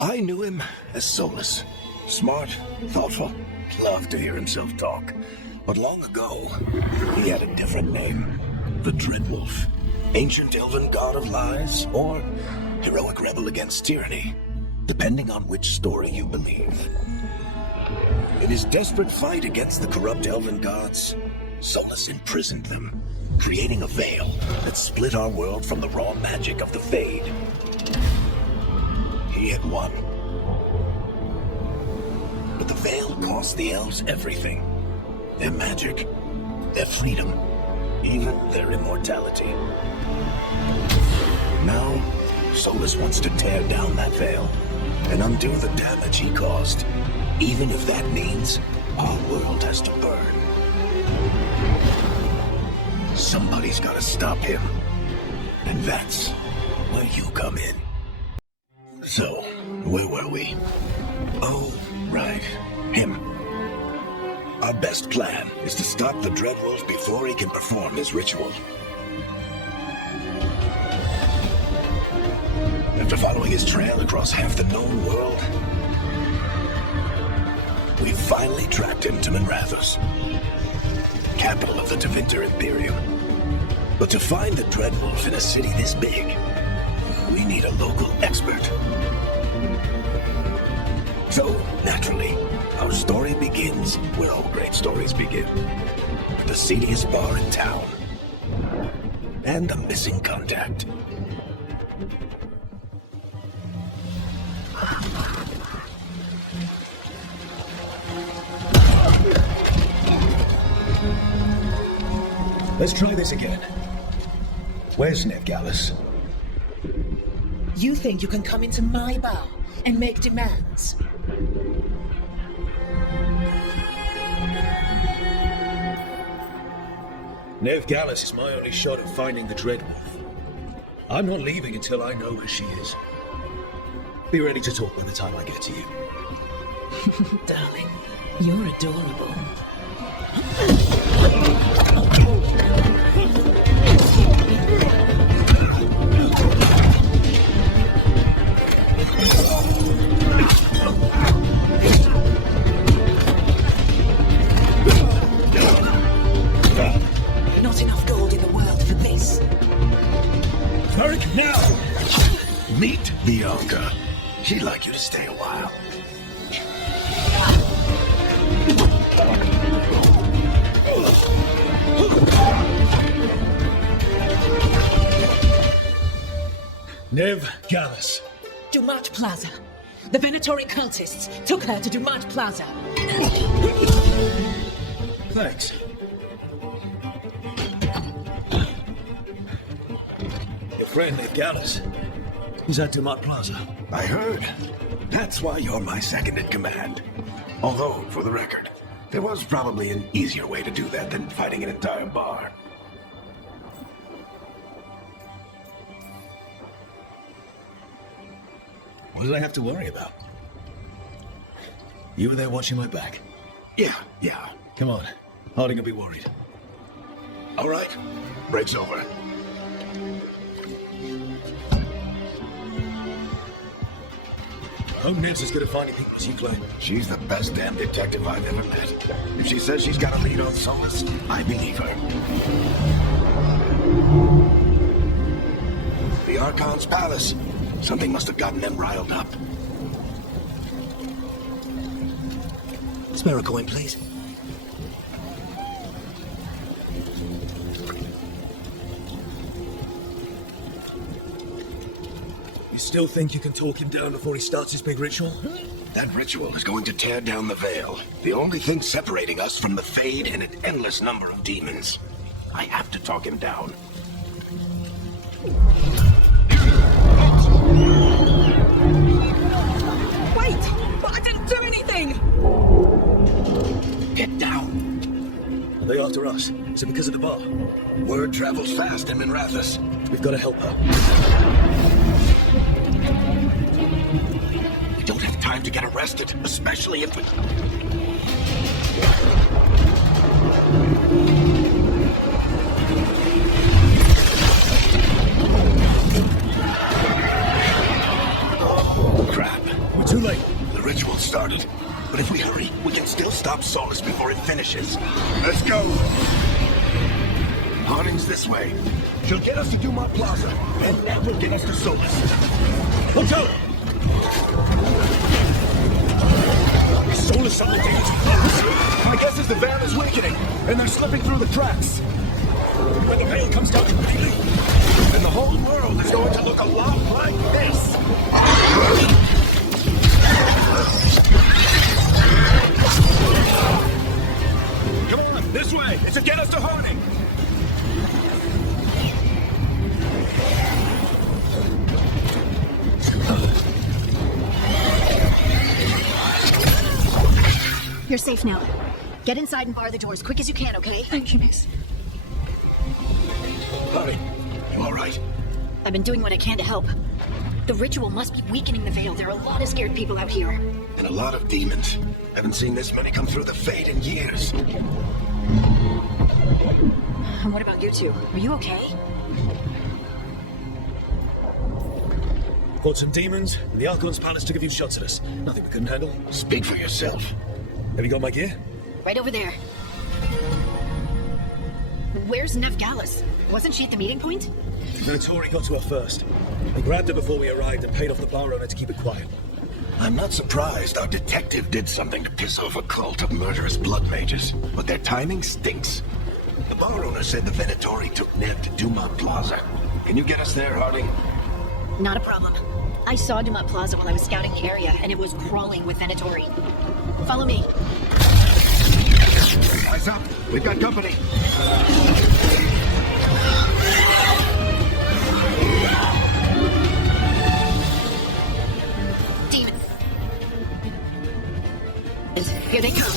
I knew him as Solus. Smart, thoughtful, loved to hear himself talk. But long ago, he had a different name. The Dreadwolf. Ancient elven god of lies, or heroic rebel against tyranny, depending on which story you believe. In his desperate fight against the corrupt elven gods, Solus imprisoned them, creating a veil that split our world from the raw magic of the Fade. He had won. But the veil cost the elves everything. Their magic, their freedom, even their immortality. Now, Solus wants to tear down that veil and undo the damage he caused, even if that means our world has to burn. Somebody's gotta stop him. And that's where you come in. So, where were we? Oh, right. Him. Our best plan is to stop the Dreadwolf before he can perform his ritual. After following his trail across half the known world, we finally tracked him to Minrathous, capital of the Tevinter Imperium. But to find the Dreadwolf in a city this big, we need a local expert. So, naturally, our story begins where all great stories begin. The seediest bar in town. And a missing contact. Let's try this again. Where's Nethgallus? You think you can come into my bar and make demands? Nethgallus is my only shot at finding the Dreadwolf. I'm not leaving until I know where she is. Be ready to talk by the time I get to you. Darling, you're adorable. Not enough gold in the world for this. Merrick, now! Meet Bianca. She'd like you to stay a while. Nethgallus. Dumat Plaza. The Venatori cultists took her to Dumat Plaza. Thanks. Your friend Nethgallus is at Dumat Plaza. I heard. That's why you're my second in command. Although, for the record, there was probably an easier way to do that than fighting an entire bar. What did I have to worry about? You were there watching my back. Yeah. Come on. Harding will be worried. All right. Break's over. I hope Ned's as good at finding people as you claim. She's the best damn detective I've ever met. If she says she's got a lead on Solus, I believe her. The Archon's palace. Something must have gotten them riled up. Spare a coin, please. You still think you can talk him down before he starts his big ritual? That ritual is going to tear down the veil. The only thing separating us from the Fade and an endless number of demons. I have to talk him down. Wait! But I didn't do anything! Get down. Are they after us? Is it because of the bar? Word travels fast in Minrathous. We've got to help her. We don't have time to get arrested, especially if we... Oh, crap. Too late. The ritual started. But if we hurry, we can still stop Solus before it finishes. Let's go! Harding's this way. She'll get us to Duma Plaza, and that will get us to Solus. Watch out! Solus simultaneously close. My guess is the van is weakening, and they're slipping through the cracks. When the veil comes down completely, And the whole world is going to look a lot like this. come on, this way! It's to get us to Harding. You're safe now. Get inside and bar the doors quick as you can, okay? Thank you, miss. Harding, you all right? I've been doing what I can to help. The ritual must be weakening the veil. There are a lot of scared people out here. And a lot of demons. Haven't seen this many come through the Fade in years. And what about you two? Are you okay? Fought some demons, and the Archon's palace took a few shots at us. Nothing we couldn't handle. Speak for yourself. Have you got my gear? Right over there. Where's Nevgalis? Wasn't she at the meeting point? Venatori got to her first. They grabbed her before we arrived and paid off the bar owner to keep it quiet. I'm not surprised our detective did something to piss off a cult of murderous blood mages, but their timing stinks. The bar owner said the Venatori took Nev to Duma Plaza. Can you get us there, Harding? Not a problem. I saw Duma Plaza while I was scouting the area, and it was crawling with Venatori. Follow me. Eyes up! We've got company! Demon. Here they come.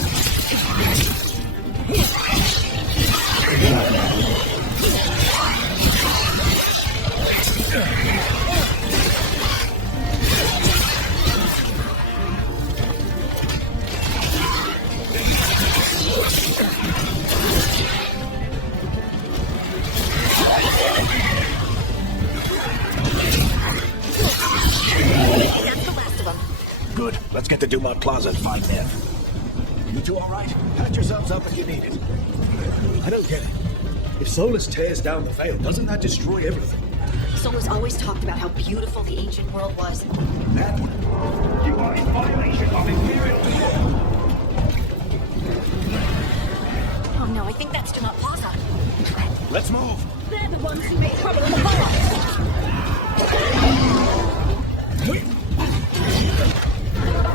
That's the last of them. Good. Let's get to Duma Plaza and find Nev. You two all right? Patch yourselves up if you need it. I don't get it. If Solus tears down the veil, doesn't that destroy everything? Solus always talked about how beautiful the ancient world was. That one. You are in violation of Imperial law. Oh no, I think that's Duma Plaza. Let's move. They're the ones who made trouble in the forest.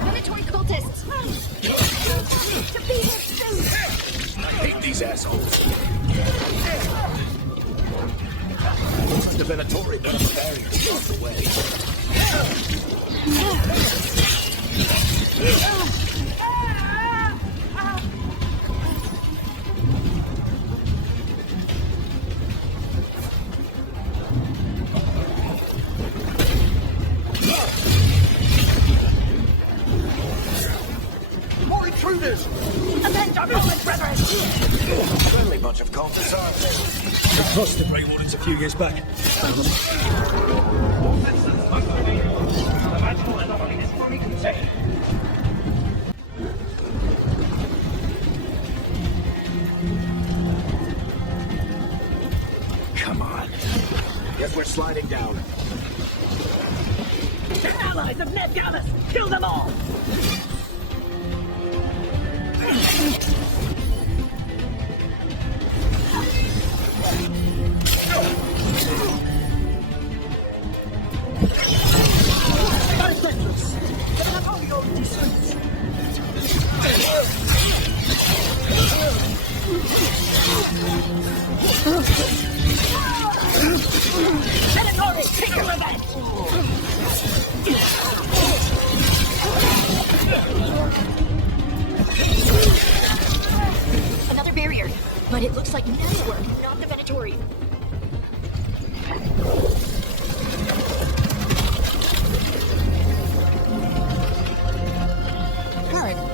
Predatory cultists. To be here soon. I hate these assholes. Looks like the Venatori put up a barrier to block the way. More intruders! Avenge our fallen brethren! Friendly bunch of cultists, aren't they? They crossed the Grey Wardens a few years back. Come on. Guess we're sliding down. Allies of Nevgalis! Kill them all! Venatori, take your revenge! Another barrier, but it looks like Nev's work, not the Venatori.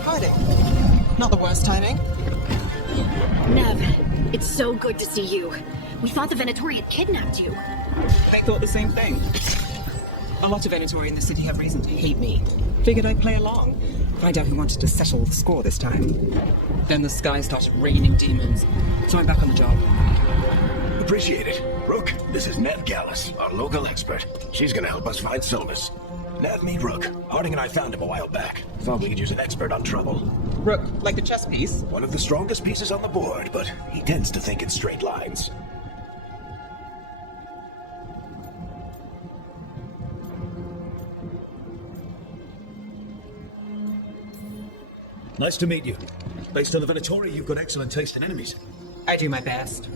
Harding. Not the worst timing. Nev, it's so good to see you. We thought the Venatori had kidnapped you. I thought the same thing. A lot of Venatori in the city have reason to hate me. Figured I'd play along. Find out who wanted to settle the score this time. Then the sky started raining demons, so I'm back on the job. Appreciate it. Rook, this is Ned Gallus, our local expert. She's gonna help us find Solus. Ned, meet Rook. Harding and I found him a while back. Thought we could use an expert on trouble. Rook, like the chess piece? One of the strongest pieces on the board, but he tends to think in straight lines. Nice to meet you. Based on the Venatori, you've got excellent taste in enemies. I do my best.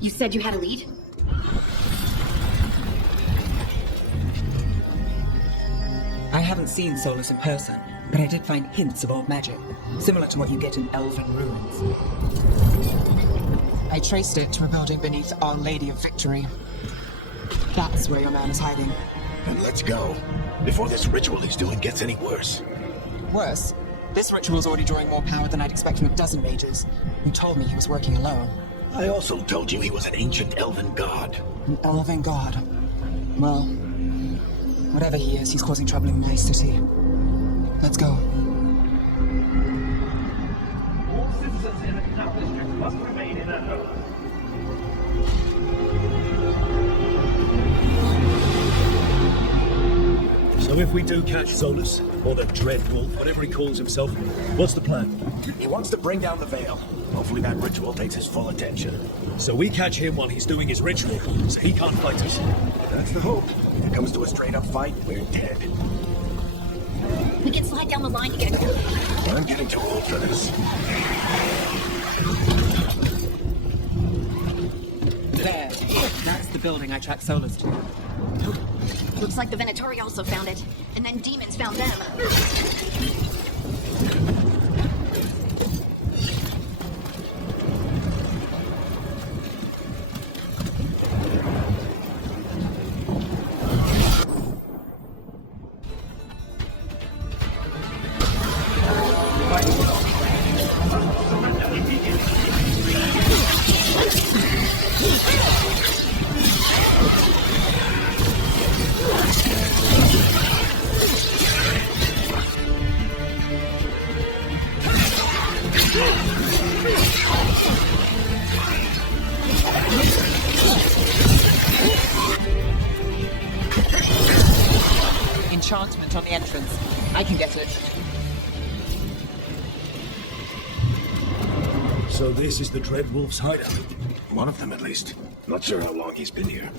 You said you had a lead? I haven't seen Solus in person, but I did find hints of old magic, similar to what you get in elven ruins. I traced it to a building beneath Our Lady of Victory. That's where your man is hiding. Then let's go, before this ritual he's doing gets any worse. Worse, this ritual's already drawing more power than I'd expect from a dozen mages. You told me he was working alone. I also told you he was an ancient elven god. An elven god. Well, whatever he is, he's causing trouble in my city. Let's go. All citizens in the capital district must remain in their homes. So if we do catch Solus, or the Dread Wolf, whatever he calls himself, what's the plan? He wants to bring down the veil. Hopefully that ritual takes his full attention. So we catch him while he's doing his ritual, so he can't fight us. That's the hope. If it comes to a straight-up fight, we're dead. We can slide down the line again. I'm getting too old for this. There. That's the building I tracked Solus to. Looks like the Venatori also found it, and then demons found them. Enchantment on the entrance. I can get it. So this is the Dread Wolf's hideout. One of them, at least. Not sure how long he's been here.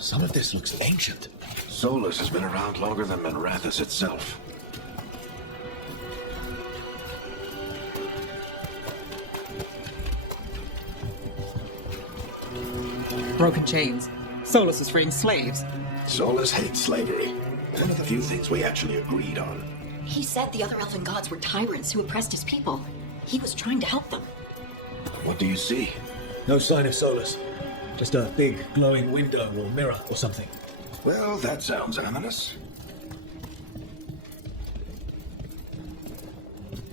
Some of this looks ancient. Solus has been around longer than Manrathus itself. Broken chains. Solus is freeing slaves. Solus hates slavery. One of the few things we actually agreed on. He said the other elven gods were tyrants who oppressed his people. He was trying to help them. What do you see? No sign of Solus. Just a big glowing window or mirror or something. Well, that sounds ominous.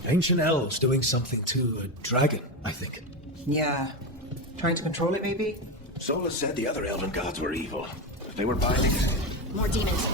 Ancient elves doing something to a dragon, I think. Yeah. Trying to control it, maybe? Solus said the other elven gods were evil. They were binding it. More demons.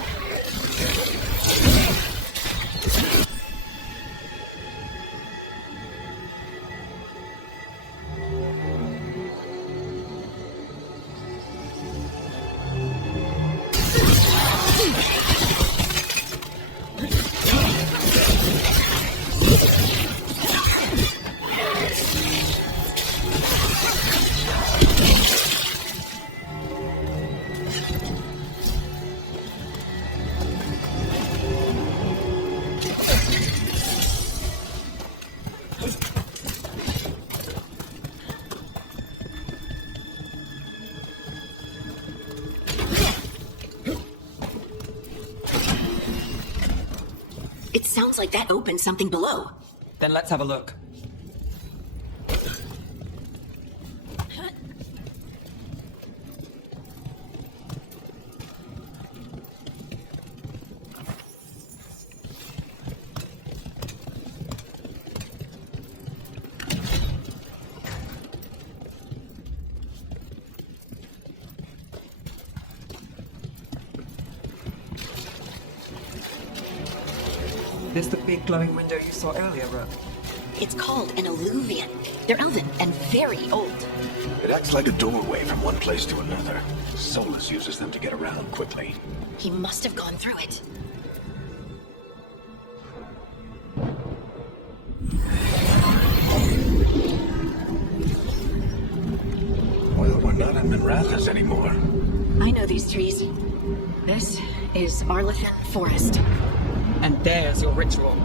It sounds like that opened something below. Then let's have a look. This the big glowing window you saw earlier, Rook? It's called an alluvian. They're elven and very old. It acts like a doorway from one place to another. Solus uses them to get around quickly. He must have gone through it. Well, we're not in Minrathas anymore. I know these trees. This is Arlethan Forest. And there's your ritual.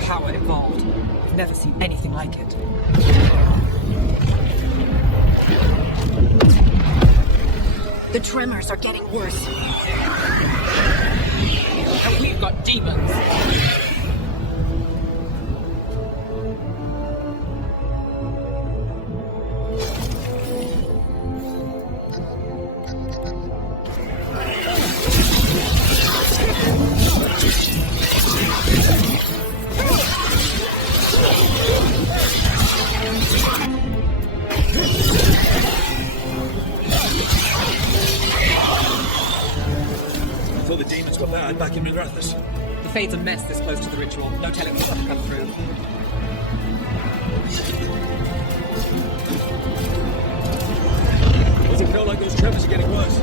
Power evolved. I've never seen anything like it. The tremors are getting worse. And we've got demons. I thought the demons got battered back in Minrathas. The Fade's a mess this close to the ritual. No telling what's to come through. Does it feel like those tremors are getting worse?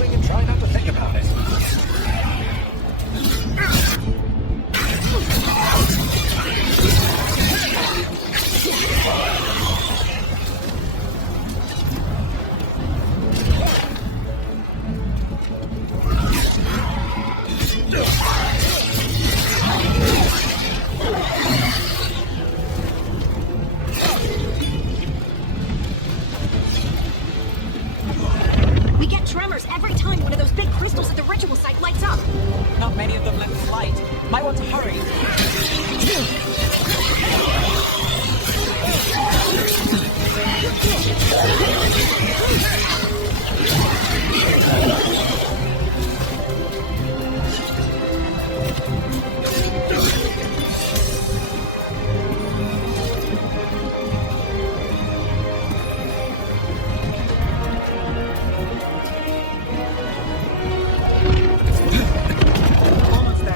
We can try not to think about it. We get tremors every time one of those big crystals at the ritual site lights up. Not many of them left in light. Might want to hurry. Almost there.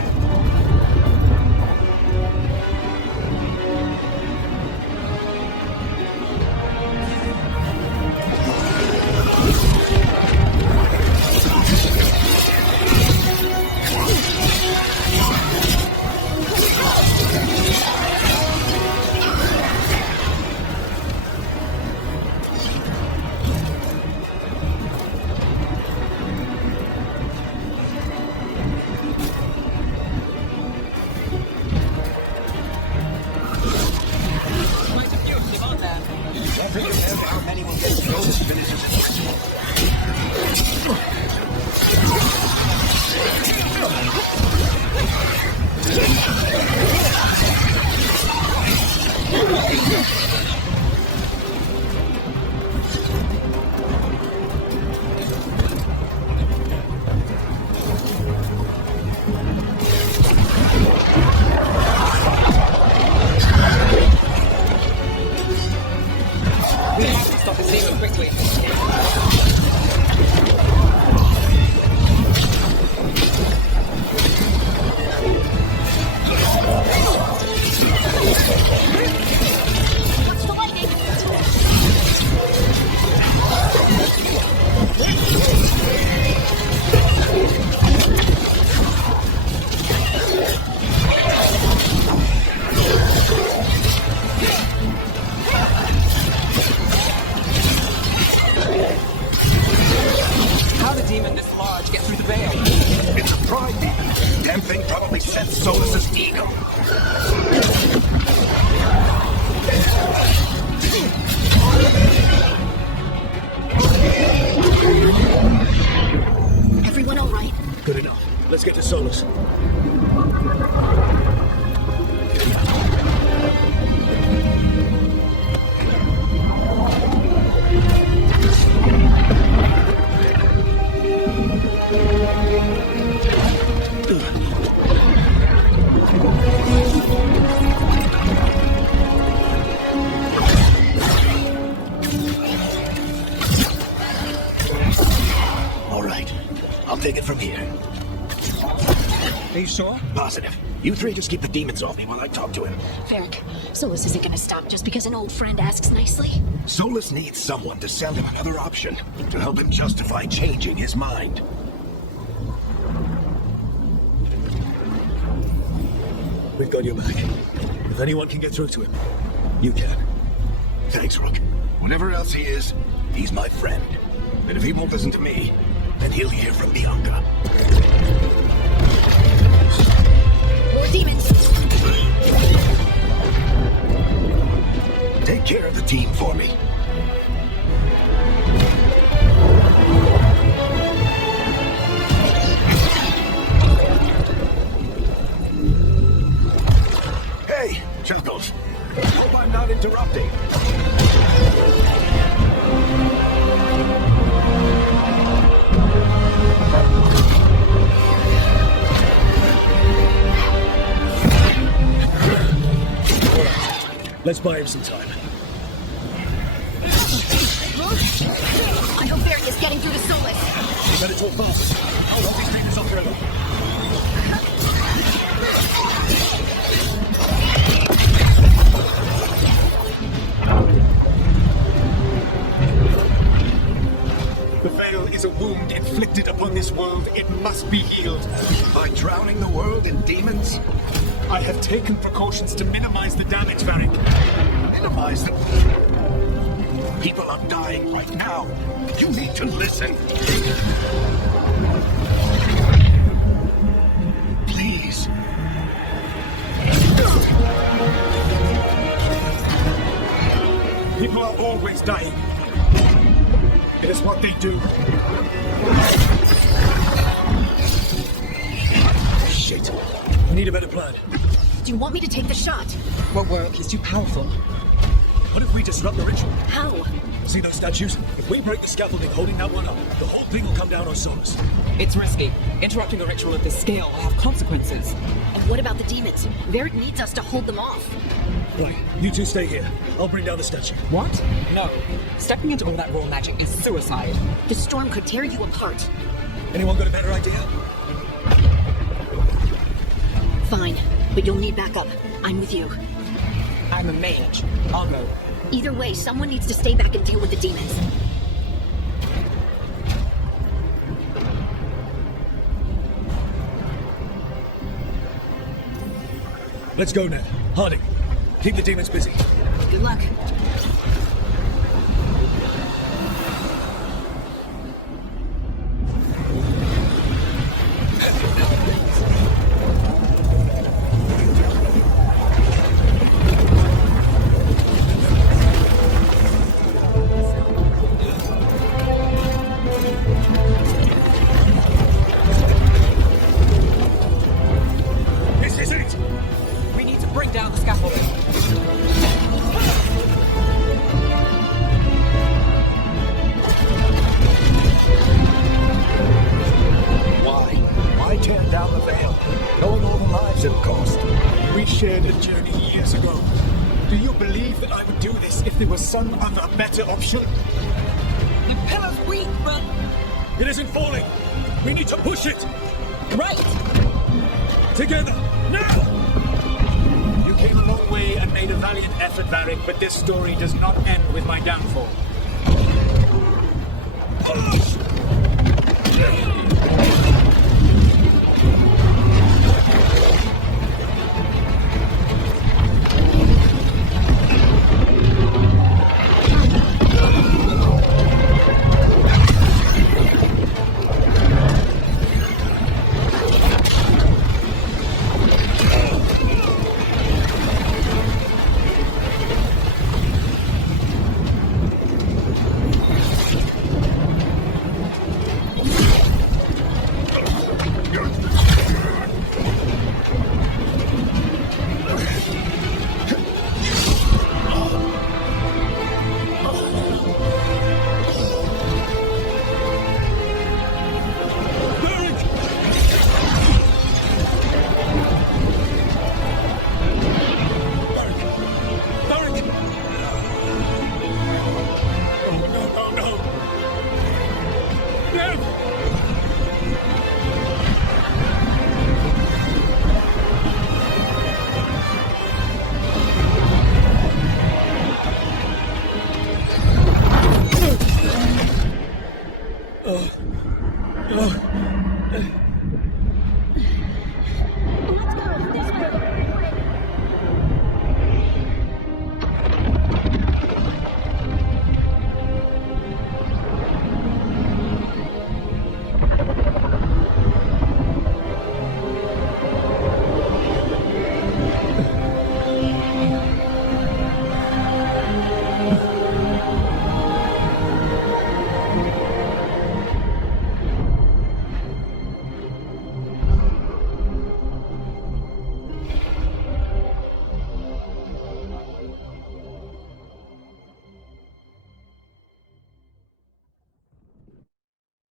Quite a few of them, aren't there? Can't think of how many will get Solus finishes it. We have to stop this demon quickly. What's the lightning? How did a demon this large get through the veil? It's a pride demon. Damn thing probably sent Solus's ego. Everyone all right? Good enough. Let's get to Solus. All right. I'll take it from here. Are you sure? Positive. You three just keep the demons off me while I talk to him. Varric, Solus isn't gonna stop just because an old friend asks nicely. Solus needs someone to sell him another option, to help him justify changing his mind. We've got your back. If anyone can get through to him, you can. Thanks, Rook. Whatever else he is, he's my friend. And if he won't listen to me, then he'll hear from Bianca. More demons! Take care of the team for me. Hey, Chuckles. Hope I'm not interrupting. Let's buy him some time. I hope Varric is getting through to Solus. You better talk fast. I'll hold these demons off forever. The veil is a wound inflicted upon this world. It must be healed. By drowning the world in demons? I have taken precautions to minimize the damage, Varric. Minimize them. People are dying right now. You need to listen. Please. People are always dying. It is what they do. Shit. We need a better plan. Do you want me to take the shot? Won't work. He's too powerful. What if we disrupt the ritual? How? See those statues? If we break the scaffolding holding that one up, the whole thing will come down on Solus. It's risky. Interrupting a ritual of this scale will have consequences. And what about the demons? Varric needs us to hold them off. Right, you two stay here. I'll bring down the statue. What? No. Stepping into all that raw magic is suicide. The storm could tear you apart. Anyone got a better idea? Fine, but you'll need backup. I'm with you. I'm a mage. I'll go. Either way, someone needs to stay back and deal with the demons. Let's go, Ned. Harding, keep the demons busy. Good luck. This is it! We need to bring down the scaffolding. Why tear down the veil? Knowing all the lives it cost. We shared a journey years ago. Do you believe that I would do this if there was some other better option? The pillar's weak, but... It isn't falling! We need to push it! Right! Together! Now! You came a long way and made a valiant effort, Varric, but this story does not end with my downfall. Push!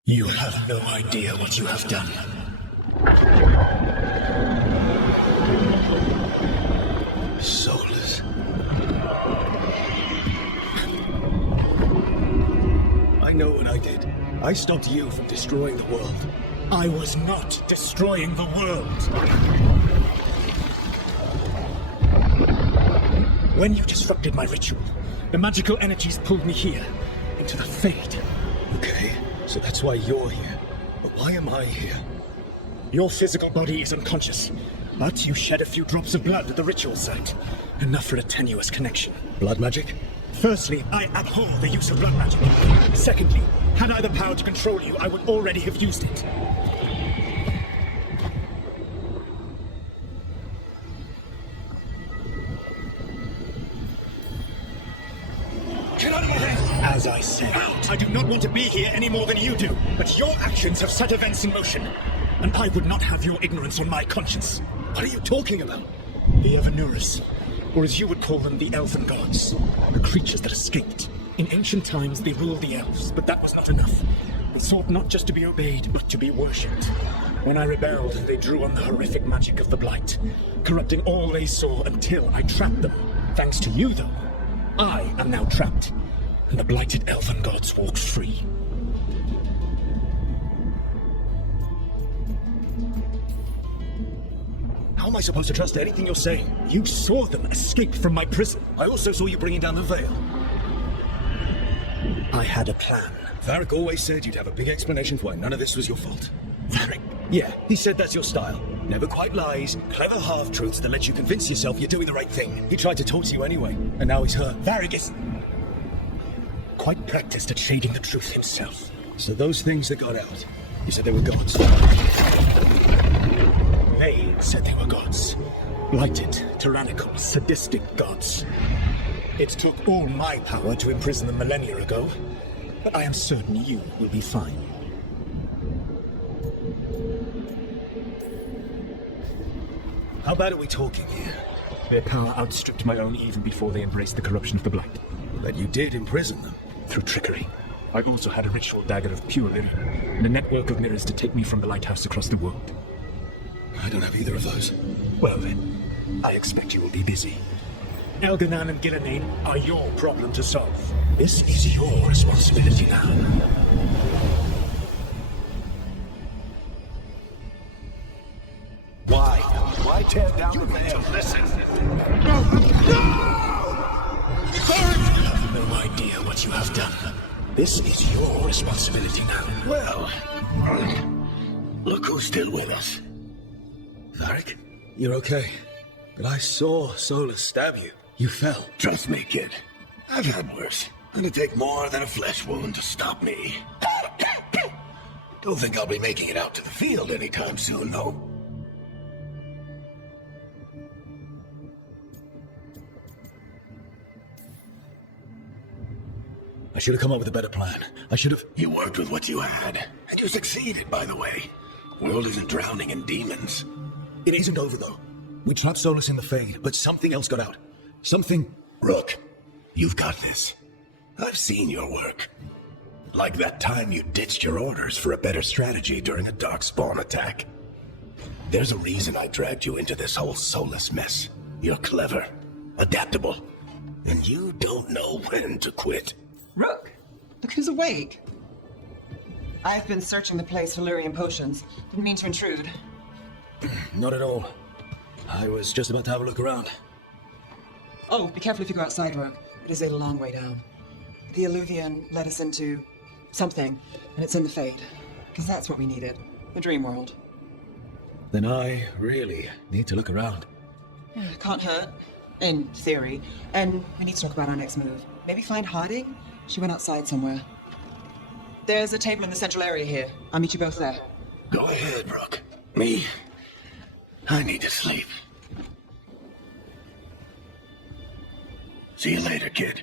You have no idea what you have done. Soulless. I know what I did. I stopped you from destroying the world. I was not destroying the world. When you disrupted my ritual, the magical energies pulled me here, into the Fade. Okay, so that's why you're here. But why am I here? Your physical body is unconscious, but you shed a few drops of blood at the ritual site. Enough for a tenuous connection. Blood magic? Firstly, I abhor the use of blood magic. Secondly, had I the power to control you, I would already have used it. Get out of my head! As I said, I do not want to be here any more than you do, but your actions have set events in motion, and I would not have your ignorance on my conscience. What are you talking about? The Evanuras, or as you would call them, the elven gods, the creatures that escaped. In ancient times, they ruled the elves, but that was not enough. They sought not just to be obeyed, but to be worshipped. When I rebelled, they drew on the horrific magic of the Blight, corrupting all they saw until I trapped them. Thanks to you, though, I am now trapped, and the blighted elven gods walk free. How am I supposed to trust anything you're saying? You saw them escape from my prison. I also saw you bringing down the veil. I had a plan. Varric always said you'd have a big explanation for why none of this was your fault. Varric? Yeah, he said that's your style. Never quite lies, clever half-truths that let you convince yourself you're doing the right thing. He tried to talk to you anyway, and now he's hurt. Varric is quite practiced at shading the truth himself. So those things that got out, you said they were gods. They said they were gods. Blighted, tyrannical, sadistic gods. It took all my power to imprison them millennia ago, but I am certain you will be fine. How bad are we talking here? Their power outstripped my own even before they embraced the corruption of the Blight. That you did imprison them. Through trickery. I also had a ritual dagger of pure living, and a network of mirrors to take me from the lighthouse across the world. I don't have either of those. Well then, I expect you will be busy. Elganan and Gillenane are your problem to solve. This is your responsibility now. Why? Why tear down the veil? Listen. You have no idea what you have done. This is your responsibility now. Well, look who's still with us. Varric, you're okay. But I saw Solus stab you. You fell. Trust me, kid. I've had worse. It'll take more than a flesh wound to stop me. Don't think I'll be making it out to the field anytime soon, though. I should have come up with a better plan. I should have... You worked with what you had, and you succeeded, by the way. World isn't drowning in demons. It isn't over, though. We trapped Solus in the Fade, but something else got out. Something... Rook, you've got this. I've seen your work. Like that time you ditched your orders for a better strategy during a darkspawn attack. There's a reason I dragged you into this whole Solus mess. You're clever, adaptable, and you don't know when to quit. Rook, look who's awake. I've been searching the place for Lyrian potions. Didn't mean to intrude. Not at all. I was just about to have a look around. Oh, be careful if you go outside, Rook. It is a long way down. The Illuvian led us into something, and it's in the Fade. Because that's what we needed. The dream world. Then I really need to look around. Yeah, can't hurt. In theory. And we need to talk about our next move. Maybe find hiding? She went outside somewhere. There's a table in the central area here. I'll meet you both there. Go ahead, Rook. Me? I need to sleep. See you later, kid.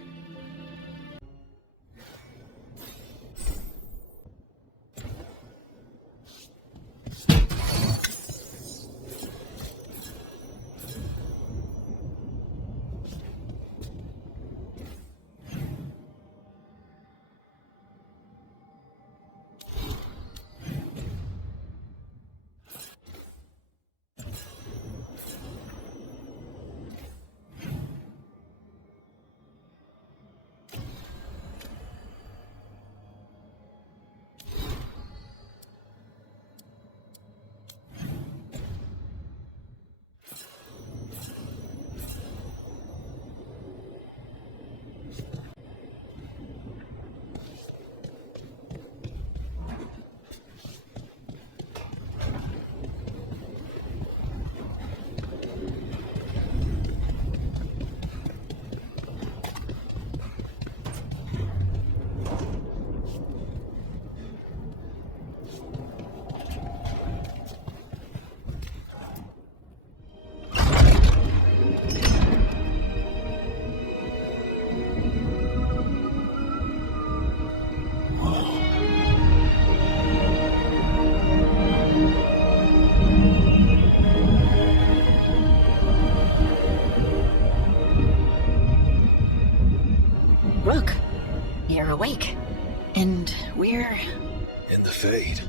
in the Fade.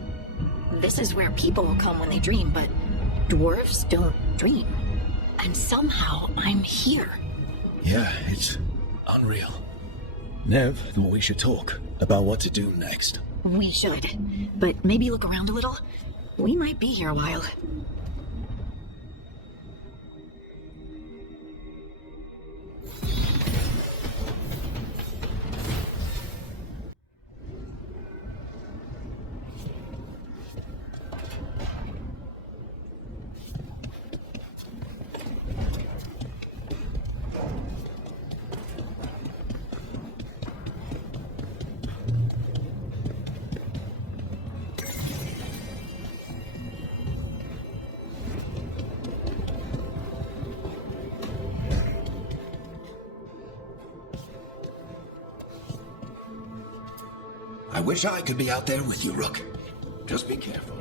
This is where people will come when they dream, but dwarves don't dream. And somehow I'm here. Yeah, it's unreal. Nev thought we should talk about what to do next. We should, but maybe look around a little. We might be here a while. I wish I could be out there with you, Rook. Just be careful.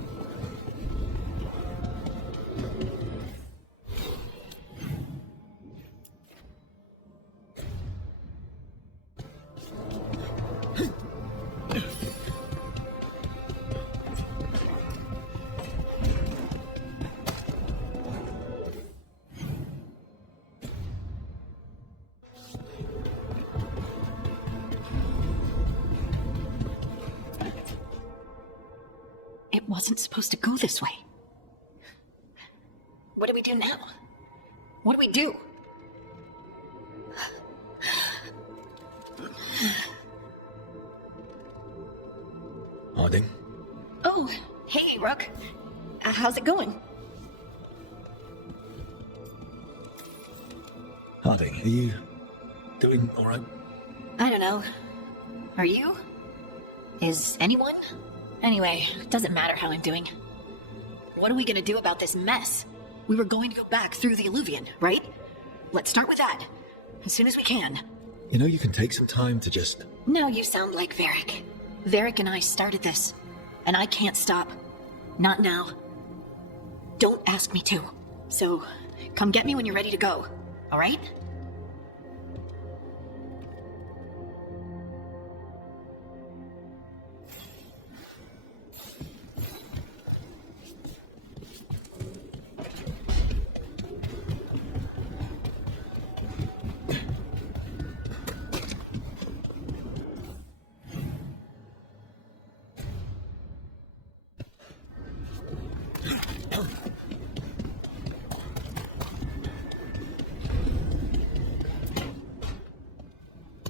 It wasn't supposed to go this way. What do we do now? What do we do? Harding? Oh, hey, Rook. How's it going? Harding, are you doing alright? I don't know. Are you? Is anyone? Anyway, it doesn't matter how I'm doing. What are we gonna do about this mess? We were going to go back through the Alluvion, right? Let's start with that. As soon as we can. You know, you can take some time to just... Now you sound like Varric. Varric and I started this, and I can't stop. Not now. Don't ask me to. So, come get me when you're ready to go, alright?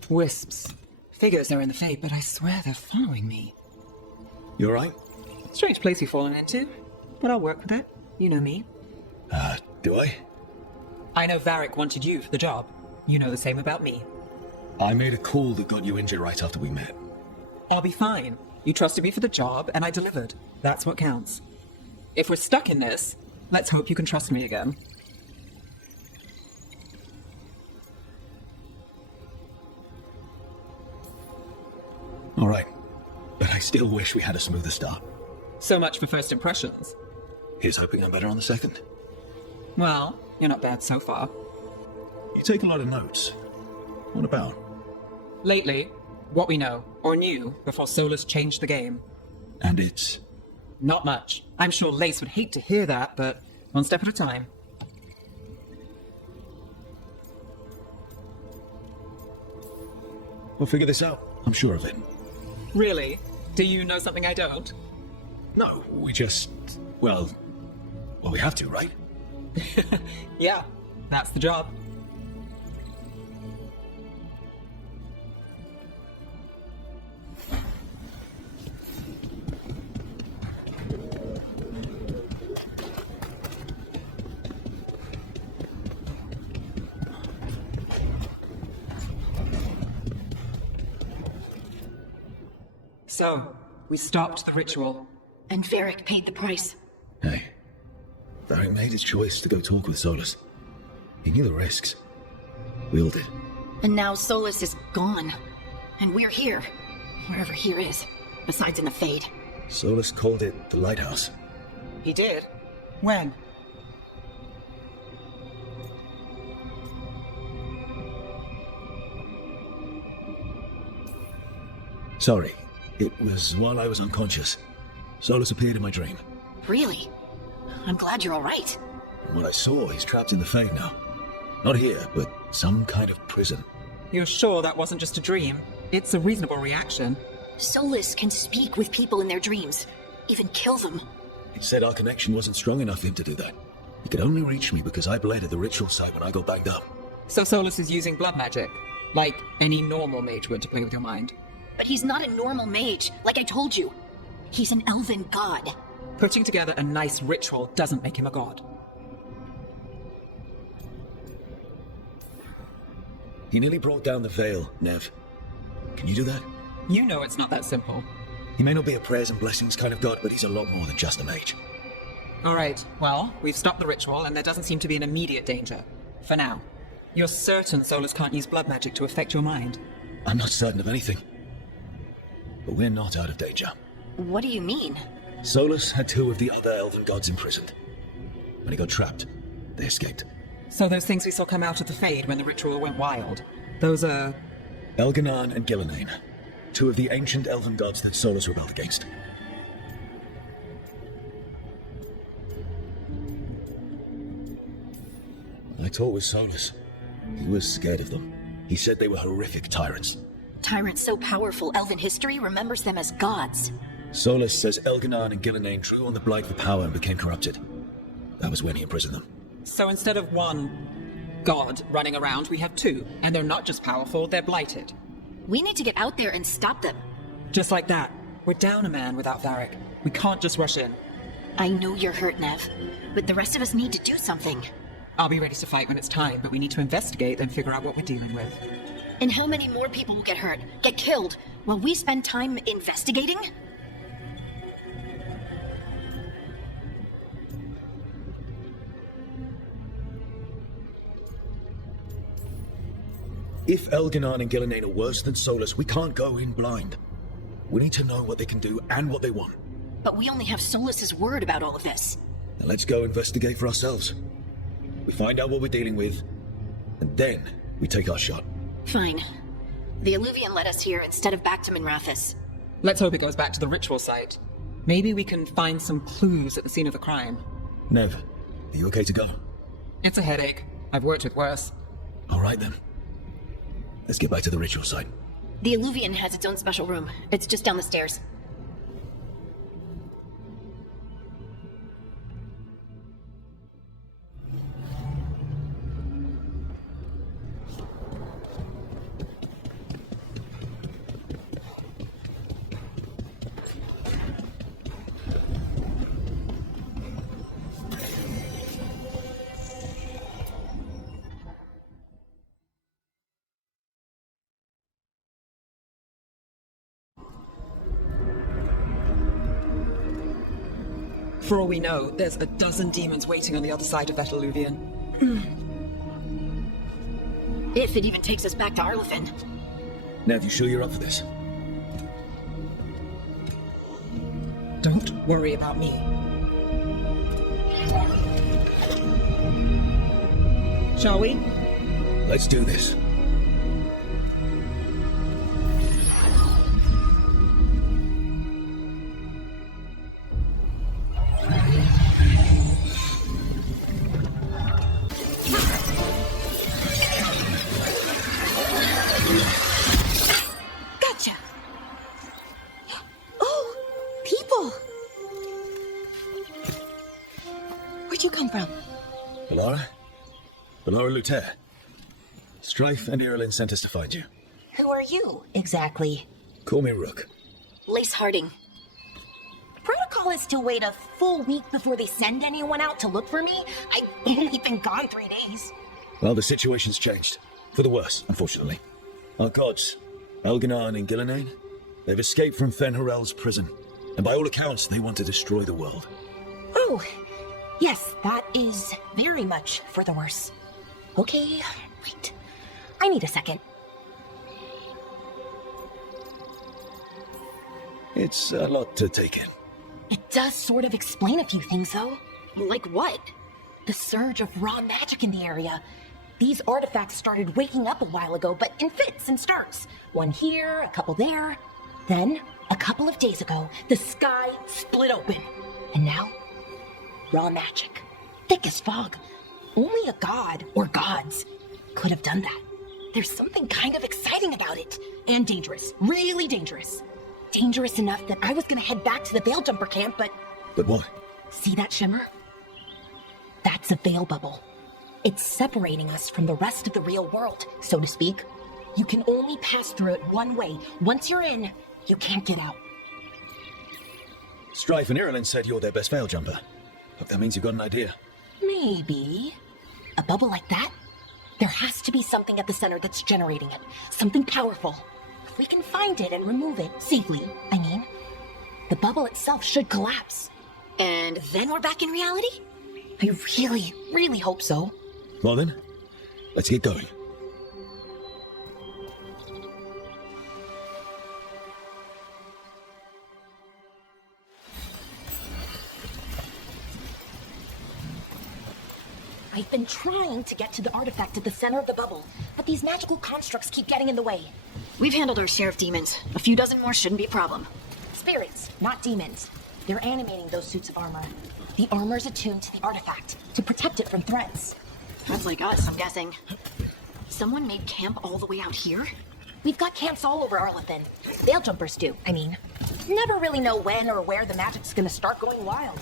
Wisps. Figures are in the Fade, but I swear they're following me. You alright? Strange place you've fallen into, but I'll work with it. You know me. Do I? I know Varric wanted you for the job. You know the same about me. I made a call that got you injured right after we met. I'll be fine. You trusted me for the job, and I delivered. That's what counts. If we're stuck in this, let's hope you can trust me again. Alright, but I still wish we had a smoother start. So much for first impressions. Here's hoping I'm better on the second. Well, you're not bad so far. You take a lot of notes. What about? Lately, what we know, or knew, before Solus changed the game. And it's... Not much. I'm sure Lace would hate to hear that, but one step at a time. We'll figure this out. I'm sure of it. Really? Do you know something I don't? No, we just... Well, we have to, right? Yeah, that's the job. So, we stopped the ritual. And Varric paid the price. Hey, Varric made his choice to go talk with Solus. He knew the risks. We all did. And now Solus is gone. And we're here. Wherever here is. Besides in the Fade. Solus called it the Lighthouse. He did? When? Sorry, It was while I was unconscious. Solus appeared in my dream. Really? I'm glad you're alright. From what I saw, he's trapped in the Fae now. Not here, but some kind of prison. You're sure that wasn't just a dream? It's a reasonable reaction. Solus can speak with people in their dreams, even kill them. He said our connection wasn't strong enough for him to do that. He could only reach me because I bled at the ritual site when I got banged up. So Solus is using blood magic, like any normal mage would to play with your mind. But he's not a normal mage, like I told you. He's an elven god. Putting together a nice ritual doesn't make him a god. He nearly brought down the veil, Nev. Can you do that? You know it's not that simple. He may not be a prayers and blessings kind of god, but he's a lot more than just a mage. All right, well, we've stopped the ritual and there doesn't seem to be an immediate danger. For now. You're certain Solus can't use blood magic to affect your mind? I'm not certain of anything. But we're not out of danger. What do you mean? Solus had 2 of the other elven gods imprisoned. When he got trapped, they escaped. So those things we saw come out of the Fade when the ritual went wild, those are... Elganan and Gillenane, 2 of the ancient elven gods that Solus rebelled against. I talked with Solus. He was scared of them. He said they were horrific tyrants. Tyrants so powerful, elven history remembers them as gods. Solus says Elganan and Gillenane drew on the blight for power and became corrupted. That was when he imprisoned them. So instead of 1 god running around, we have 2, and they're not just powerful, they're blighted. We need to get out there and stop them. Just like that. We're down a man without Varric. We can't just rush in. I know you're hurt, Nev, but the rest of us need to do something. I'll be ready to fight when it's time, but we need to investigate and figure out what we're dealing with. And how many more people will get hurt, get killed, while we spend time investigating? If Elganan and Gillenane are worse than Solus, we can't go in blind. We need to know what they can do and what they want. But we only have Solus's word about all of this. Now let's go investigate for ourselves. We find out what we're dealing with, and then we take our shot. Fine. The Illuvian led us here instead of back to Minrathous. Let's hope it goes back to the ritual site. Maybe we can find some clues at the scene of the crime. Nev, are you okay to go? It's a headache. I've worked with worse. All right then. Let's get back to the ritual site. The Illuvian has its own special room. It's just down the stairs. For all we know, there's a dozen demons waiting on the other side of that Illuvian. If it even takes us back to Arlefin. Nev, you sure you're up for this? Don't worry about me. Shall we? Let's do this. Gotcha! Oh, people! Where'd you come from? Bellara? Bellara Luther. Strife and Irilyn sent us to find you. Who are you, exactly? Call me Rook. Lace Harding. Protocol is to wait a full week before they send anyone out to look for me. I've only been gone 3 days. Well, the situation's changed. For the worse, unfortunately. Our gods, Elganan and Gillenane, they've escaped from Fen'Harel's prison. And by all accounts, they want to destroy the world. Oh, yes, that is very much for the worse. Okay, wait. I need a second. It's a lot to take in. It does sort of explain a few things, though. Like what? The surge of raw magic in the area. These artifacts started waking up a while ago, but in fits and starts. One here, a couple there. Then, a couple of days ago, the sky split open. And now, raw magic. Thick as fog. Only a god, or gods, could have done that. There's something kind of exciting about it. And dangerous. Really dangerous. Dangerous enough that I was gonna head back to the Veil Jumper camp, but... But what? See that shimmer? That's a veil bubble. It's separating us from the rest of the real world, so to speak. You can only pass through it one way. Once you're in, you can't get out. Strife and Ireland said you're their best veil jumper. Hope that means you've got an idea. Maybe. A bubble like that? There has to be something at the center that's generating it. Something powerful. If we can find it and remove it, safely, I mean, the bubble itself should collapse. And then we're back in reality? I really, really hope so. Well then, let's get going. I've been trying to get to the artifact at the center of the bubble, but these magical constructs keep getting in the way. We've handled our share of demons. A few dozen more shouldn't be a problem. Spirits, not demons. They're animating those suits of armor. The armor's attuned to the artifact, to protect it from threats. That's like us, I'm guessing. Someone made camp all the way out here? We've got camps all over Arlethan. Veil jumpers do, I mean. Never really know when or where the magic's gonna start going wild.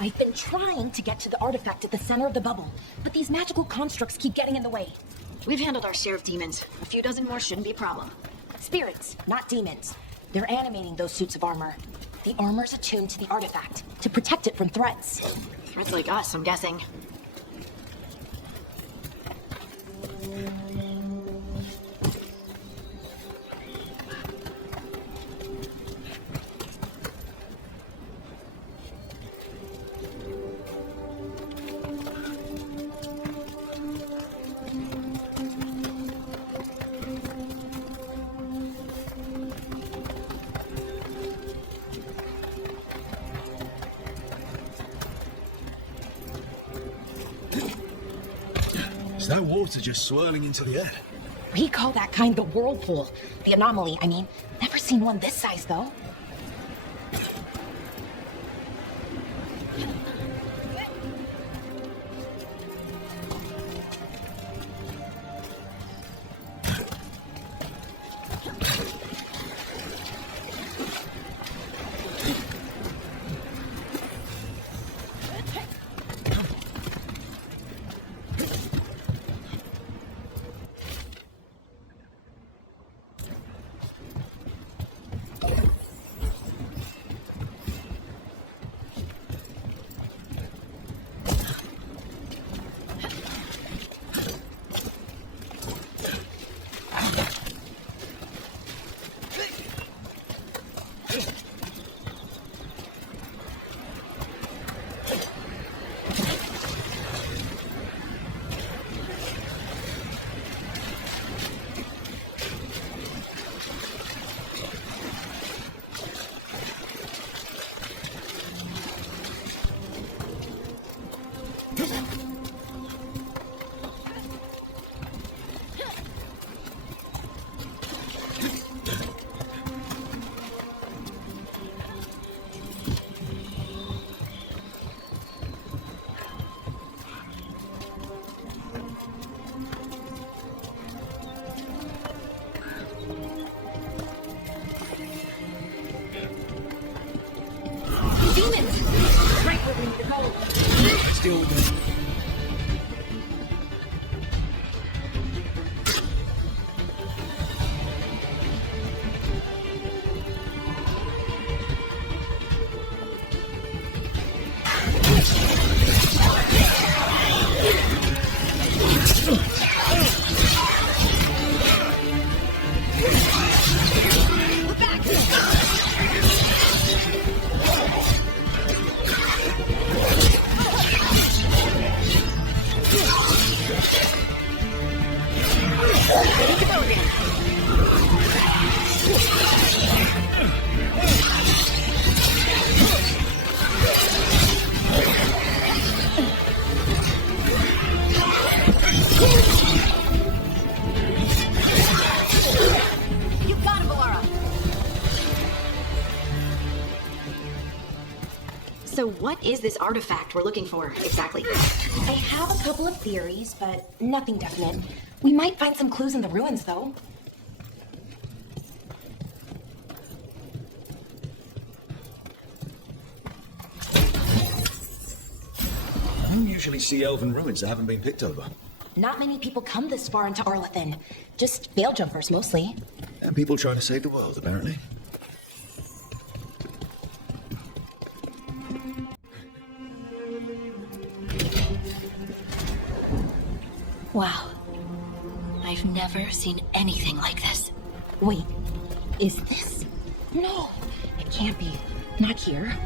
I've been trying to get to the artifact at the center of the bubble, but these magical constructs keep getting in the way. We've handled our share of demons. A few dozen more shouldn't be a problem. Spirits, not demons. They're animating those suits of armor. The armor's attuned to the artifact, to protect it from threats. Threats like us, I'm guessing. Is that water just swirling into the air? We call that kind the whirlpool. The anomaly, I mean. Never seen one this size, though. Demons! Right where we need to go. Let's deal with them. You got him, Valera! So what is this artifact we're looking for, exactly? I have a couple of theories, but nothing definite. We might find some clues in the ruins, though. I don't usually see elven ruins that haven't been picked over. Not many people come this far into Arlathan. Just veil jumpers, mostly. And people trying to save the world, apparently. Wow. I've never seen anything like this. Wait, is this? No, it can't be. Not here.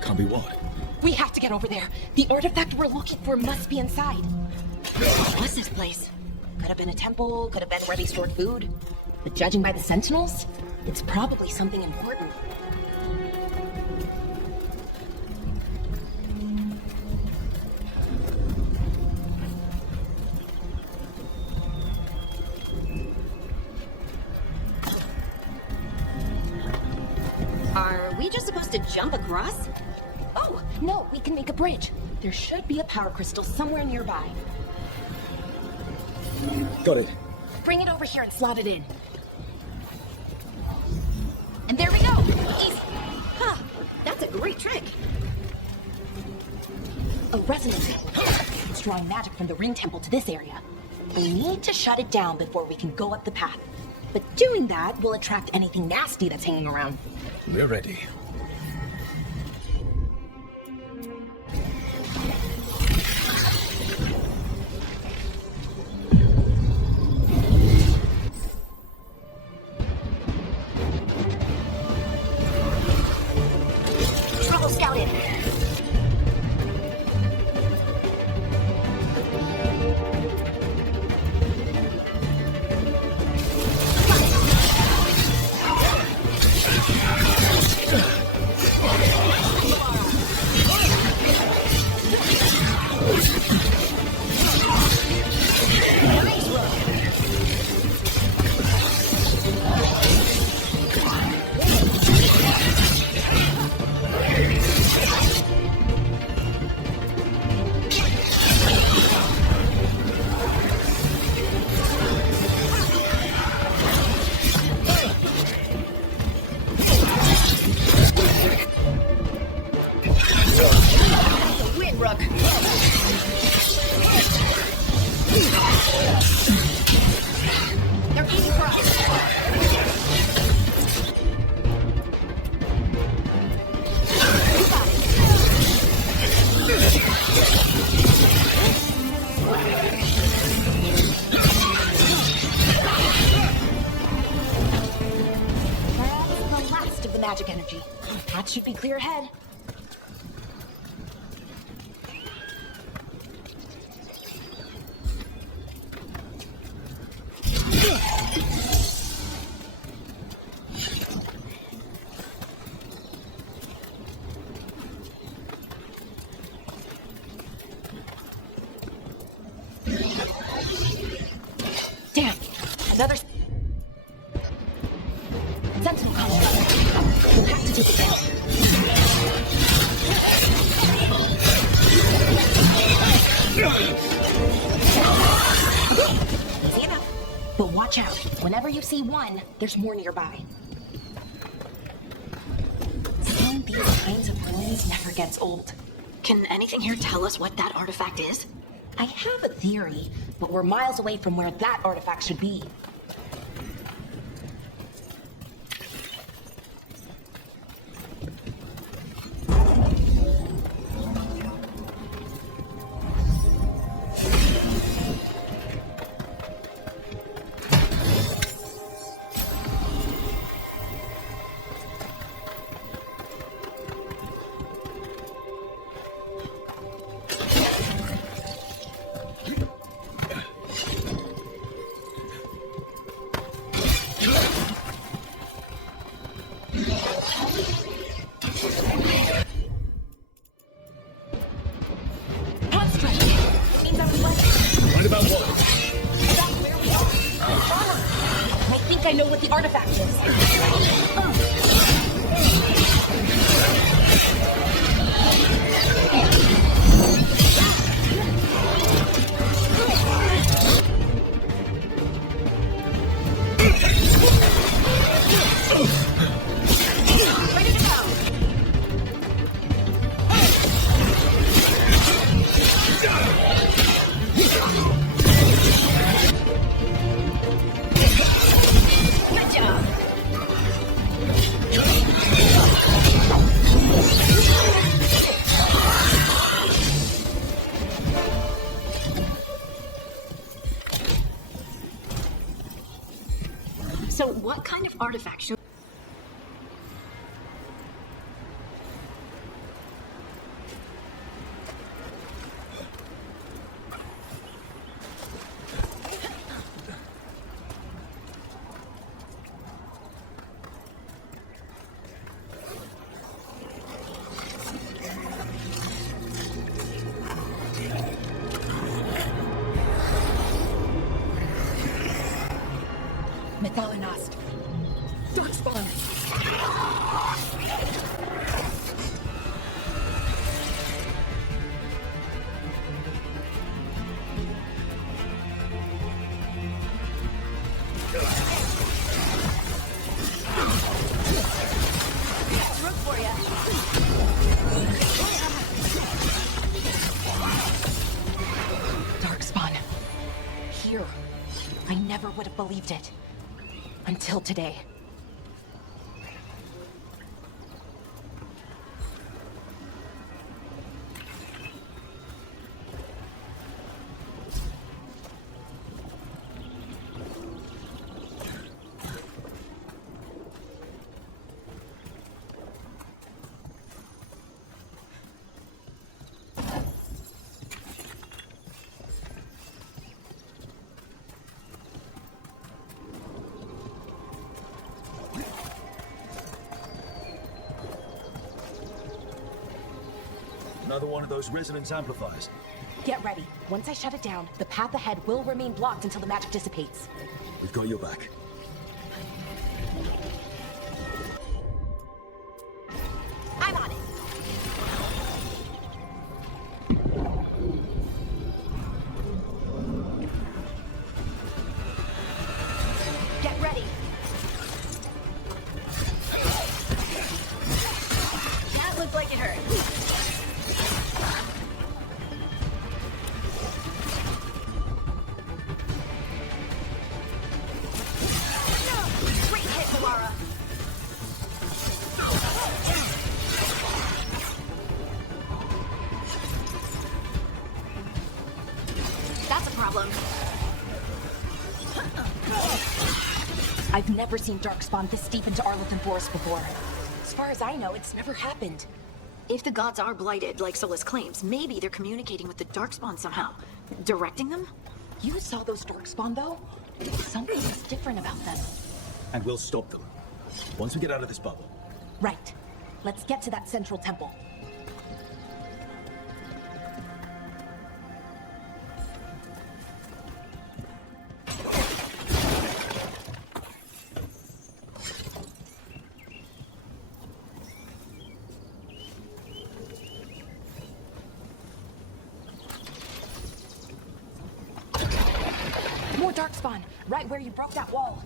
Can't be what? We have to get over there. The artifact we're looking for must be inside. What was this place? Could have been a temple, could have been where they stored food. But judging by the sentinels, it's probably something important. Are we just supposed to jump across? Oh, no, we can make a bridge. There should be a power crystal somewhere nearby. Got it. Bring it over here and slot it in. And there we go! Easy! Huh, that's a great trick! A resonance temple. It's drawing magic from the ring temple to this area. We need to shut it down before we can go up the path. But doing that will attract anything nasty that's hanging around. We're ready. Trouble scouted. Win, Rook! They're easy for us! That's the last of the magic energy. That should be clear ahead. Damn! Another sentinel column. We'll have to take it down. Easy enough. But watch out. Whenever you see one, there's more nearby. Seeing these kinds of ruins never gets old. Can anything here tell us what that artifact is? I have a theory, but we're miles away from where that artifact should be. Worried about what? That's where we are. I think I know what the artifact is. So what kind of artifact should... Methalinast. Darkspawn. Rook for ya. Darkspawn. Here. I never would have believed it. Until today. Another one of those resonance amplifiers. Get ready. Once I shut it down, the path ahead will remain blocked until the magic dissipates. We've got your back. I'm on it. Get ready. That looked like it hurt. Great hit, Laura. That's a problem. I've never seen Darkspawn this deep into Arlington Forest before. As far as I know, it's never happened. If the gods are blighted, like Solus claims, maybe they're communicating with the Darkspawn somehow. Directing them? You saw those Darkspawn, though? Something is different about them. And we'll stop them. Once we get out of this bubble. Right. Let's get to that central temple. More Darkspawn, right where you broke that wall.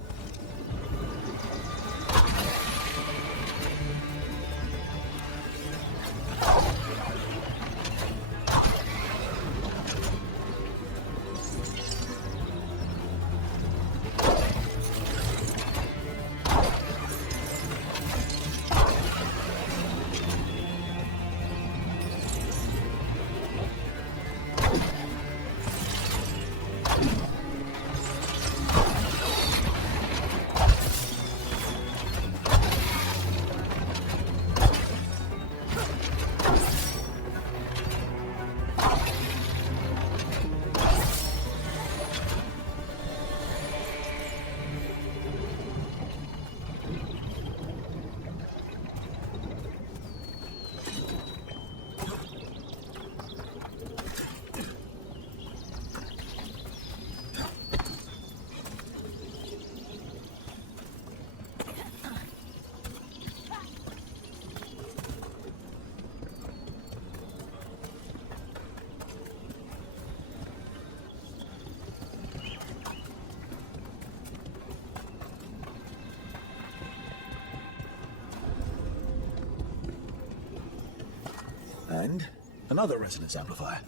Another resonance amplifier.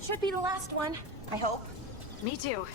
Should be the last one, I hope. Me too.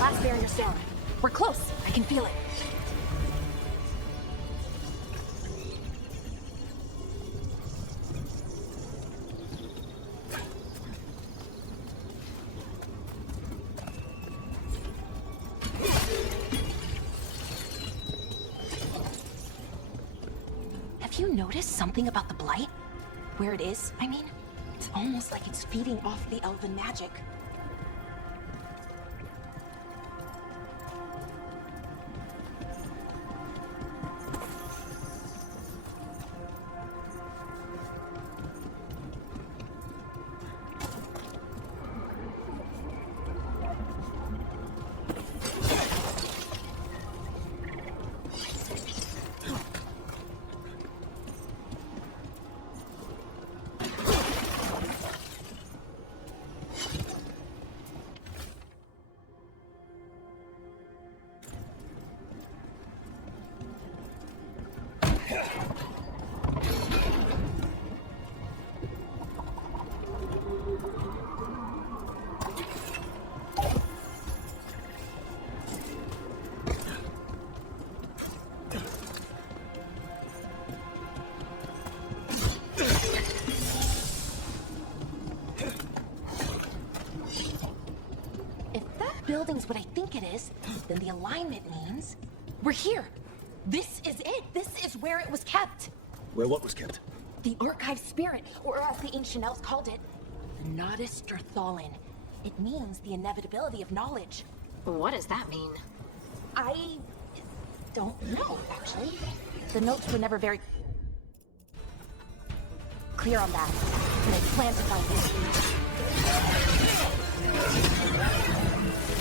Last barrier's down. We're close. I can feel it. Have you noticed something about the blight? Where it is, I mean? It's almost like it's feeding off the elven magic. Building's what I think it is, then the alignment means we're here. This is it. This is where it was kept. Where what was kept? The archive spirit, or as the ancient elves called it, the Nodus Thalin. It means the inevitability of knowledge. What does that mean? I don't know, actually. The notes were never very clear on that, and I plan to find it.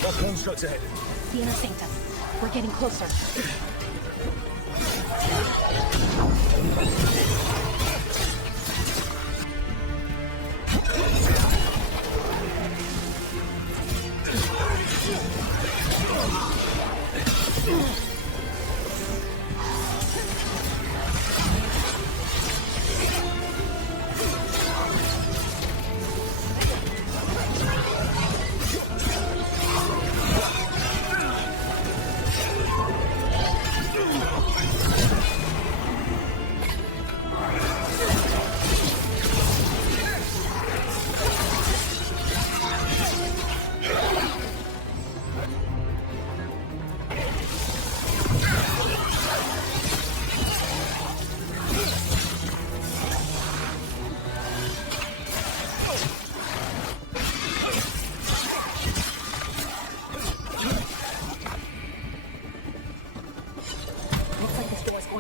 Got constructs ahead. The inner sanctum. We're getting closer.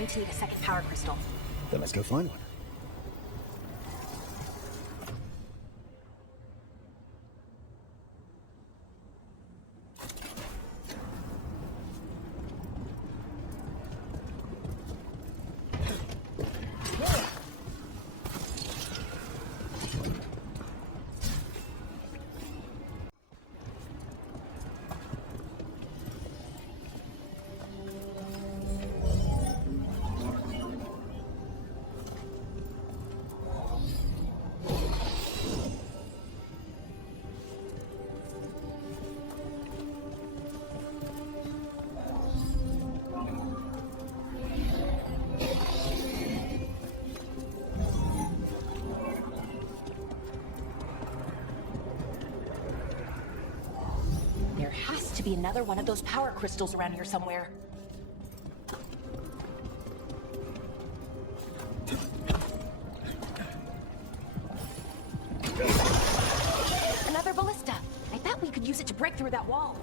To need a second power crystal. Then let's go find one. To be another one of those power crystals around here somewhere. Another ballista. I thought we could use it to break through that wall.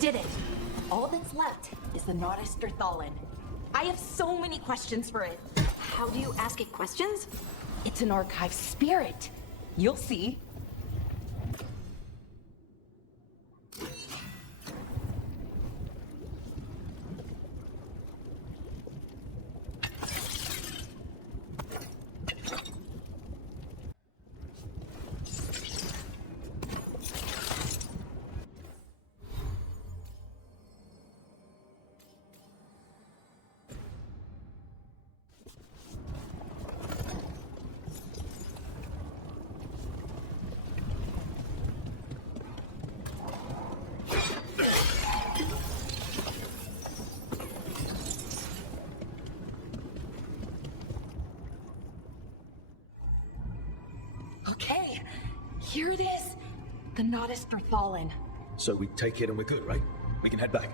did it! All that's left is the Nodus Derthalin. I have so many questions for it. How do you ask it questions? It's an archive spirit. You'll see. Okay, here it is. The Nodus Derthalin. So we take it and we're good, right? We can head back.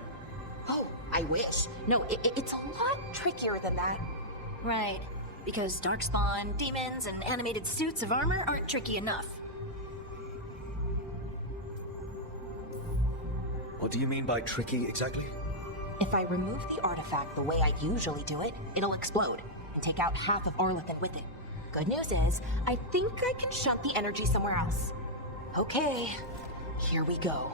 Oh, I wish. No, it's a lot trickier than that. Right. Because darkspawn, demons, and animated suits of armor aren't tricky enough. What do you mean by tricky exactly? If I remove the artifact the way I usually do it, it'll explode and take out half of Arlethan with it. Good news is, I think I can shunt the energy somewhere else. Okay, here we go.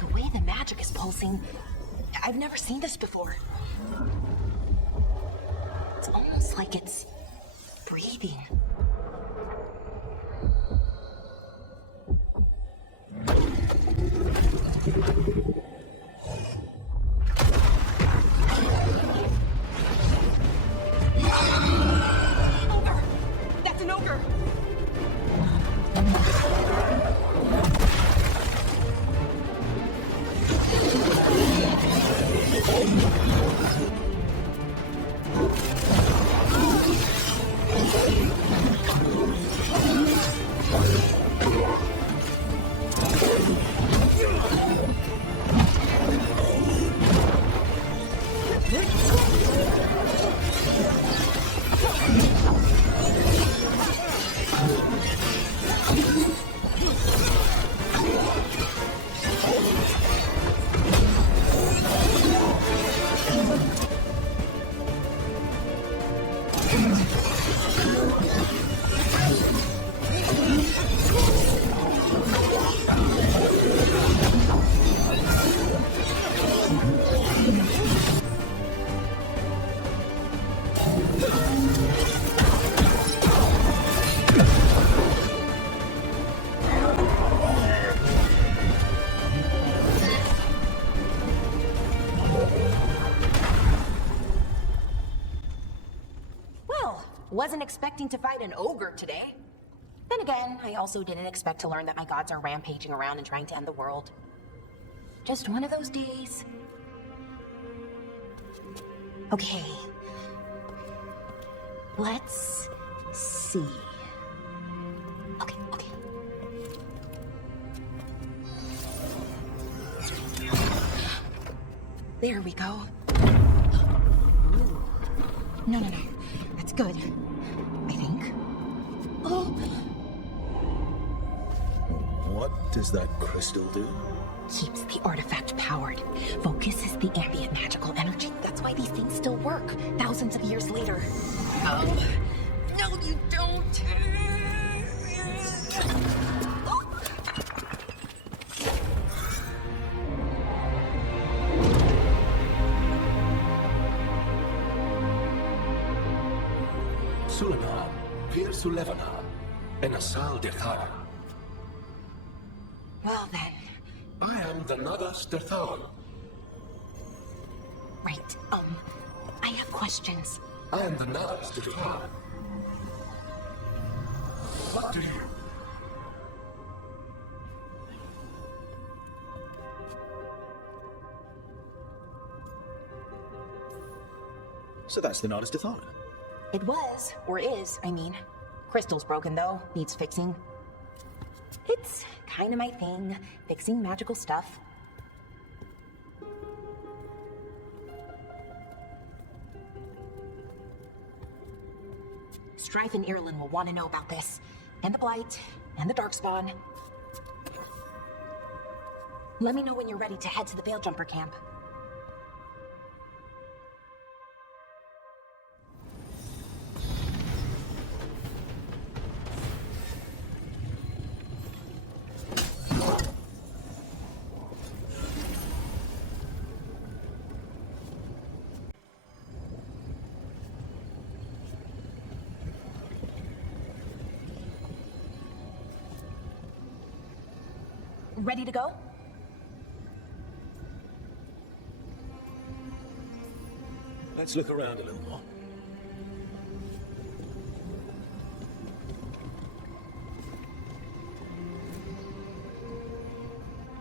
The way the magic is pulsing, I've never seen this before. It's almost like it's breathing. That's an ogre! Wasn't expecting to fight an ogre today. Then again, I also didn't expect to learn that my gods are rampaging around and trying to end the world. Just one of those days. Okay. Let's see. Okay. There we go. Ooh. No. That's good. I think. Oh! What does that crystal do? Keeps the artifact powered. Focuses the ambient magical energy. That's why these things still work, thousands of years later. Oh. No, you don't! Sulana, Pir Sulevana, and Asal Dethara. Well then. I am the Nodus Derthalin. Right, I have questions. I am the Nodus Derthalin. What do you... So that's the Nodus Derthalin. It was, or is, I mean. Crystal's broken though, needs fixing. It's kinda my thing, fixing magical stuff. Strife and Ireland will want to know about this. And the Blight, and the Darkspawn. Let me know when you're ready to head to the Veil-Jumper camp. Ready to go? Let's look around a little more.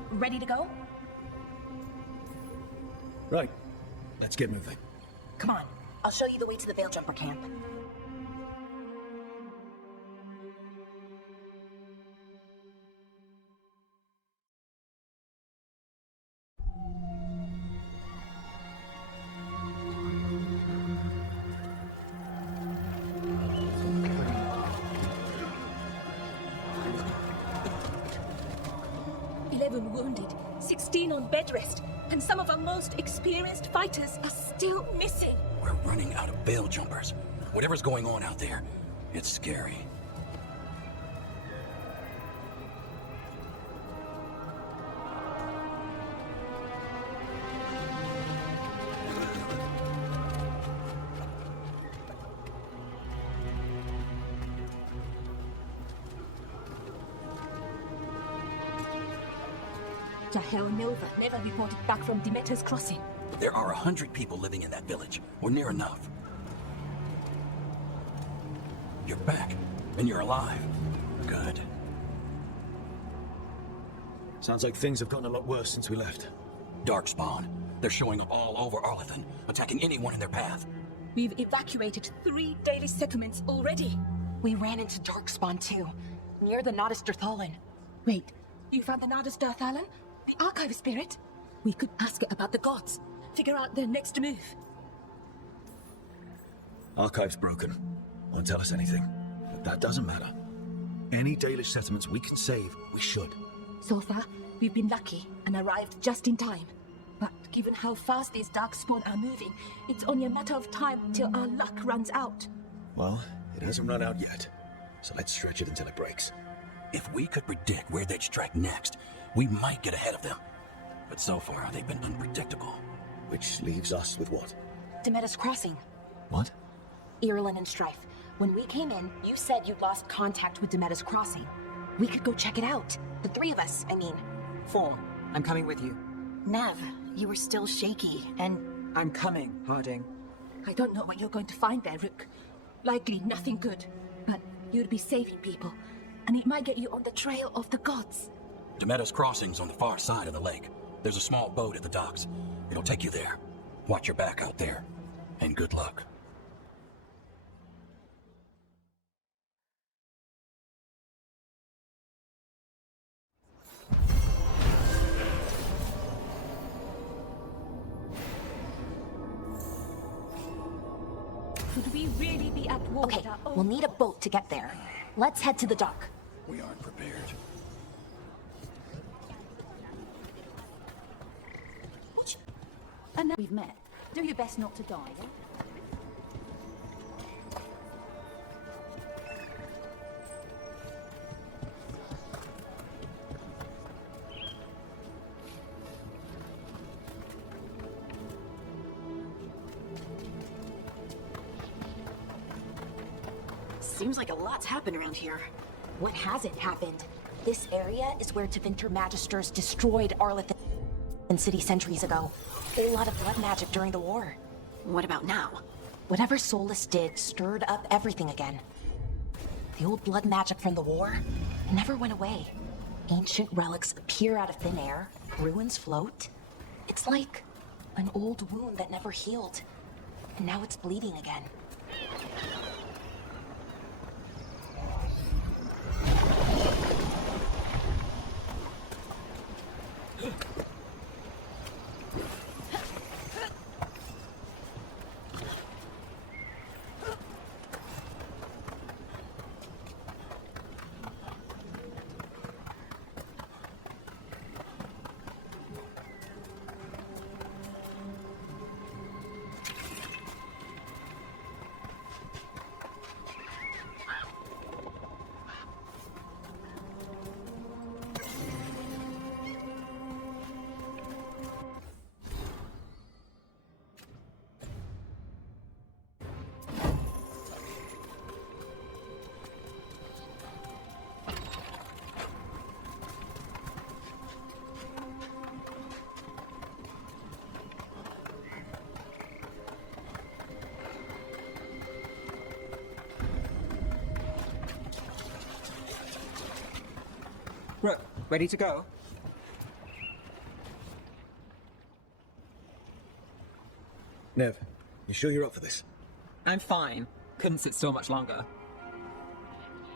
Ready to go? Right. Let's get moving. Come on, I'll show you the way to the Veil-Jumper camp. Wounded, 16 on bed rest, and some of our most experienced fighters are still missing. We're running out of veil jumpers. Whatever's going on out there, it's scary. Jahel and Nova never reported back from Demeter's crossing. There are 100 people living in that village, or near enough. You're back, and you're alive. Good. Sounds like things have gotten a lot worse since we left. Darkspawn. They're showing up all over Arlethan, attacking anyone in their path. We've evacuated 3 daily settlements already. We ran into Darkspawn too, near the Nodus Dirthalin. Wait, you found the Nodus Dirthalin? The archive spirit? We could ask it about the gods. Figure out their next move. Archive's broken. Won't tell us anything. But that doesn't matter. Any Dalish settlements we can save, we should. So far, we've been lucky and arrived just in time. But given how fast these Darkspawn are moving, it's only a matter of time till our luck runs out. Well, it hasn't run out yet. So let's stretch it until it breaks. If we could predict where they'd strike next, we might get ahead of them. But so far, they've been unpredictable. Which leaves us with what? Demeter's crossing. What? Irulan and Strife. When we came in, you said you'd lost contact with Demeter's crossing. We could go check it out. The 3 of us, I mean. Form, I'm coming with you. Nev, you were still shaky, and... I'm coming, Harding. I don't know what you're going to find there, Rook. Likely nothing good. But you'll be saving people, and it might get you on the trail of the gods. Demeter's crossing's on the far side of the lake. There's a small boat at the docks. It'll take you there. Watch your back out there. And good luck. Could we really be at war Okay, with our own we'll need a boat to get there. Let's head to the dock. We aren't prepared. And now we've met. Do your best not to die, yeah? Seems like a lot's happened around here. What hasn't happened? This area is where Tevinter Magisters destroyed Arlethan City centuries ago. A lot of blood magic during the war. What about now? Whatever Solus did stirred up everything again. The old blood magic from the war never went away. Ancient relics appear out of thin air, ruins float. It's like an old wound that never healed, and now it's bleeding again. Rook, ready to go? Nev, you sure you're up for this? I'm fine. Couldn't sit still much longer.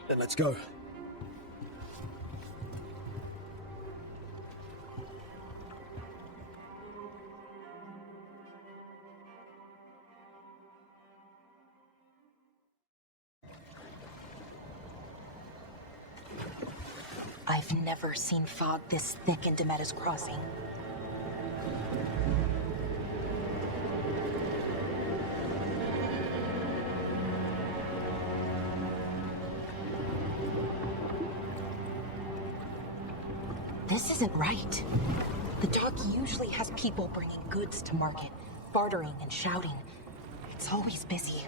Then let's go. I've never seen fog this thick in Demeter's Crossing. This isn't right. The dock usually has people bringing goods to market, bartering and shouting. It's always busy.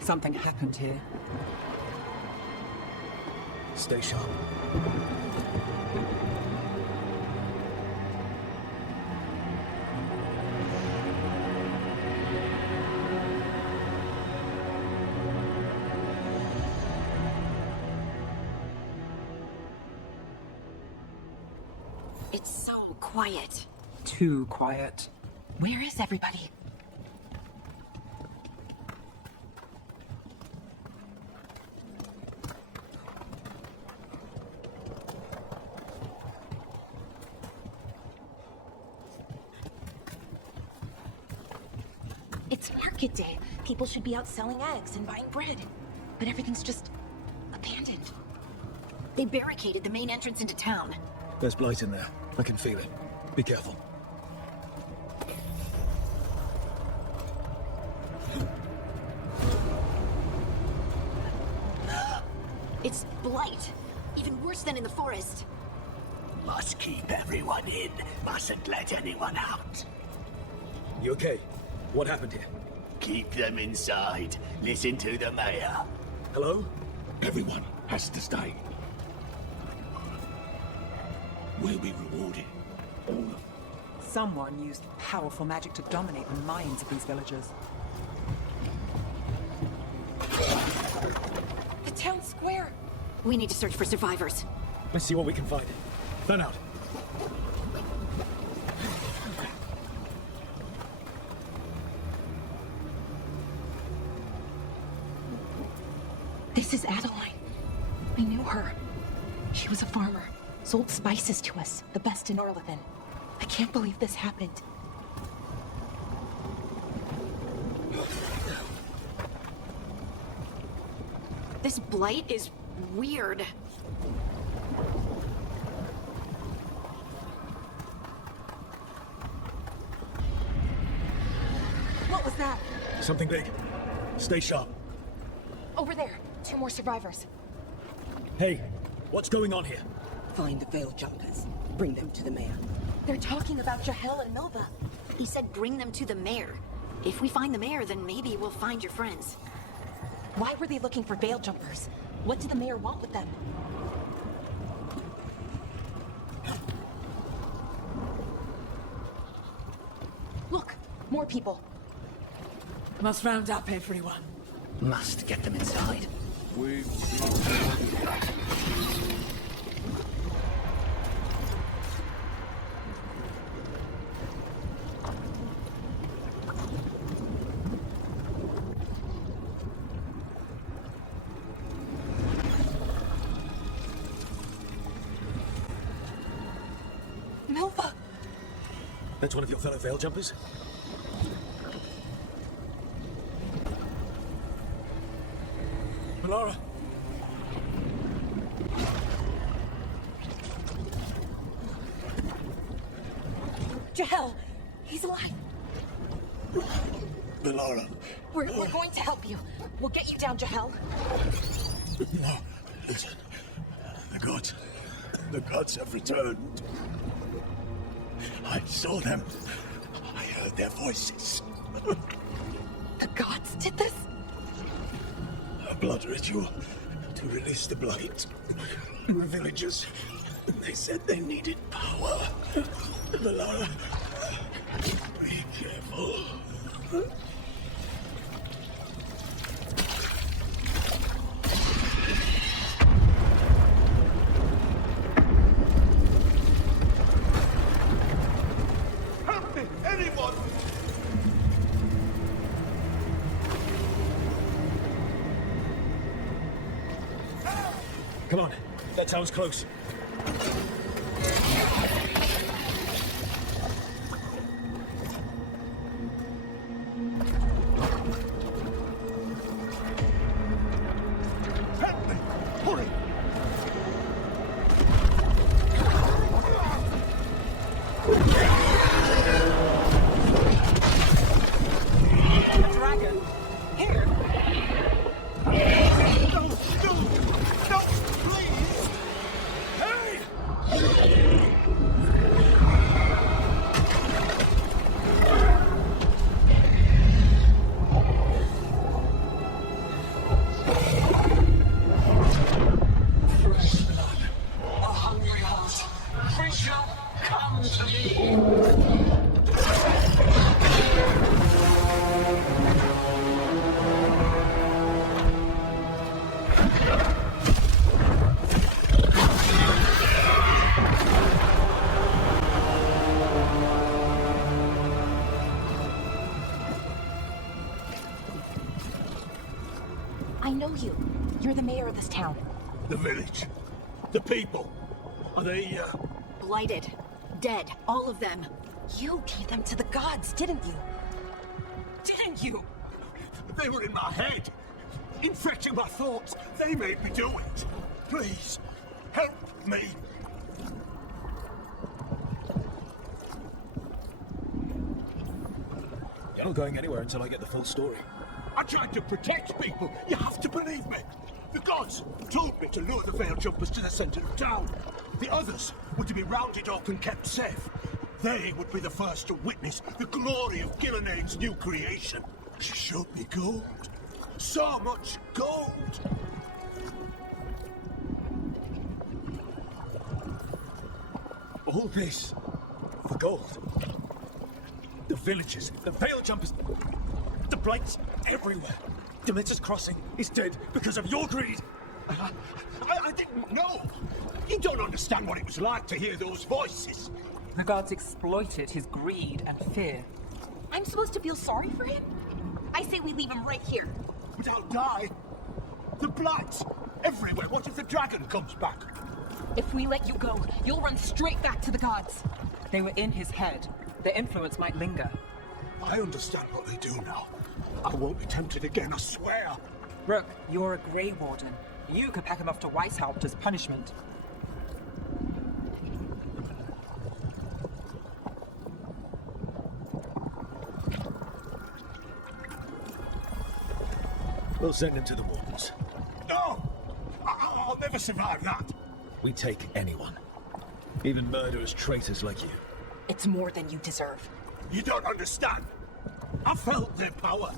Something happened here. Stay sharp. It's so quiet. Too quiet. Where is everybody? It's market day. People should be out selling eggs and buying bread. But everything's just abandoned. They barricaded the main entrance into town. There's blight in there. I can feel it. Be careful. It's blight. Even worse than in the forest. Must keep everyone in. Mustn't let anyone out. You okay? What happened here? Keep them inside. Listen to the mayor. Hello? Everyone has to stay. We'll be rewarded. All of them. Someone used powerful magic to dominate the minds of these villagers. The town square! We need to search for survivors. Let's see what we can find. Fan out. This is Adeline. I knew her. She was a farmer. Sold spices to us, the best in Orlethan. I can't believe this happened. This blight is weird. What was that? Something big. Stay sharp. Over there. 2 more survivors. Hey, what's going on here? Find the veil jumpers. Bring them to the mayor. They're talking about Jahel and Nova. He said bring them to the mayor. If we find the mayor, then maybe we'll find your friends. Why were they looking for veil jumpers? What did the mayor want with them? Look, more people. Must round up everyone. Must get them inside. Nova! That's one of your fellow veil jumpers? Laura! Jahel! He's alive! Laura. We're going to help you. We'll get you down, Jahel. No, listen. The gods have returned. I saw them. I heard their voices. The gods did this? A blood ritual to release the blight. The villagers, they said they needed power. Laura, be careful. Come on, that tower's close. Help me! Hurry! A dragon! Here! No! Please! Hey! Fresh blood, a hungry heart. Creature, come to me! I know you. You're the mayor of this town. The village. The people. Are they, Blighted. Dead. All of them. You gave them to the gods, didn't you? Didn't you? They were in my head. Infecting my thoughts. They made me do it. Please, help me. You're not going anywhere until I get the full story. I tried to protect people. You have to believe me. The gods told me to lure the veil jumpers to the center of town. The others were to be rounded up and kept safe. They would be the first to witness the glory of Gillenaine's new creation. She showed me gold. So much gold. All this for gold. The villagers, the veil jumpers, the blights everywhere. Demeter's crossing is dead because of your greed. I didn't know. You don't understand what it was like to hear those voices. The gods exploited his greed and fear. I'm supposed to feel sorry for him? I say we leave him right here. But I'll die. The blights everywhere. What if the dragon comes back? If we let you go, you'll run straight back to the gods. They were in his head. Their influence might linger. I understand what they do now. I won't be tempted again, I swear. Rook, you're a Grey Warden. You could pack him off to Weishaupt as punishment. We'll send him to the walls. No! I'll never survive that. We take anyone. Even murderous traitors like you. It's more than you deserve. You don't understand. I felt their power.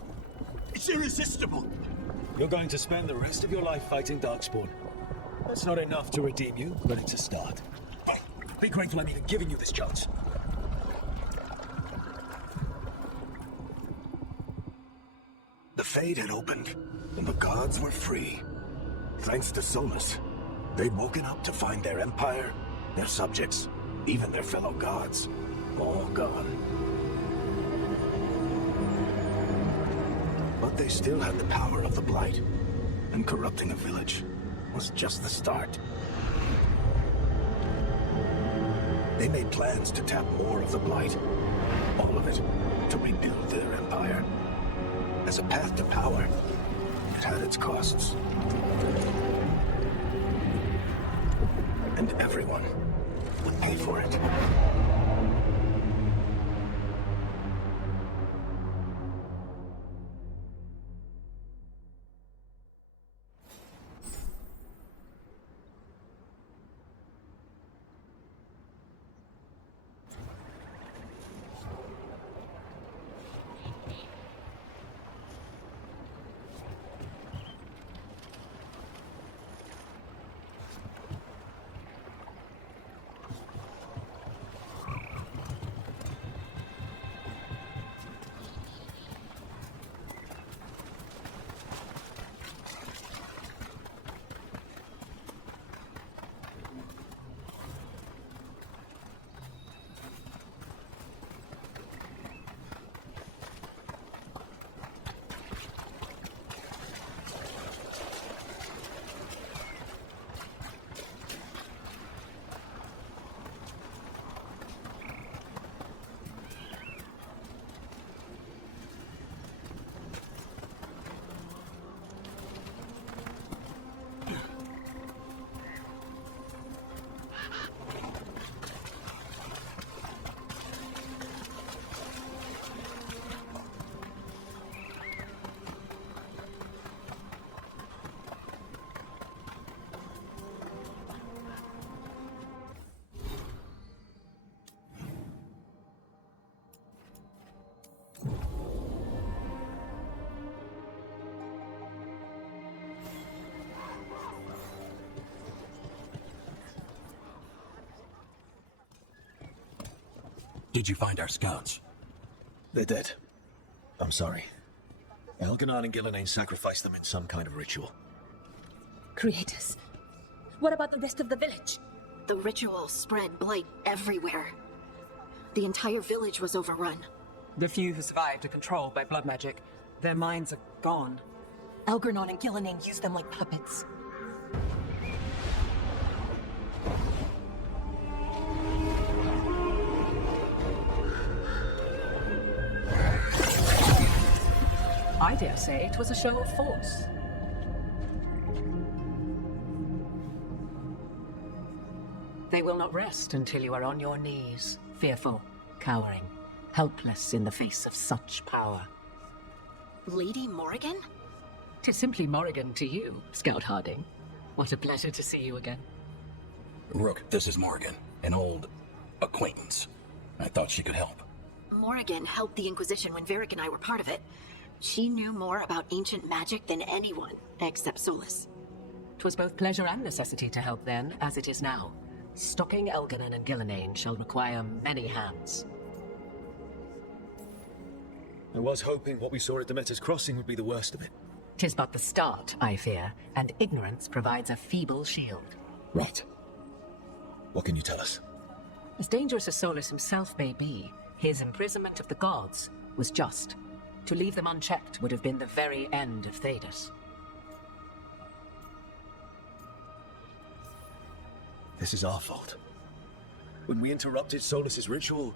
It's irresistible. You're going to spend the rest of your life fighting Darkspawn. That's not enough to redeem you, but it's a start. Be grateful I'm even giving you this chance. The Fade had opened, and the gods were free. Thanks to Solus, they'd woken up to find their empire, their subjects, even their fellow gods, all gone. But they still had the power of the Blight, and corrupting a village was just the start. They made plans to tap more of the Blight, all of it, to rebuild their empire. As a path to power, it had its costs. And everyone would pay for it. Did you find our scouts? They're dead. I'm sorry. Elganon and Gillenane sacrificed them in some kind of ritual. Creators. What about the rest of the village? The ritual spread blight everywhere. The entire village was overrun. The few who survived are controlled by blood magic. Their minds are gone. Elganon and Gillenane used them like puppets. I dare say it was a show of force. They will not rest until you are on your knees, fearful, cowering, helpless in the face of such power. Lady Morrigan? 'Tis simply Morrigan to you, Scout Harding. What a pleasure to see you again. Rook, this is Morrigan, an old acquaintance. I thought she could help. Morrigan helped the Inquisition when Varric and I were part of it. She knew more about ancient magic than anyone, except Solus. 'Twas both pleasure and necessity to help then, as it is now. Stopping Elganon and Gillenane shall require many hands. I was hoping what we saw at Demeter's Crossing would be the worst of it. 'Tis but the start, I fear, and ignorance provides a feeble shield. Right. What can you tell us? As dangerous as Solus himself may be, his imprisonment of the gods was just. To leave them unchecked would have been the very end of Thedas. This is our fault. When we interrupted Solus's ritual,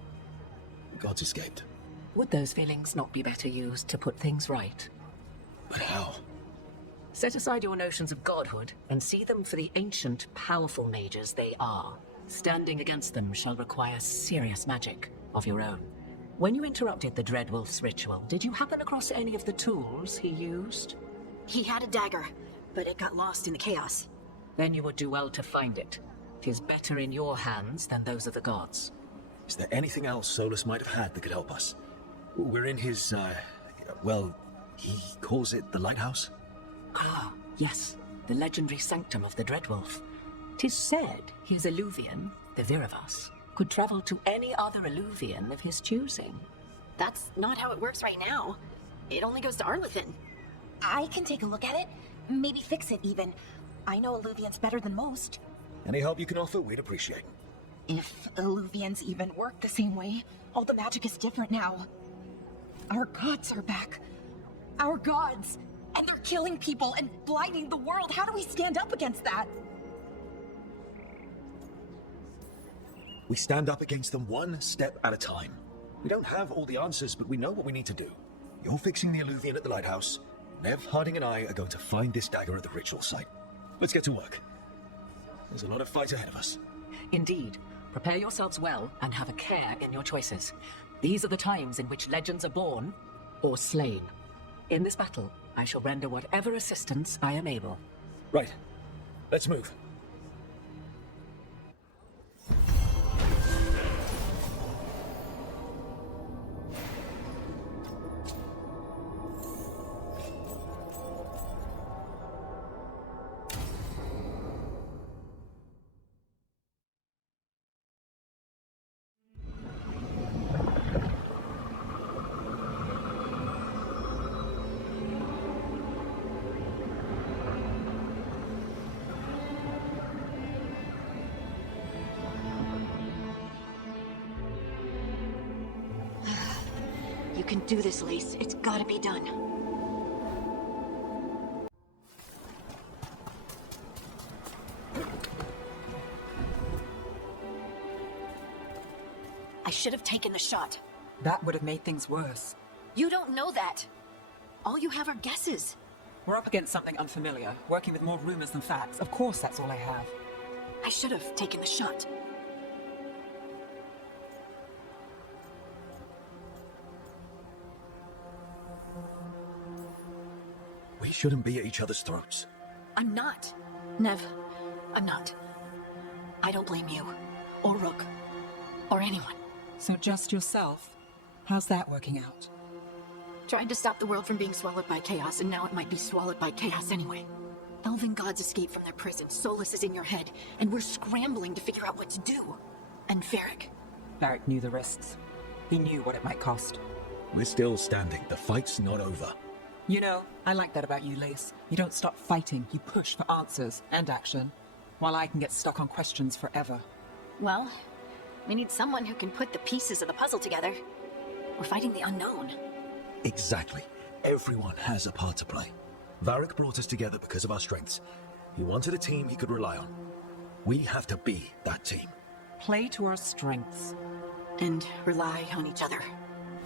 the gods escaped. Would those feelings not be better used to put things right? But how? Set aside your notions of godhood and see them for the ancient, powerful mages they are. Standing against them shall require serious magic of your own. When you interrupted the Dreadwolf's ritual, did you happen across any of the tools he used? He had a dagger, but it got lost in the chaos. Then you would do well to find it. 'Tis better in your hands than those of the gods. Is there anything else Solus might have had that could help us? We're in his, well, he calls it the lighthouse? Ah, yes, the legendary sanctum of the Dreadwolf. 'Tis said his Illuvian, the Viravas, could travel to any other Illuvian of his choosing. That's not how it works right now. It only goes to Arlethan. I can take a look at it. Maybe fix it even. I know Illuvians better than most. Any help you can offer, we'd appreciate. If Illuvians even work the same way, all the magic is different now. Our gods are back. Our gods! And they're killing people and blighting the world. How do we stand up against that? We stand up against them one step at a time. We don't have all the answers, but we know what we need to do. You're fixing the Illuvian at the lighthouse. Nev, Harding, and I are going to find this dagger at the ritual site. Let's get to work. There's a lot of fight ahead of us. Indeed. Prepare yourselves well and have a care in your choices. These are the times in which legends are born or slain. In this battle, I shall render whatever assistance I am able. Right. Let's move. You can do this, Lace. It's gotta be done. I should have taken the shot. That would have made things worse. You don't know that. All you have are guesses. We're up against something unfamiliar, working with more rumors than facts. Of course that's all I have. I should have taken the shot. We shouldn't be at each other's throats. I'm not. Nev, I'm not. I don't blame you. Or Rook. Or anyone. So just yourself? How's that working out? Tried to stop the world from being swallowed by chaos, and now it might be swallowed by chaos anyway. Elven gods escaped from their prison, Solus is in your head, and we're scrambling to figure out what to do. And Varric. Varric knew the risks. He knew what it might cost. We're still standing. The fight's not over. You know, I like that about you, Lace. You don't stop fighting, you push for answers and action, while I can get stuck on questions forever. Well, we need someone who can put the pieces of the puzzle together. We're fighting the unknown. Exactly. Everyone has a part to play. Varric brought us together because of our strengths. He wanted a team he could rely on. We have to be that team. Play to our strengths. And rely on each other.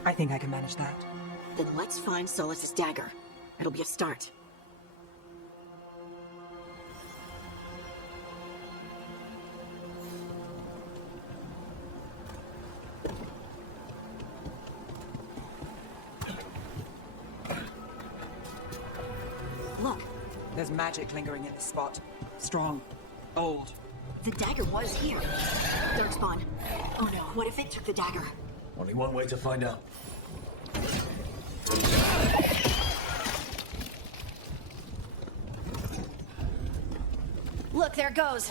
I think I can manage that. Then let's find Solus's dagger. It'll be a start. Look. There's magic lingering in this spot. Strong. Old. The dagger was here. Darkspawn. Oh no, what if it took the dagger? Only one way to find out. Look, there it goes.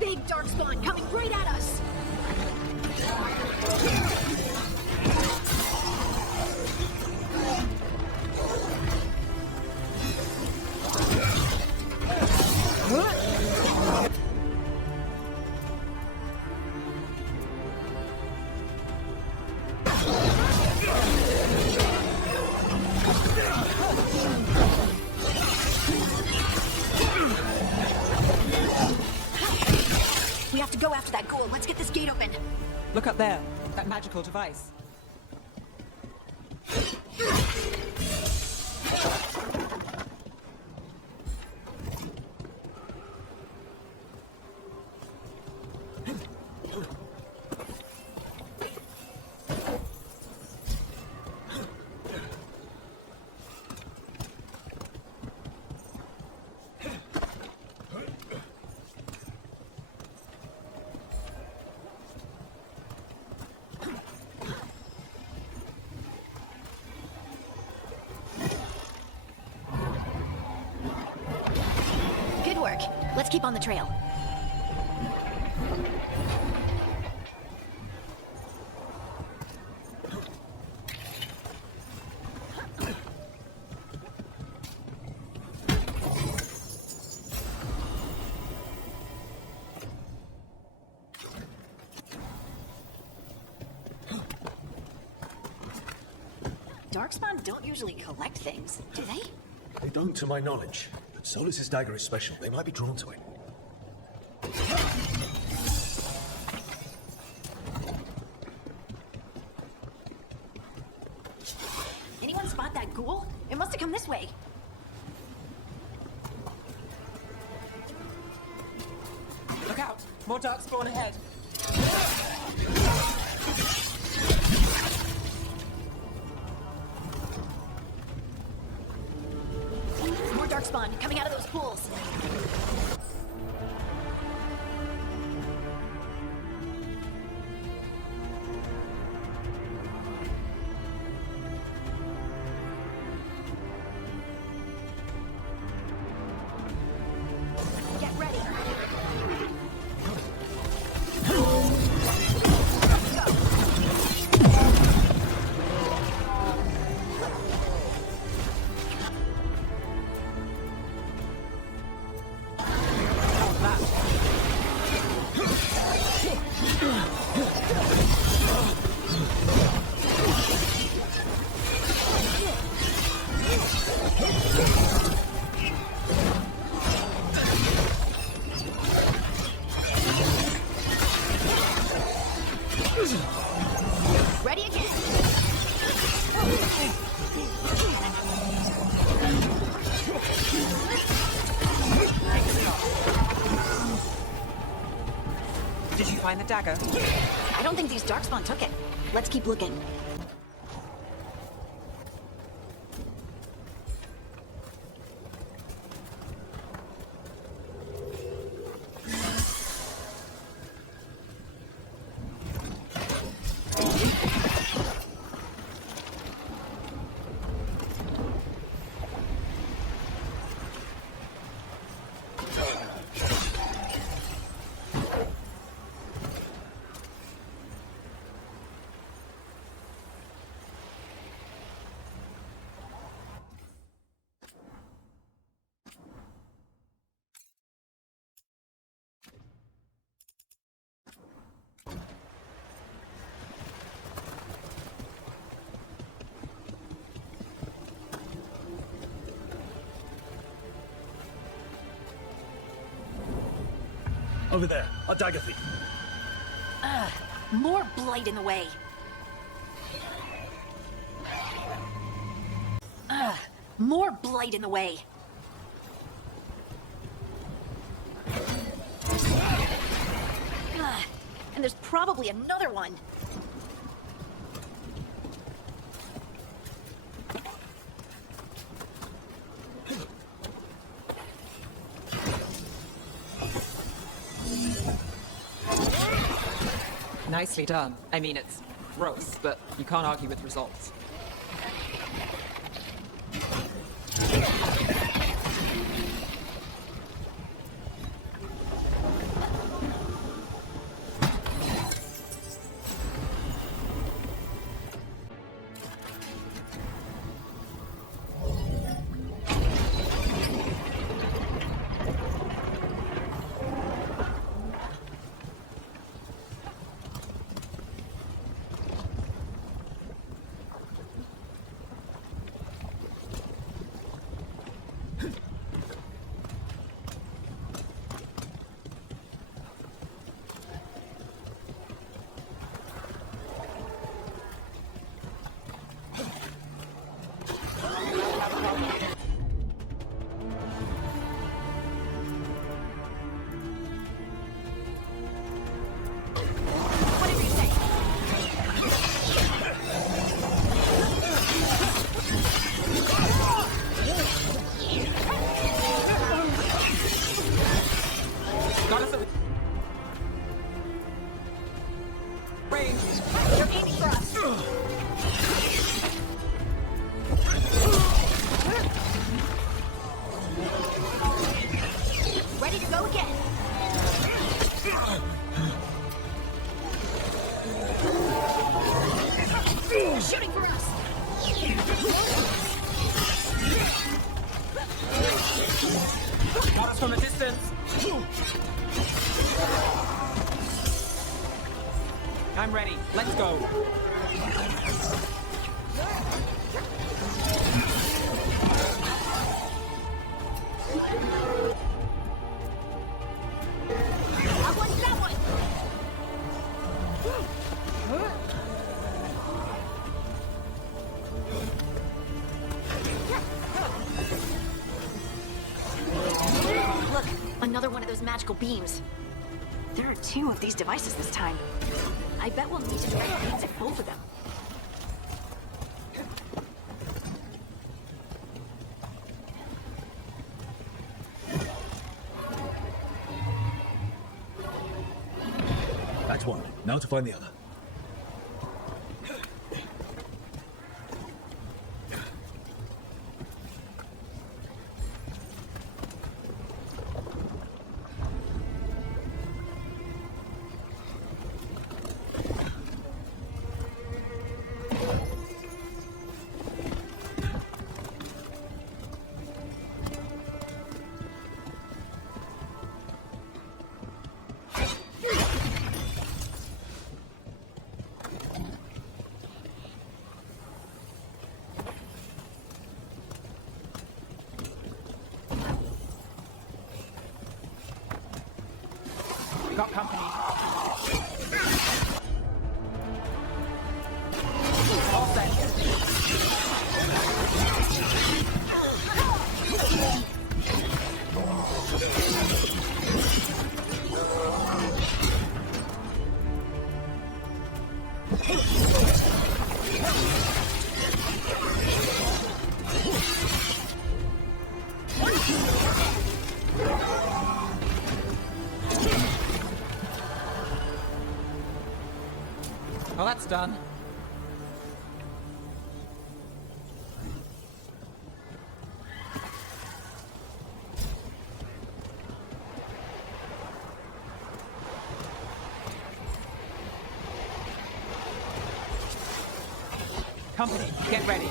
Big Darkspawn coming right at us. We have to go after that ghoul. Let's get this gate open. Look up there. That magical device. Good work. Let's keep on the trail. Darkspawn don't usually collect things, do they? They don't, to my knowledge. But Solus's dagger is special. They might be drawn to it. Anyone spot that ghoul? It must have come this way. Look out! More Darkspawn ahead. More Darkspawn coming out of those pools. Get ready. Ready again. Did you find the dagger? I don't think these Darkspawn took it. Let's keep looking. Over there, our dagger thief. More blight in the way. More blight in the way. And there's probably another one. Nicely done. I mean, it's gross, but you can't argue with results. From a distance. I'm ready. Let's go. Another one of those magical beams. There are 2 of these devices this time. I bet we'll need to direct beams at both of them. That's one. Now to find the other. Got company. All set. Well, that's done. Company, get ready.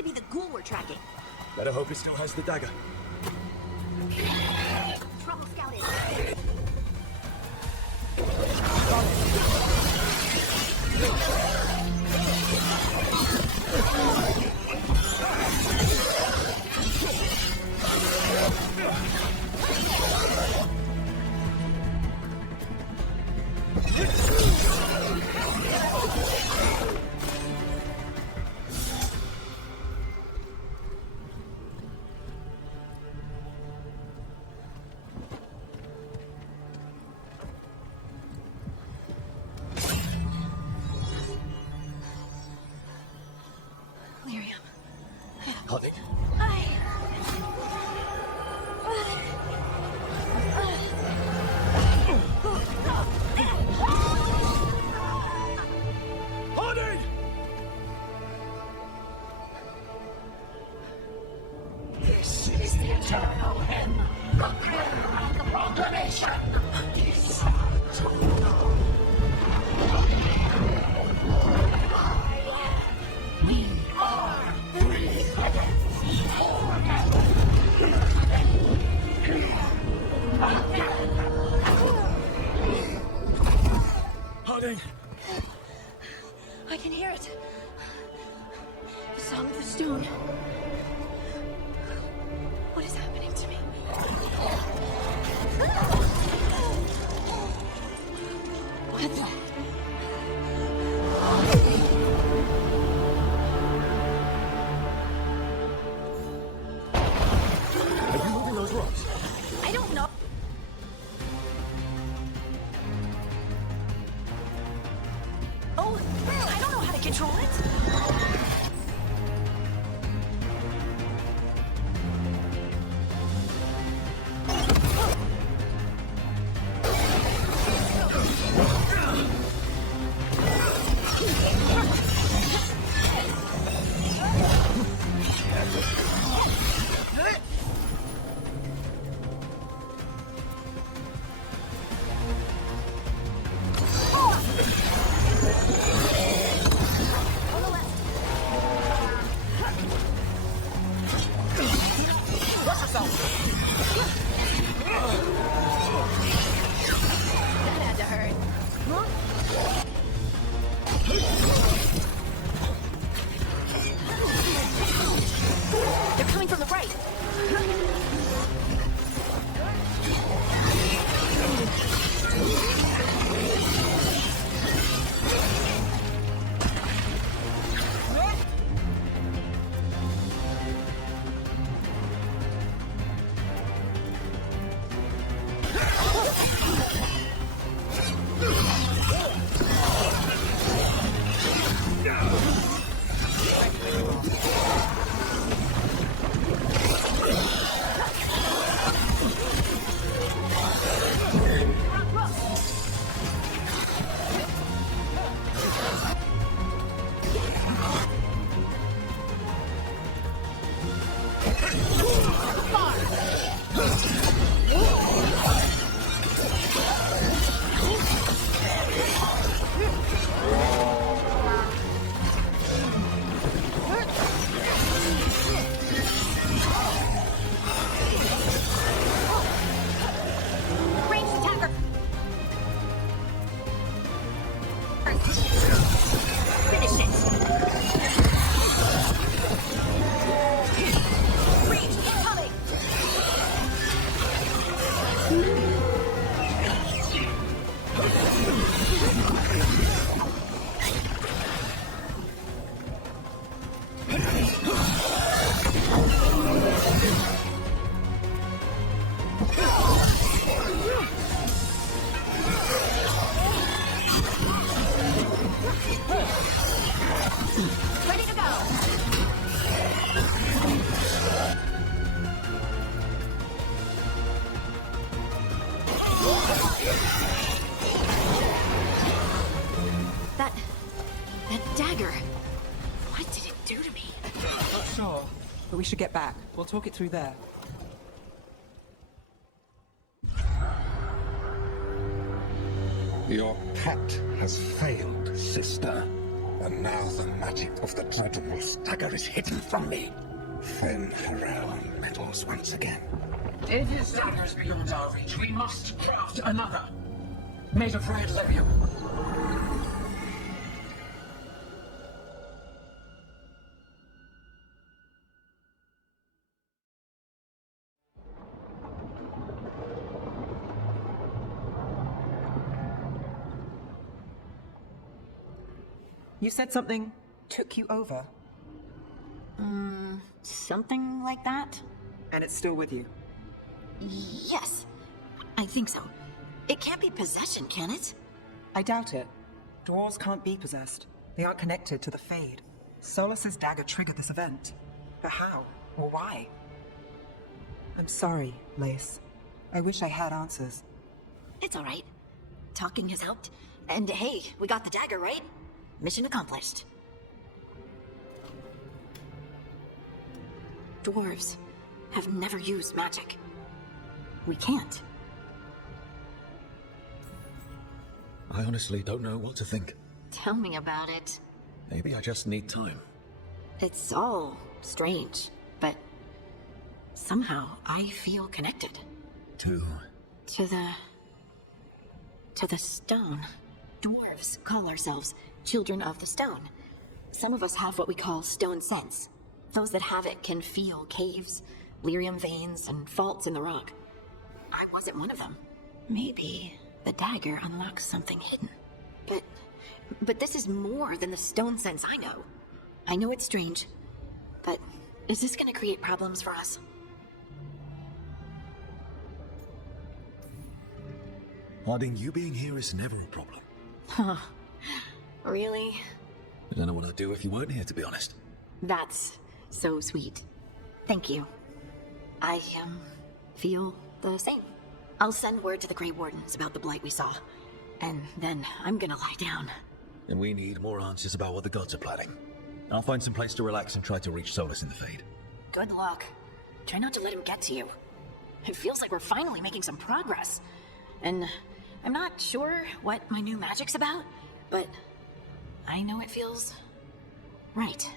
to be the ghoul we're tracking. Better hope he still has the dagger. Trouble scouted. Harding. Harding! This is the eternal hymn, the prayer and the proclamation. We are free. Harding! I can hear it. The song of the stone. What is happening to me? What the? Are you moving those rocks? I don't know. Oh, I don't know how to control it. That had to hurt. They're coming from the right. Ranged attacker. Finish it. Reach incoming. Ready to go. That dagger. What did it do to me? Not sure, but we should get back. We'll talk it through there. Your pact has failed, sister. And now the magic of the Dreadwolf's dagger is hidden from me. Fen Harel meddles once again. If his dagger is beyond our reach, we must craft another. Made of red lyrium. You said something took you over. Something like that? And it's still with you. Yes, I think so. It can't be possession, can it? I doubt it. Dwarves can't be possessed. They aren't connected to the Fade. Solus's dagger triggered this event. But how? Or why? I'm sorry, Lace. I wish I had answers. It's all right. Talking has helped. And hey, we got the dagger, right? Mission accomplished. Dwarves have never used magic. We can't. I honestly don't know what to think. Tell me about it. Maybe I just need time. It's all strange, but somehow I feel connected. To the stone. Dwarves call ourselves children of the stone. Some of us have what we call stone sense. Those that have it can feel caves, lyrium veins, and faults in the rock. I wasn't one of them. Maybe the dagger unlocks something hidden. But this is more than the stone sense I know. I know it's strange, but is this gonna create problems for us? Harding, you being here is never a problem. Huh. Really? I don't know what I'd do if you weren't here, to be honest. That's so sweet. Thank you. I, feel the same. I'll send word to the Grey Wardens about the blight we saw. And then I'm gonna lie down. And we need more answers about what the gods are planning. I'll find some place to relax and try to reach Solus in the Fade. Good luck. Try not to let him get to you. It feels like we're finally making some progress. And I'm not sure what my new magic's about, but I know it feels right.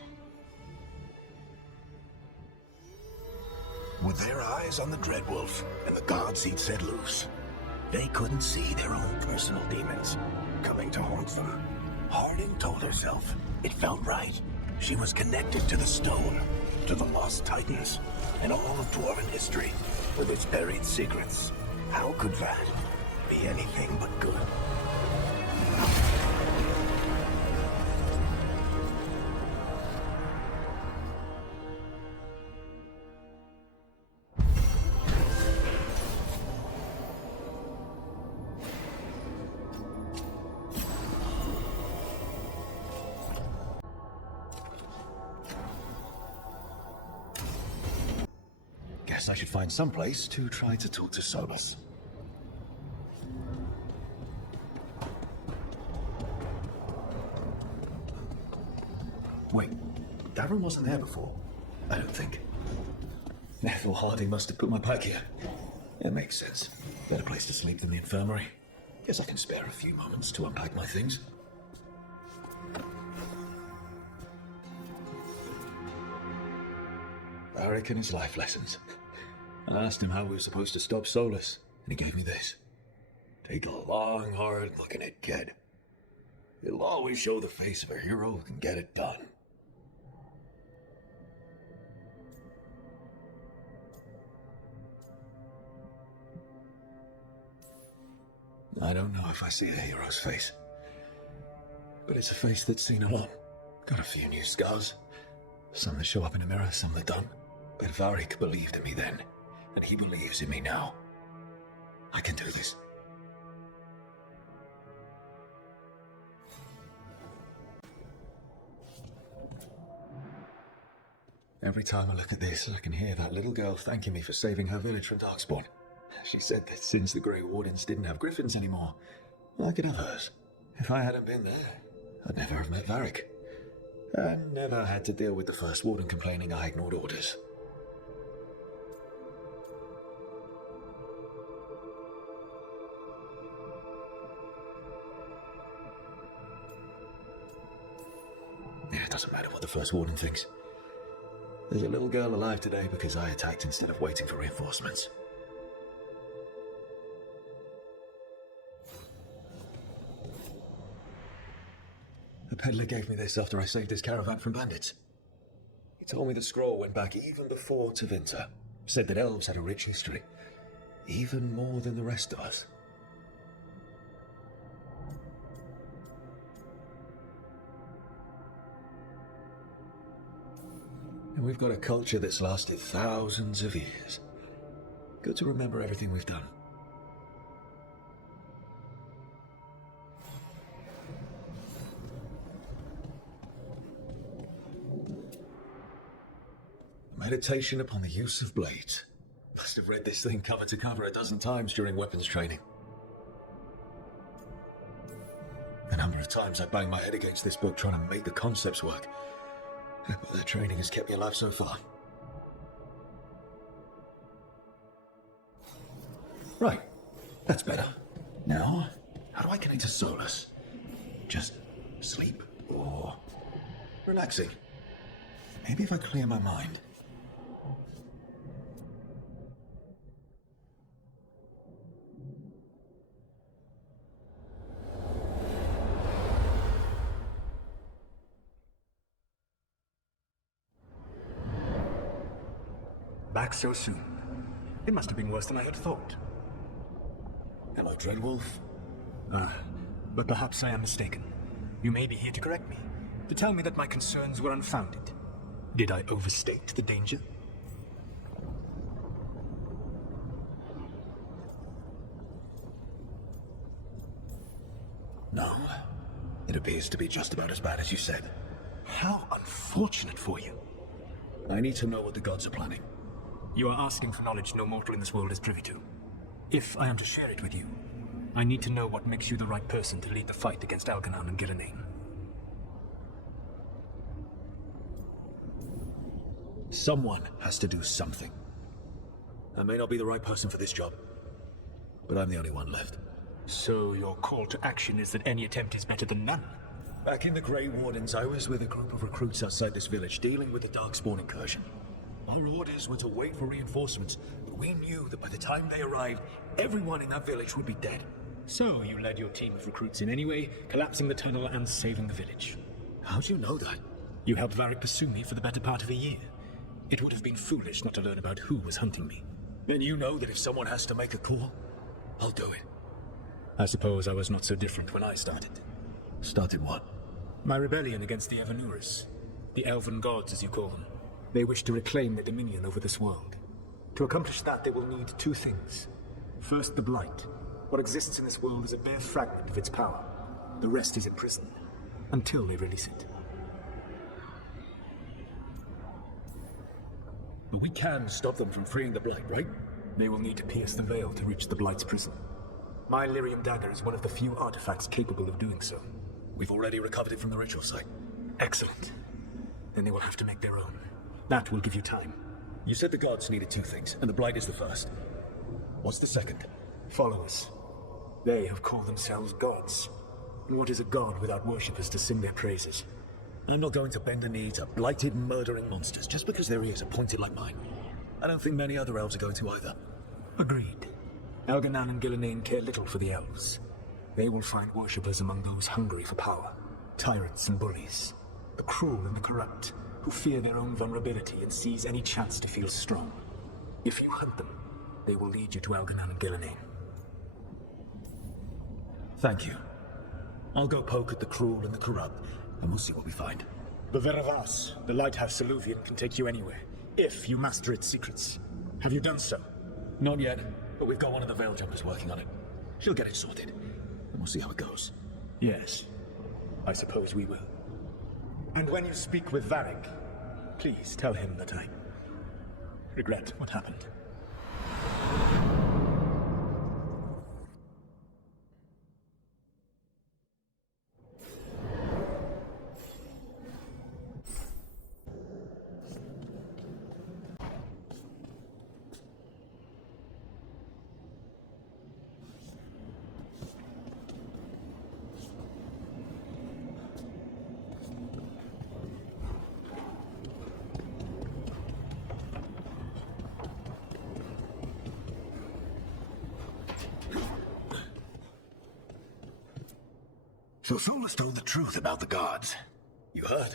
With their eyes on the Dreadwolf and the gods he'd set loose, they couldn't see their own personal demons coming to haunt them. Harding told herself it felt right. She was connected to the stone, to the lost titans, and all of dwarven history with its buried secrets. How could that be anything but good? Guess I should find some place to try to talk to Solus. Wait, that room wasn't there before. I don't think. Ethel Harding must have put my pack here. It makes sense. Better place to sleep than the infirmary. Guess I can spare a few moments to unpack my things. Varric and his life lessons. I asked him how we were supposed to stop Solus, and he gave me this. Take a long, hard look at it, kid. It'll always show the face of a hero who can get it done. I don't know if I see a hero's face, but it's a face that's seen a lot. Got a few new scars. Some that show up in a mirror, some that don't. But Varric believed in me then, and he believes in me now. I can do this. Every time I look at this, I can hear that little girl thanking me for saving her village from Darkspawn. She said that since the Grey Wardens didn't have griffins anymore, I could have hers. If I hadn't been there, I'd never have met Varric. And never had to deal with the first warden complaining I ignored orders. Yeah, it doesn't matter what the first warden thinks. There's a little girl alive today because I attacked instead of waiting for reinforcements. The peddler gave me this after I saved his caravan from bandits. He told me the scroll went back even before Tevinter. Said that elves had a rich history. Even more than the rest of us. And we've got a culture that's lasted thousands of years. Good to remember everything we've done. Meditation upon the use of blades. Must have read this thing cover to cover a dozen times during weapons training. The number of times I banged my head against this book trying to make the concepts work. But the training has kept me alive so far. Right, that's better. Now, how do I connect to Solus? Just sleep or relaxing? Maybe if I clear my mind. Back so soon. It must have been worse than I had thought. Hello, Dreadwolf. But perhaps I am mistaken. You may be here to correct me, to tell me that my concerns were unfounded. Did I overstate the danger? No. It appears to be just about as bad as you said. How unfortunate for you. I need to know what the gods are planning. You are asking for knowledge no mortal in this world is privy to. If I am to share it with you, I need to know what makes you the right person to lead the fight against Algernon and Gillenane. Someone has to do something. I may not be the right person for this job, but I'm the only one left. So your call to action is that any attempt is better than none? Back in the Grey Wardens, I was with a group of recruits outside this village, dealing with the Darkspawn incursion. Our orders were to wait for reinforcements, but we knew that by the time they arrived, everyone in that village would be dead. So you led your team of recruits in any way, collapsing the tunnel and saving the village. How'd you know that? You helped Varric pursue me for the better part of a year. It would have been foolish not to learn about who was hunting me. Then you know that if someone has to make a call, I'll do it. I suppose I was not so different when I started. Started what? My rebellion against the Evanuras. The elven gods, as you call them. They wish to reclaim their dominion over this world. To accomplish that, they will need two things. First, the Blight. What exists in this world is a bare fragment of its power. The rest is imprisoned, until they release it. But we can stop them from freeing the Blight, right? They will need to pierce the veil to reach the Blight's prison. My Lyrium dagger is one of the few artifacts capable of doing so. We've already recovered it from the ritual site. Excellent. Then they will have to make their own. That will give you time. You said the gods needed two things, and the Blight is the first. What's the second? Followers. They have called themselves gods. And what is a god without worshippers to sing their praises? I'm not going to bend a knee to blighted, murdering monsters just because their ears are pointed like mine. I don't think many other elves are going to either. Agreed. Algernon and Gillenane care little for the elves. They will find worshippers among those hungry for power. Tyrants and bullies. The cruel and the corrupt, who fear their own vulnerability and seize any chance to feel strong. If you hunt them, they will lead you to Algernon and Gillenane. Thank you. I'll go poke at the cruel and the corrupt, and we'll see what we find. The Veravas, the lighthouse Soluvian, can take you anywhere, if you master its secrets. Have you done so? Not yet, but we've got one of the Veil Jumpers working on it. She'll get it sorted, and we'll see how it goes. Yes, I suppose we will. And when you speak with Varric, please tell him that I regret what happened. So Solus told the truth about the gods. You heard?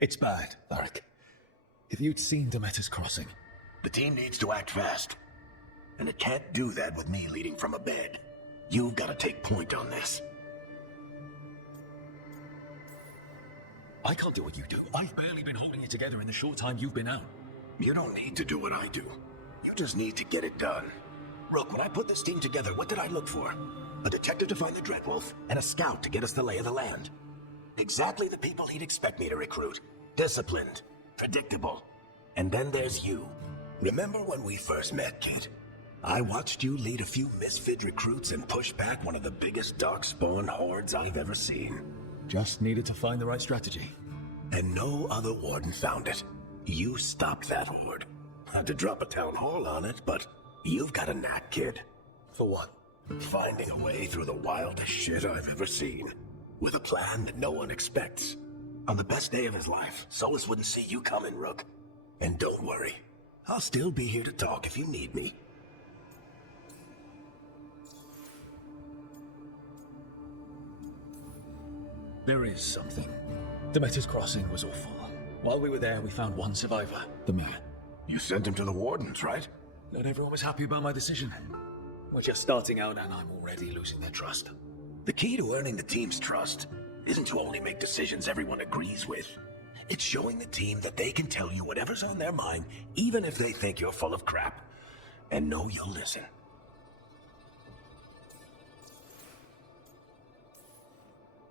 It's bad, Varric. If you'd seen Demeter's crossing... The team needs to act fast. And it can't do that with me leading from a bed. You've got to take point on this. I can't do what you do. I've barely been holding it together in the short time you've been out. You don't need to do what I do. You just need to get it done. Rook, when I put this team together, what did I look for? A detective to find the Dreadwolf, and a scout to get us the lay of the land. Exactly the people he'd expect me to recruit. Disciplined, predictable. And then there's you. Remember when we first met, kid? I watched you lead a few misfit recruits and push back one of the biggest darkspawn hordes I've ever seen. Just needed to find the right strategy. And no other warden found it. You stopped that horde. Had to drop a town hall on it, but you've got a knack, kid. For what? Finding a way through the wildest shit I've ever seen. With a plan that no one expects. On the best day of his life, Solus wouldn't see you coming, Rook. And don't worry. I'll still be here to talk if you need me. There is something. Demeter's crossing was awful. While we were there, we found one survivor, the mayor. You sent him to the wardens, right? Not everyone was happy about my decision. We're just starting out and I'm already losing their trust. The key to earning the team's trust isn't to only make decisions everyone agrees with. It's showing the team that they can tell you whatever's on their mind, even if they think you're full of crap. And know you'll listen.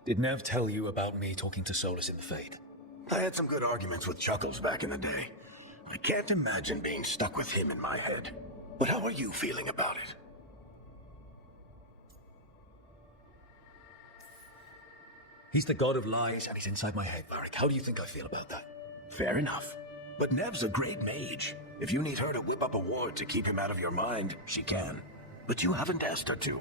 Did Nev tell you about me talking to Solus in the Fade? I had some good arguments with Chuckles back in the day. I can't imagine being stuck with him in my head. But how are you feeling about it? He's the god of lies and he's inside my head, Varric. How do you think I feel about that? Fair enough. But Nev's a great mage. If you need her to whip up a ward to keep him out of your mind, she can. But you haven't asked her to.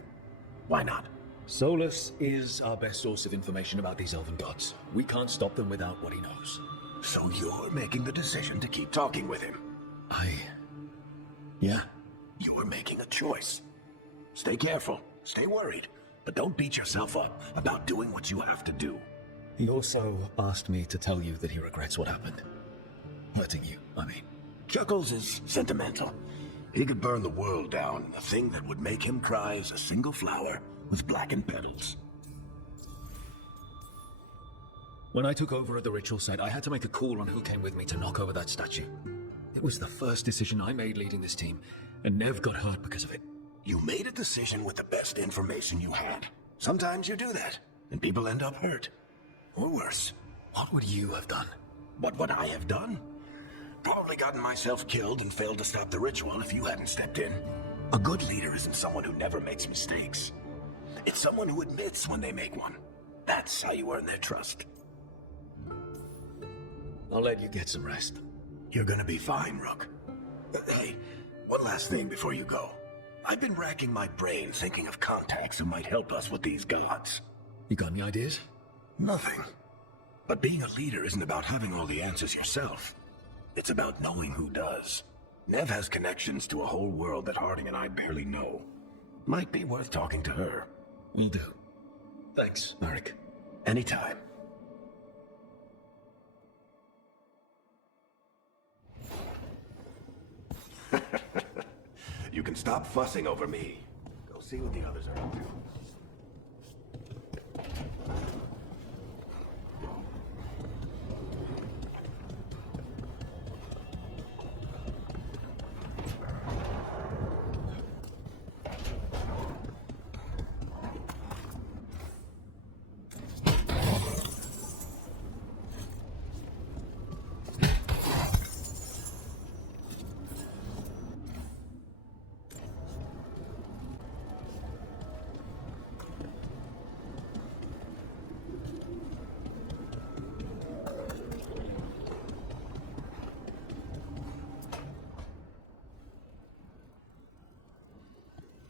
Why not? Solus is our best source of information about these elven gods. We can't stop them without what he knows. So you're making the decision to keep talking with him? Yeah. You were making a choice. Stay careful, stay worried, but don't beat yourself up about doing what you have to do. He also asked me to tell you that he regrets what happened. Hurting you, I mean. Chuckles is sentimental. He could burn the world down, and the thing that would make him cry is a single flower with blackened petals. When I took over at the ritual site, I had to make a call on who came with me to knock over that statue. It was the first decision I made leading this team, and Nev got hurt because of it. You made a decision with the best information you had. Sometimes you do that, and people end up hurt. Or worse. What would you have done? What would I have done? Probably gotten myself killed and failed to stop the ritual if you hadn't stepped in. A good leader isn't someone who never makes mistakes. It's someone who admits when they make one. That's how you earn their trust. I'll let you get some rest. You're gonna be fine, Rook. Hey, one last thing before you go. I've been racking my brain thinking of contacts who might help us with these gods. You got any ideas? Nothing. But being a leader isn't about having all the answers yourself. It's about knowing who does. Nev has connections to a whole world that Harding and I barely know. Might be worth talking to her. Will do. Thanks, Varric. Anytime. You can stop fussing over me. Go see what the others are up to.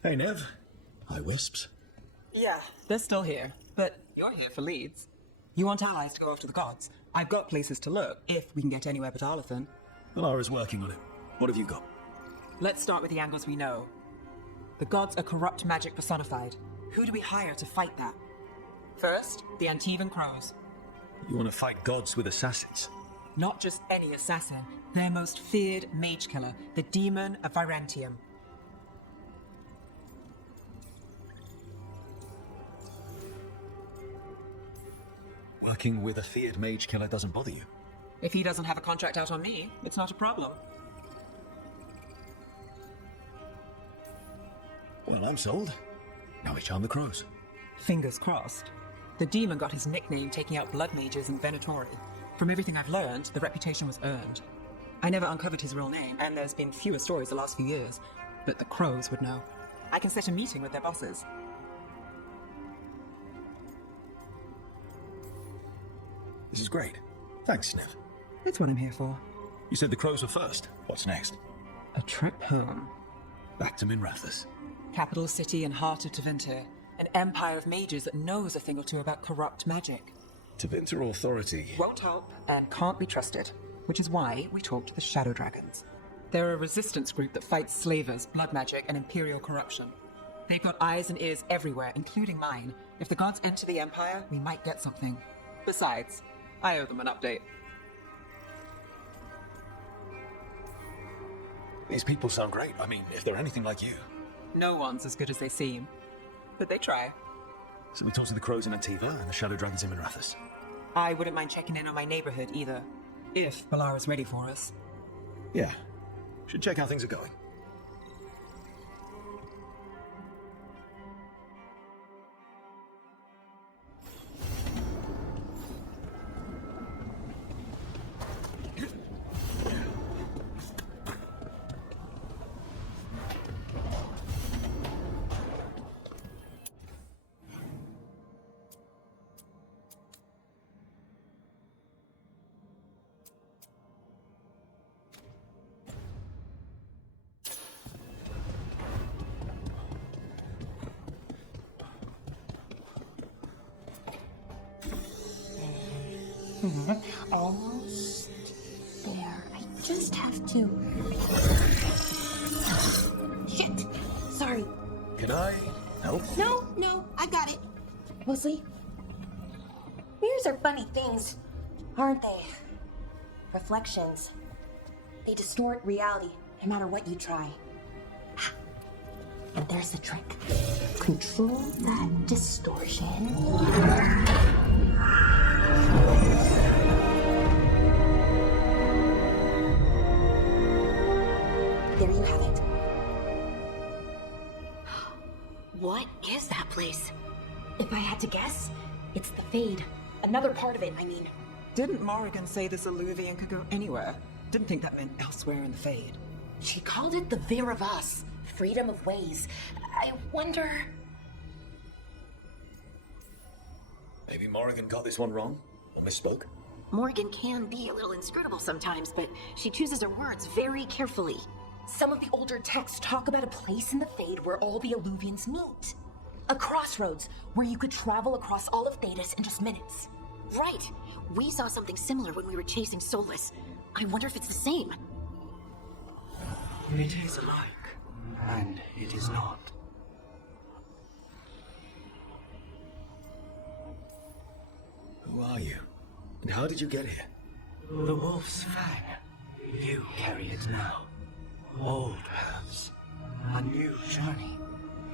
Hey, Nev. Hi, Wisps. Yeah, they're still here, but you're here for leads. You want allies to go after the gods? I've got places to look, if we can get anywhere but Arlathan. Alara's working on it. What have you got? Let's start with the angles we know. The gods are corrupt magic personified. Who do we hire to fight that? First, the Antivan Crows. You want to fight gods with assassins? Not just any assassin, their most feared mage killer, the Demon of Virantium. Working with a feared mage killer doesn't bother you? If he doesn't have a contract out on me, it's not a problem. Well, I'm sold. Now we charm the crows. Fingers crossed. The demon got his nickname taking out blood mages in Venatori. From everything I've learned, the reputation was earned. I never uncovered his real name, and there's been fewer stories the last few years, but the crows would know. I can set a meeting with their bosses. This is great. Thanks, Sniv. That's what I'm here for. You said the crows were first. What's next? A trip home. Back to Minrathous. Capital city and heart of Tevinter. An empire of mages that knows a thing or two about corrupt magic. Tevinter authority. Won't help and can't be trusted, which is why we talk to the Shadow Dragons. They're a resistance group that fights slavers, blood magic, and imperial corruption. They've got eyes and ears everywhere, including mine. If the gods enter the empire, we might get something. Besides, I owe them an update. These people sound great. I mean, if they're anything like you. No one's as good as they seem, but they try. So we talk to the crows in Antiva and the Shadow Dragons in Minrathous. I wouldn't mind checking in on my neighborhood either, if Balara's ready for us. Yeah. Should check how things are going. Almost there. I just have to. Shit! Sorry. Can I help? No, I got it. Mostly. Mirrors are funny things, aren't they? Reflections. They distort reality, no matter what you try. And there's the trick. Control that distortion. There you have it. What is that place? If I had to guess, it's the Fade. Another part of it, I mean. Didn't Morrigan say this Illuvian could go anywhere? Didn't think that meant elsewhere in the Fade. She called it the Vir of Us, freedom of ways. I wonder... Maybe Morrigan got this one wrong, or misspoke. Morgan can be a little inscrutable sometimes, but she chooses her words very carefully. Some of the older texts talk about a place in the Fade where all the Illuvians meet. A crossroads where you could travel across all of Thedas in just minutes. Right. We saw something similar when we were chasing Solus. I wonder if it's the same. It is alike, and it is not. Who are you? And how did you get here? The Wolf's Fang. You carry it now. Old paths. A new journey.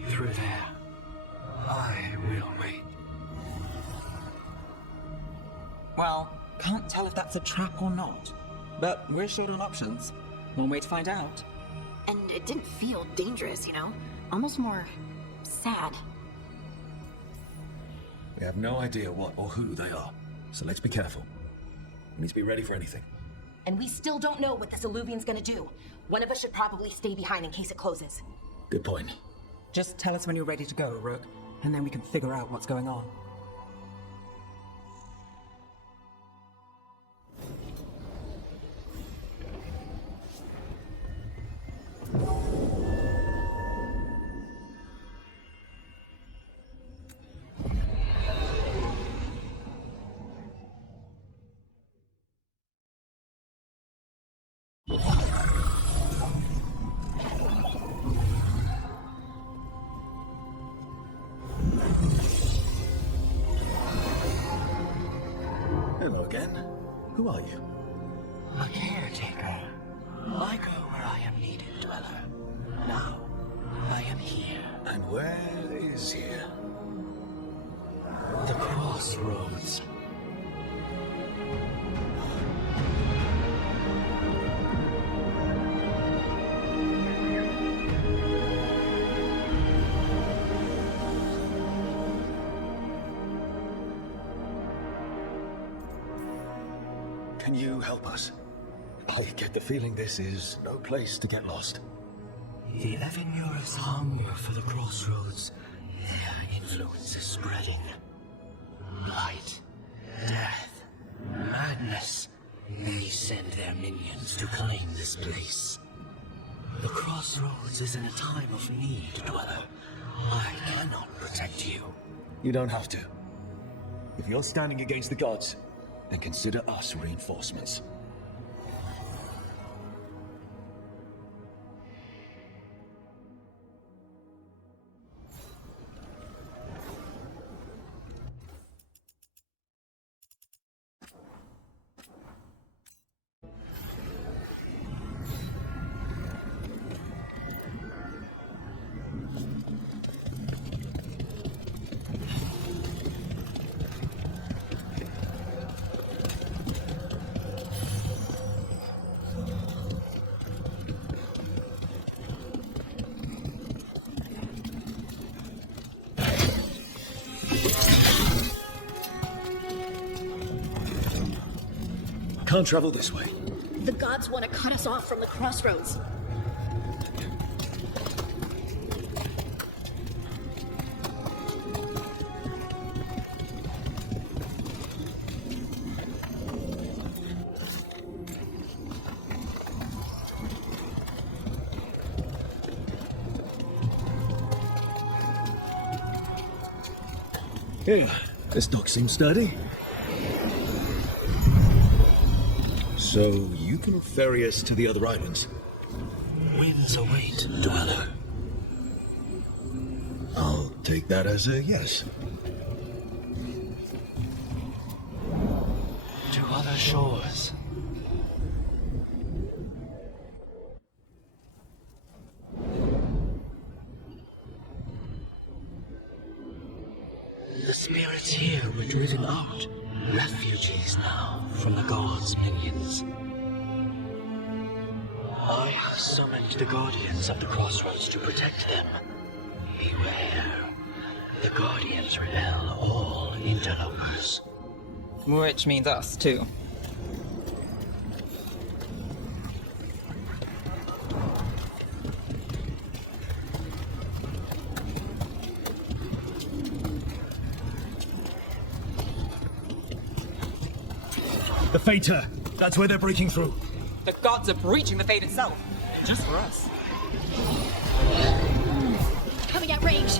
Through there. I will wait. Well, can't tell if that's a trap or not. But we're short on options. One way to find out. And it didn't feel dangerous, you know? Almost more sad. We have no idea what or who they are, so let's be careful. We need to be ready for anything. And we still don't know what this Illuvian's gonna do. One of us should probably stay behind in case it closes. Good point. Just tell us when you're ready to go, Rook, and then we can figure out what's going on. Hello again. Who are you? A caretaker. I go where I am needed, dweller. Now, I am here. And where is here? The crossroads. Can you help us? I get the feeling this is no place to get lost. The Evenur's hunger for the crossroads. Their influence is spreading. Blight, death, madness. They send their minions to claim this place. The crossroads is in a time of need, dweller. I cannot protect you. You don't have to. If you're standing against the gods, then consider us reinforcements. Can't travel this way. The gods want to cut us off from the crossroads. Here, this dock seems sturdy. So, you can ferry us to the other islands? Winds await, dweller. I'll take that as a yes. To other shores. The spirits here were driven out. Refugees now from the gods' minions. I have summoned the guardians of the crossroads to protect them. Beware. The guardians repel all interlopers. Which means us, too. The Fater! That's where they're breaking through. The gods are breaching the fate itself. Just for us. Coming at range.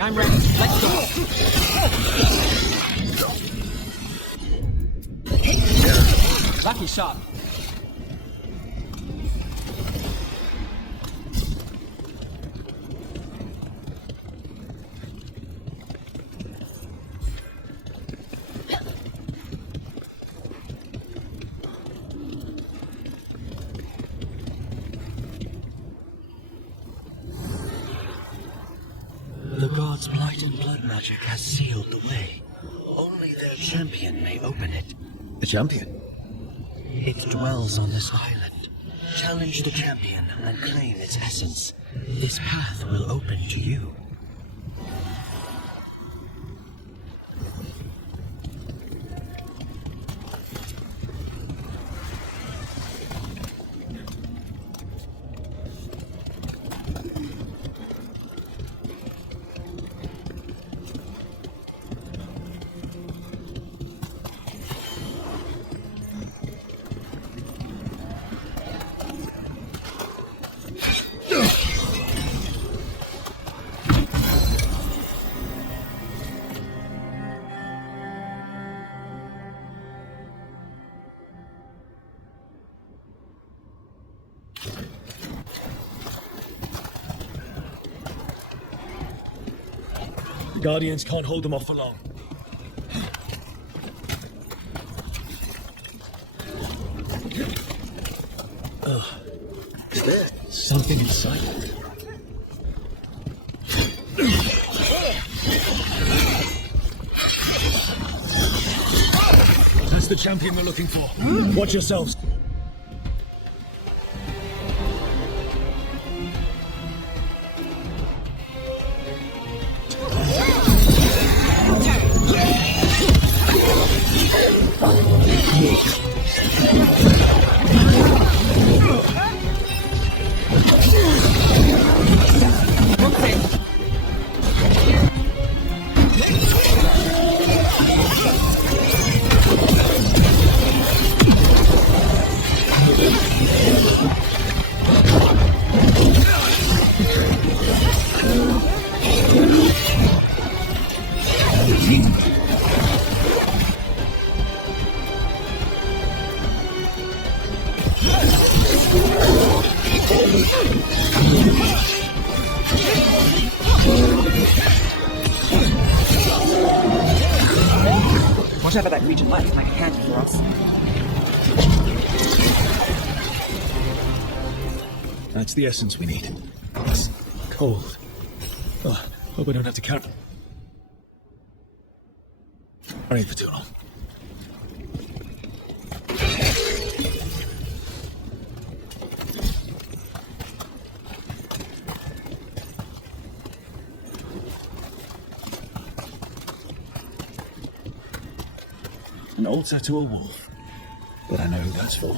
I'm ready. Let's go. Lucky shot. Veilguard's blight and blood magic has sealed the way. Only their champion may open it. The champion? It dwells on this island. Challenge the champion and claim its essence. This path will open to you. Guardians can't hold them off for long. Something inside it. That's the champion we're looking for. Watch yourselves. Whatever that creature likes might be handy for us. That's the essence we need. It's cold. Oh, hope I don't have to count. I ain't for too long. An altar to a wolf. But I know who that's for.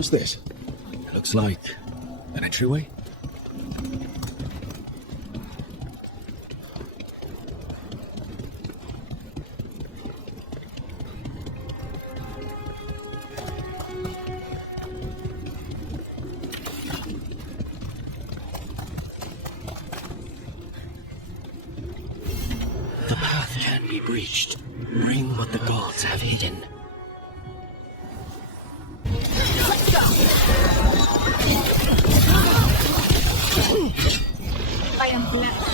What's this? It looks like an entryway. reached. Bring what the gods have hidden. Let's go! I am blessed.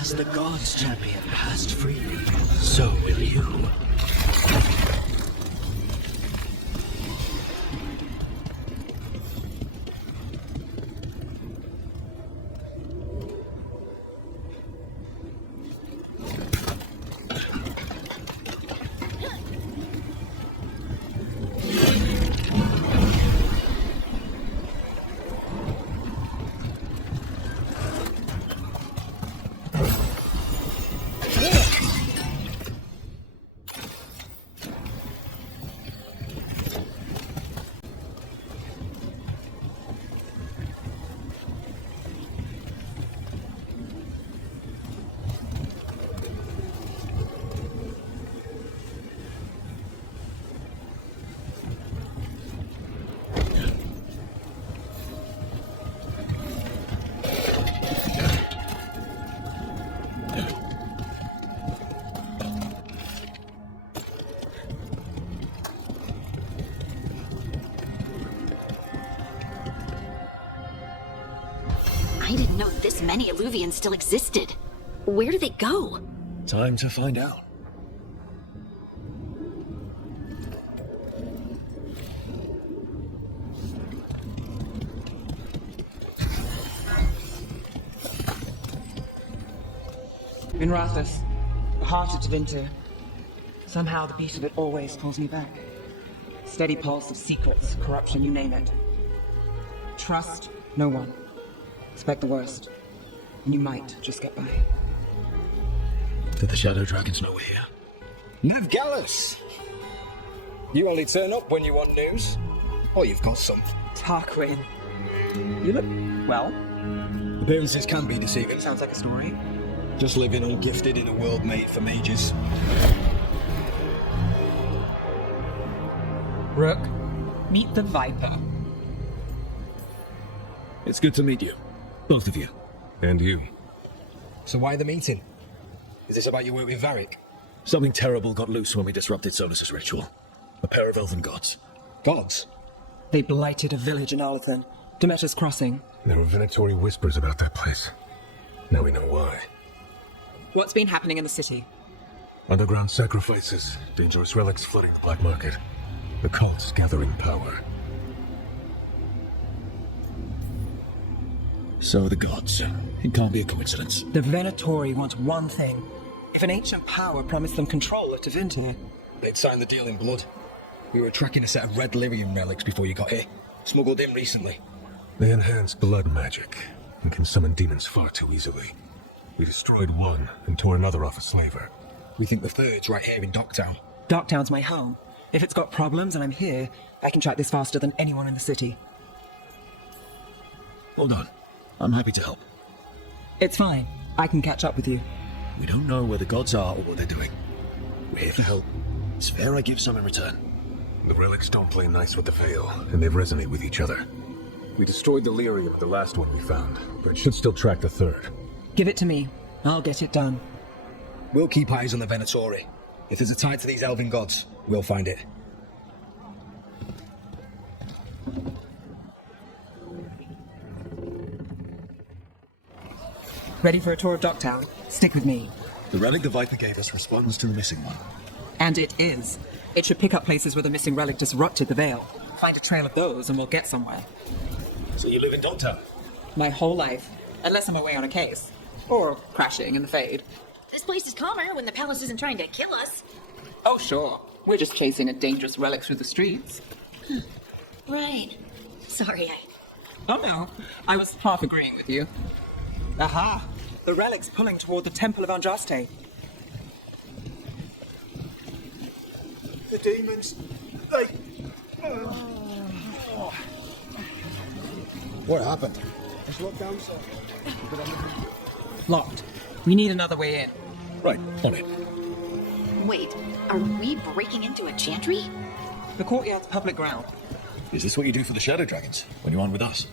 As the gods' champion passed freely, so will you. I didn't know this many Illuvians still existed. Where do they go? Time to find out. Minrathus, the heart of Tevinter. Somehow the beat of it always pulls me back. Steady pulse of secrets, corruption, you name it. Trust no one. Expect the worst. And you might just get by. Did the Shadow Dragons know we're here? Nev Gallus! You only turn up when you want news. Or you've got some. Tarquin. You look well. Appearances can be deceiving. Sounds like a story. Just living ungifted in a world made for mages. Rook, meet the Viper. It's good to meet you. Both of you. And you. So why the meeting? Is this about your work with Varric? Something terrible got loose when we disrupted Solus's ritual. A pair of elven gods. Gods? They blighted a village in Arlethan, Demeter's Crossing. There were venatory whispers about that place. Now we know why. What's been happening in the city? Underground sacrifices, dangerous relics flooding the black market. The cult's gathering power. So the gods. It can't be a coincidence. The Venatori want one thing. If an ancient power promised them control at Tevinter, they'd sign the deal in blood. We were tracking a set of red lyrium relics before you got here. Smuggled in recently. They enhance blood magic and can summon demons far too easily. We destroyed one and tore another off a slaver. We think the third's right here in Docktown. Docktown's my home. If it's got problems and I'm here, I can track this faster than anyone in the city. Hold on. I'm happy to help. It's fine. I can catch up with you. We don't know where the gods are or what they're doing. We're here for help. It's fair I give some in return. The relics don't play nice with the Veil, and they resonate with each other. We destroyed the lyrium with the last one we found, but should still track the third. Give it to me. I'll get it done. We'll keep eyes on the Venatori. If there's a tie to these elven gods, we'll find it. Ready for a tour of Docktown? Stick with me. The relic the Viper gave us responds to the missing one. And it is. It should pick up places where the missing relic disrupted the Veil. Find a trail of those and we'll get somewhere. So you live in Dogtown? My whole life. Unless I'm away on a case. Or crashing in the Fade. This place is calmer when the palace isn't trying to kill us. Oh, sure. We're just chasing a dangerous relic through the streets. Right. Sorry, Oh no, I was half agreeing with you. Aha! The relic's pulling toward the Temple of Andraste. The demons, they... What happened? It's locked down, sir. Locked. We need another way in. Right, on it. Wait, are we breaking into a chantry? The courtyard's public ground. Is this what you do for the Shadow Dragons, when you're on with us?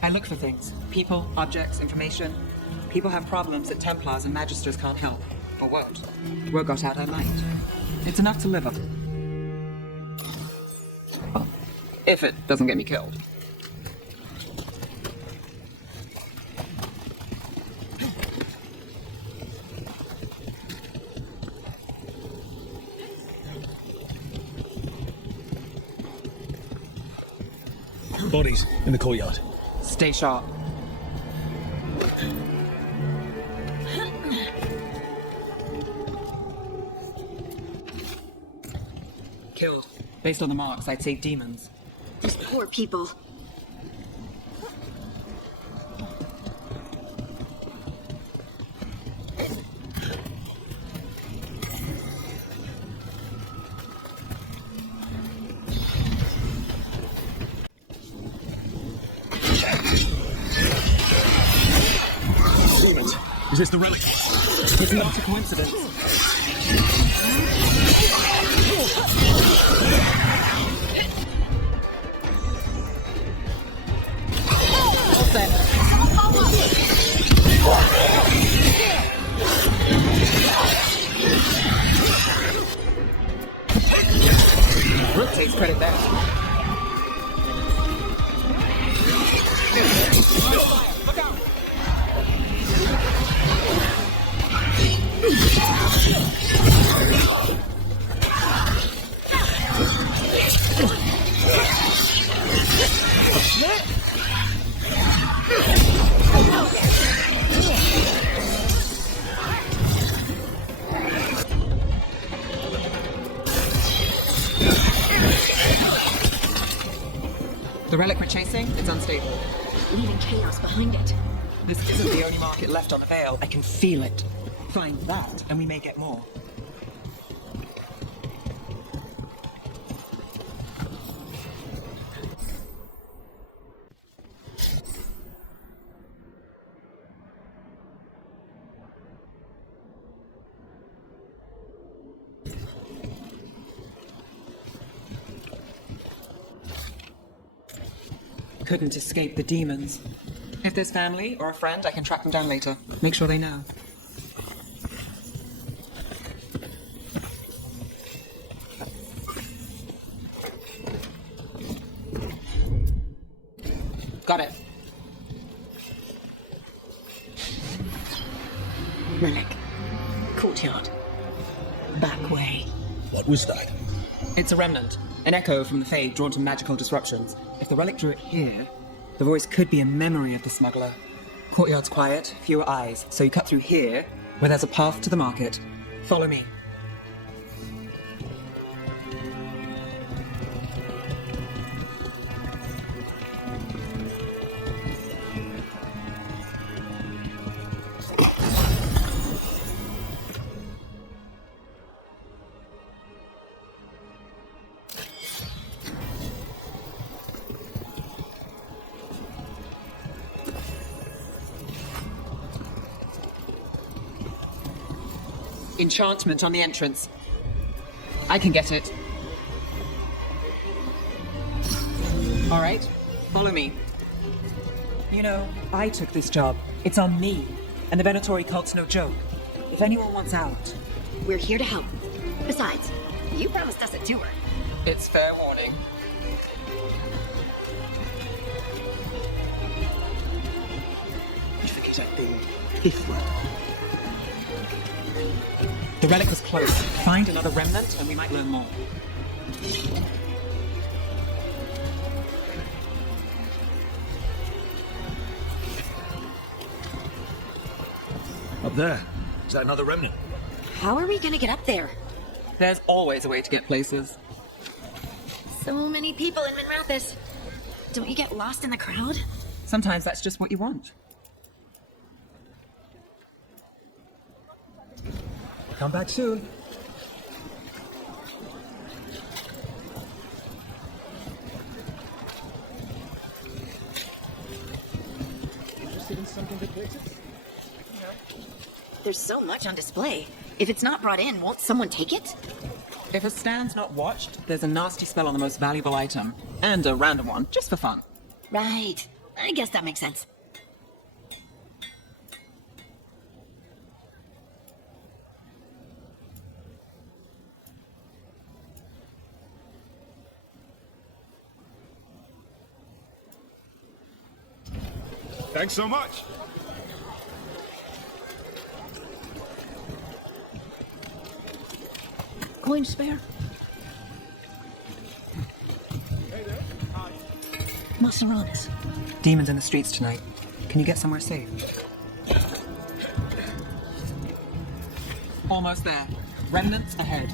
I look for things. People, objects, information. People have problems that Templars and Magisters can't help. Or won't. We're got out our might. It's enough to live up. Well, if it doesn't get me killed. Bodies in the courtyard. Stay sharp. Killed. Based on the marks, I'd say demons. These poor people. Demons. Is this the relic? It's not a coincidence. Rook takes credit there. Look out! The relic we're chasing, it's unstable. Leaving chaos behind it. This isn't the only market left on the Veil. I can feel it. Find that, and we may get more. Couldn't escape the demons. If there's family or a friend, I can track them down later. Make sure they know. Got it. Relic. Courtyard. Back way. What was that? It's a remnant. An echo from the Fade drawn to magical disruptions. If the relic drew it here, the voice could be a memory of the smuggler. Courtyard's quiet, fewer eyes, so you cut through here, where there's a path to the market. Follow me. Enchantment on the entrance. I can get it. All right, follow me. You know, I took this job. It's on me. And the Venatori cult's no joke. If anyone wants out... We're here to help. Besides, you promised us a tour. It's fair warning. You forget I build fifth one. The relic was close. Find another remnant and we might learn more. Up there. Is that another remnant? How are we gonna get up there? There's always a way to get places. So many people in Minrathis. Don't you get lost in the crowd? Sometimes that's just what you want. Come back soon. Interested in something to purchase? There's so much on display. If it's not brought in, won't someone take it? If a stand's not watched, there's a nasty spell on the most valuable item. And a random one, just for fun. Right. I guess that makes sense. Thanks so much. Coin spare? Hey there. Hi. Maseranas. Demons in the streets tonight. Can you get somewhere safe? Almost there. Remnants ahead.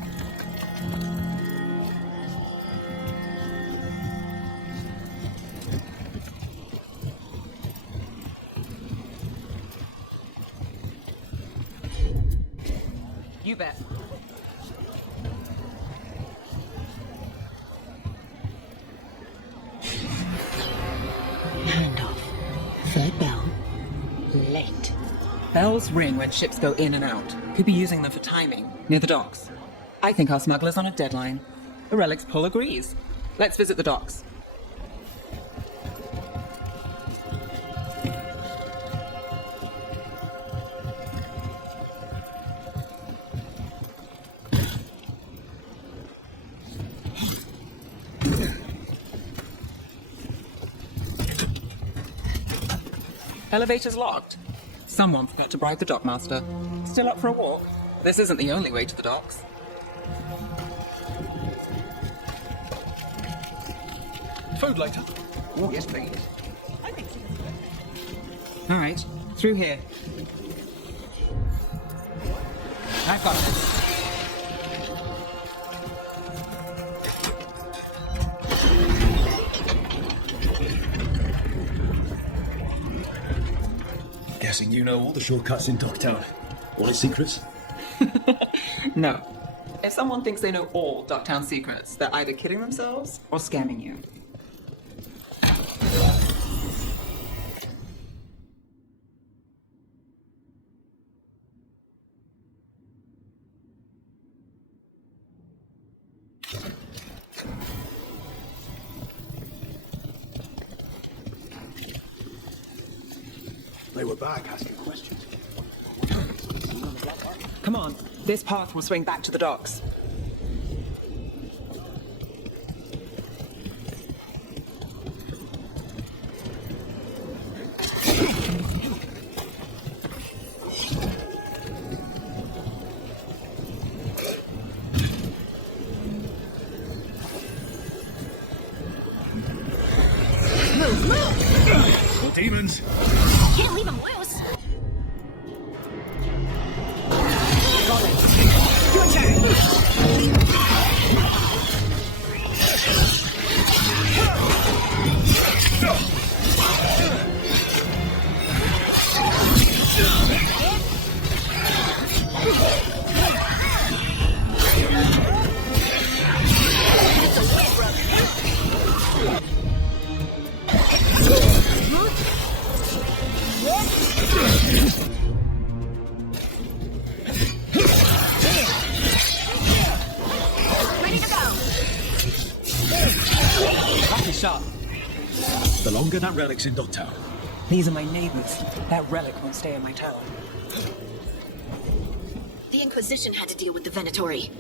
You bet. Handoff. Third bell. Late. Bells ring when ships go in and out. Could be using them for timing, near the docks. I think our smuggler's on a deadline. The relic's pull agrees. Let's visit the docks. Elevator's locked. Someone forgot to bribe the dockmaster. Still up for a walk? This isn't the only way to the docks. Food later? Oh, yes, please. All right, through here. I've got this. Guessing you know all the shortcuts in Docktown. All its secrets? No. If someone thinks they know all Docktown secrets, they're either kidding themselves or scamming you. They were back asking questions. Come on, this path will swing back to the docks. Demons! Can't leave him loose. Ready to go. Back is sharp. The longer that relic's in Docktown. These are my neighbors. That relic won't stay in my tower. The Inquisition had to deal with the Venatori.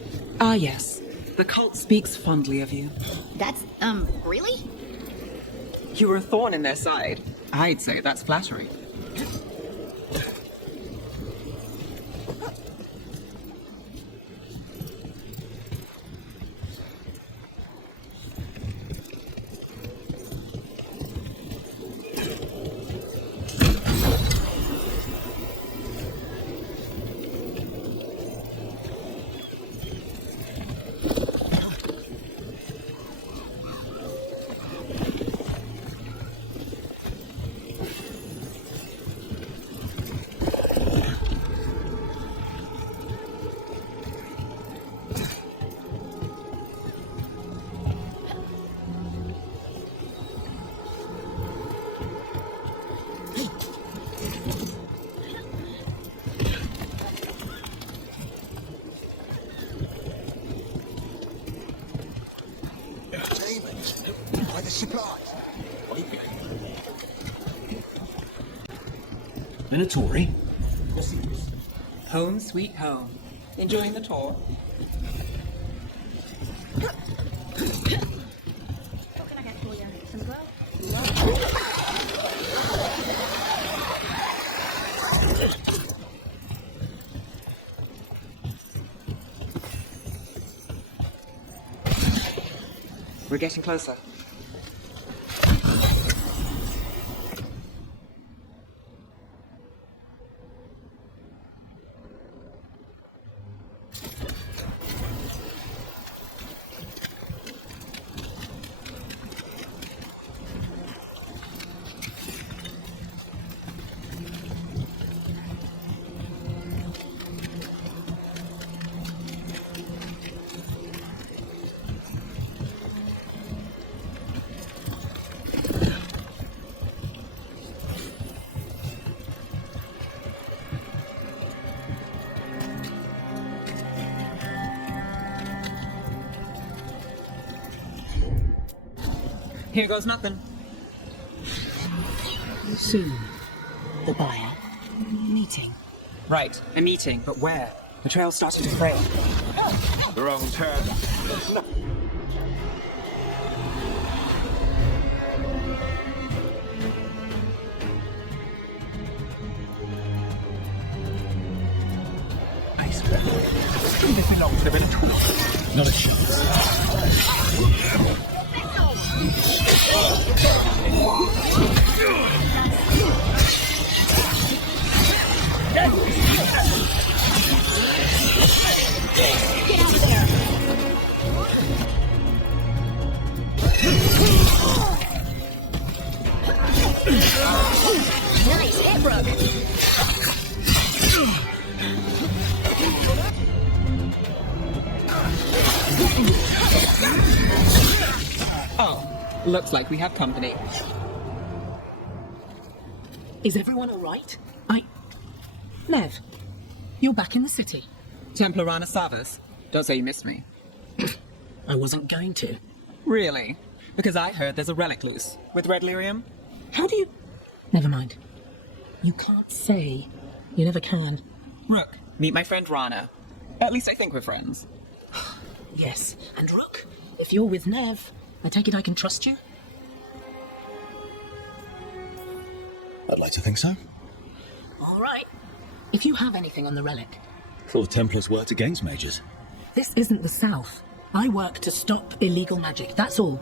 Ah, yes. The cult speaks fondly of you. That's, really? You were a thorn in their side. I'd say that's flattery. the supplies. Okay. Minotauri? Home sweet home. Enjoying the tour? What can I get for you? Some glow? We're getting closer. Here goes nothing. Soon, the buyer. Meeting. Right, a meeting, but where? The trail started to fray. The wrong turn. No. This belongs to the Minotaur. Not a chance. Get out of there! Nice hit, Rook. Oh, looks like we have company. Is everyone all right? Nev, you're back in the city. Templarana Savas. Don't say you missed me. I wasn't going to. Really? Because I heard there's a relic loose. With red lyrium? How do you... Never mind. You can't say. You never can. Rook, meet my friend Rana. At least I think we're friends. Yes, and Rook, if you're with Nev, I take it I can trust you? I'd like to think so. All right. If you have anything on the relic... Thought Templars worked against mages. This isn't the South. I work to stop illegal magic, that's all.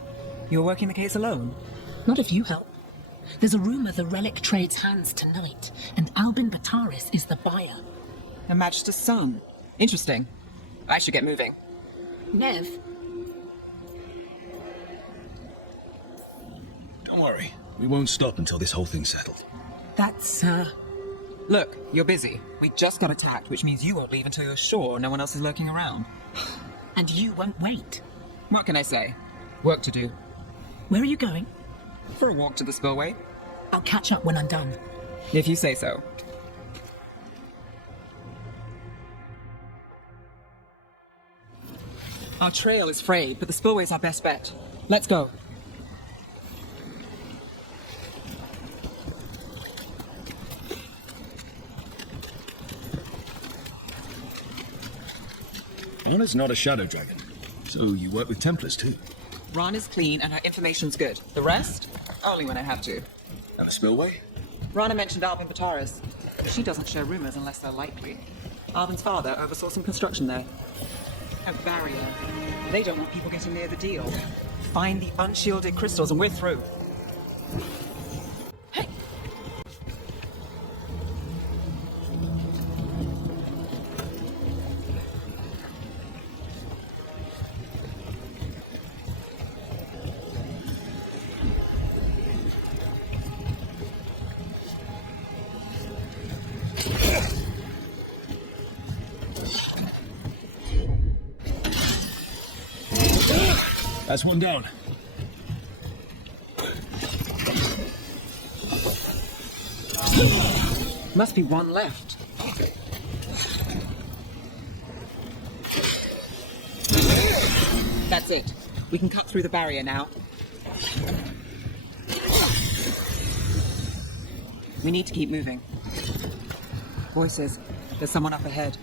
You're working the case alone? Not if you help. There's a rumor the relic trades hands tonight, and Albin Bataris is the buyer. Her Magister's son. Interesting. I should get moving. Nev? Don't worry. We won't stop until this whole thing's settled. That's, Look, you're busy. We just got attacked, which means you won't leave until you're sure no one else is lurking around. And you won't wait. What can I say? Work to do. Where are you going? For a walk to the spillway. I'll catch up when I'm done. If you say so. Our trail is frayed, but the spillway's our best bet. Let's go. Rana's not a shadow dragon, so you work with Templars too. Ron is clean and her information's good. The rest? Only when I have to. And the spillway? Rana mentioned Albin Bataris. She doesn't share rumors unless they're likely. Albin's father oversaw some construction there. A barrier. They don't want people getting near the deal. Find the unshielded crystals and we're through. Hey! That's one down. Must be one left. That's it. We can cut through the barrier now. We need to keep moving. Voices. There's someone up ahead.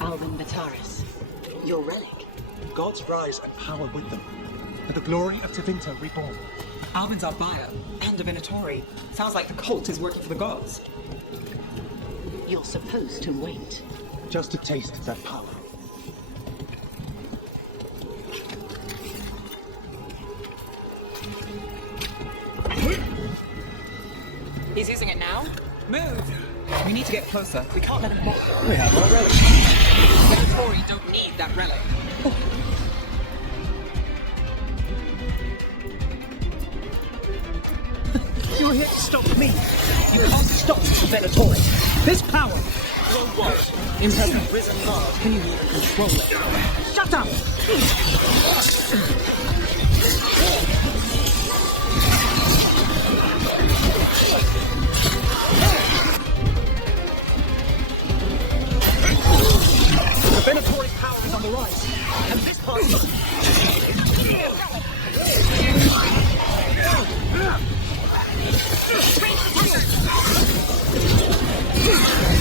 Alvin Bataris, your relic. Gods rise and power with them. And the glory of Tevinter reborn. Alvin's our bio, and divinatory. Sounds like the cult is working for the gods. You're supposed to wait. Just to taste that power. He's using it now? Move! We need to get closer. We can't let him walk. We have our relic. Divinatory don't need that relic. You're here to stop me. You can't stop Veilguard. This power. Well, what? Impressive. Risen hard. Can you even control it? Shut up! The Veilguard's power is on the rise, and this part.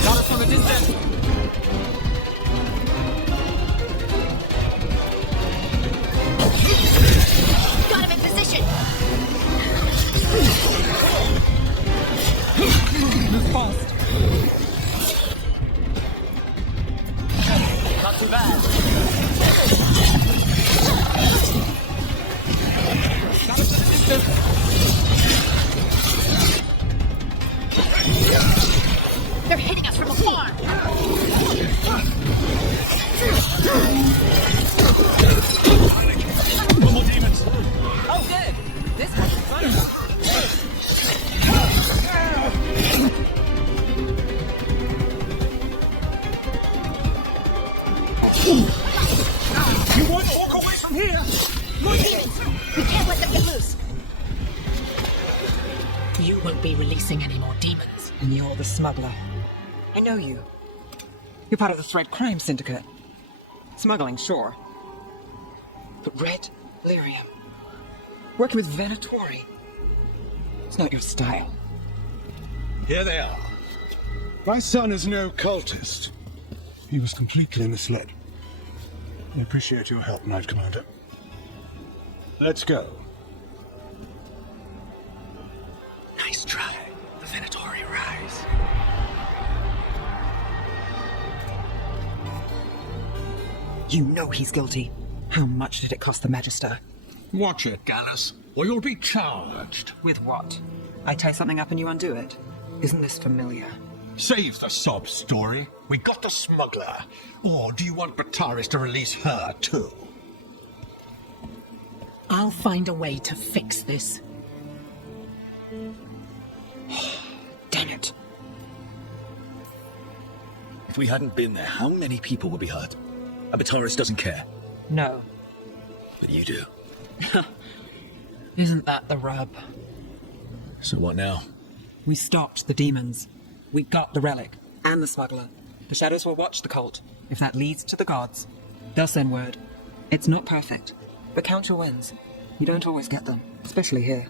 Got us from a distance. Got him in position. Move fast. Not too bad. Got us from a distance. They're hitting us from afar. No more demons. Oh, good. This has been fun. You want to walk away from here? More demons. We can't let them get loose. You won't be releasing any more demons. And you're the smuggler. I know you. You're part of the Thread Crime Syndicate. Smuggling, sure. But Red Lyrium. Working with Veilguard. It's not your style. Here they are. My son is no cultist. He was completely misled. I appreciate your help, Knight Commander. Let's go. Nice try. The Veilguard rise. You know he's guilty. How much did it cost the Magister? Watch it, Gallus, or you'll be charged. With what? I tie something up and you undo it? Isn't this familiar? Save the sob story. We got the smuggler. Or do you want Bataris to release her, too? I'll find a way to fix this. Damn it. If we hadn't been there, how many people would be hurt? And Bataris doesn't care. No. But you do. Isn't that the rub? So what now? We stopped the demons. We got the relic. And the smuggler. The shadows will watch the cult. If that leads to the gods, they'll send word. It's not perfect, but count your wins. You don't always get them, especially here.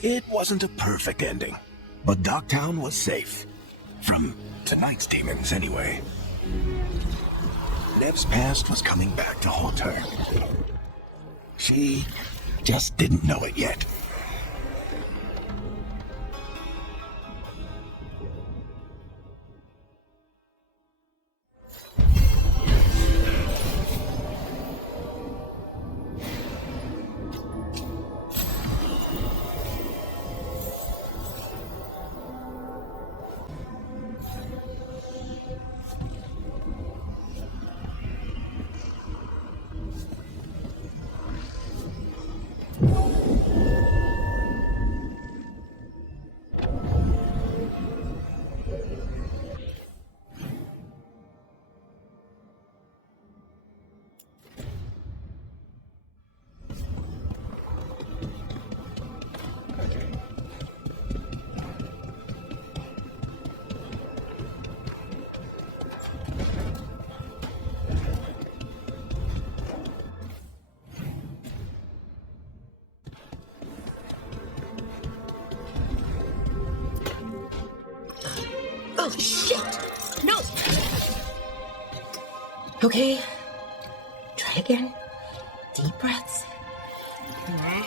It wasn't a perfect ending, but Docktown was safe. From tonight's demons, anyway. Nev's past was coming back to haunt her. She just didn't know it yet. Oh, shit! No! Okay. Try again. Deep breaths. There.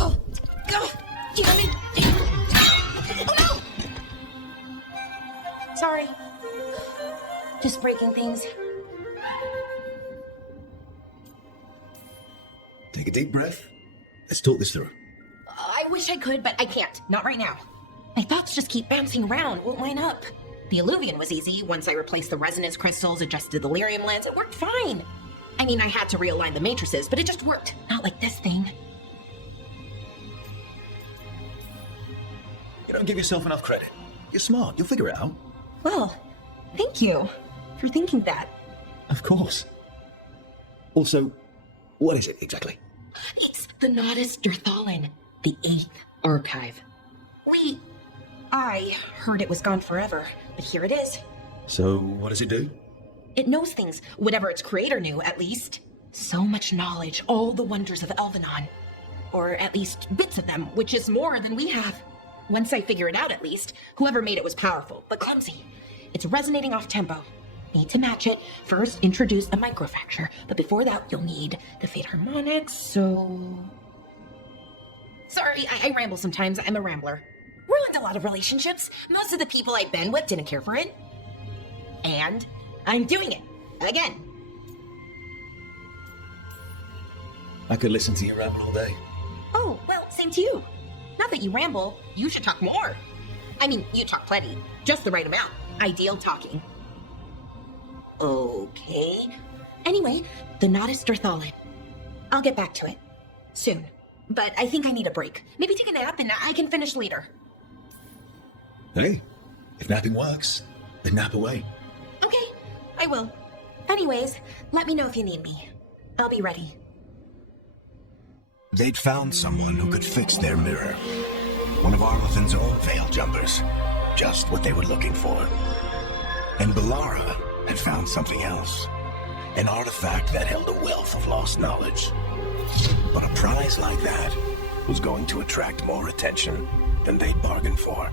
Oh, God! Damn it! Oh, no! Sorry. Just breaking things. Take a deep breath. Let's talk this through. I wish I could, but I can't. Not right now. My thoughts just keep bouncing around, won't line up. The Illuvian was easy. Once I replaced the resonance crystals, adjusted the lyrium lens, it worked fine. I mean, I had to realign the matrices, but it just worked. Not like this thing. You don't give yourself enough credit. You're smart. You'll figure it out. Well, thank you for thinking that. Of course. Also, what is it exactly? It's the Nodus Derthalin, the 8th archive. I heard it was gone forever, but here it is. So, what does it do? It knows things, whatever its creator knew, at least. So much knowledge, all the wonders of Elvenon. Or at least bits of them, which is more than we have. Once I figure it out, at least, whoever made it was powerful, but clumsy. It's resonating off tempo. Need to match it. First, introduce a microfracture, but before that, you'll need the fade harmonics, so... Sorry, I ramble sometimes. I'm a rambler. Ruined a lot of relationships. Most of the people I've been with didn't care for it. And I'm doing it. Again. I could listen to you ramble all day. Oh, well, same to you. Not that you ramble. You should talk more. I mean, you talk plenty. Just the right amount. Ideal talking. Okay. Anyway, the Nodus Derthalin. I'll get back to it. Soon. But I think I need a break. Maybe take a nap and I can finish later. Hey, if napping works, then nap away. Okay, I will. Anyways, let me know if you need me. I'll be ready. They'd found someone who could fix their mirror. One of Arlethan's own veil jumpers. Just what they were looking for. And Bellara had found something else. An artifact that held a wealth of lost knowledge. But a prize like that was going to attract more attention than they'd bargained for.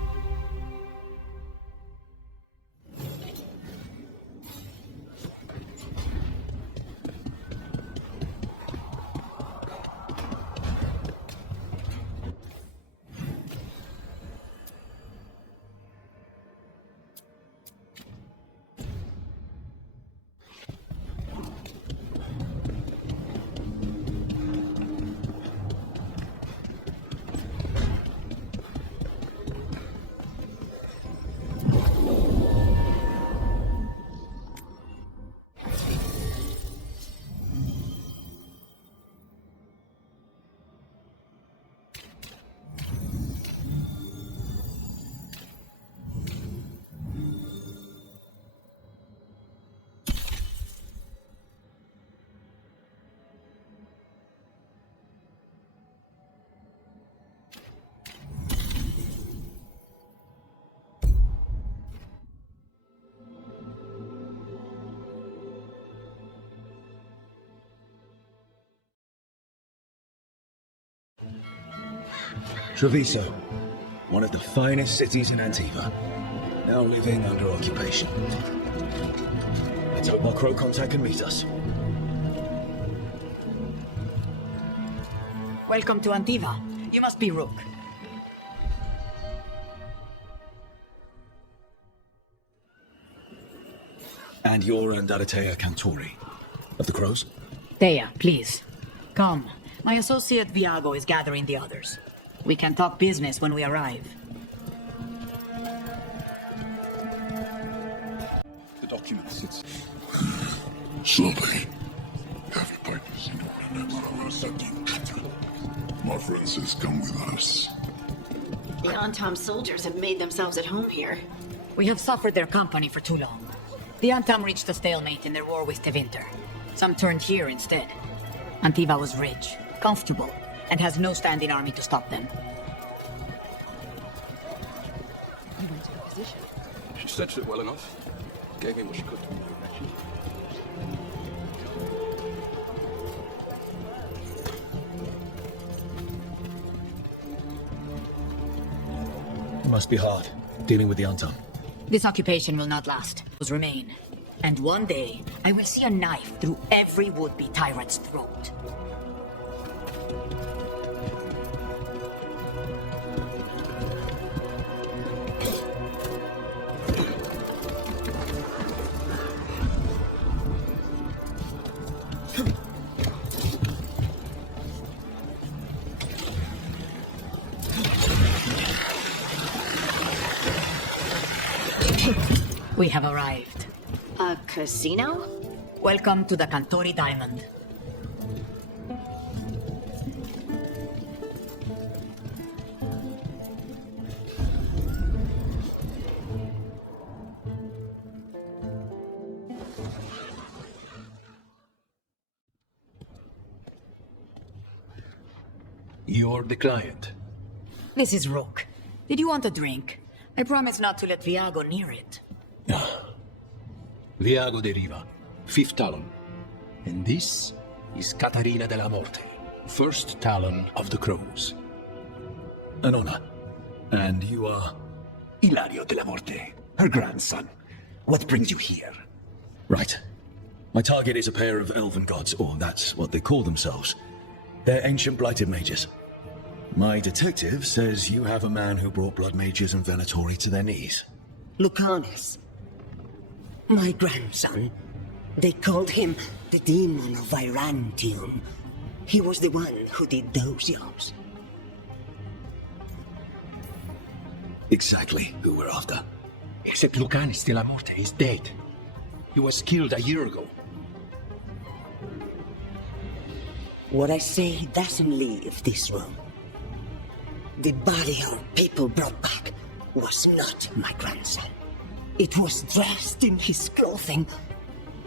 Treviso, one of the finest cities in Antiva, now living under occupation. Let's hope our crow contact can meet us. Welcome to Antiva. You must be Rook. And you're Andaratea Cantori, of the Crows? Thea, please. Come. My associate Viago is gathering the others. We can talk business when we arrive. The documents, it's... Slowly. Have your purpose in order. My friend says come with us. The Antam soldiers have made themselves at home here. We have suffered their company for too long. The Antam reached a stalemate in their war with Tevinter. Some turned here instead. Antiva was rich, comfortable, and has no standing army to stop them. You went to the physician. She stretched it well enough. Gave me what she could. It must be hard, dealing with the Untom. This occupation will not last. Will remain. And one day, I will see a knife through every would-be tyrant's throat. We have arrived. A casino? Welcome to the Cantori Diamond. You're the client. This is Rook. Did you want a drink? I promise not to let Viago near it. Viago de Riva, 5th Talon. And this is Catarina de la Morte, 1st Talon of the Crows. An honor. And you are? Ilario de la Morte, her grandson. What brings you here? Right. My target is a pair of elven gods, or that's what they call themselves. They're ancient blighted mages. My detective says you have a man who brought blood mages and Venatori to their knees. Lucanus. My grandson. They called him the demon of Virantium. He was the one who did those jobs. Exactly who we're after. Except Lucanus de la Morte is dead. He was killed a year ago. What I say doesn't leave this room. The body our people brought back was not my grandson. It was dressed in his clothing,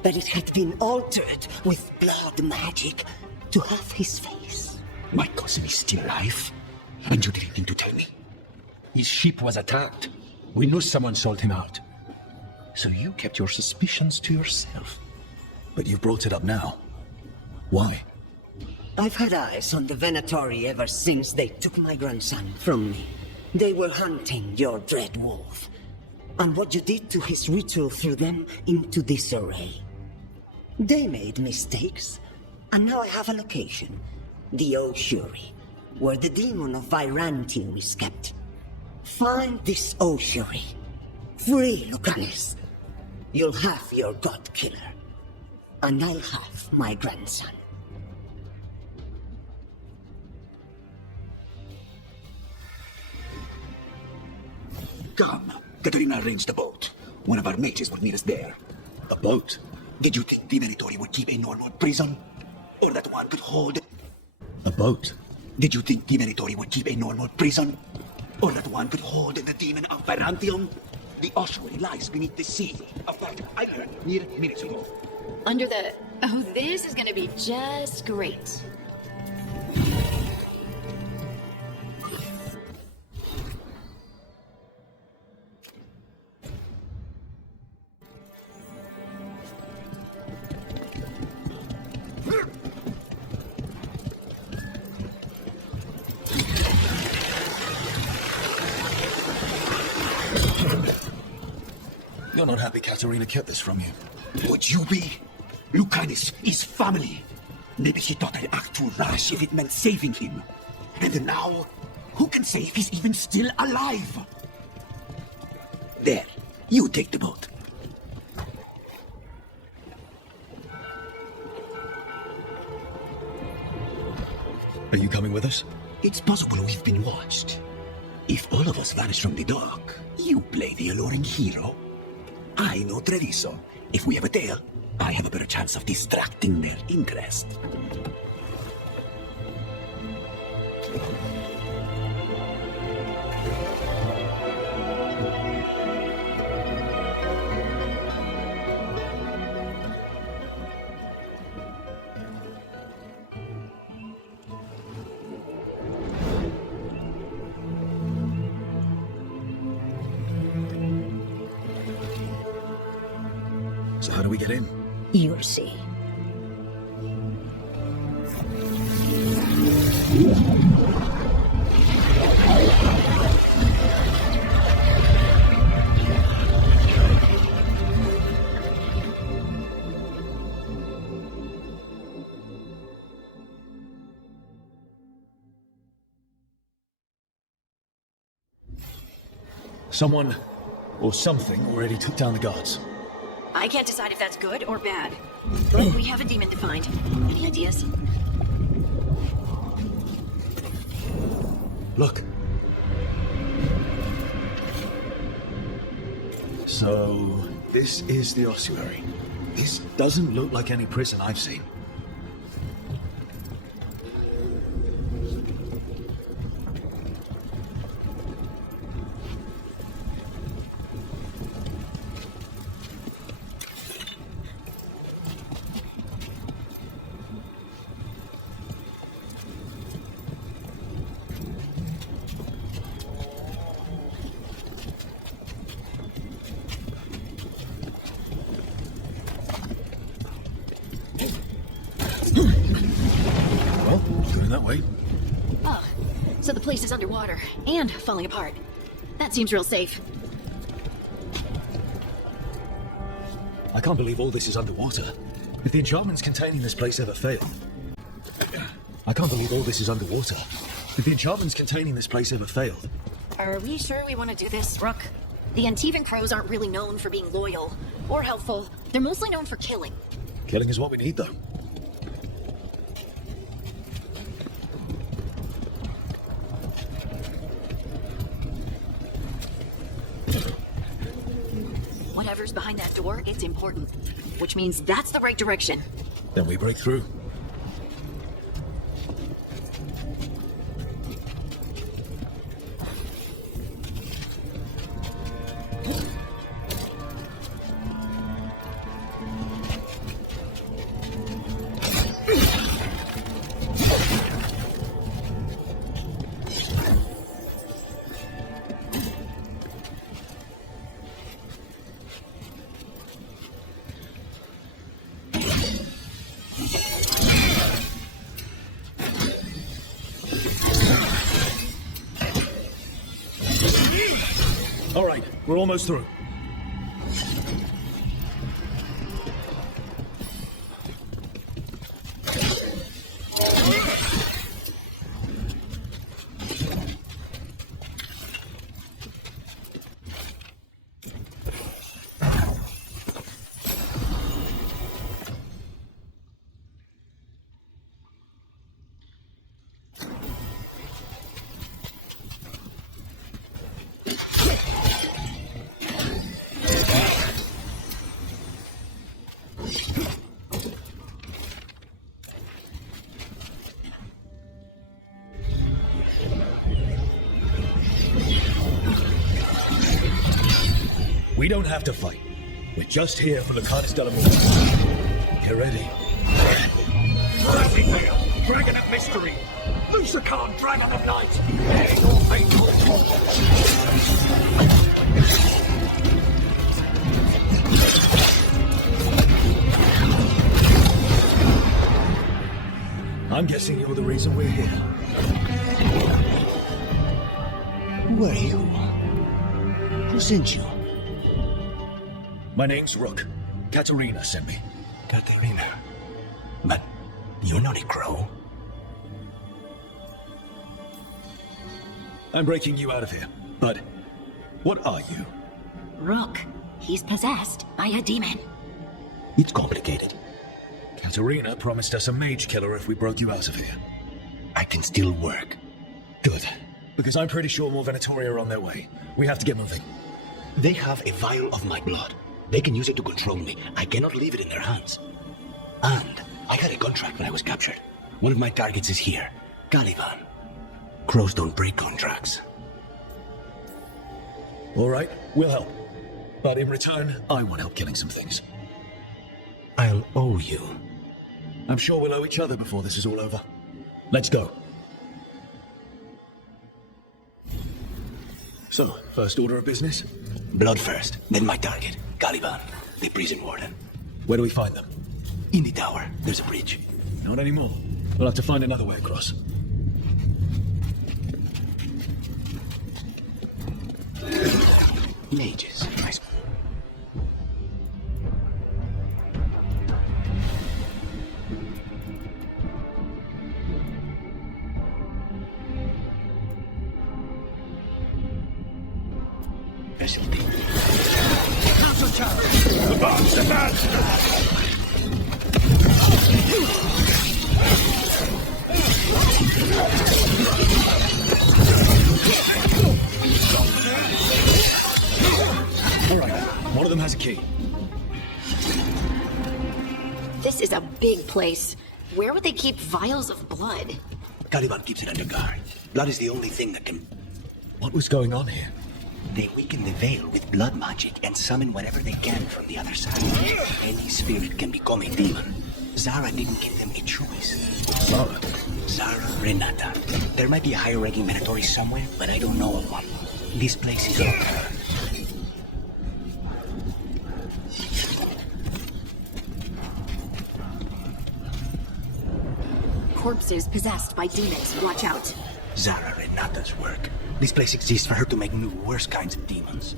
but it had been altered with blood magic to have his face. My cousin is still alive, and you didn't need to tell me. His ship was attacked. We knew someone sold him out. So you kept your suspicions to yourself. But you brought it up now. Why? I've had eyes on the Venatori ever since they took my grandson from me. They were hunting your dread wolf, and what you did to his ritual threw them into disarray. They made mistakes, and now I have a location. The Ossuary, where the demon of Virantium is kept. Find this Ossuary. Free Lucanus. You'll have your god killer, and I'll have my grandson. Come, Katarina arranged a boat. One of our mages will meet us there. A boat? Did you think the Venatori would keep a normal prison? Or that one could hold... A boat? Did you think the Venatori would keep a normal prison? Or that one could hold the demon of Virantium? The ossuary lies beneath the sea. A fact I learned mere minutes ago. Under the... Oh, this is gonna be just great. You're not happy Katarina kept this from you. Would you be? Lucanus is family. Maybe she thought I'd act too rash if it meant saving him. And now, who can say if he's even still alive? There, you take the boat. Are you coming with us? It's possible we've been watched. If all of us vanish from the dock, you play the alluring hero. I know Treviso. If we have a tail, I have a better chance of distracting their interest. So how do we get in? You'll see. Someone or something already took down the guards. I can't decide if that's good or bad. But we have a demon to find. Any ideas? Look. So, this is the ossuary. This doesn't look like any prison I've seen. Oh, so the place is underwater and falling apart. That seems real safe. I can't believe all this is underwater. If the enchantments containing this place ever fail... I can't believe all this is underwater. If the enchantments containing this place ever failed... Are we sure we want to do this, Rook? The Antivan crows aren't really known for being loyal or helpful. They're mostly known for killing. Killing is what we need, though. Whatever's behind that door, it's important. Which means that's the right direction. Then we break through. All right, we're almost through. We don't have to fight. We're just here for the kindest element. Get ready. Classic here, dragon of mystery. Lucican, dragon of night. Hey, your I'm guessing you're the reason we're here. Who are you? Who sent you? My name's Rook. Katerina sent me. Katerina? But you're not a crow. I'm breaking you out of here. But what are you? Rook. He's possessed by a demon. It's complicated. Katerina promised us a mage killer if we broke you out of here. I can still work. Good. Because I'm pretty sure more Venatori are on their way. We have to get moving. They have a vial of my blood. They can use it to control me. I cannot leave it in their hands. And I had a contract when I was captured. One of my targets is here, Caliban. Crows don't break contracts. All right, we'll help. But in return, I want help killing some things. I'll owe you. I'm sure we'll owe each other before this is all over. Let's go. So, first order of business? Blood first, then my target, Caliban, the prison warden. Where do we find them? In the tower. There's a bridge. Not anymore. We'll have to find another way across. Mages. Nice. specialty. Counterattack! Advance! Alright, one of them has a key. This is a big place. Where would they keep vials of blood? Caliban keeps it under guard. Blood is the only thing that can... What was going on here? They weaken the veil with blood magic and summon whatever they can from the other side. Any spirit can become a demon. Zara didn't give them a choice. Zara? Zara Renata. There might be a higher-ranking mandatory somewhere, but I don't know of one. This place is all her. Corpses possessed by demons. Watch out. Zara Renata's work. This place exists for her to make new, worse kinds of demons.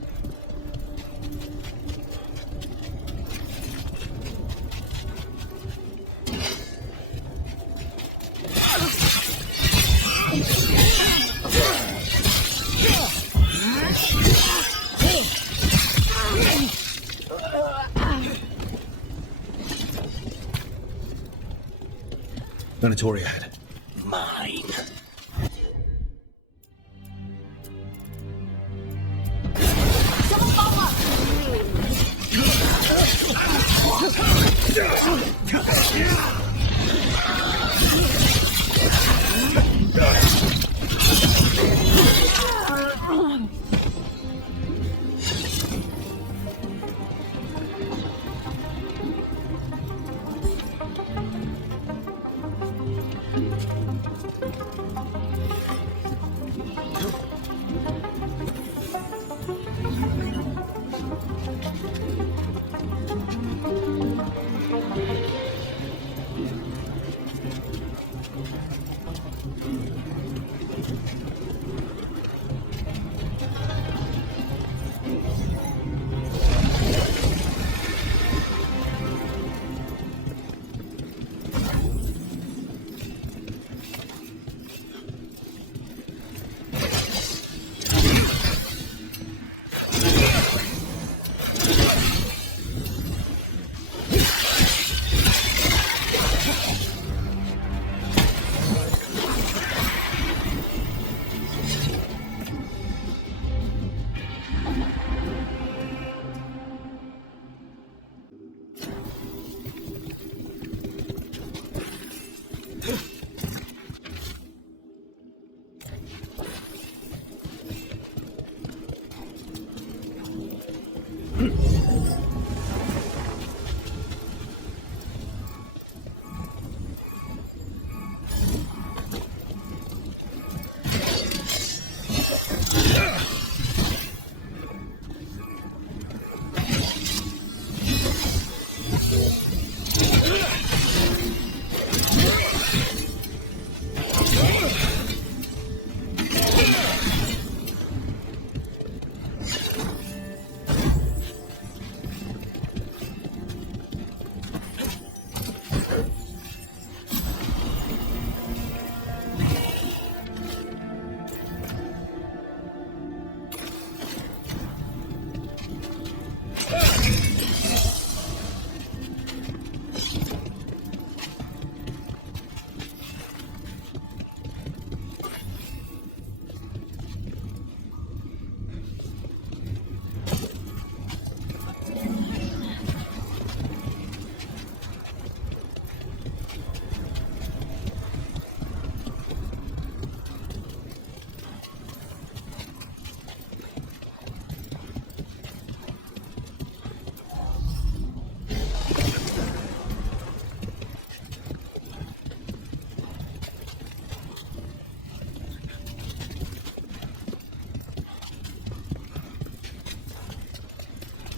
Venatori ahead. Mine.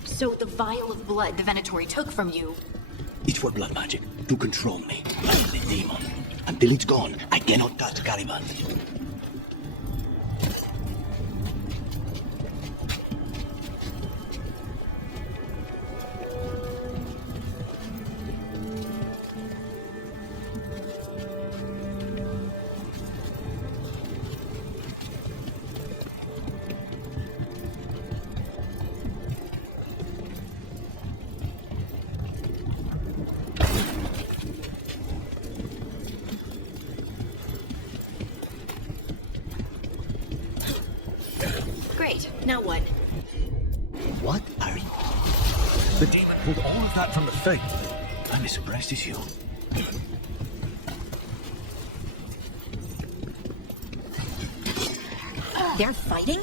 So the vial of blood the Venatori took from you... It's for blood magic, to control me, like the demon. Until it's gone, I cannot touch Caliban. Now what? What are you? The demon pulled all of that from the fate. I'm as surprised as you. They're fighting?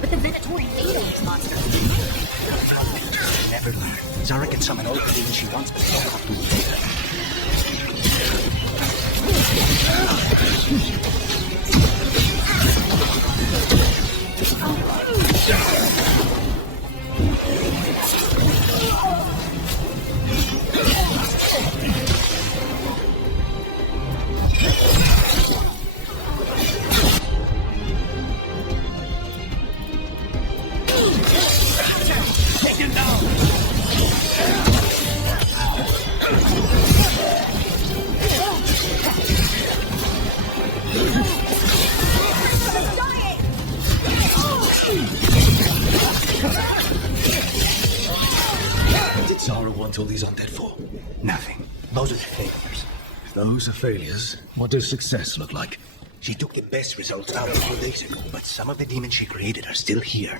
But the Venatori ate all these monsters. Never learn. Zara can summon all the demons she wants, but they don't have to obey her. Take him down! What did Zara want all these undead for? Nothing. Those are failures. If those are failures, what does success look like? She took the best results out 4 days ago, but some of the demons she created are still here.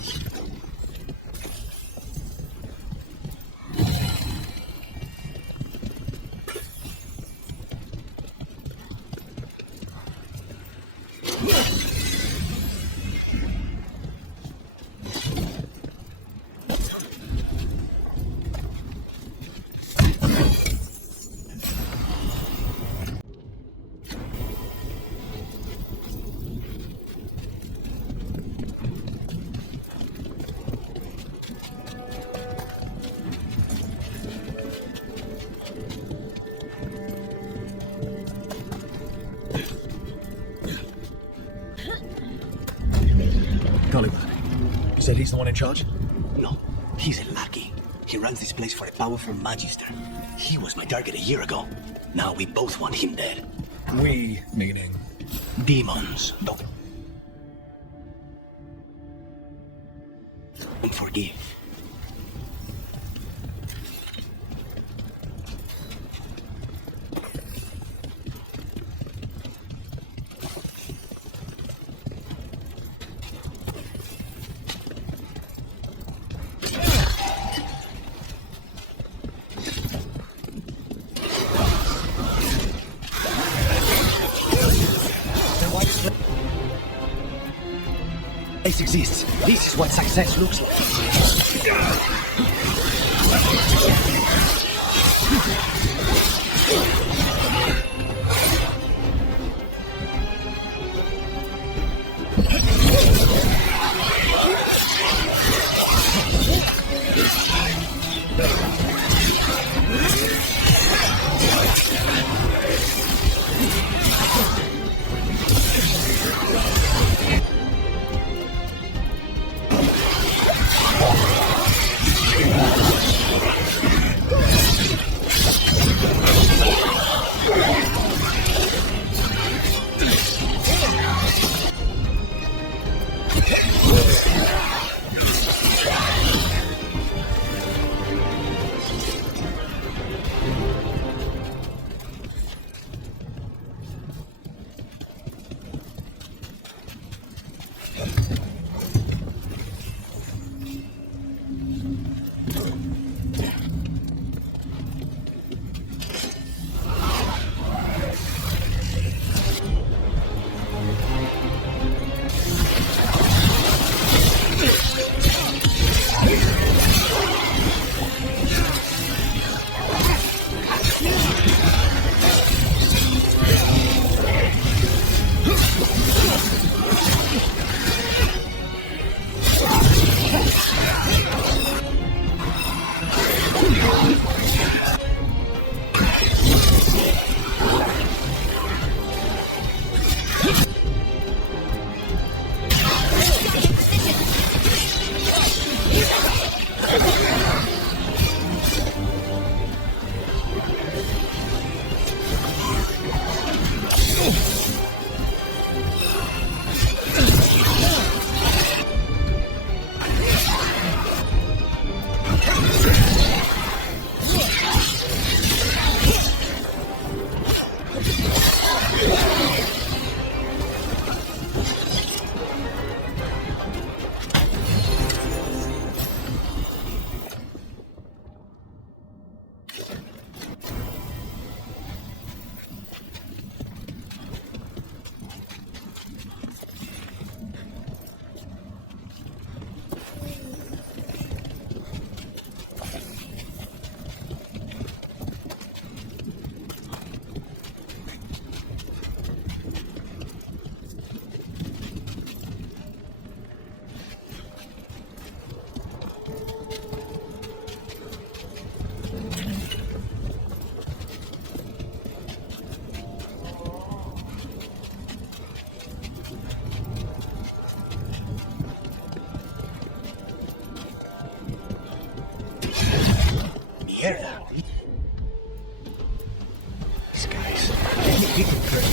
You said he's the one in charge? No, he's a lackey. He runs this place for a powerful magister. He was my target a year ago. Now we both want him dead. We, meaning? Demons. Don't forgive. This exists. This is what success looks like.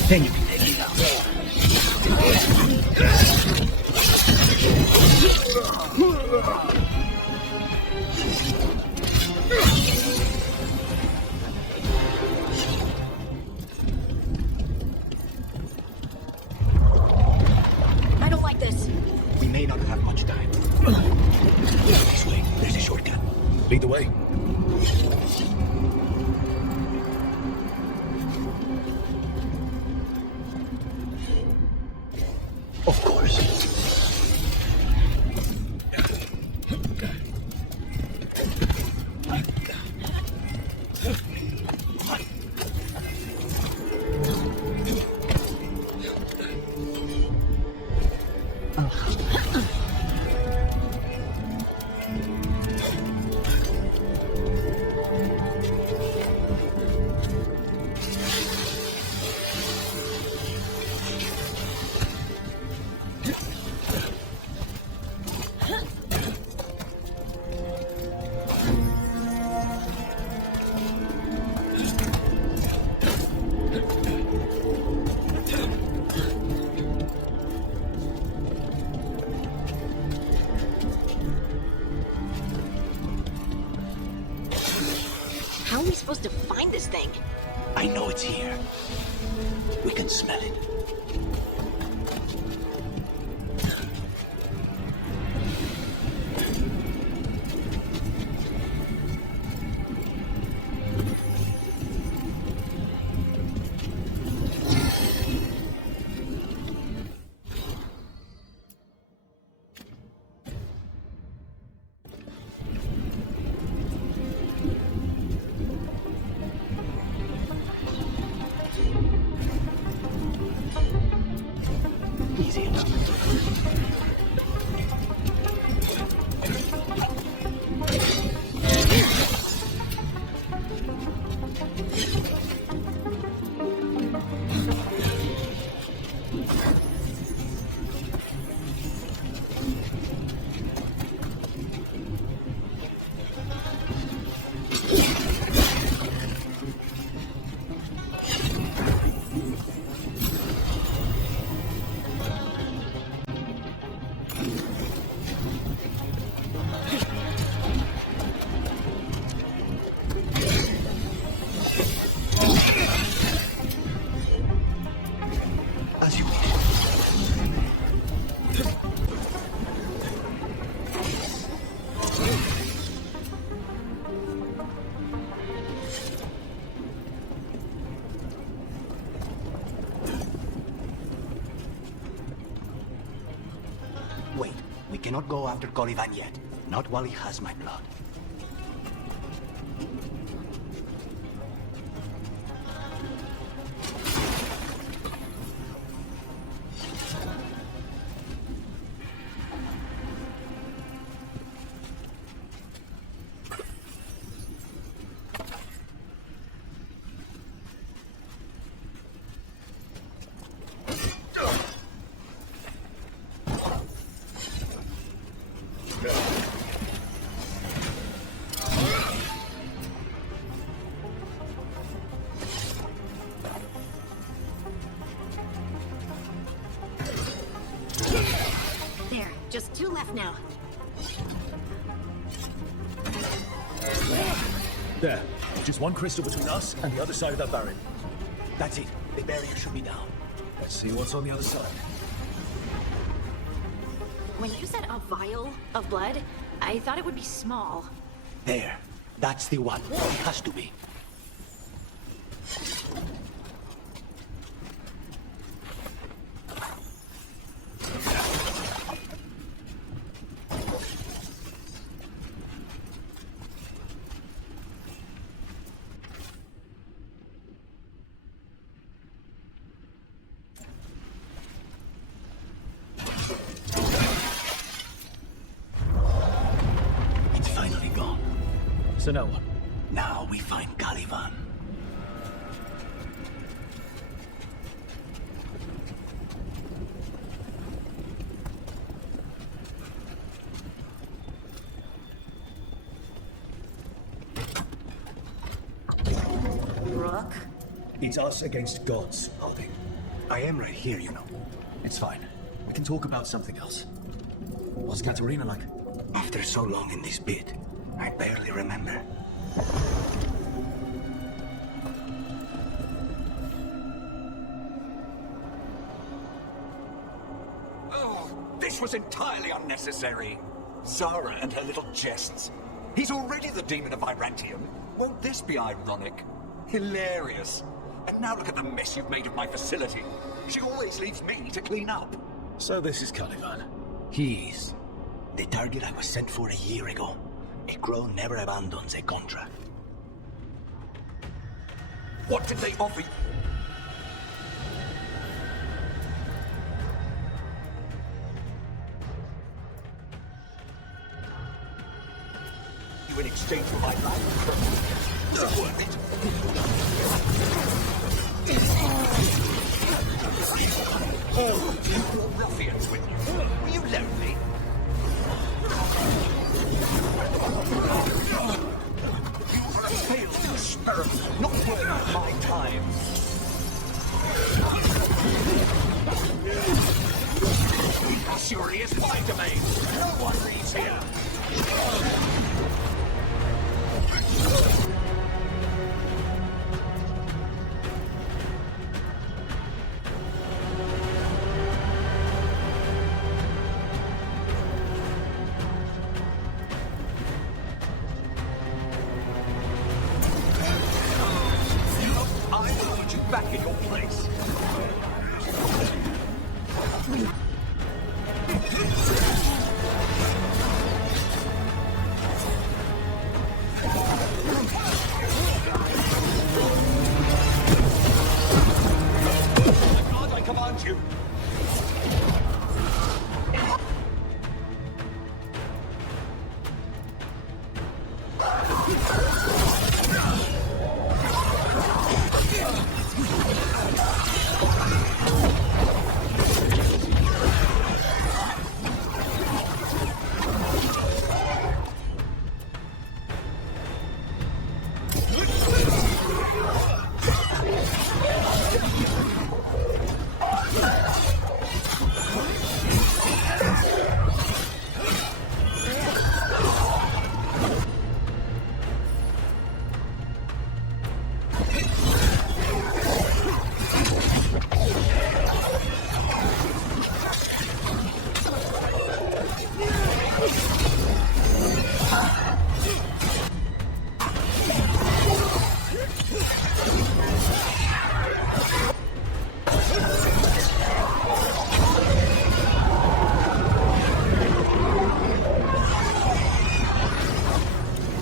Then you can take me out. I don't like this. We may not have much time. This way. There's a shortcut. Lead the way. Of course. How are we supposed to find this thing? I know it's here. We can smell it. Easy enough. As you wish. Wait, we cannot go after Colivan yet. Not while he has my blood. There, just 2 left now. There. Just one crystal between us and the other side of that barrier. That's it. The barrier should be down. Let's see what's on the other side. When you said a vial of blood, I thought it would be small. There. That's the one. It has to be. It's finally gone. So now what? Now we find Caliban. Rook? It's us against gods, Aldi. I am right here, you know. It's fine. We can talk about something else. What's Katerina like? After so long in this bit, I barely remember. Oh, this was entirely unnecessary. Zara and her little jests. He's already the demon of Irantium. Won't this be ironic? Hilarious. And now look at the mess you've made of my facility. She always leaves me to clean up. So this is Caliban. He's the target I was sent for a year ago. A crow never abandons a contract. What did they offer you? In exchange for my life? Is it worth it? Oh, you brought ruffians with you. Were you lonely? You are a failed experiment, not worth my time. Surely it's my domain. No one reads here. I will put you back in your place. God, I command you.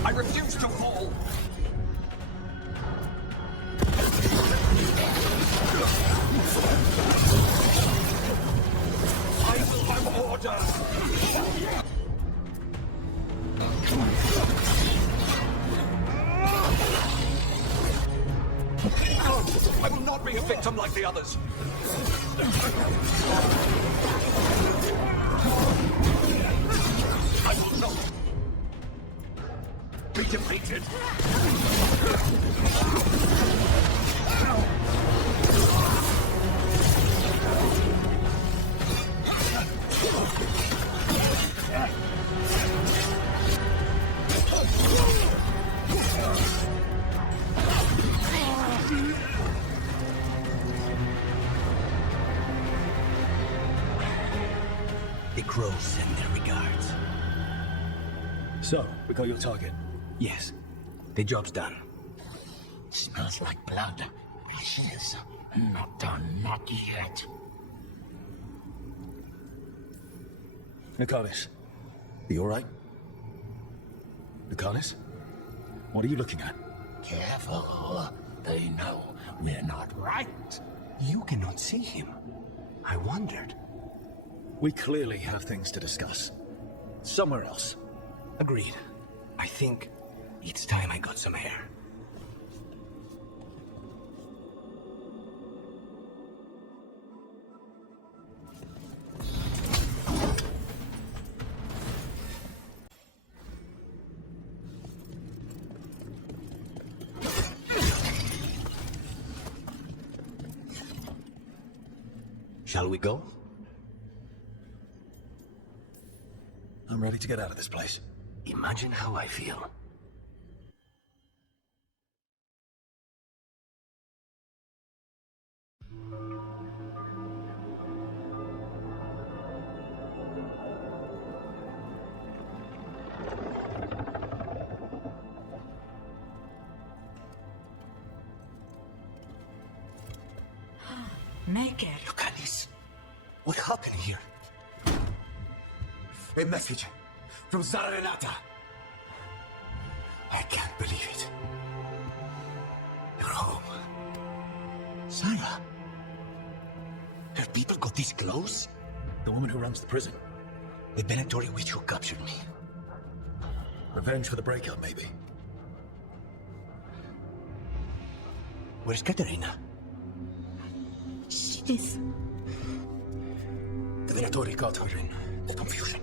I refuse to fall. I will have order. I will not be a victim like the others. I will not be defeated. The crows send their regards. So, we got your target? Yes, the job's done. Smells like blood. Ashes. Not done, not yet. Nicalis, you alright? Nicalis? What are you looking at? Careful. They know we're not right. You cannot see him. I wondered. We clearly have things to discuss. Somewhere else. Agreed. I think it's time I got some air. Shall we go? I'm ready to get out of this place. Imagine how I feel. Make it. Look at this. What happened here? A message from Zarrenata. I can't believe it. You're home. Sarah? Her people got this close? The woman who runs the prison. The Veilguard witch who captured me. Revenge for the breakout, maybe. Where's Katerina? She's... The Veilguard got her in the confusion.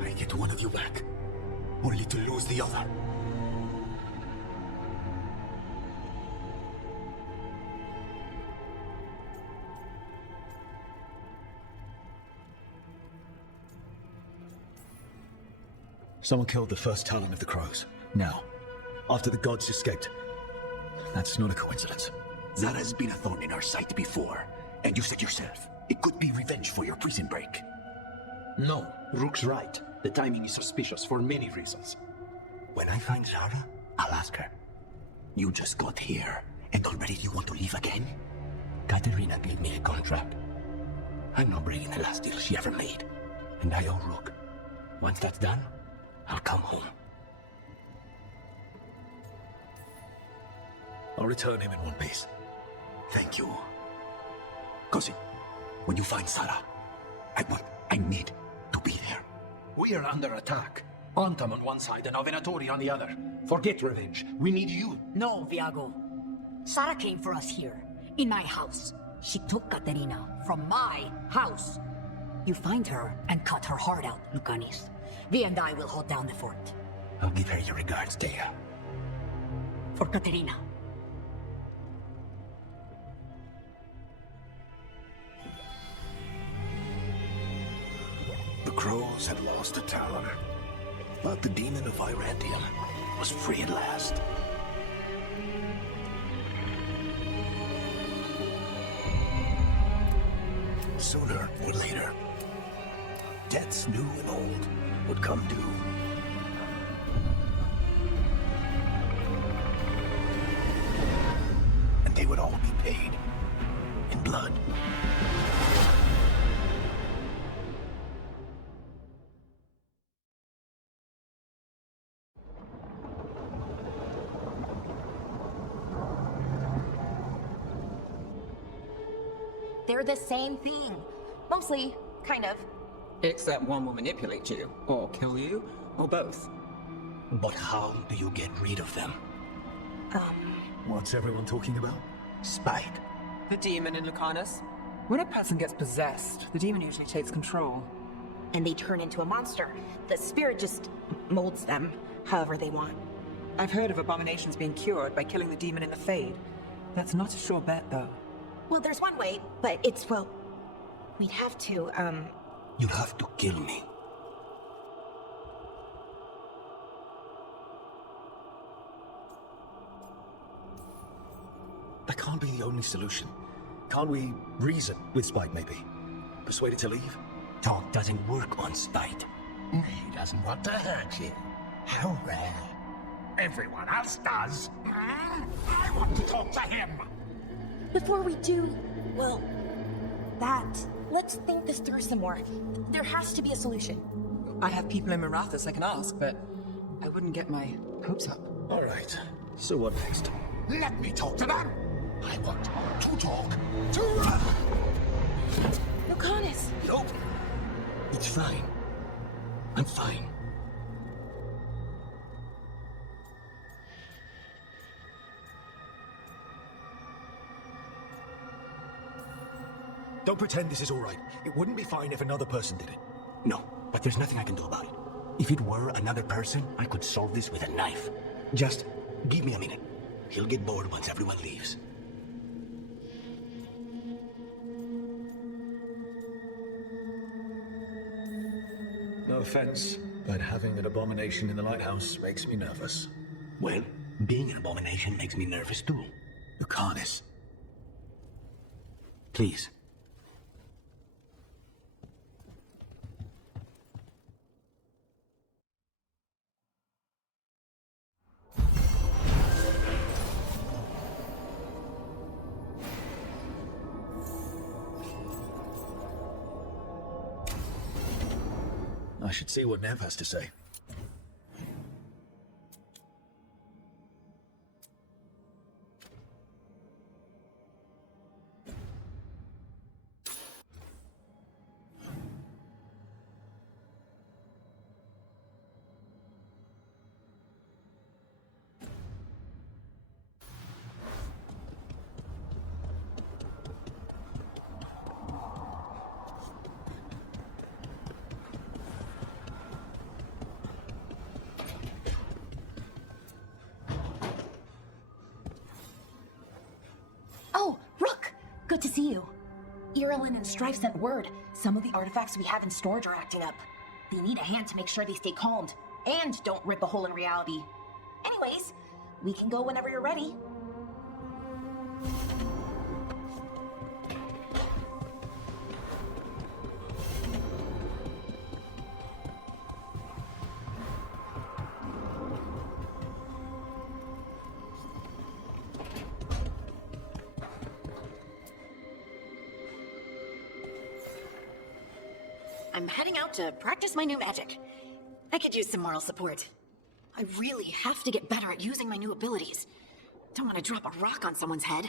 I get one of you back, only to lose the other. Someone killed the first Talon of the Crows. Now, after the gods escaped. That's not a coincidence. Zara's been a thorn in our side before, and you said yourself, it could be revenge for your prison break. No, Rook's right. The timing is suspicious for many reasons. When I find Zara, I'll ask her. You just got here, and already you want to leave again? Katerina gave me a contract. I'm not breaking the last deal she ever made, and I owe Rook. Once that's done, I'll come home. I'll return him in one piece. Thank you. Cousin, when you find Sarah, I need to be there. We are under attack. Antam on one side and Avenatori on the other. Forget revenge. We need you. No, Viago. Sarah came for us here, in my house. She took Katerina from my house. You find her and cut her heart out, Lucanis. Vi and I will hold down the fort. I'll give her your regards, Thea. For Katerina. The Crows had lost a Talon, but the demon of Irantium was free at last. Sooner or later, debts new and old would come due. And they would all be paid in blood. They're the same thing. Mostly, kind of. Except one will manipulate you, or kill you, or both. But how do you get rid of them? What's everyone talking about? Spite. The demon in Lucanus. When a person gets possessed, the demon usually takes control. And they turn into a monster. The spirit just molds them however they want. I've heard of abominations being cured by killing the demon in the Fade. That's not a sure bet, though. Well, there's one way, but it's, well, we'd have to, You'd have to kill me. That can't be the only solution. Can't we reason with Spite, maybe? Persuade it to leave? Talk doesn't work on Spite. He doesn't want to hurt you. How rare. Everyone else does. I want to talk to him. Before we do, well, let's think this through some more. There has to be a solution. I have people in Marathas I can ask, but I wouldn't get my hopes up. All right. So what next? Let me talk to them. I want to talk to... Lucanus! Nope. It's fine. I'm fine. Don't pretend this is all right. It wouldn't be fine if another person did it. No, but there's nothing I can do about it. If it were another person, I could solve this with a knife. Just give me a minute. He'll get bored once everyone leaves. No offense, but having an abomination in the lighthouse makes me nervous. Well, being an abomination makes me nervous too. Lucanus. Please. I should see what Nev has to say. Oh, Rook! Good to see you. Irilyn and Strife sent word. Some of the artifacts we have in storage are acting up. They need a hand to make sure they stay calmed, and don't rip a hole in reality. Anyways, we can go whenever you're ready. I'm heading out to practice my new magic. I could use some moral support. I really have to get better at using my new abilities. Don't want to drop a rock on someone's head.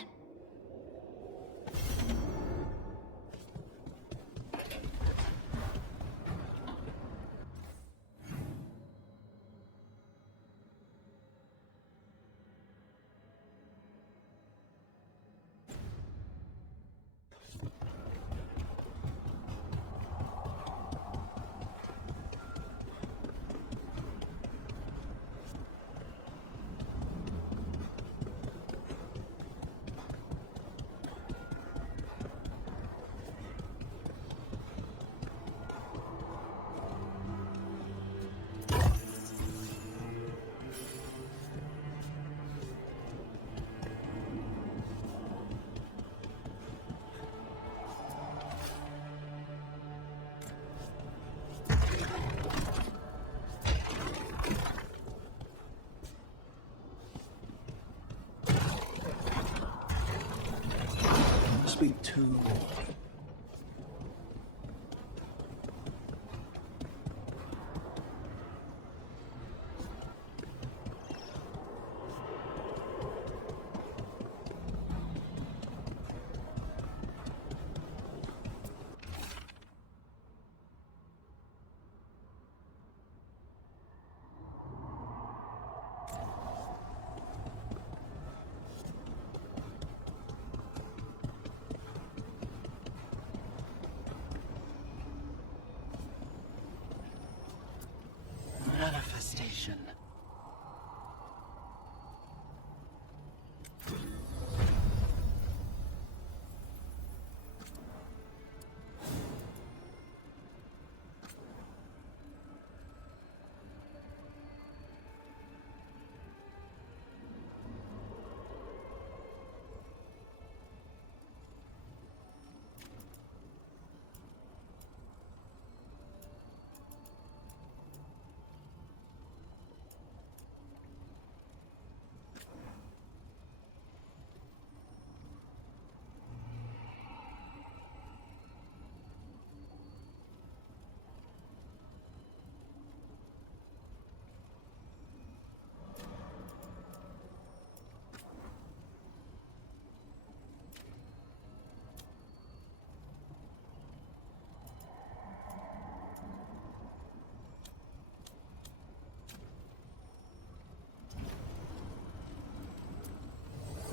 Must be two more. Manifestation.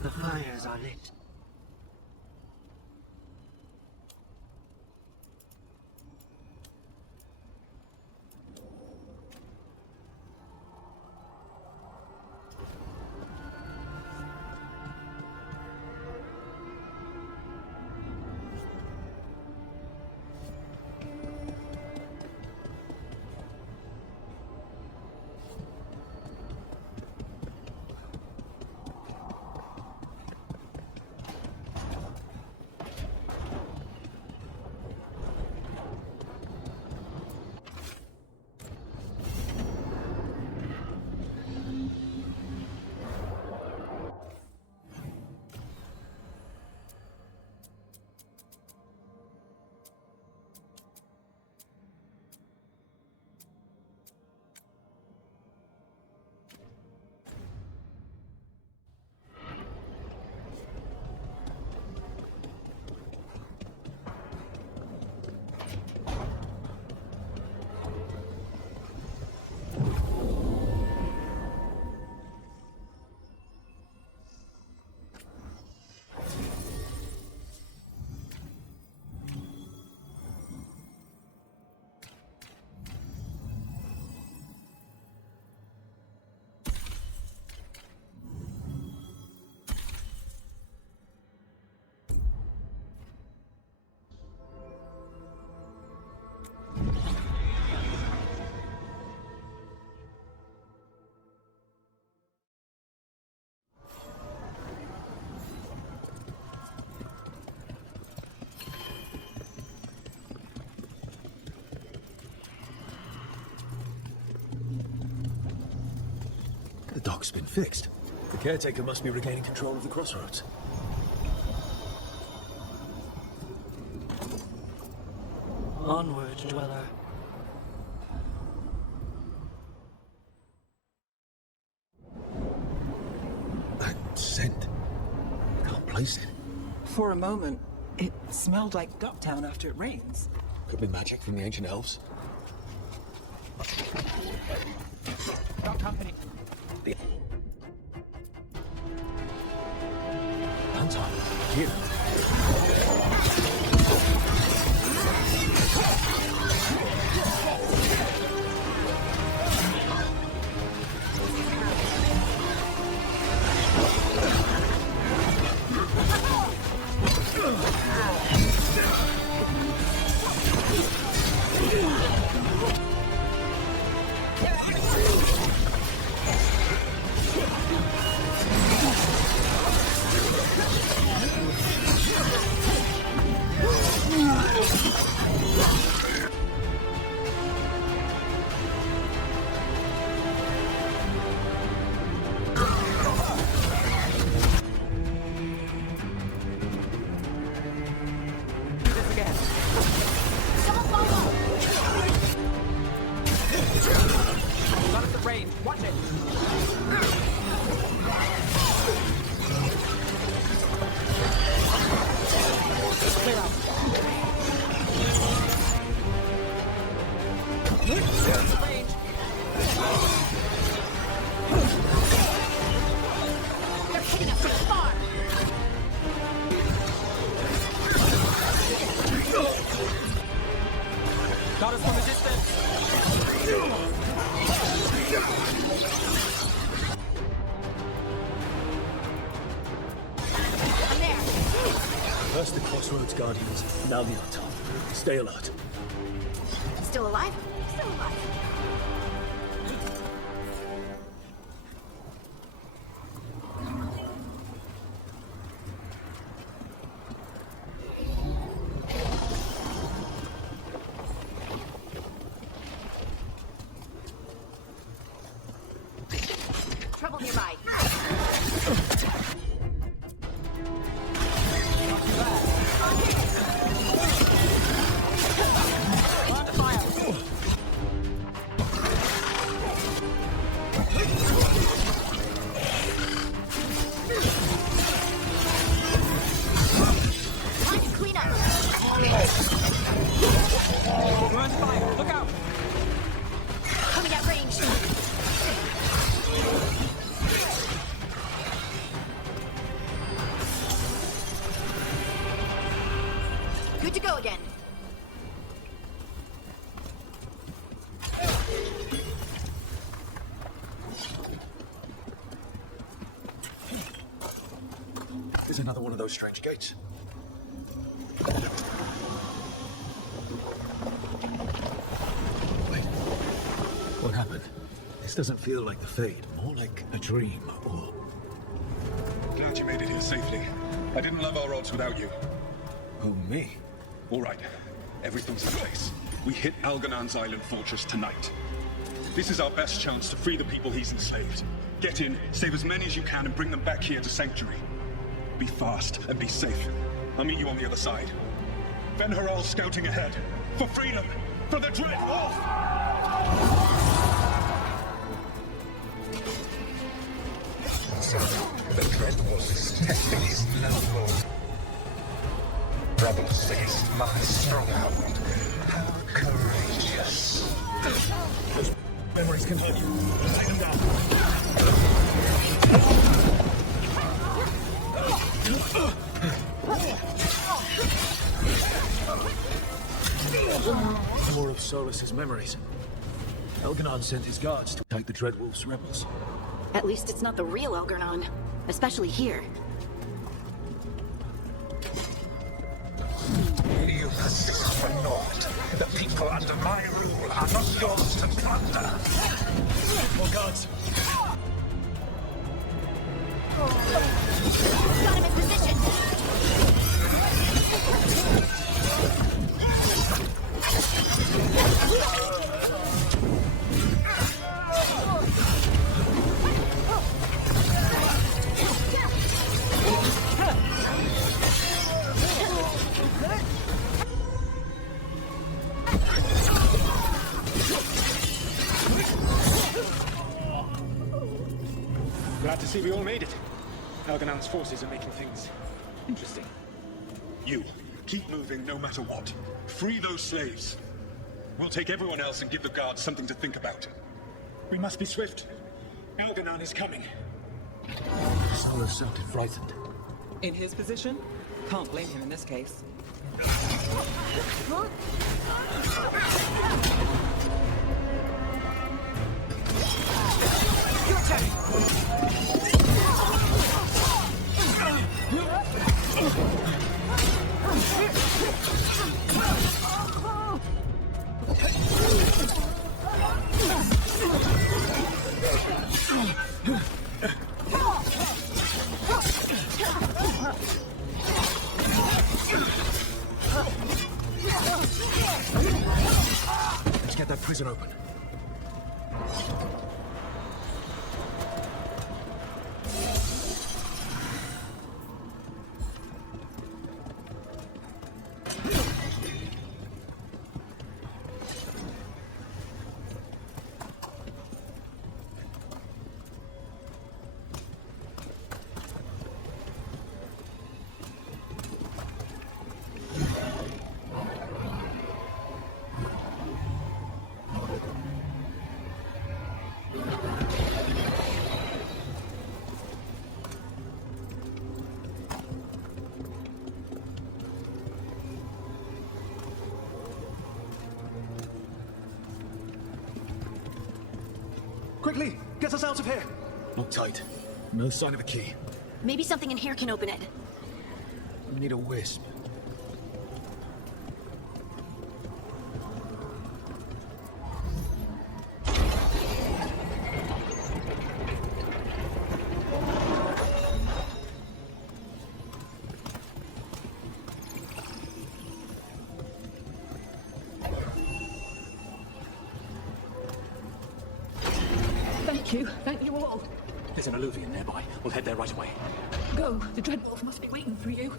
The fires are lit. dock's been fixed. The caretaker must be regaining control of the crossroads. Onward, dweller. That scent. Can't place it. For a moment, it smelled like Ducktown after it rains. Could be magic from the ancient elves. Duck company. Anton, here. Got us from a distance. I'm there. First the Crossroads Guardians, now the Anton. Stay alert. Still alive? Still alive. Trouble nearby. Time to clean up. We're on fire. Look out. Coming at range. Good to go again. There's another one of those strange gates. Wait. What happened? This doesn't feel like the Fade, more like a dream, or... Glad you made it here safely. I didn't love our odds without you. Oh, me? All right. Everything's in place. We hit Algernon's island fortress tonight. This is our best chance to free the people he's enslaved. Get in, save as many as you can, and bring them back here to Sanctuary. Be fast and be safe. I'll meet you on the other side. Ben Haral's scouting ahead. For freedom! For the Dread Wolf! The Dread Wolf is testing his level. Rebels against my stronghold. How courageous. Memories continue. Take them down. More of Solus's memories. Algernon sent his guards to fight the Dread Wolf's rebels. At least it's not the real Algernon, especially here. You must suffer not. The people under my rule are not yours to plunder. More guards. Got him in position. Glad to see we all made it. Elganan's forces are making things interesting. You, keep moving no matter what. Free those slaves. We'll take everyone else and give the guards something to think about. We must be swift. Elganan is coming. Solus sounded frightened. In his position, can't blame him in this case. Your turn. Let's get that prison open. Quickly, get us out of here! Look tight. No sign of a key. Maybe something in here can open it. We need a wisp. Thank you all. There's an alluvium nearby. We'll head there right away. Go. The Dreadwolf must be waiting for you.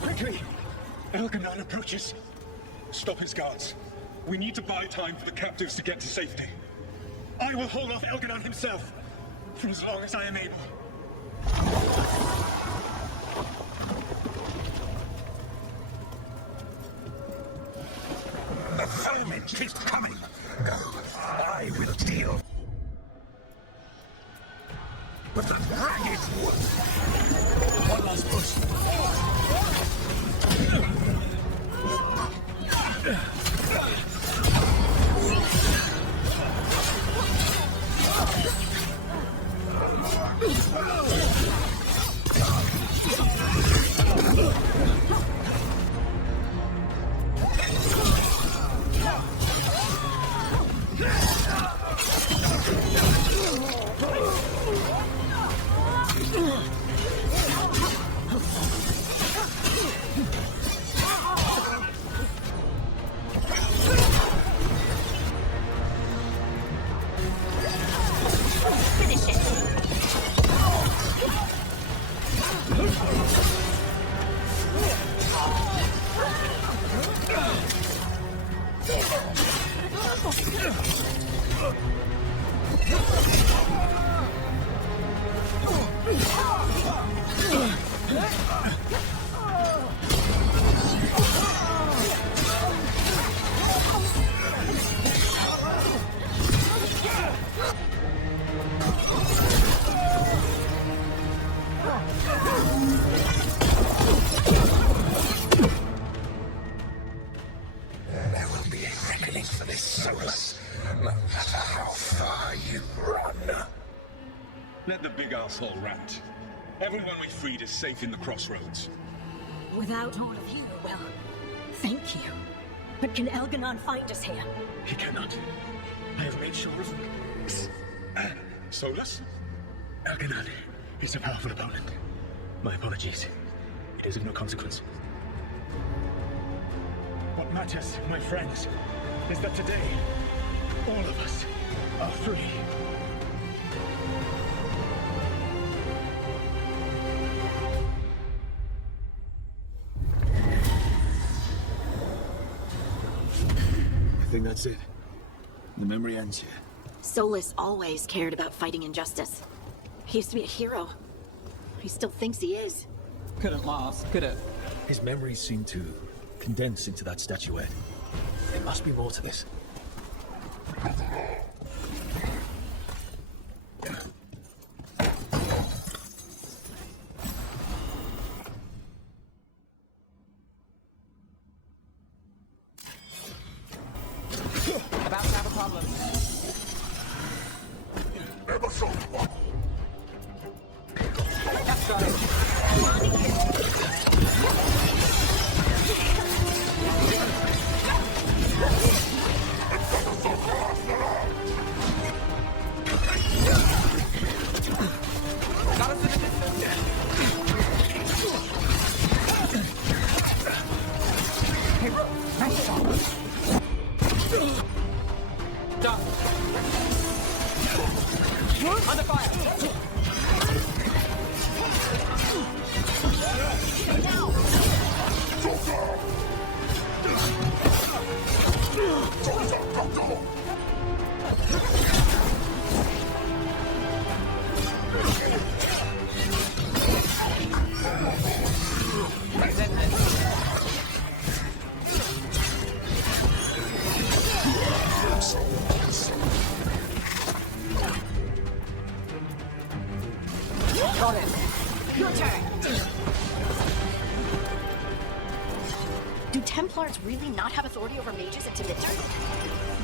Quickly! Elganan approaches. Stop his guards. We need to buy time for the captives to get to safety. I will hold off Elganan himself for as long as I am able. The vermin keeps coming. No, I will deal with the ragged wolf. One last push. There will be a reckoning for this Solus, no matter how far you run. Let the big arsehole rant. Everyone we freed is safe in the crossroads. Without all of you, well, thank you. But can Elganan find us here? He cannot. I have made sure of it. Solus? Elganan is a powerful opponent. My apologies. It is of no consequence. What matters, my friends, is that today, all of us are free. think that's it? The memory ends here. Solus always cared about fighting injustice. He used to be a hero. He still thinks he is. Couldn't last, could it? His memories seem to condense into that statuette. There must be more to this. About to have a problem. That's got it. Got us in the distance. Hey, Rook, nice shot. Done. Under fire. Now. Got it. Your turn. Do Templars really not have authority over mages at Winter?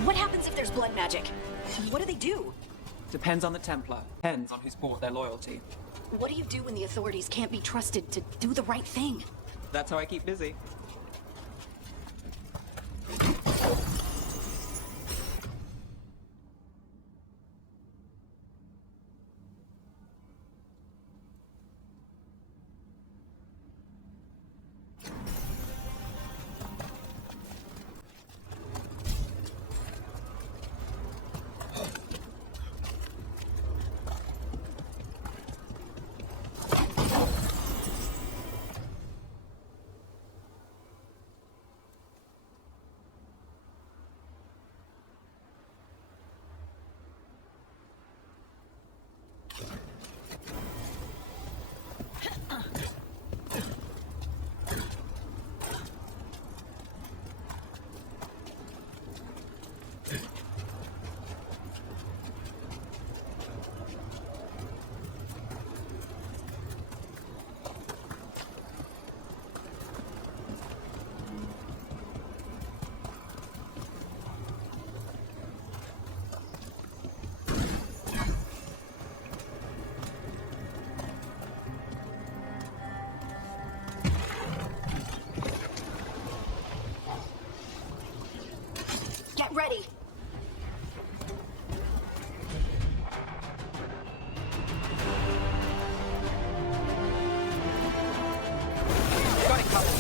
What happens if there's blood magic? What do they do? Depends on the Templar. Depends on who's bought their loyalty. What do you do when the authorities can't be trusted to do the right thing? That's how I keep busy. Get ready. Got it covered.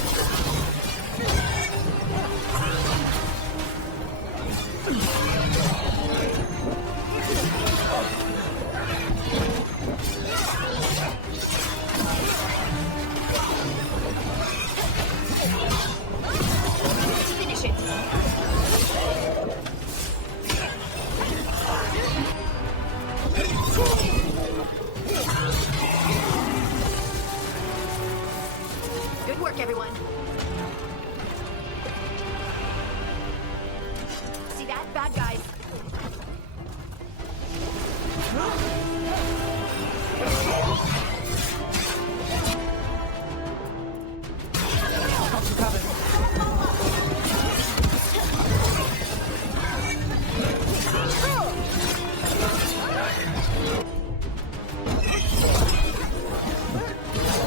Finish it. Good work, everyone. See that? Bad guys. Got you covered.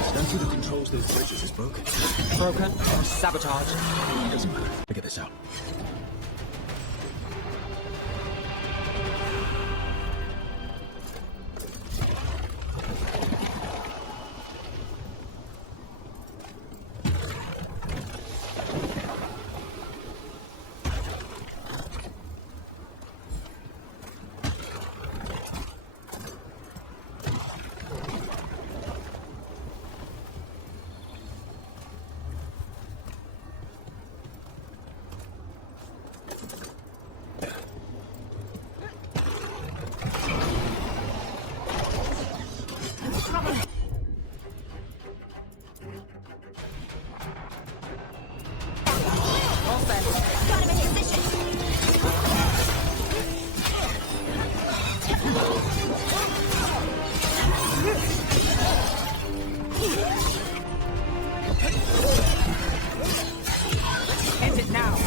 Stand through the controls, those bridges is broken. Broken. Sabotage. Doesn't matter. Figure this out. then. Got him in position. End it now.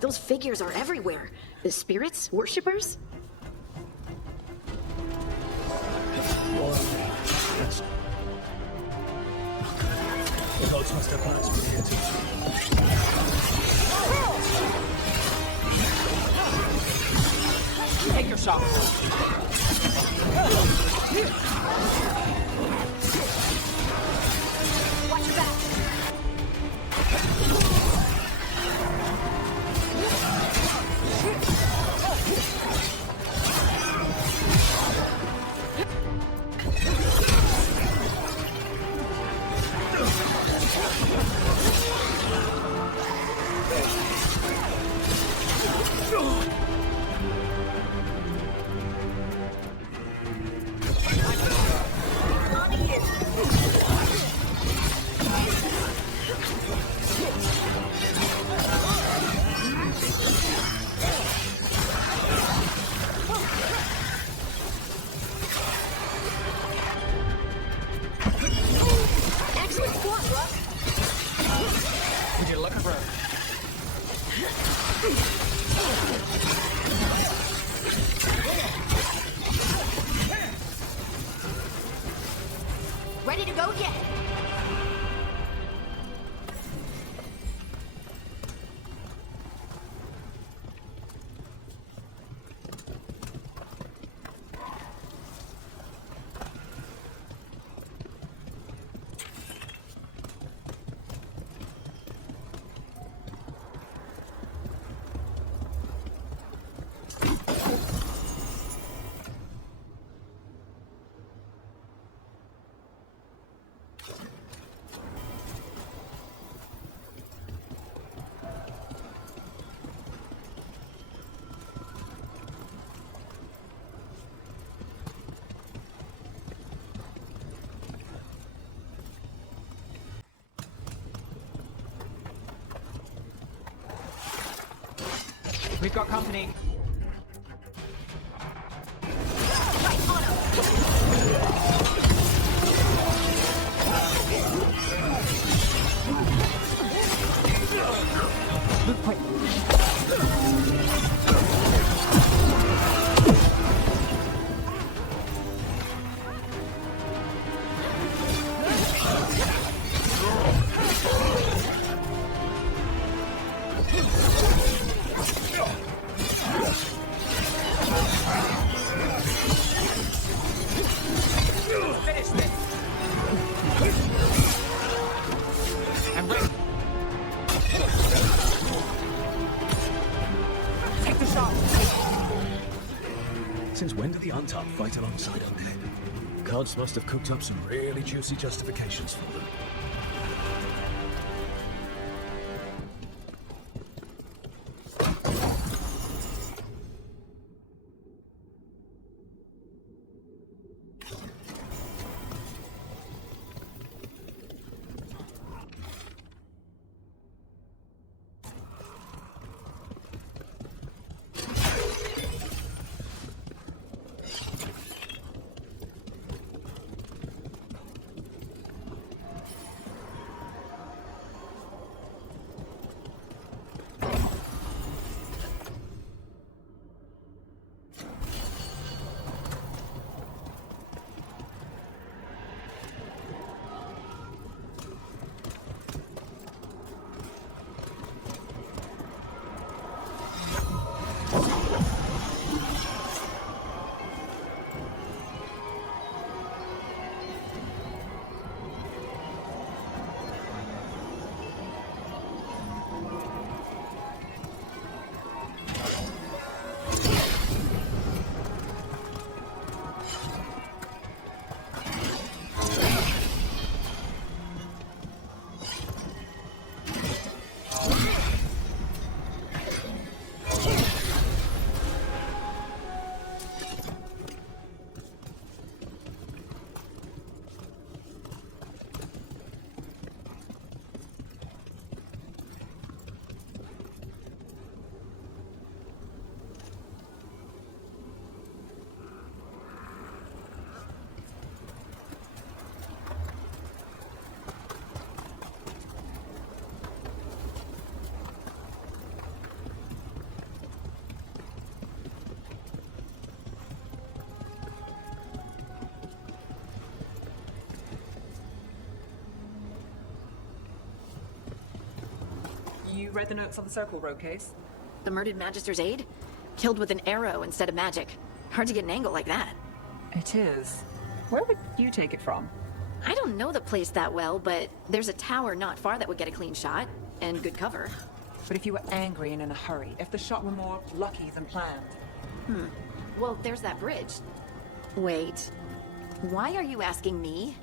Those figures are everywhere. The spirits? Worshippers? The gods must have plans for here too. Take your shot. Watch your back. Excellent squad, Rook. Would you look at her? Ready to go yet? We've got company. Move quick. Finish this. I'm ready. Take the shot. Since when did the Untuck fight alongside Undead? Gods must have cooked up some really juicy justifications for them. read the notes on the circle road case? The murdered Magister's aide? Killed with an arrow instead of magic. Hard to get an angle like that. It is. Where would you take it from? I don't know the place that well, but there's a tower not far that would get a clean shot, and good cover. But if you were angry and in a hurry, if the shot were more lucky than planned? Well, there's that bridge. Wait. Why are you asking me?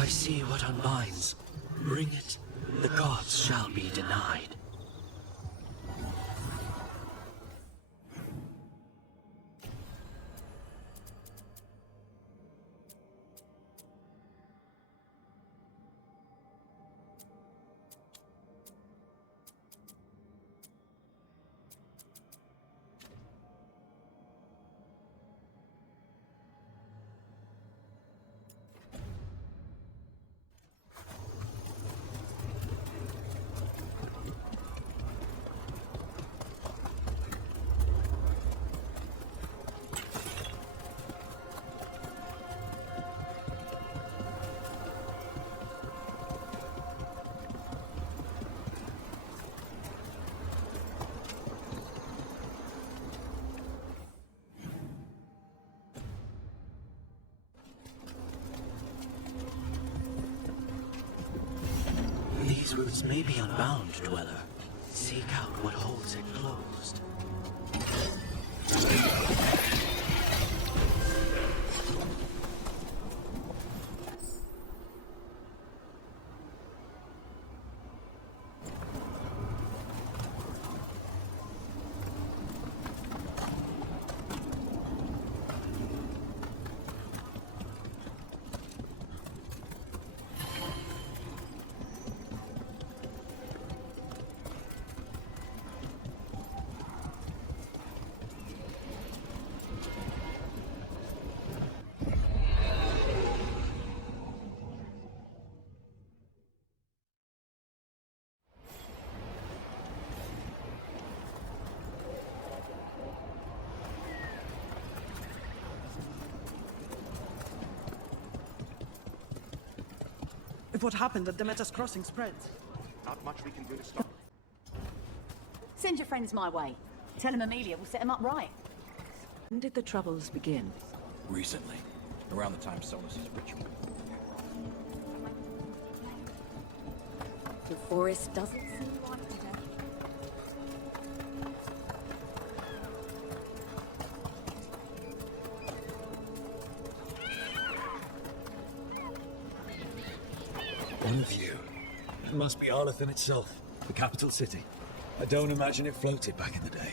I see what unbinds. Bring it, the gods shall be denied. These routes may be unbound, Dweller. Seek out what holds it closed. If what happened at the Metas Crossing spreads, not much we can do to stop it. Send your friends my way. Tell them Amelia will set them up right. When did the troubles begin? Recently, around the time Solus's ritual. The forest doesn't seem right today. One view. It must be Arlethan itself, the capital city. I don't imagine it floated back in the day.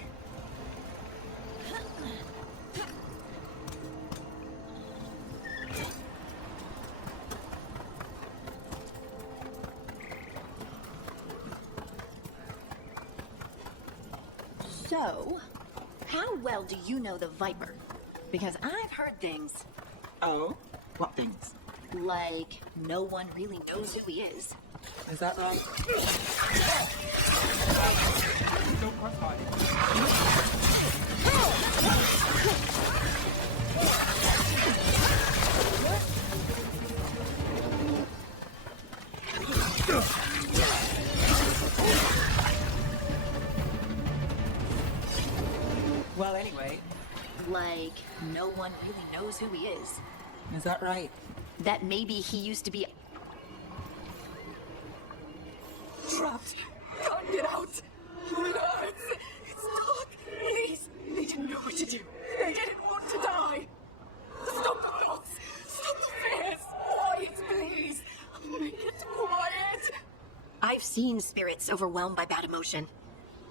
So, how well do you know the Viper? Because I've heard things. Oh? What things? Like, no one really knows who he is. Is that right? Don't crossfire. Well, anyway. Like, no one really knows who he is. Is that right? That maybe he used to be... Trapped. Can't get out. It hurts. It's dark. Please. They didn't know what to do. They didn't want to die. Stop the thoughts. Stop the fears. Quiet, please. Make it quiet. I've seen spirits overwhelmed by bad emotion.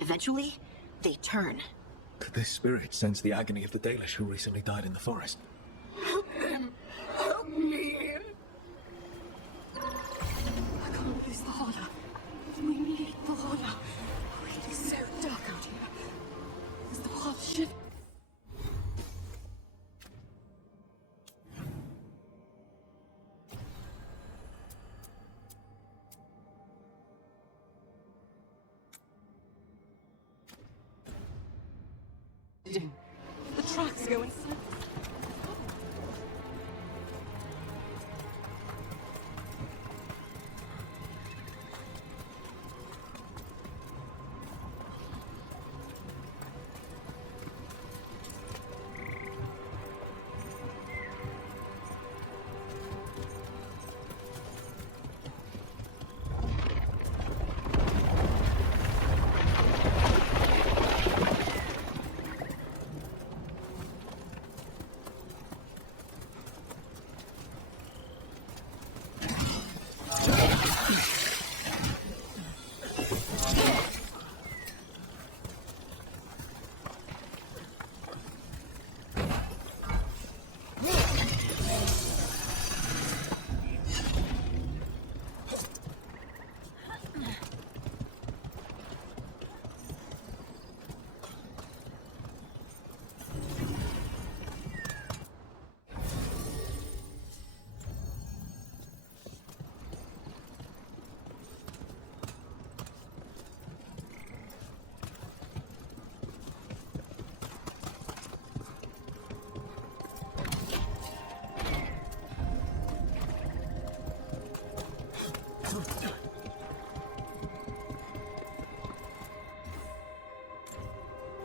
Eventually, they turn. Could this spirit sense the agony of the Dalish who recently died in the forest? Help them. Help me. I can't use the holler. We need the holler. It is so dark out here. Is the path shift? tracks going.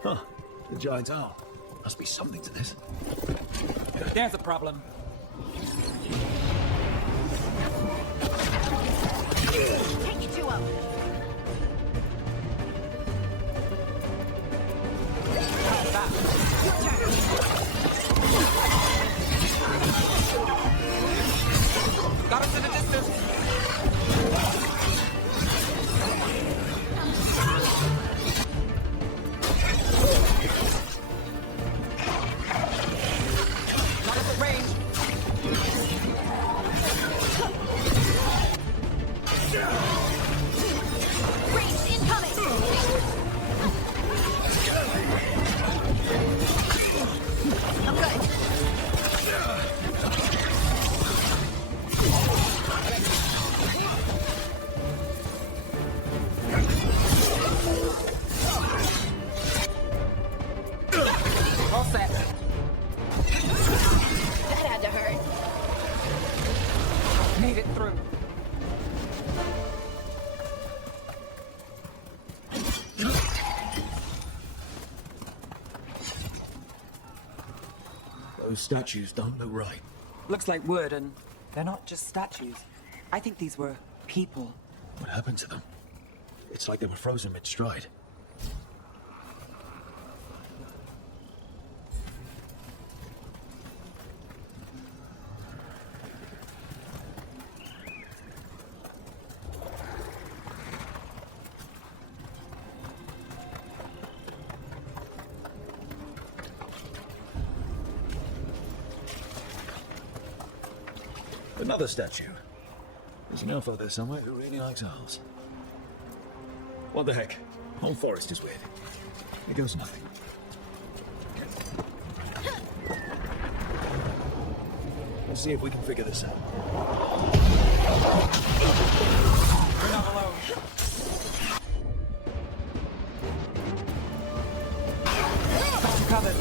Huh. The giant owl. Must be something to this. There's a problem. Take you to him. Got us in the distance. Got us at range. Range incoming. I'm good. All set. That had to hurt. Made it through. Those statues don't look right. Looks like wood, and they're not just statues. I think these were people. What happened to them? It's like they were frozen mid-stride. Another statue. There's an elf out there somewhere who really likes owls. What the heck? Whole forest is weird. Here goes nothing. Let's see if we can figure this out. We're not alone. Got you covered.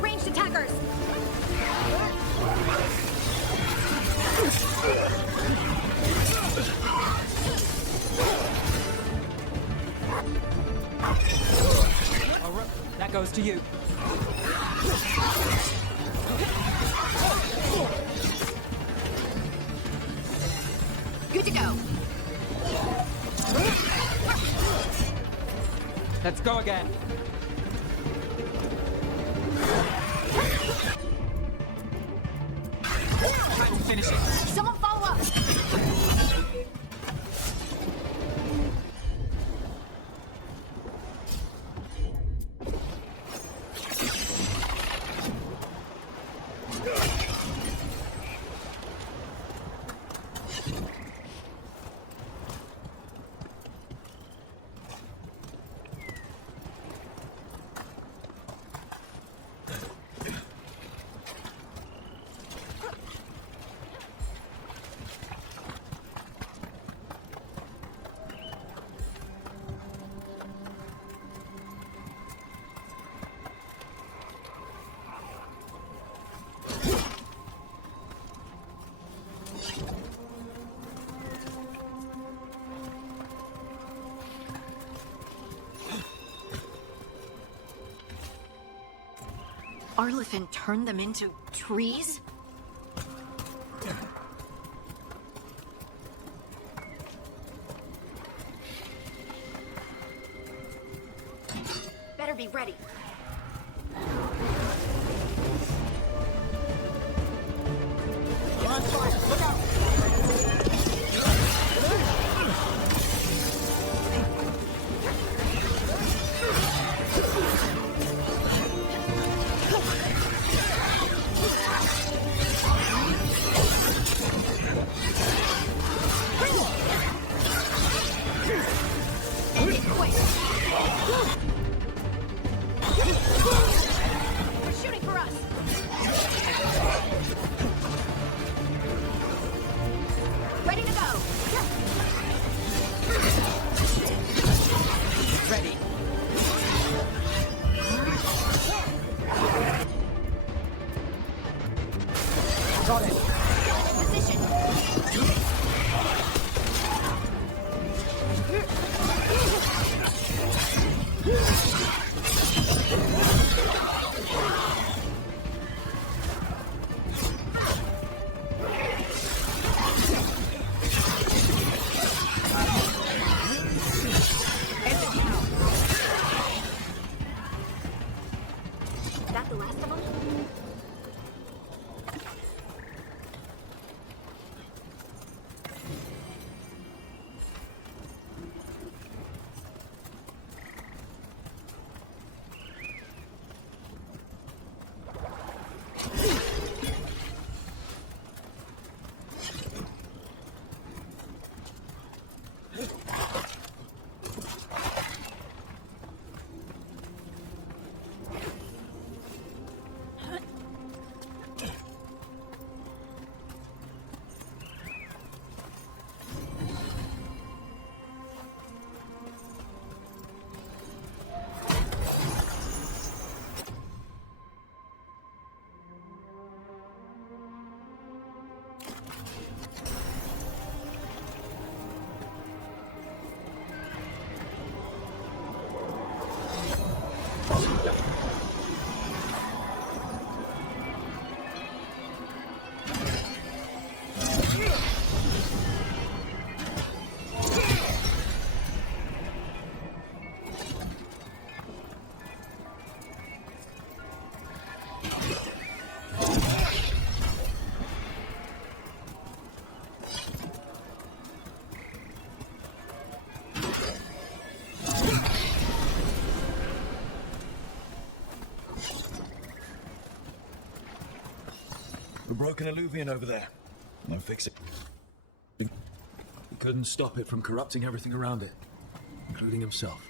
Ranged attackers. Oh, Rook, that goes to you. Good to go. Let's go again. Time to finish it. Someone follow up. Arlithin turned them into trees? Better be ready. Look out! End it quick. They're shooting for us. Ready to go. Ready. Got it. In position. That the last of them? A broken illuvian over there. No fix it. He couldn't stop it from corrupting everything around it, including himself.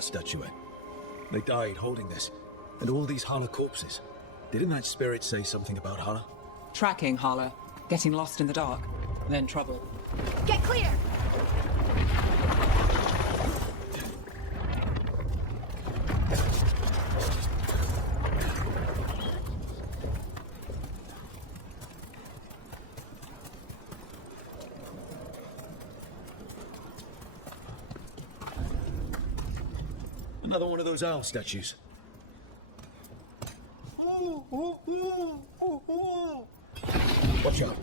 Statuette. They died holding this. And all these Hala corpses. Didn't that spirit say something about Hala? Tracking Hala, getting lost in the dark, then trouble. Get clear! Another one of those owl statues. Watch out.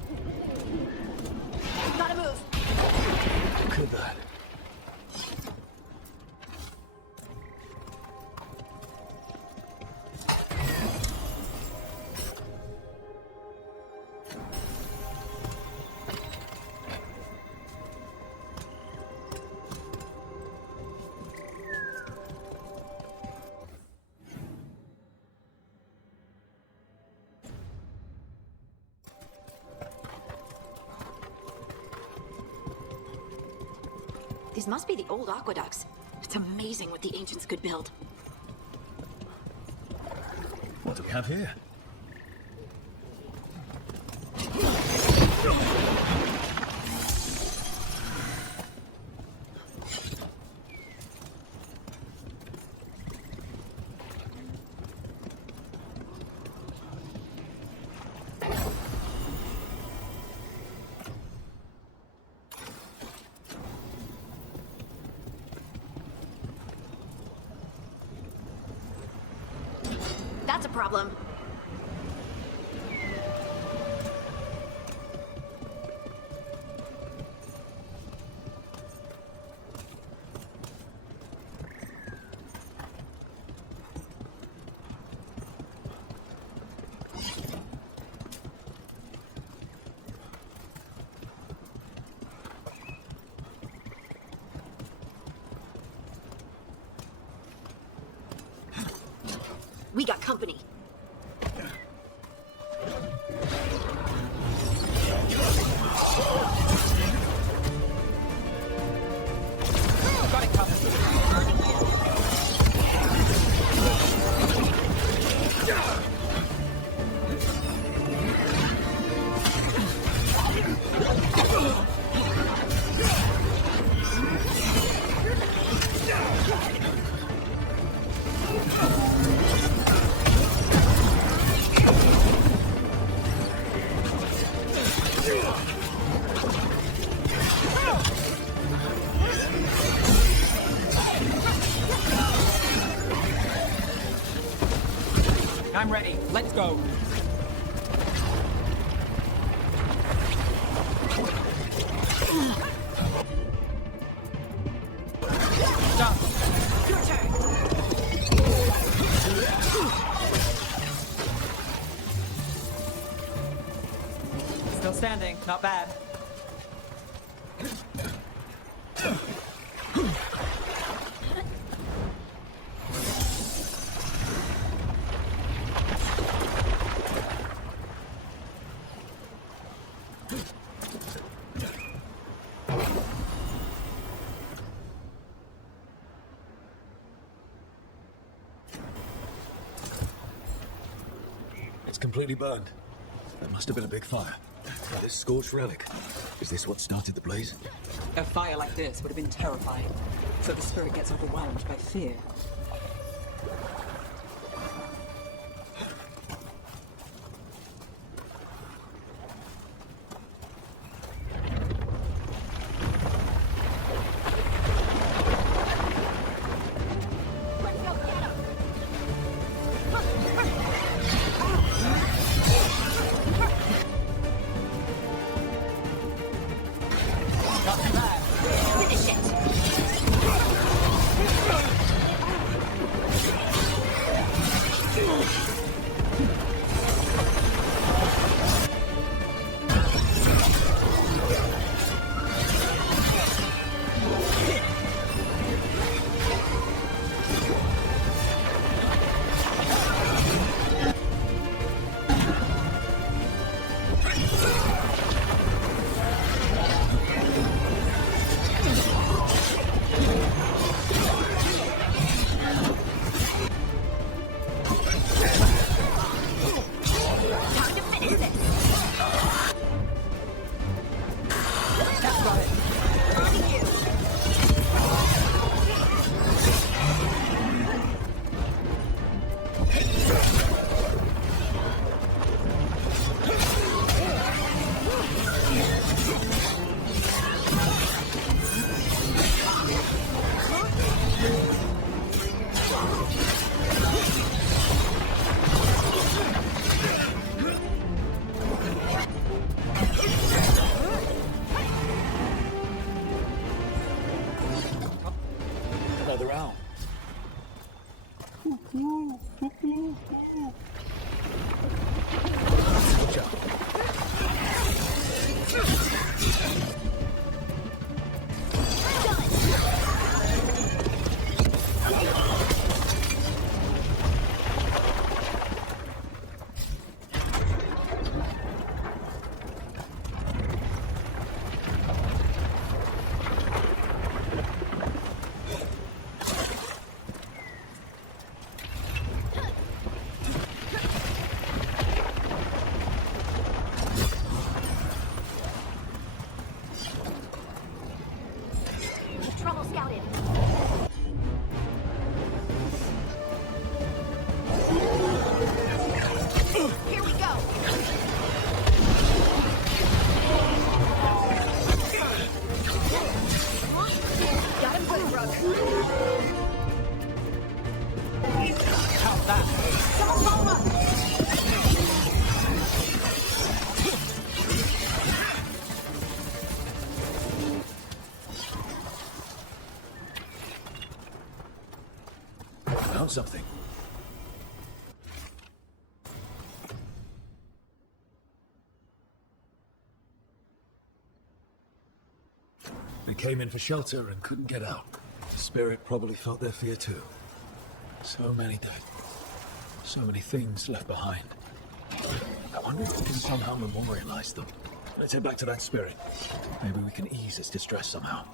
Gotta move. Look at that. These must be the old aqueducts. It's amazing what the ancients could build. What do we have here? That's a problem. We got company. Got it covered. I'm ready. Let's go. Done. Your turn. Still standing. Not bad. It's completely burned. That must have been a big fire. Now, this scorched relic. Is this what started the blaze? A fire like this would have been terrifying, so the spirit gets overwhelmed by fear. Another owl. Good job. spotted. Here we go. Got him good, Rook. How's that? Someone follow up. Found something. We came in for shelter and couldn't get out. Spirit probably felt their fear too. So many dead. So many things left behind. I wonder if we can somehow memorialize them. Let's head back to that spirit. Maybe we can ease its distress somehow.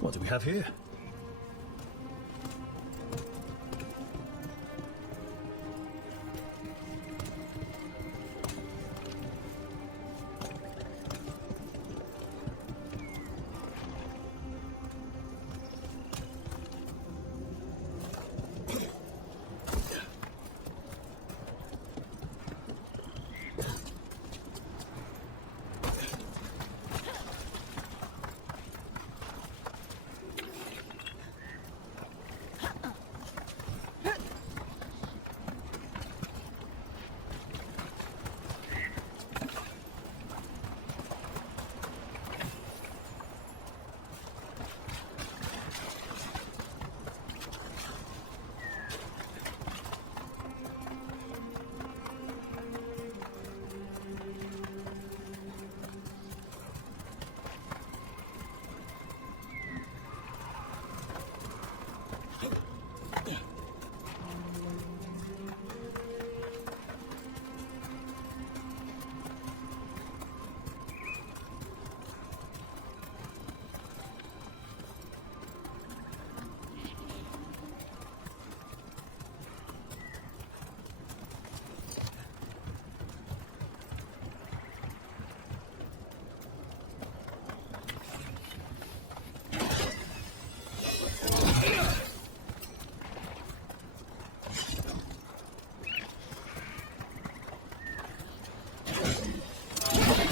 What do we have here?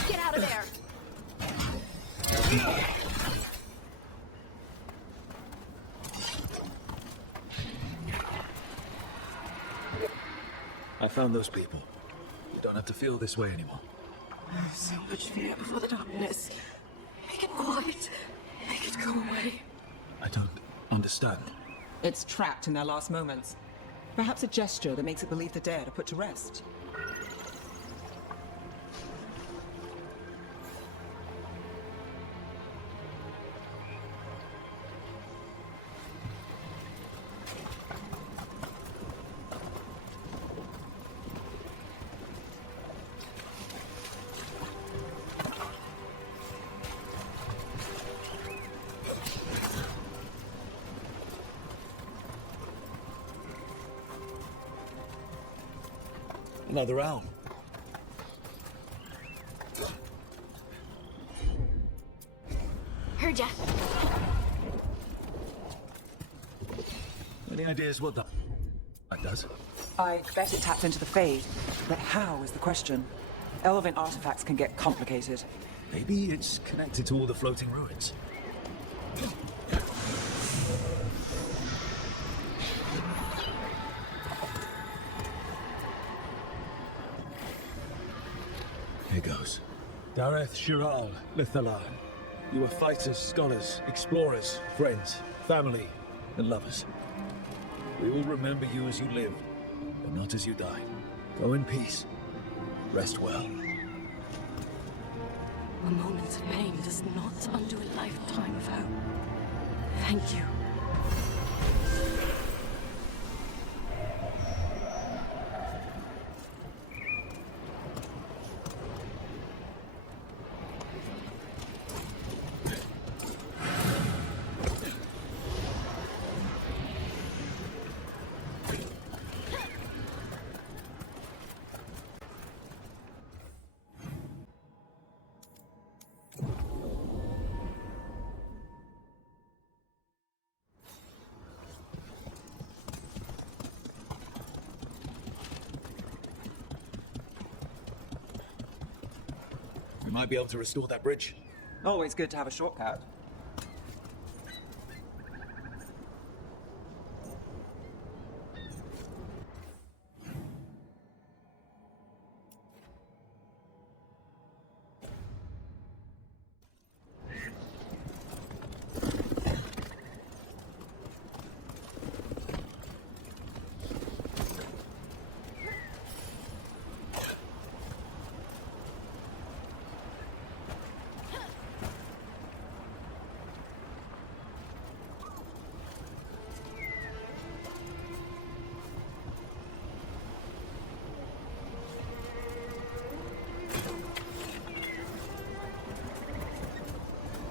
Get out of there. I found those people. You don't have to feel this way anymore. So much fear before the darkness. Make it quiet. Make it go away. I don't understand. It's trapped in their last moments. Perhaps a gesture that makes it believe the dead are put to rest. Another owl. Heard ya. Any ideas what that does? I bet it taps into the Fade, but how is the question? Elven artifacts can get complicated. Maybe it's connected to all the floating ruins. Here goes. Dareth Shiral, Lithalar. You were fighters, scholars, explorers, friends, family, and lovers. We will remember you as you lived, but not as you died. Go in peace. Rest well. A moment of pain does not undo a lifetime of hope. Thank you. We might be able to restore that bridge. Always good to have a shortcut.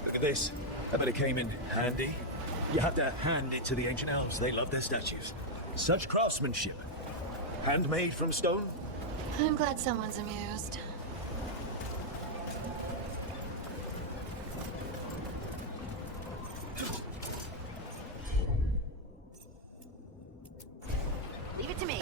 Look at this. I bet it came in handy. You have to hand it to the ancient elves. They love their statues. Such craftsmanship. Handmade from stone. I'm glad someone's amused. Leave it to me.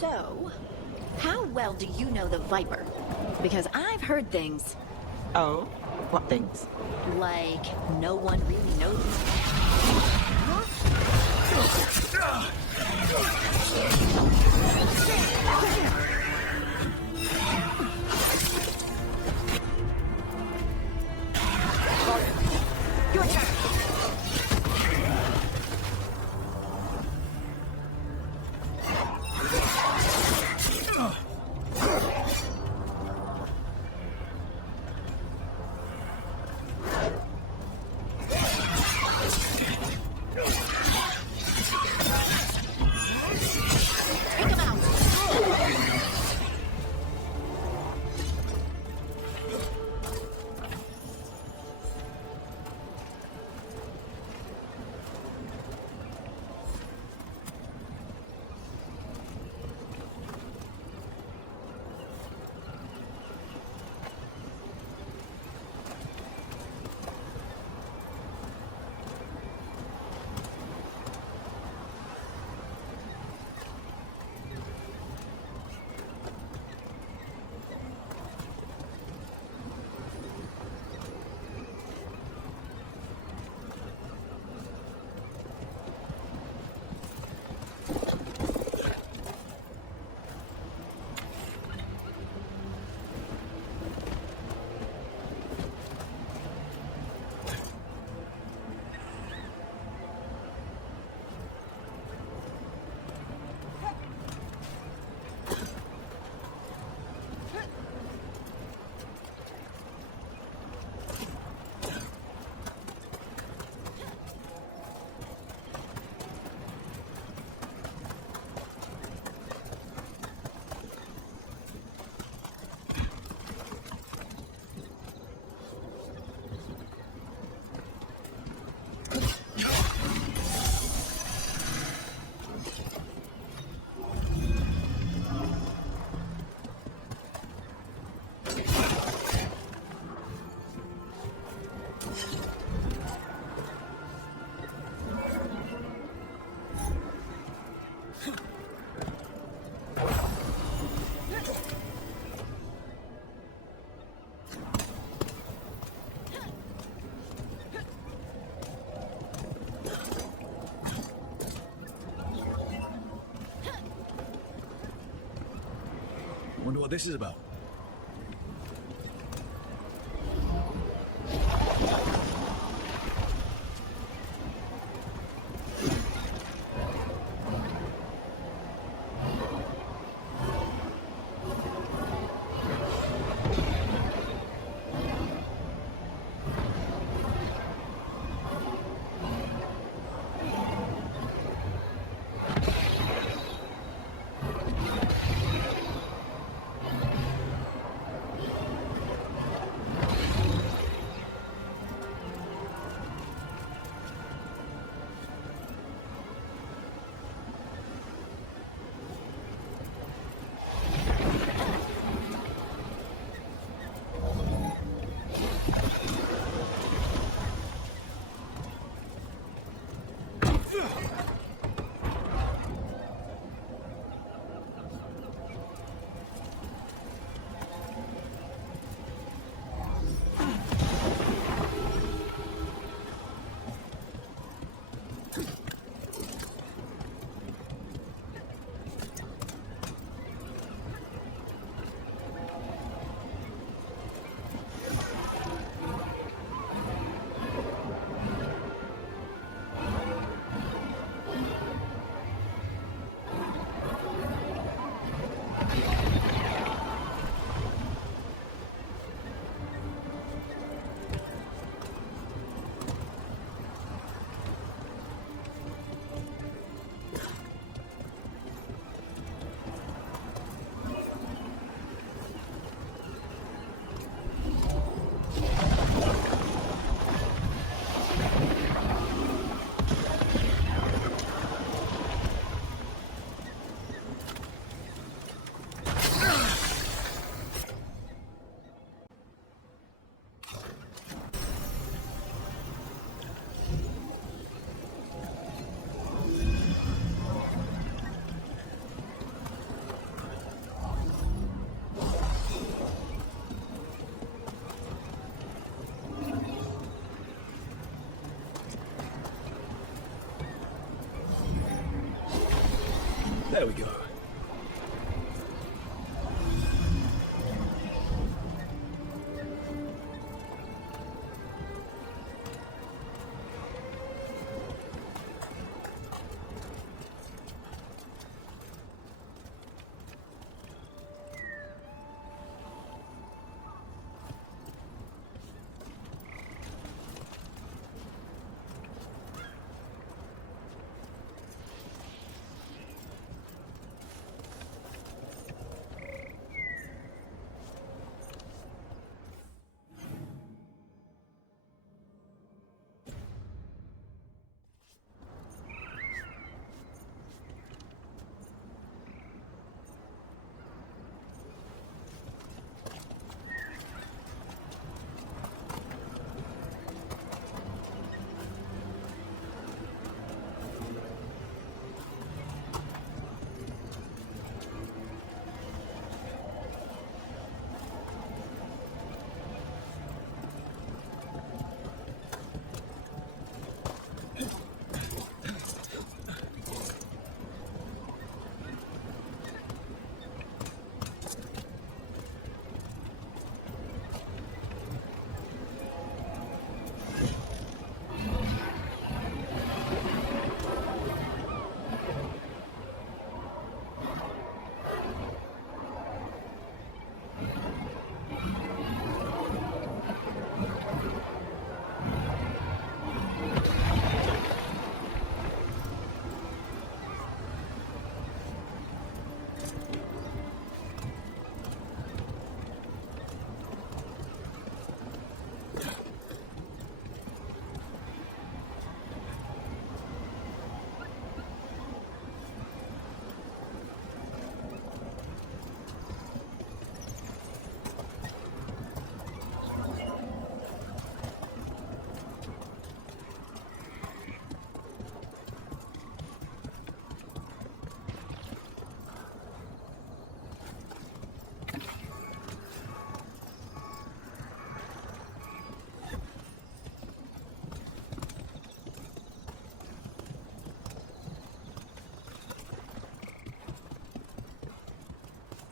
So, how well do you know the Viper? Because I've heard things. Oh? What things? Like, no one really knows. Your turn. Take him out. Wonder what this is about. There we go.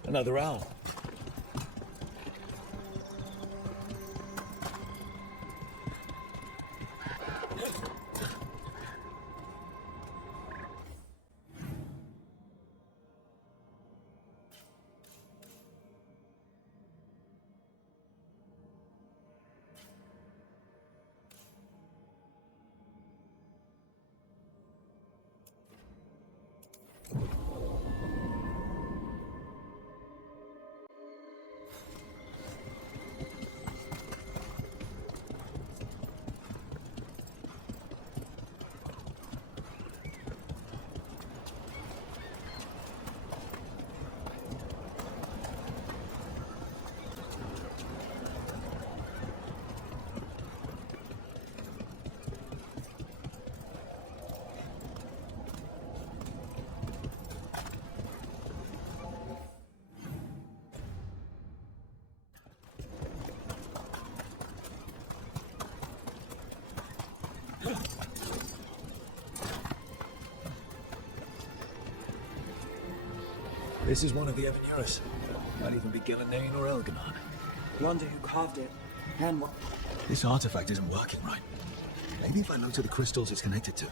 Another owl. This is one of the Avenuras. Might even be Gillenane or Elganon. Wonder who carved it. And what? This artifact isn't working right. Maybe if I look to the crystals it's connected to.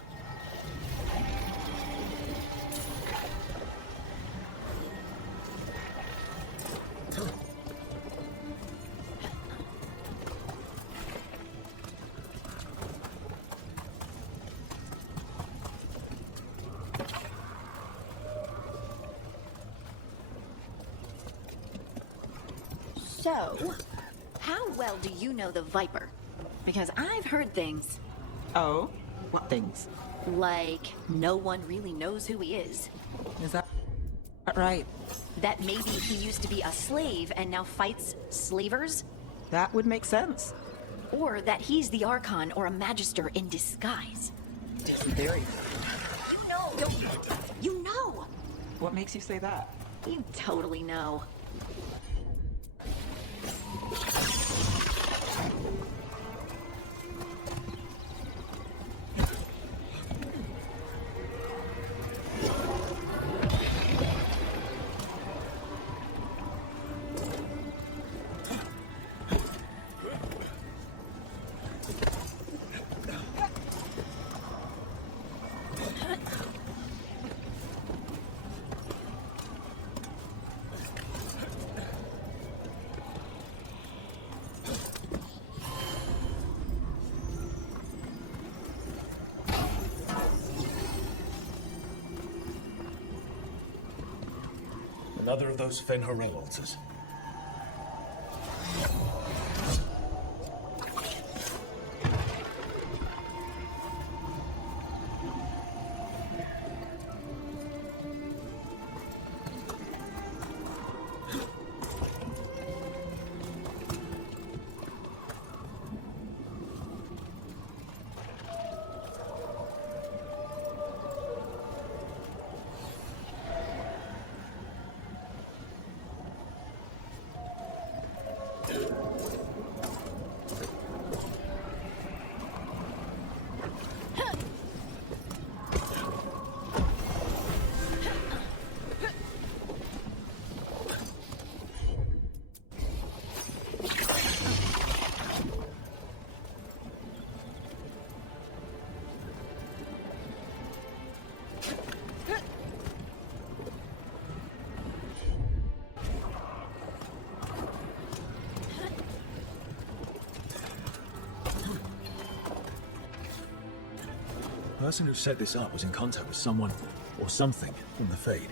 So, how well do you know the Viper? Because I've heard things. Oh? What things? Like, no one really knows who he is. Is that right? That maybe he used to be a slave and now fights slavers? That would make sense. Or that he's the Archon or a Magister in disguise. Decent theory. No, don't. You know! What makes you say that? You totally know. Another of those Fen'Hara altars. The person who set this up was in contact with someone or something from the Fade.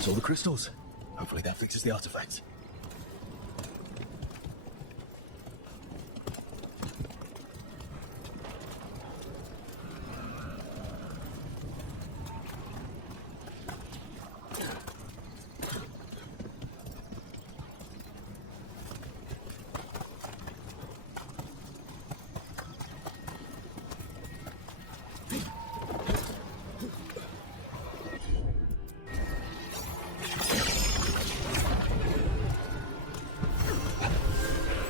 That's all the crystals. Hopefully that fixes the artifacts.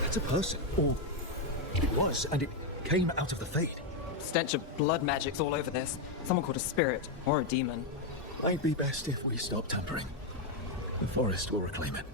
It's a person, or it was, and it came out of the Fade. Stench of blood magic's all over this. Someone called a spirit, or a demon. Might be best if we stop tampering. The forest will reclaim it.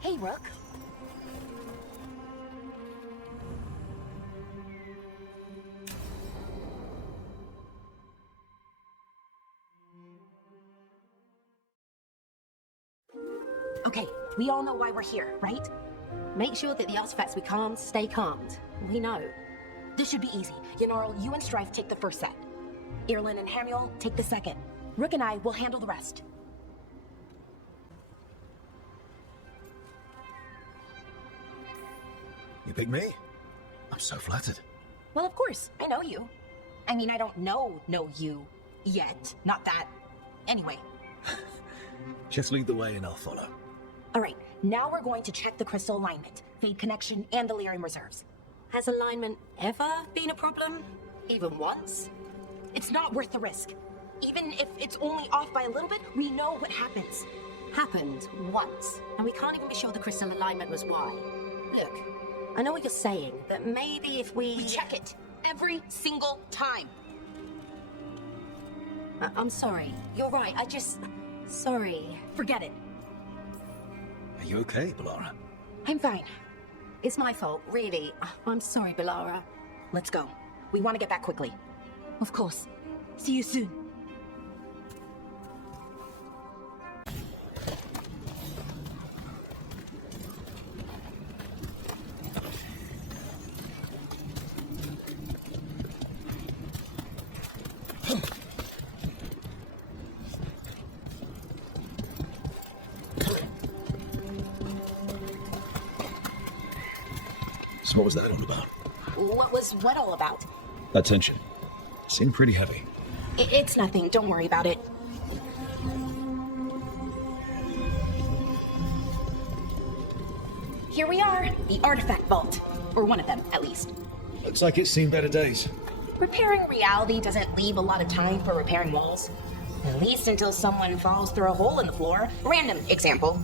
Hey, Rook. Okay, we all know why we're here, right? Make sure that the artifacts we calmed stay calmed. We know. This should be easy. Yenarl, you and Strife take the first set. Irlin and Hamiel take the second. Rook and I will handle the rest. You pick me? I'm so flattered. Well, of course, I know you. I mean, I don't know you yet. Not that. Anyway. Just lead the way and I'll follow. All right, now we're going to check the crystal alignment, Fade connection, and the Lyrium reserves. Has alignment ever been a problem? Even once? It's not worth the risk. Even if it's only off by a little bit, we know what happens. Happened once, and we can't even be sure the crystal alignment was why. Look, I know what you're saying, but maybe if we check it every single time. I'm sorry. You're right. Sorry. Forget it. Are you okay, Balara? I'm fine. It's my fault, really. I'm sorry, Balara. Let's go. We want to get back quickly. Of course. See you soon. So what was that all about? What was what all about? That tension. Seemed pretty heavy. It's nothing. Don't worry about it. Here we are. The artifact vault. Or one of them, at least. Looks like it's seen better days. Repairing reality doesn't leave a lot of time for repairing walls. At least until someone falls through a hole in the floor. Random example.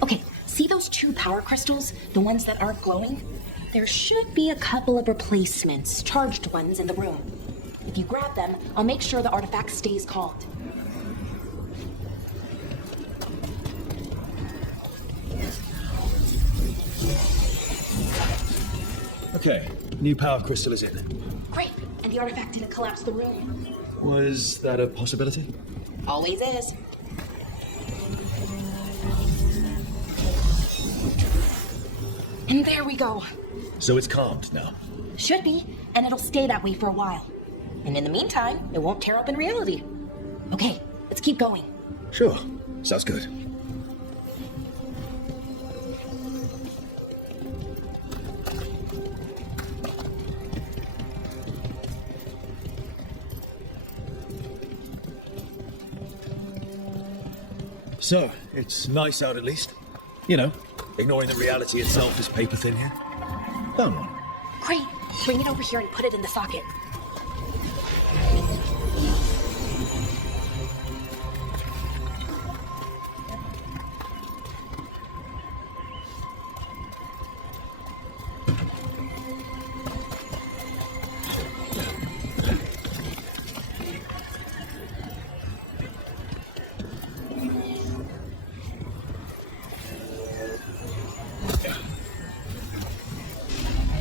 Okay, see those two power crystals? The ones that aren't glowing? There should be a couple of replacements, charged ones in the room. If you grab them, I'll make sure the artifact stays calmed. Okay, new power crystal is in. Great, and the artifact didn't collapse the room. Was that a possibility? Always is. And there we go. So it's calmed now. Should be, and it'll stay that way for a while. And in the meantime, it won't tear up in reality. Okay, let's keep going. Sure, sounds good. So, it's nice out at least. You know, ignoring that reality itself is paper thin here. Found one. Great, bring it over here and put it in the socket.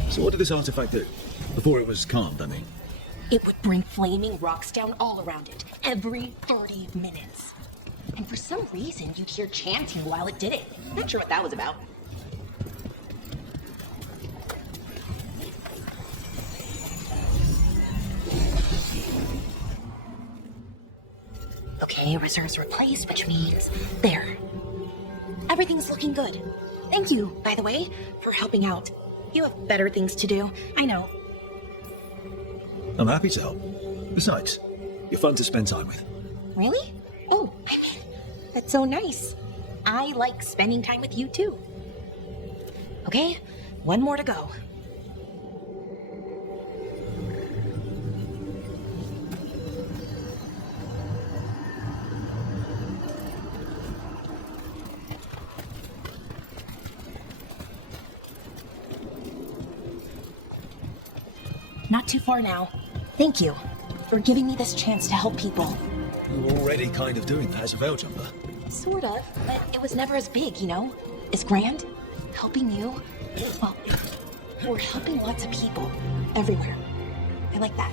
So what did this artifact do? Before it was calmed, I mean. It would bring flaming rocks down all around it, every 30 minutes. And for some reason, you'd hear chanting while it did it. Not sure what that was about. Okay, reserves replaced, which means there. Everything's looking good. Thank you, by the way, for helping out. You have better things to do, I know. I'm happy to help. Besides, you're fun to spend time with. Really? Oh, I mean, that's so nice. I like spending time with you too. Okay, one more to go. Not too far now. Thank you for giving me this chance to help people. You're already kind of doing that as a veil jumper. Sort of, but it was never as big, you know? As grand. Helping you. Well, we're helping lots of people. Everywhere. I like that.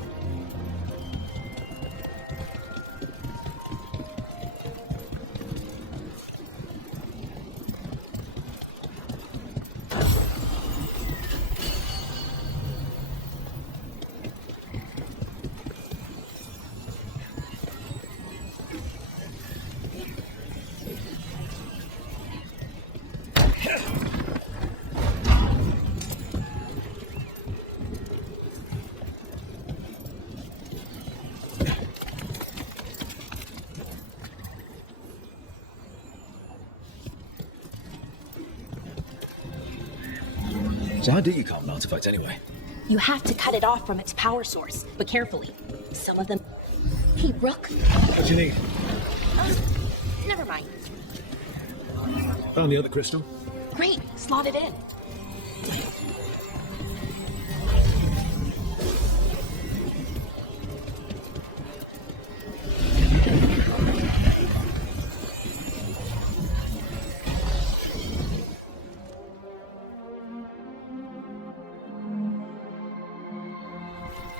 So how do you calm an artifact anyway? You have to cut it off from its power source, but carefully. Some of them... Hey, Rook. What do you need? Never mind. Found the other crystal. Great, slot it in.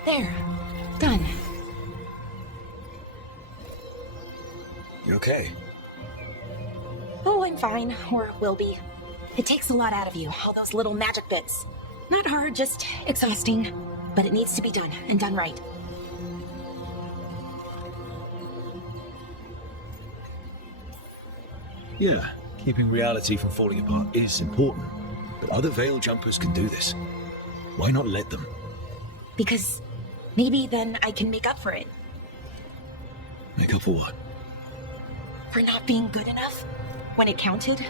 There. Done. You okay? Oh, I'm fine. Or will be. It takes a lot out of you, all those little magic bits. Not hard, just exhausting. But it needs to be done, and done right. Yeah, keeping reality from falling apart is important. But other veil jumpers can do this. Why not let them? Because maybe then I can make up for it. Make up for what? For not being good enough when it counted.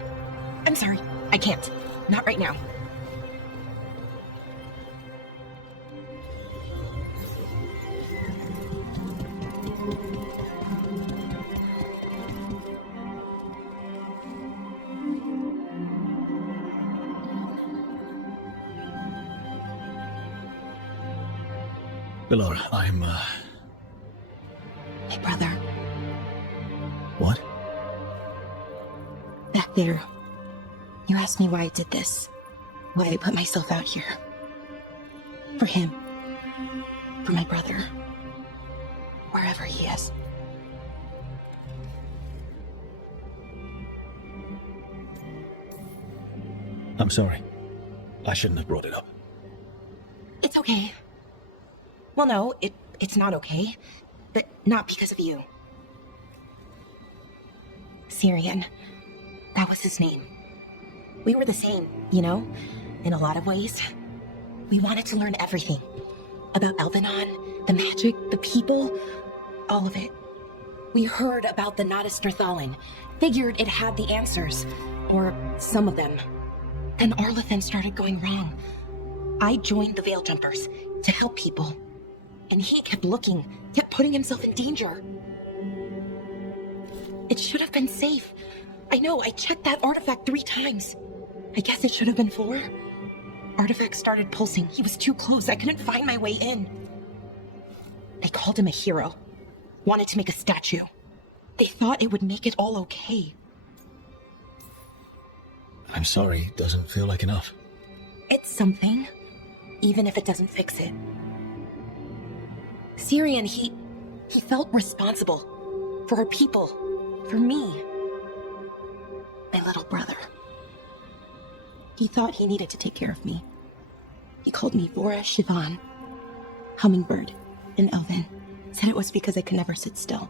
I'm sorry, I can't. Not right now. Bellara, I'm My brother. What? Back there, you asked me why I did this. Why I put myself out here. For him. For my brother. Wherever he is. I'm sorry. I shouldn't have brought it up. It's okay. Well, no, it's not okay. But not because of you. Syrian. That was his name. We were the same, you know? In a lot of ways. We wanted to learn everything. About Elvenon, the magic, the people, all of it. We heard about the Nodistrathalin. Figured it had the answers. Or some of them. Then Arlathan started going wrong. I joined the Veil Jumpers to help people. And he kept looking, kept putting himself in danger. It should have been safe. I know, I checked that artifact 3 times. I guess it should have been 4. Artifact started pulsing. He was too close. I couldn't find my way in. They called him a hero. Wanted to make a statue. They thought it would make it all okay. I'm sorry, it doesn't feel like enough. It's something, even if it doesn't fix it. Syrian, he felt responsible. For our people. For me. My little brother. He thought he needed to take care of me. He called me Vora Shivan. Hummingbird in Elven. Said it was because I could never sit still.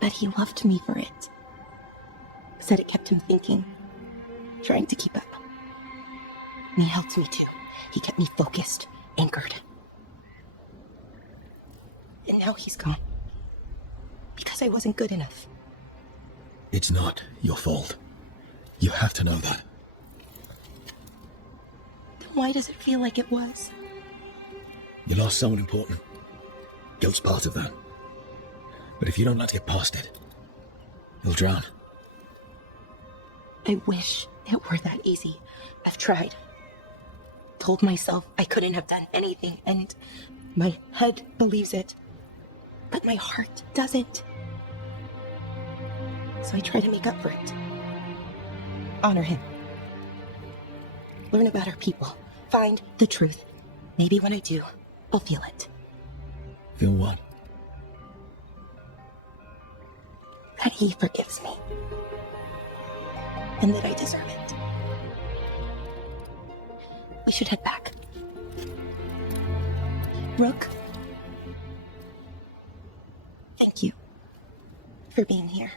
But he loved me for it. Said it kept him thinking. Trying to keep up. And he helped me too. He kept me focused, anchored. And now he's gone. Because I wasn't good enough. It's not your fault. You have to know that. Then why does it feel like it was? You lost someone important. Guilt's part of that. But if you don't let get past it, you'll drown. I wish it were that easy. I've tried. Told myself I couldn't have done anything, and my head believes it. But my heart doesn't. So I try to make up for it. Honor him. Learn about our people. Find the truth. Maybe when I do, I'll feel it. Feel what? That he forgives me. And that I deserve it. We should head back. Rook. Thank you for being here.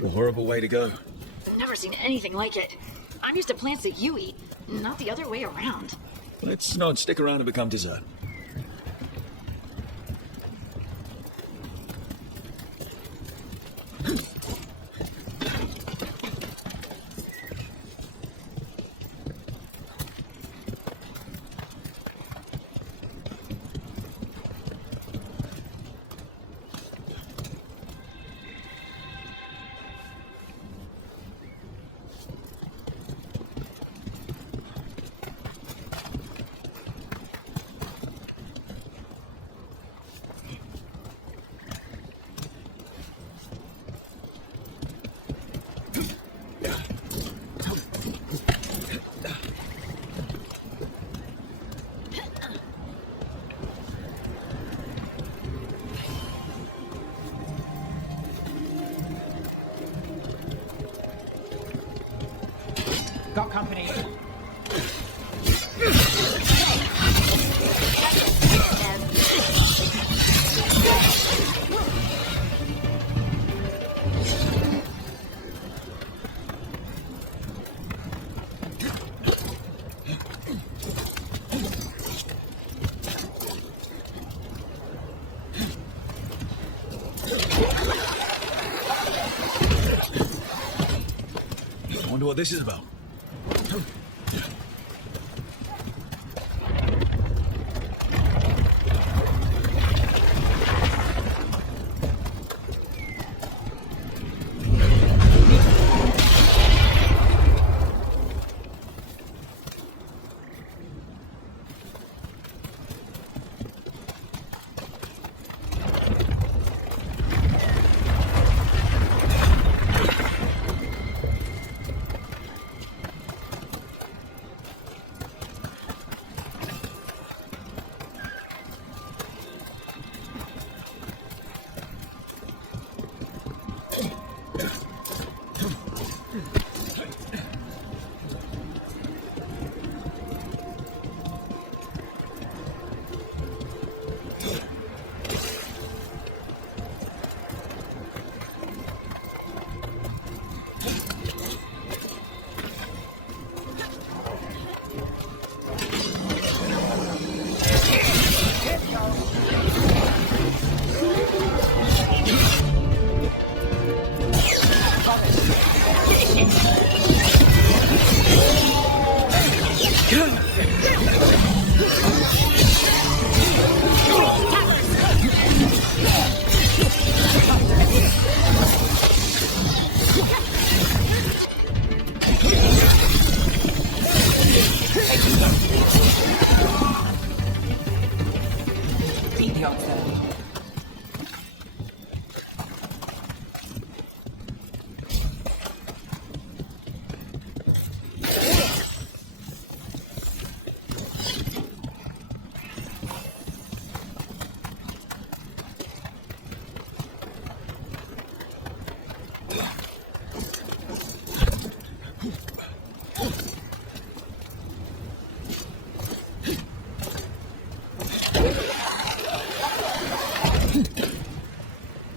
A horrible way to go. I've never seen anything like it. I'm used to plants that you eat, not the other way around. Let's not stick around and become dessert. Got company. what this is about.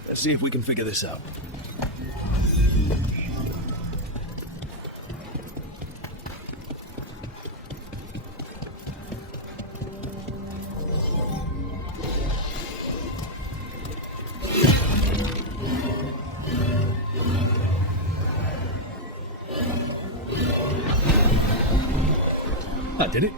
Let's see if we can figure this out. I did it.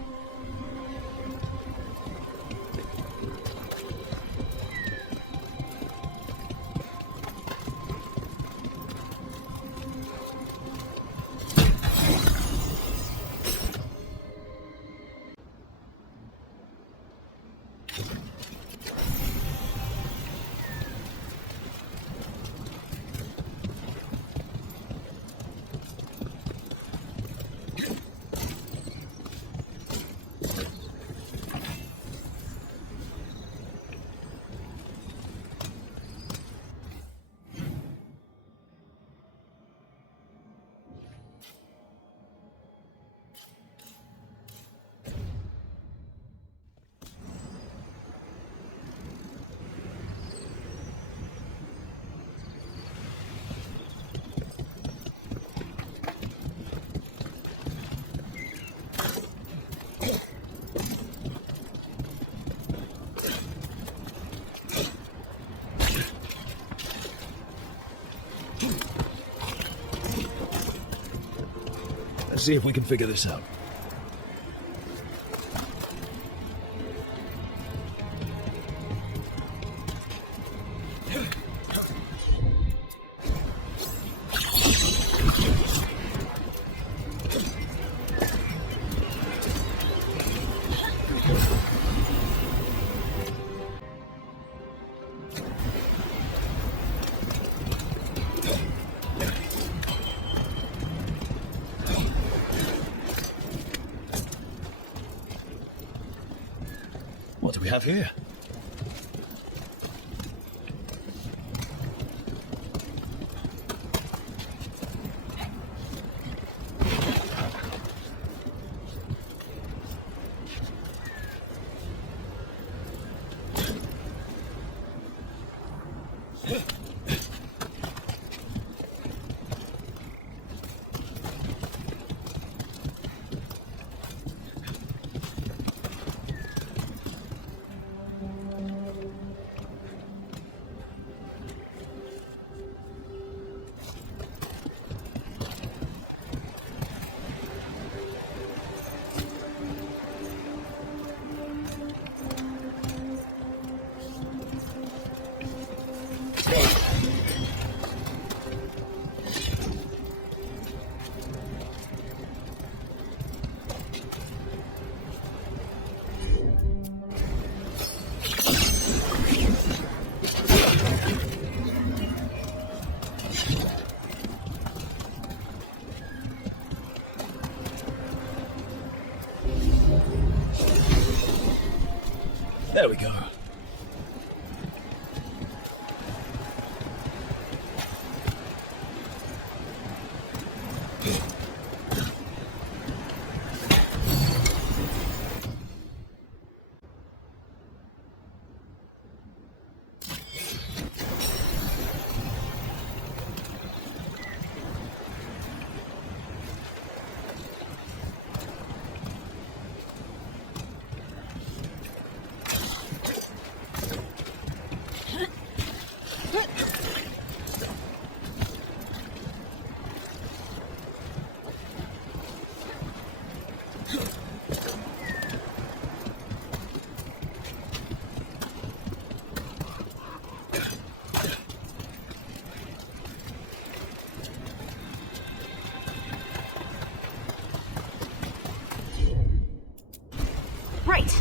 Let's see if we can figure this out. What do we have here? There we go. Right.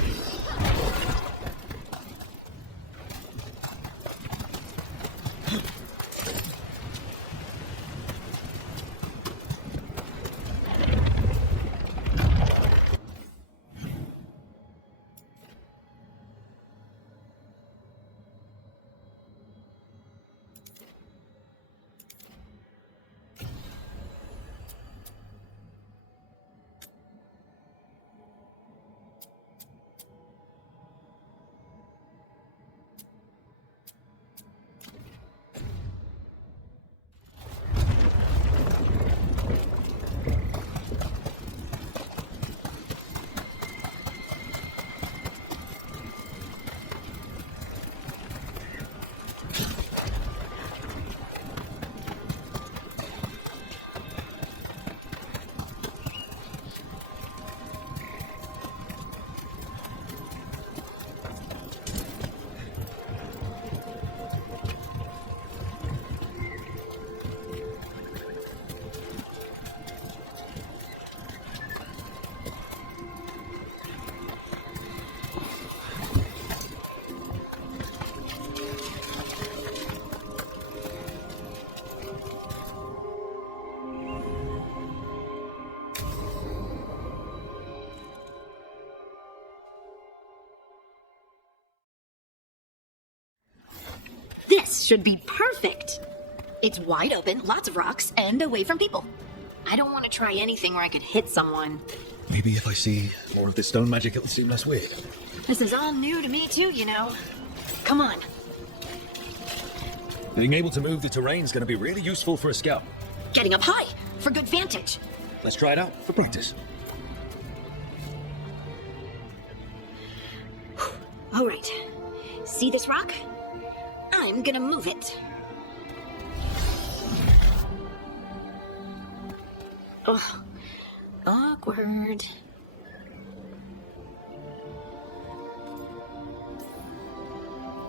This should be perfect. It's wide open, lots of rocks, and away from people. I don't want to try anything where I could hit someone. Maybe if I see more of this stone magic, it'll seem less weird. This is all new to me too, you know. Come on. Being able to move the terrain's going to be really useful for a scout. Getting up high for good vantage. Let's try it out for practice. All right. See this rock? I'm gonna move it. Oh, awkward.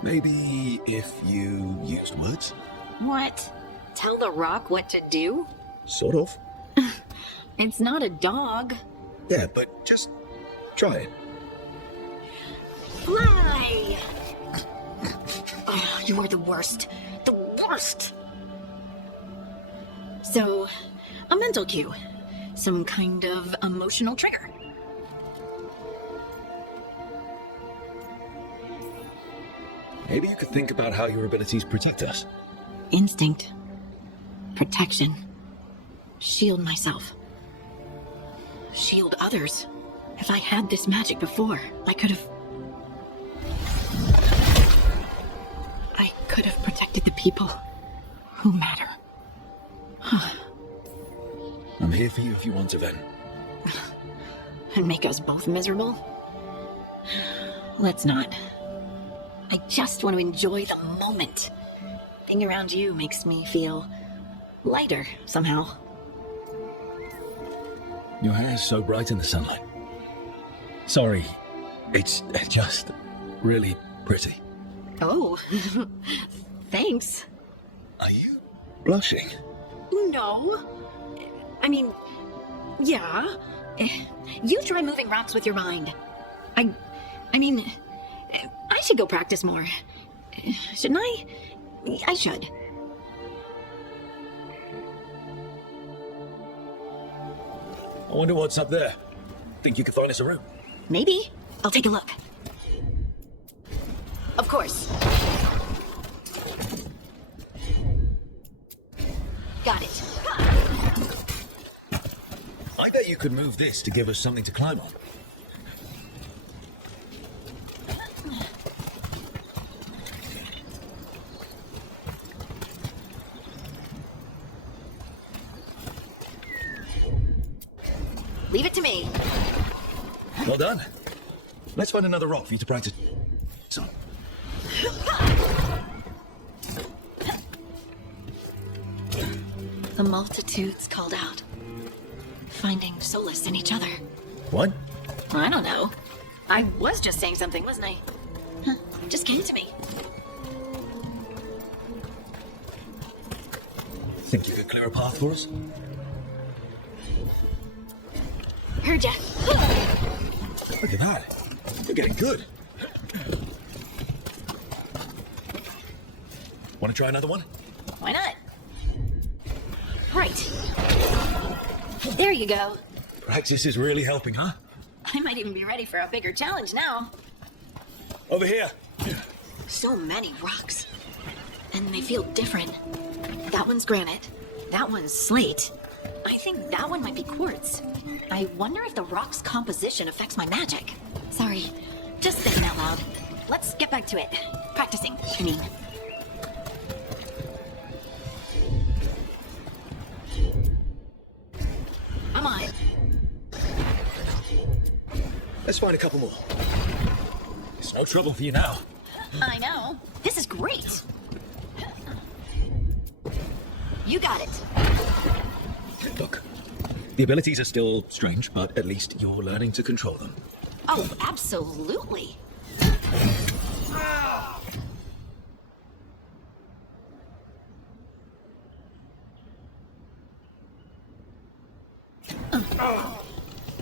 Maybe if you used words? What? Tell the rock what to do? Sort of. It's not a dog. Yeah, but just try it. Fly! Oh, you are the worst. The worst! So, a mental cue. Some kind of emotional trigger. Maybe you could think about how your abilities protect us. Instinct. Protection. Shield myself. Shield others. If I had this magic before, I could have protected the people who matter. I'm here for you if you want to, Ven. And make us both miserable? Let's not. I just want to enjoy the moment. Being around you makes me feel lighter somehow. Your hair is so bright in the sunlight. Sorry, it's just really pretty. Oh, thanks. Are you blushing? No. I mean, yeah. You try moving rocks with your mind. I mean, I should go practice more. Shouldn't I? I should. I wonder what's up there. Think you could find us a room? Maybe. I'll take a look. Of course. Got it. I bet you could move this to give us something to climb on. Leave it to me. Well done. Let's find another rock for you to practice. So. The multitudes called out, finding solace in each other. What? I don't know. I was just saying something, wasn't I? Huh, just came to me. Think you could clear a path for us? Heard ya. Look at that. You're getting good. Want to try another one? Why not? Right. There you go. Practice is really helping, huh? I might even be ready for a bigger challenge now. Over here. So many rocks. And they feel different. That one's granite. That one's slate. I think that one might be quartz. I wonder if the rock's composition affects my magic. Sorry, just thinking out loud. Let's get back to it. Practicing, I mean. I'm on it. Let's find a couple more. It's no trouble for you now. I know. This is great. You got it. Look, the abilities are still strange, but at least you're learning to control them. Oh, absolutely.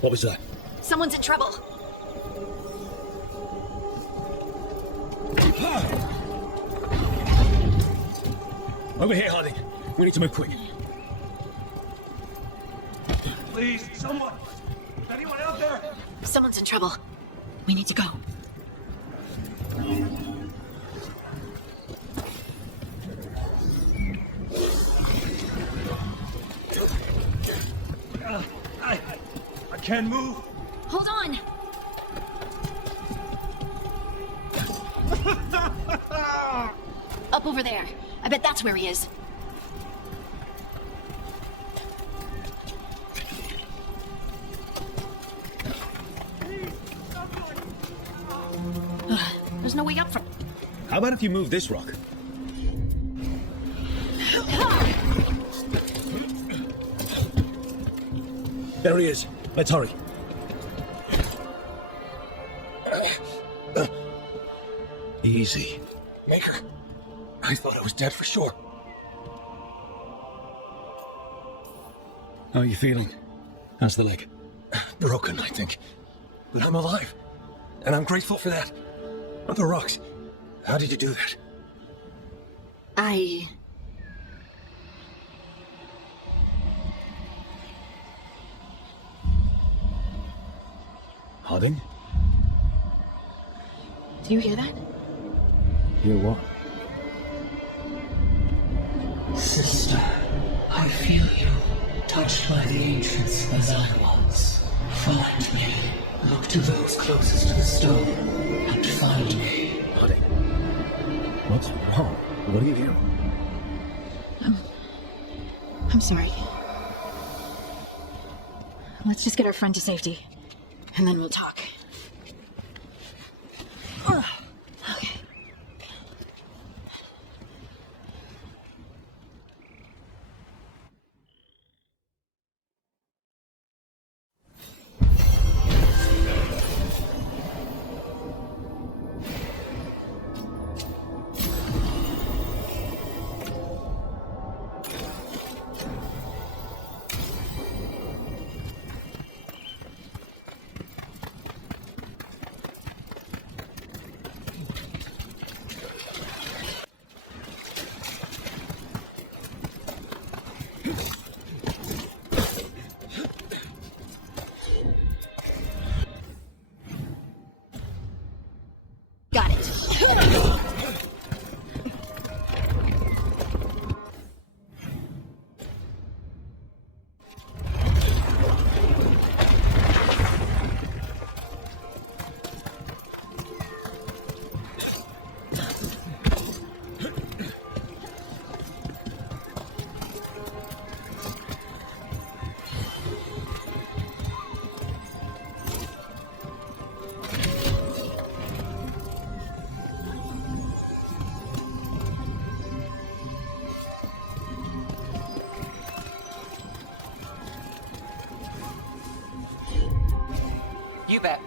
What was that? Someone's in trouble. Over here, Harding. We need to move quick. Please, someone! Is anyone out there? Someone's in trouble. We need to go. I can't move. Hold on. Up over there. I bet that's where he is. There's no way up from... How about if you move this rock? There he is. Let's hurry. Easy. Maker. I thought I was dead for sure. How are you feeling? How's the leg? Broken, I think. But I'm alive. And I'm grateful for that. The rocks. How did you do that? Harding? Do you hear that? Hear what? Sister, I feel you, touched by the ancients as I was. Find me. Look to those closest to the stone, and find me. Harding. What's wrong? What are you hearing? I'm sorry. Let's just get our friend to safety, and then we'll talk. Okay. bet.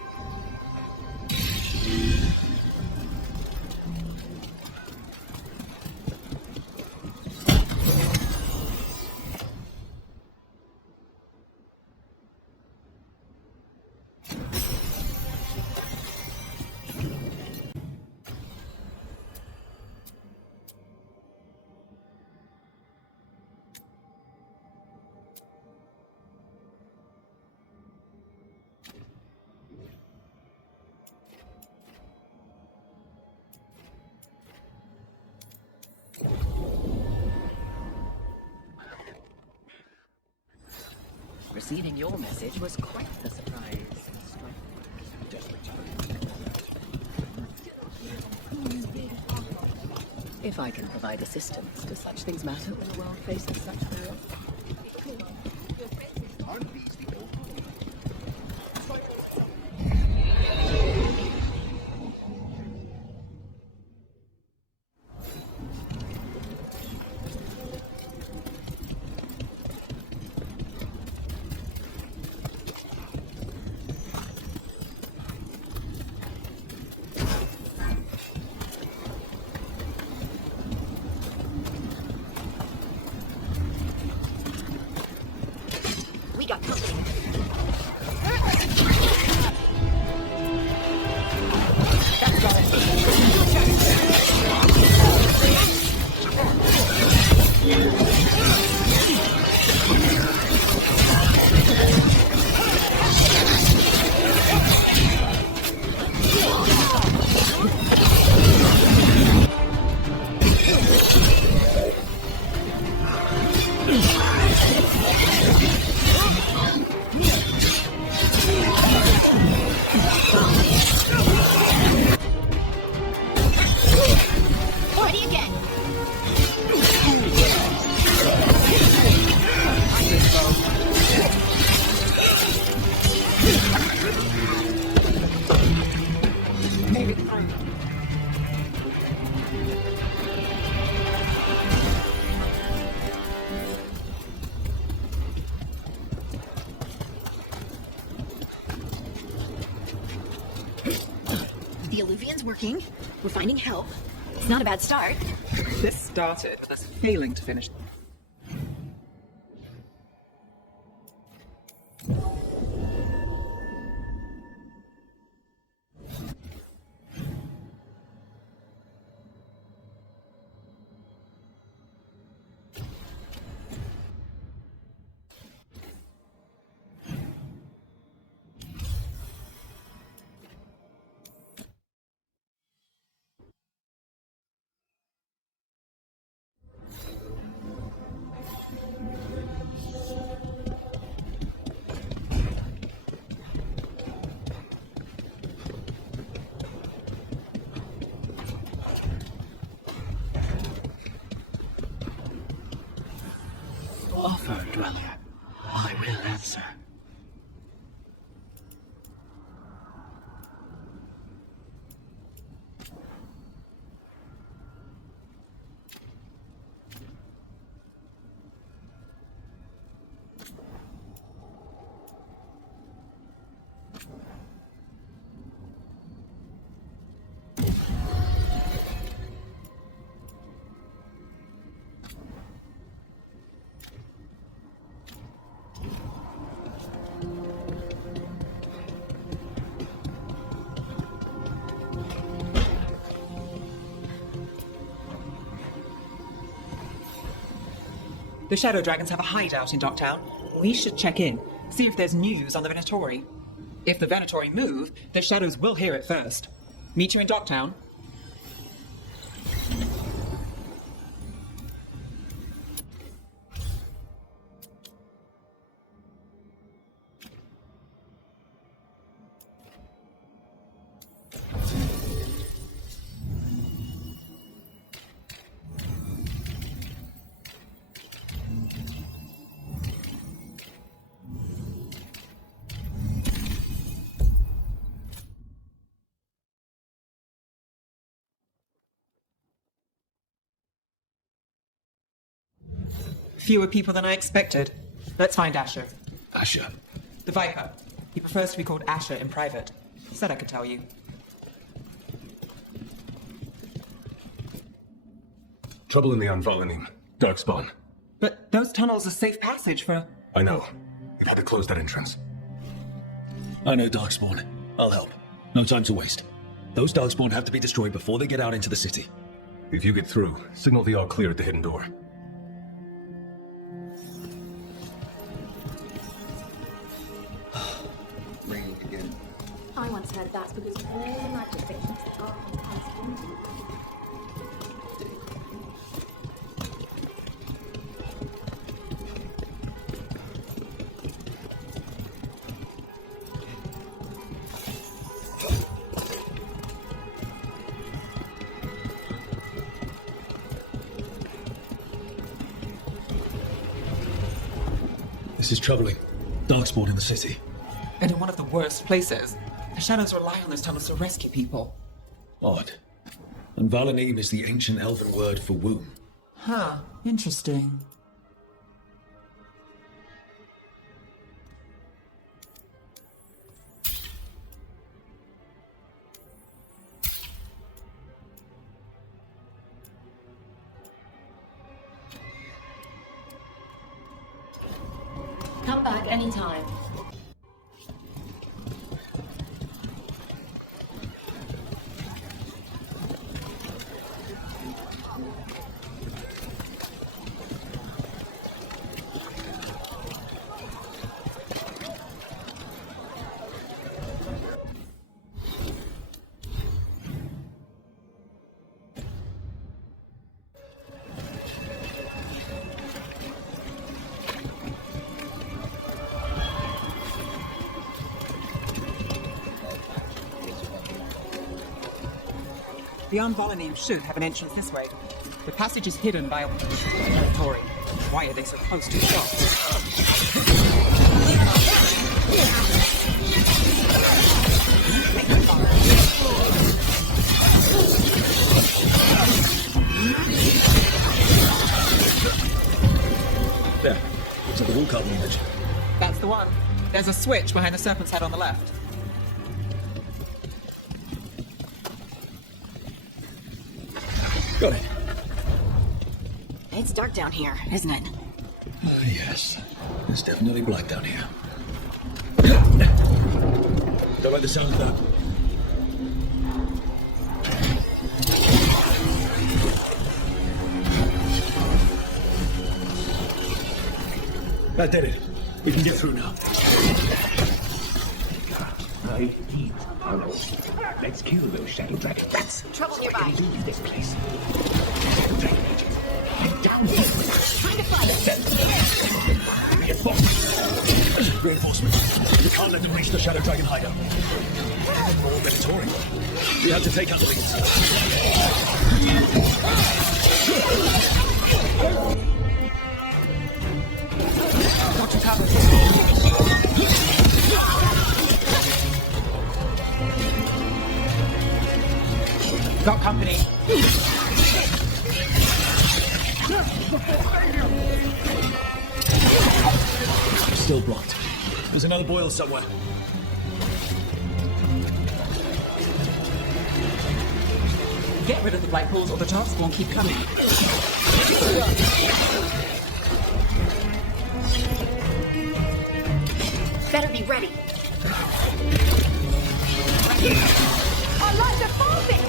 Receiving your message was quite the surprise. If I can provide assistance, do such things matter when the world faces such peril? We got company. Ready again. The Illuvian's working. We're finding help. It's not a bad start. This started with us failing to finish. Offer, dweller. I will answer. The Shadow Dragons have a hideout in Docktown. We should check in, see if there's news on the Venatori. If the Venatori move, the Shadows will hear it first. Meet you in Docktown. Fewer people than I expected. Let's find Asher. Asher? The Viper. He prefers to be called Asher in private. Said I could tell you. Trouble in the Anvalanim. Darkspawn. But those tunnels are safe passage for... I know. We've had to close that entrance. I know, Darkspawn. I'll help. No time to waste. Those Darkspawn have to be destroyed before they get out into the city. If you get through, signal the all clear at the hidden door. Raining again. I once heard that's because all the magic fictions are fantastic. This is troubling. Darkspawn in the city. And in one of the worst places. The shadows rely on those tunnels to rescue people. Odd. And Valanim is the ancient elven word for womb. Huh. Interesting. Come back anytime. The Anvalanim should have an entrance this way. The passage is hidden by a territory. Why are they so close to the shop? There. Looks like the wool carving image. That's the one. There's a switch behind the serpent's head on the left. Got it. It's dark down here, isn't it? Yes. It's definitely black down here. Don't like the sound of that. That did it. We can get through now. Let's kill those shadow dragons. That's Trouble nearby. leave this place. Shadow dragon agents. Head down here. Trying to find it. Reinforcements. We can't let them reach the shadow dragon hideout. More Venatori. We have to take out the leads. Watch your tablets. Got company. Still blocked. There's another boil somewhere. Get rid of the black holes or the tasks won't keep coming. Better be ready. Our lives are falling!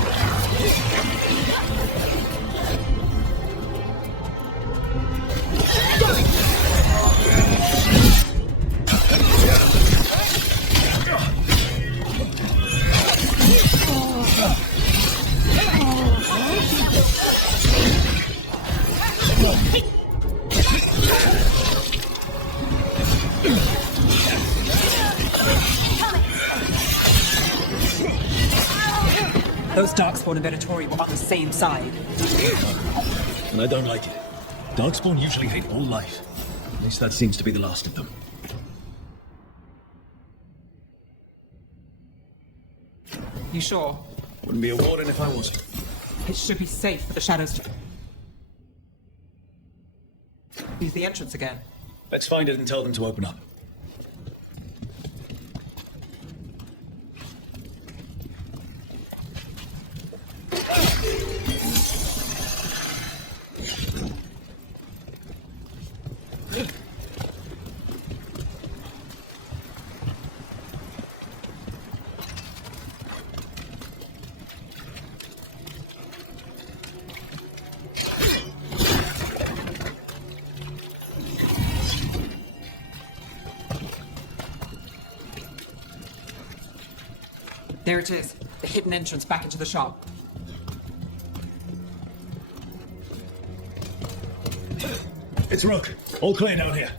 Those Darkspawn and Venatori were on the same side. And I don't like it. Darkspawn usually hate all life. At least that seems to be the last of them. You sure? Wouldn't be a warden if I wasn't. It should be safe for the shadows to... Use the entrance again. Let's find it and tell them to open up. There it is, the hidden entrance back into the shop. It's Rook. All clear down here.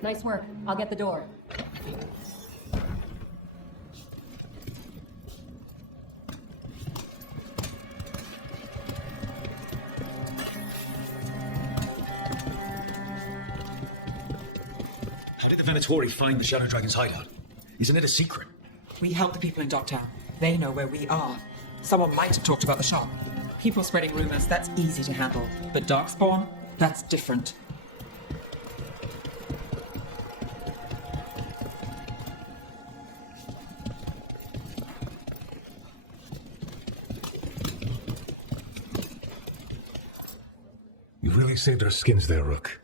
Nice work. I'll get the door. How did the Venatori find the Shadow Dragon's hideout? Isn't it a secret? We help the people in Docktown. They know where we are. Someone might have talked about the shop. People spreading rumors, that's easy to handle. But Darkspawn, that's different. You really saved our skins there, Rook.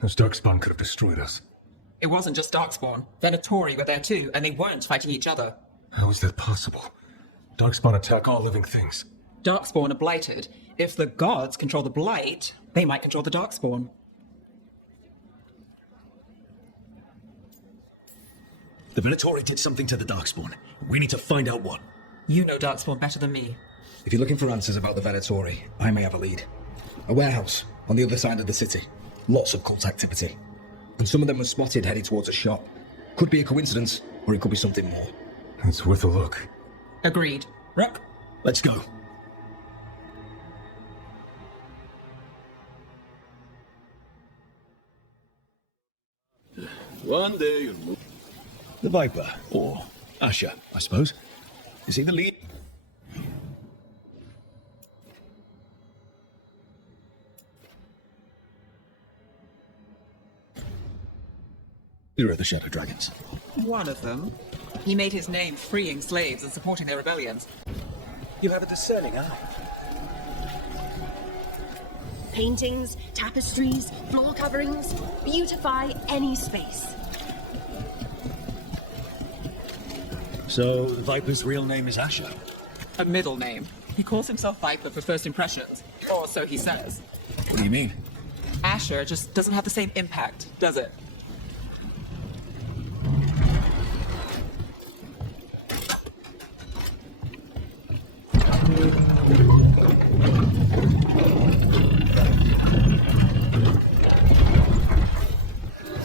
Those Darkspawn could have destroyed us. It wasn't just Darkspawn. Venatori were there too, and they weren't fighting each other. How is that possible? Darkspawn attack all living things. Darkspawn are blighted. If the gods control the blight, they might control the Darkspawn. The Venatori did something to the Darkspawn. We need to find out what. You know Darkspawn better than me. If you're looking for answers about the Venatori, I may have a lead. A warehouse on the other side of the city. Lots of cult activity. And some of them were spotted heading towards a shop. Could be a coincidence, or it could be something more. It's worth a look. Agreed. Rook? Let's go. One day you'll move. The Viper, or Asher, I suppose. Is he the lead? Leader of the Shadow Dragons. One of them. He made his name freeing slaves and supporting their rebellions. You have a discerning eye. Paintings, tapestries, floor coverings, beautify any space. So, the Viper's real name is Asher? A middle name. He calls himself Viper for first impressions. Or so he says. What do you mean? Asher just doesn't have the same impact, does it?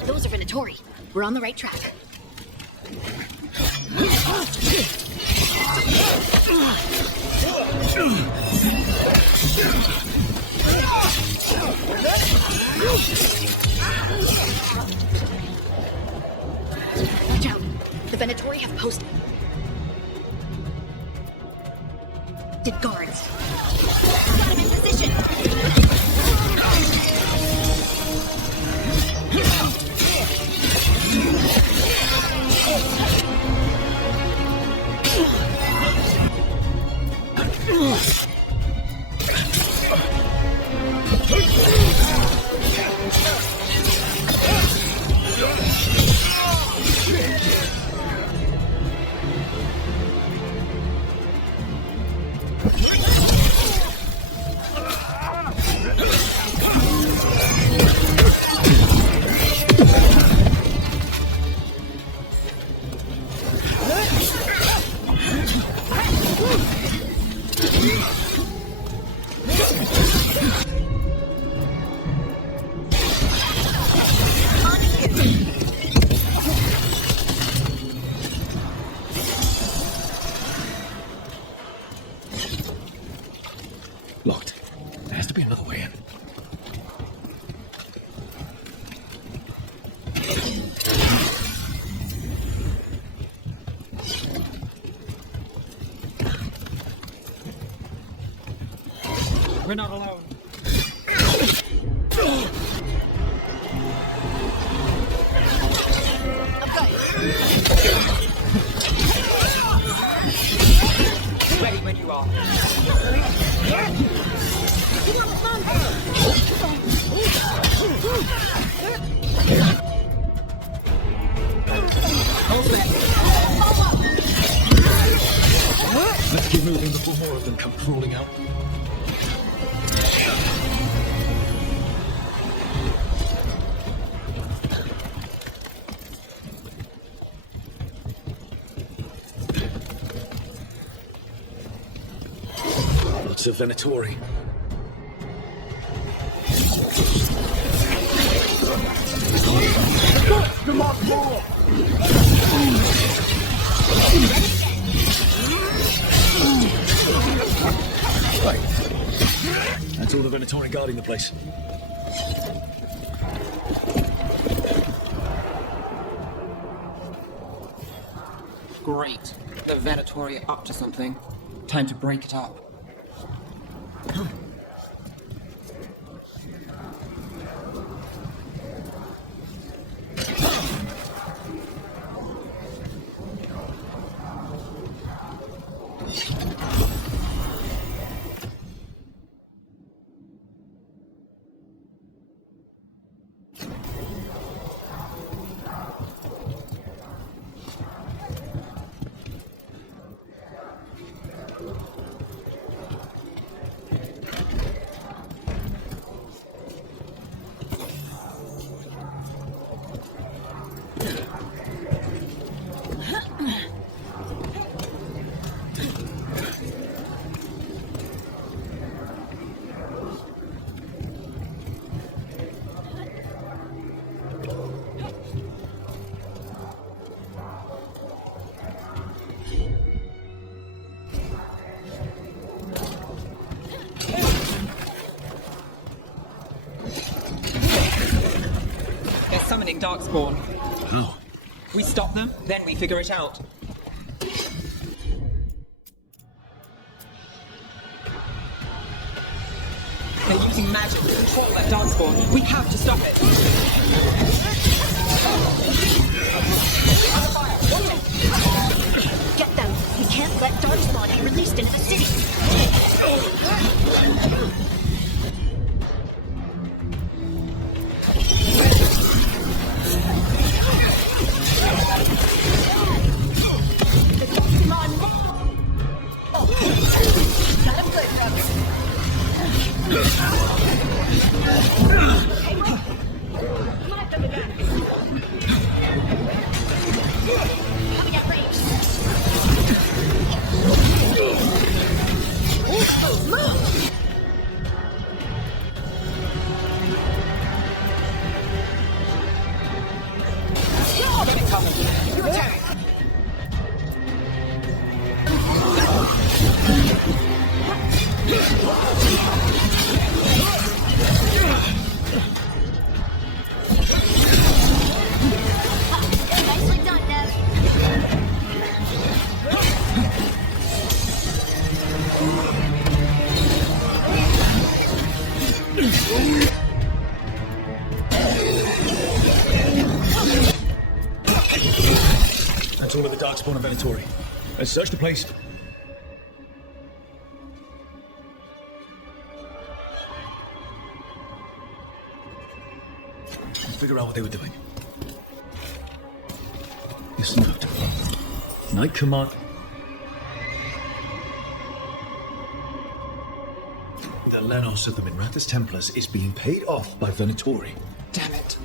Those are Venatori. We're on the right track. Watch out. The Venatori have posted. Did guards. Got him in position. Locked. There has to be another way in. We're not alone. Ready when you are. Let's keep moving before more of them come crawling out. Lots of Venatori. Right. That's all the Venatori guarding the place. Great. The Venatori are up to something. Time to break it up. Summoning Darkspawn. How? We stop them, then we figure it out. They're using magic to control that Darkspawn. We have to stop it. Get them! We can't let Darkspawn be released into the city! That's all of the Darkspawn and Venatori. Let's search the place. Let's figure out what they were doing. This note. Night Command. The Lenos of the Minrathous Templars is being paid off by Venatori. Damn it.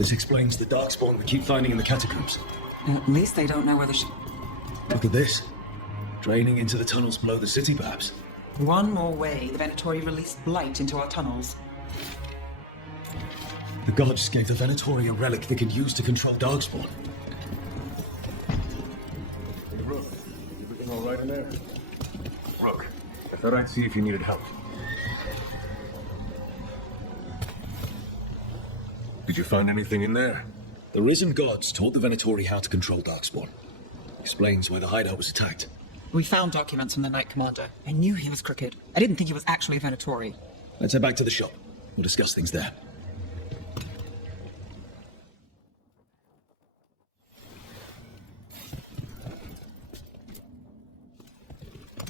This explains the Darkspawn we keep finding in the catacombs. At least they don't know where Look at this. Draining into the tunnels below the city, perhaps. One more way, the Venatori released blight into our tunnels. The gods gave the Venatori a relic they could use to control Darkspawn. Hey, Rook. Everything all right in there? Rook, I thought I'd see if you needed help. Did you find anything in there? The risen gods taught the Venatori how to control Darkspawn. Explains why the hideout was attacked. We found documents from the Knight Commander. I knew he was crooked. I didn't think he was actually a Venatori. Let's head back to the shop. We'll discuss things there.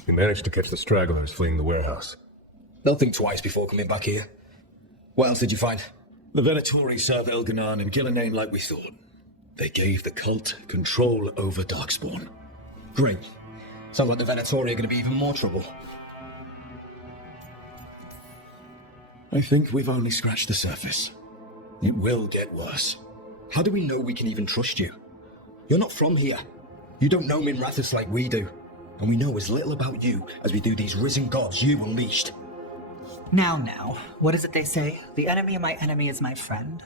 You managed to catch the stragglers fleeing the warehouse. They'll think twice before coming back here. What else did you find? The Venatori serve Elganan and Gillenane like we thought. They gave the cult control over Darkspawn. Great. Sounds like the Venatori are going to be even more trouble. I think we've only scratched the surface. It will get worse. How do we know we can even trust you? You're not from here. You don't know Minrathous like we do, and we know as little about you as we do these risen gods you unleashed. Now, what is it they say? The enemy of my enemy is my friend.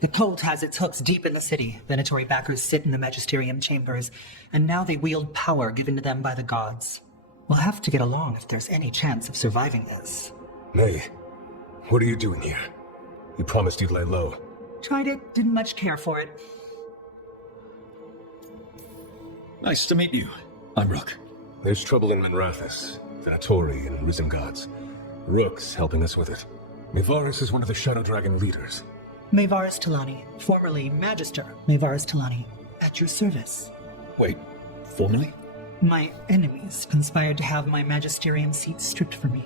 The cult has its hooks deep in the city. Venatori backers sit in the magisterium chambers, and now they wield power given to them by the gods. We'll have to get along if there's any chance of surviving this. May, what are you doing here? You promised you'd lay low. Tried it, didn't much care for it. Nice to meet you. I'm Rook. There's trouble in Minrathous, Venatori and risen gods. Rook's helping us with it. Mayvaris is one of the Shadow Dragon leaders. Mayvaris Talani, formerly Magister Mayvaris Talani, at your service. Wait, formerly? My enemies conspired to have my magisterium seat stripped from me.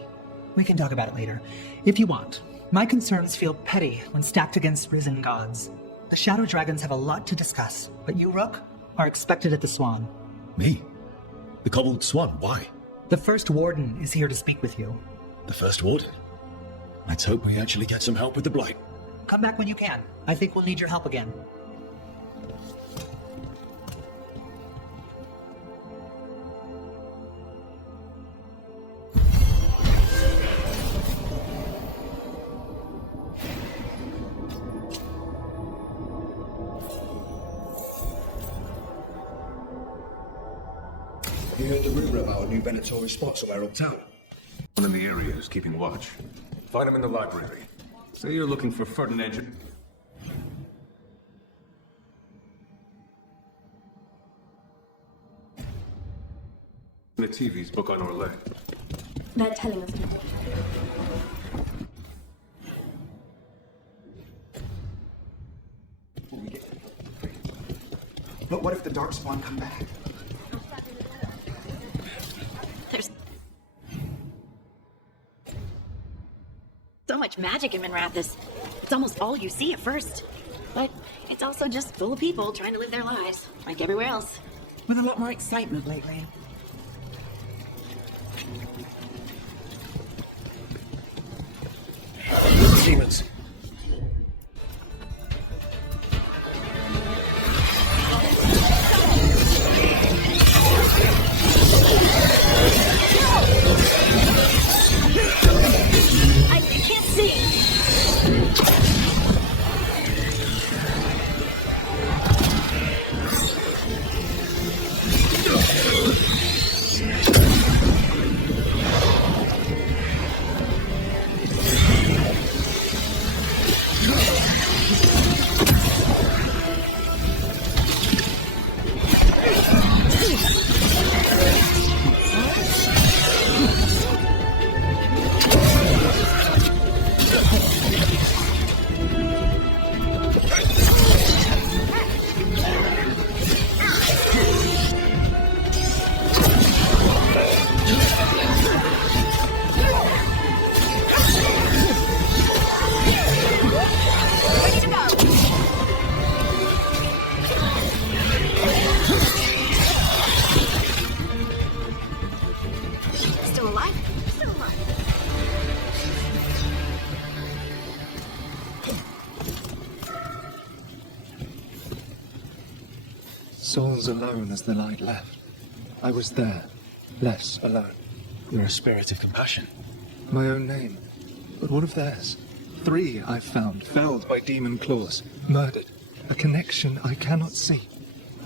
We can talk about it later, if you want. My concerns feel petty when stacked against risen gods. The Shadow Dragons have a lot to discuss, but you, Rook, are expected at the Swan. Me? The Cobbled Swan, why? The First Warden is here to speak with you. The First Warden? Let's hope we actually get some help with the Blight. Come back when you can. I think we'll need your help again. You heard the rumor about a new Venatori spot somewhere uptown? One in the area is keeping watch. Find him in the library. Say you're looking for Ferdinand. The TV's book on our leg. They're telling us to. But what if the Darkspawn come back? There's so much magic in Minrathous. It's almost all you see at first. But it's also just full of people trying to live their lives, like everywhere else. With a lot more excitement lately. Demons. I can't see. Souls alone as the light left. I was there, less alone. You're a spirit of compassion. My own name. But what of theirs? 3 I've found, felled by demon claws, murdered. A connection I cannot see.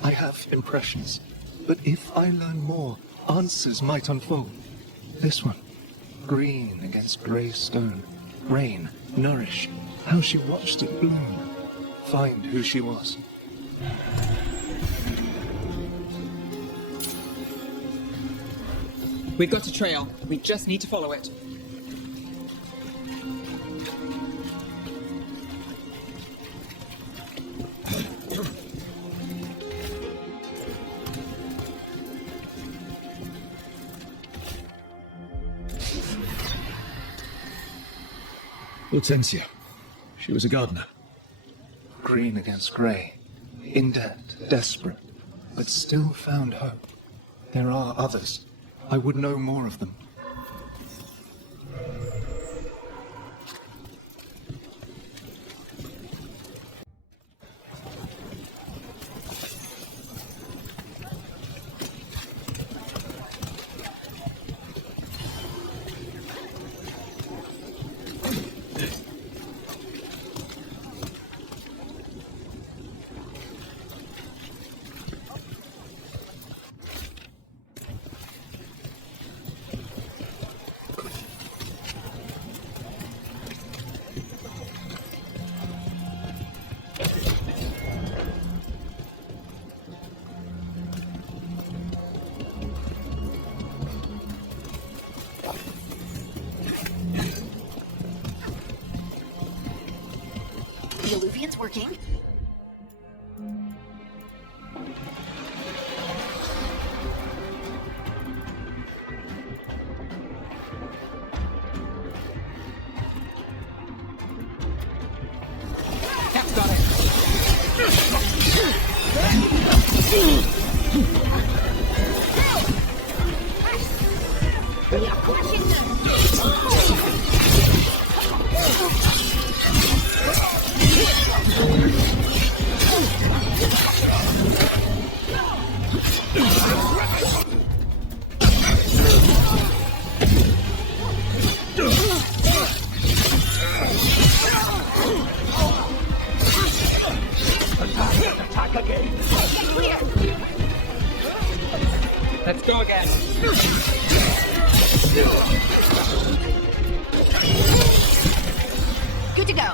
I have impressions. But if I learn more, answers might unfold. This one. Green against grey stone. Rain, nourish. How she watched it bloom. Find who she was. We've got a trail. We just need to follow it. Hortensia. She was a gardener. Green against grey. In debt, desperate. But still found hope. There are others. I would know more of them. It's working. That's got it. We are crushing them. Attack again. Get clear. Let's go again. Good to go.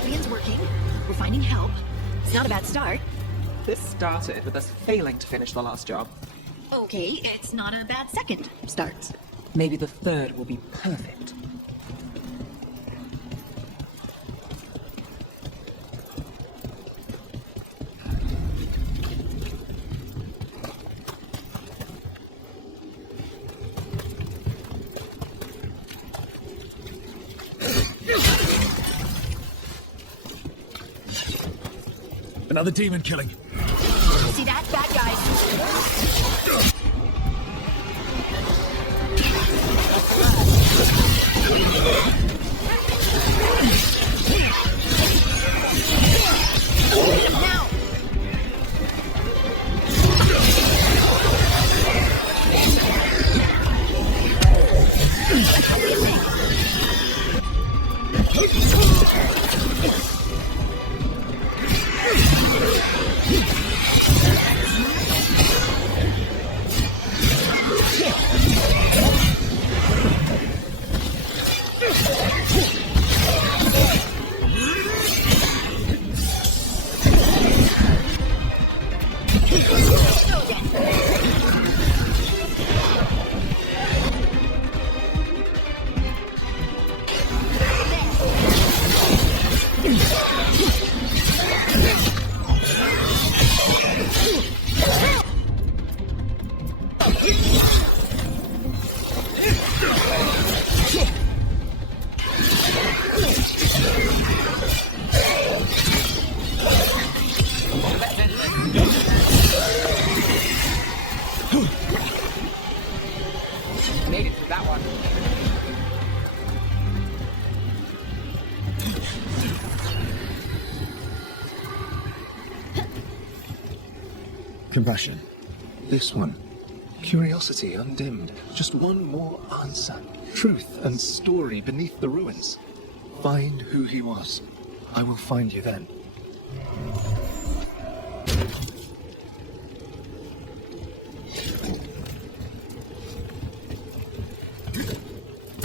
Plan's working. We're finding help. It's not a bad start. This started with us failing to finish the last job. Okay, it's not a bad second start. Maybe the third will be perfect. Another demon killing. See that? Bad guys. Now. Made it through that one. Compassion. This one. Curiosity undimmed. Just one more answer. Truth and story beneath the ruins. Find who he was. I will find you then.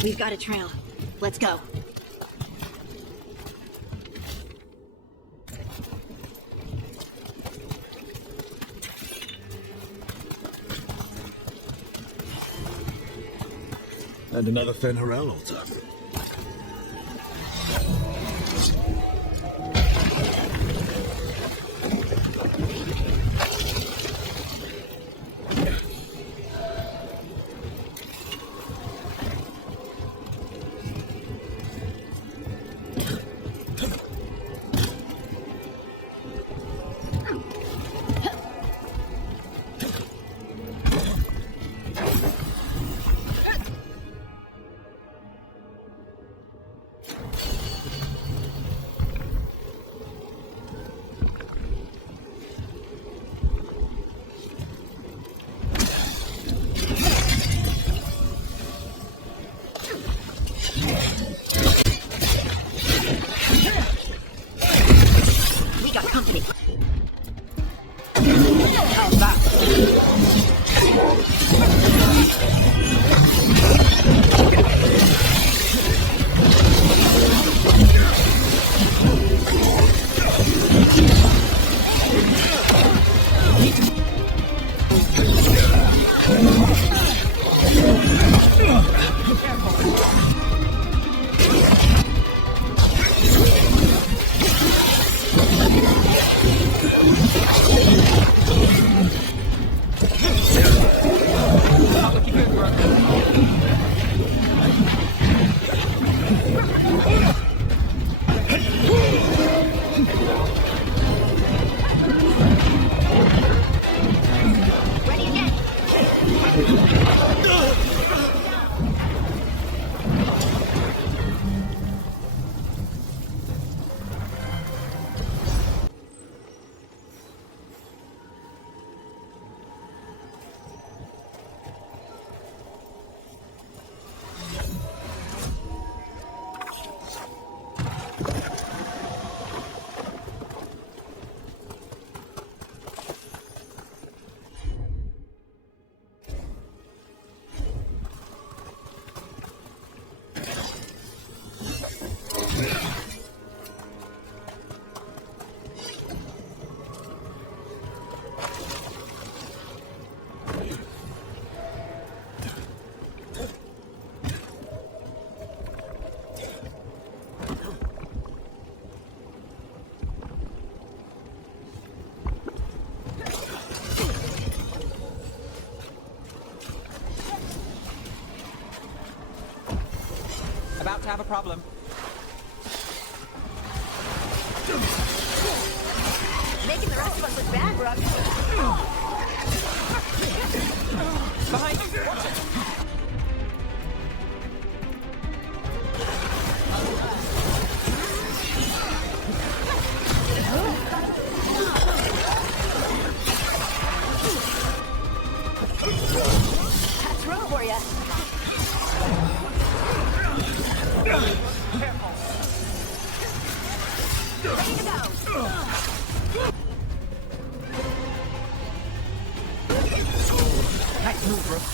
We've got a trail. Let's go. And another Fen'Harel altar. We got company. Ready again. About to have a problem. Making the rest of us look bad, Rook. Behind you! Watch it! That's Rook for ya. Ready to go. Nice move, Rook.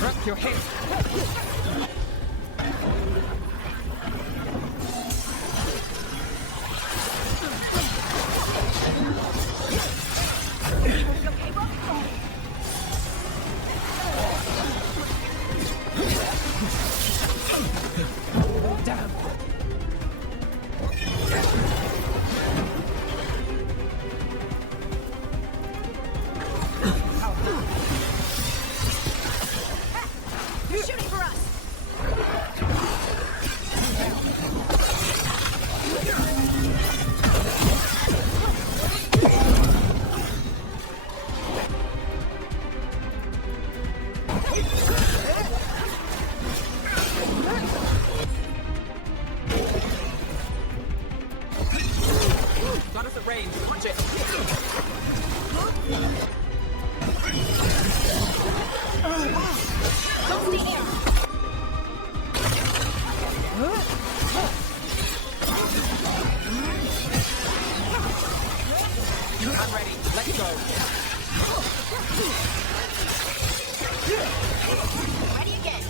Rook, you're hit. Damn. You're shooting for us. Got us at range. Punch it. Close the air. I'm ready. Let's go. Ready again.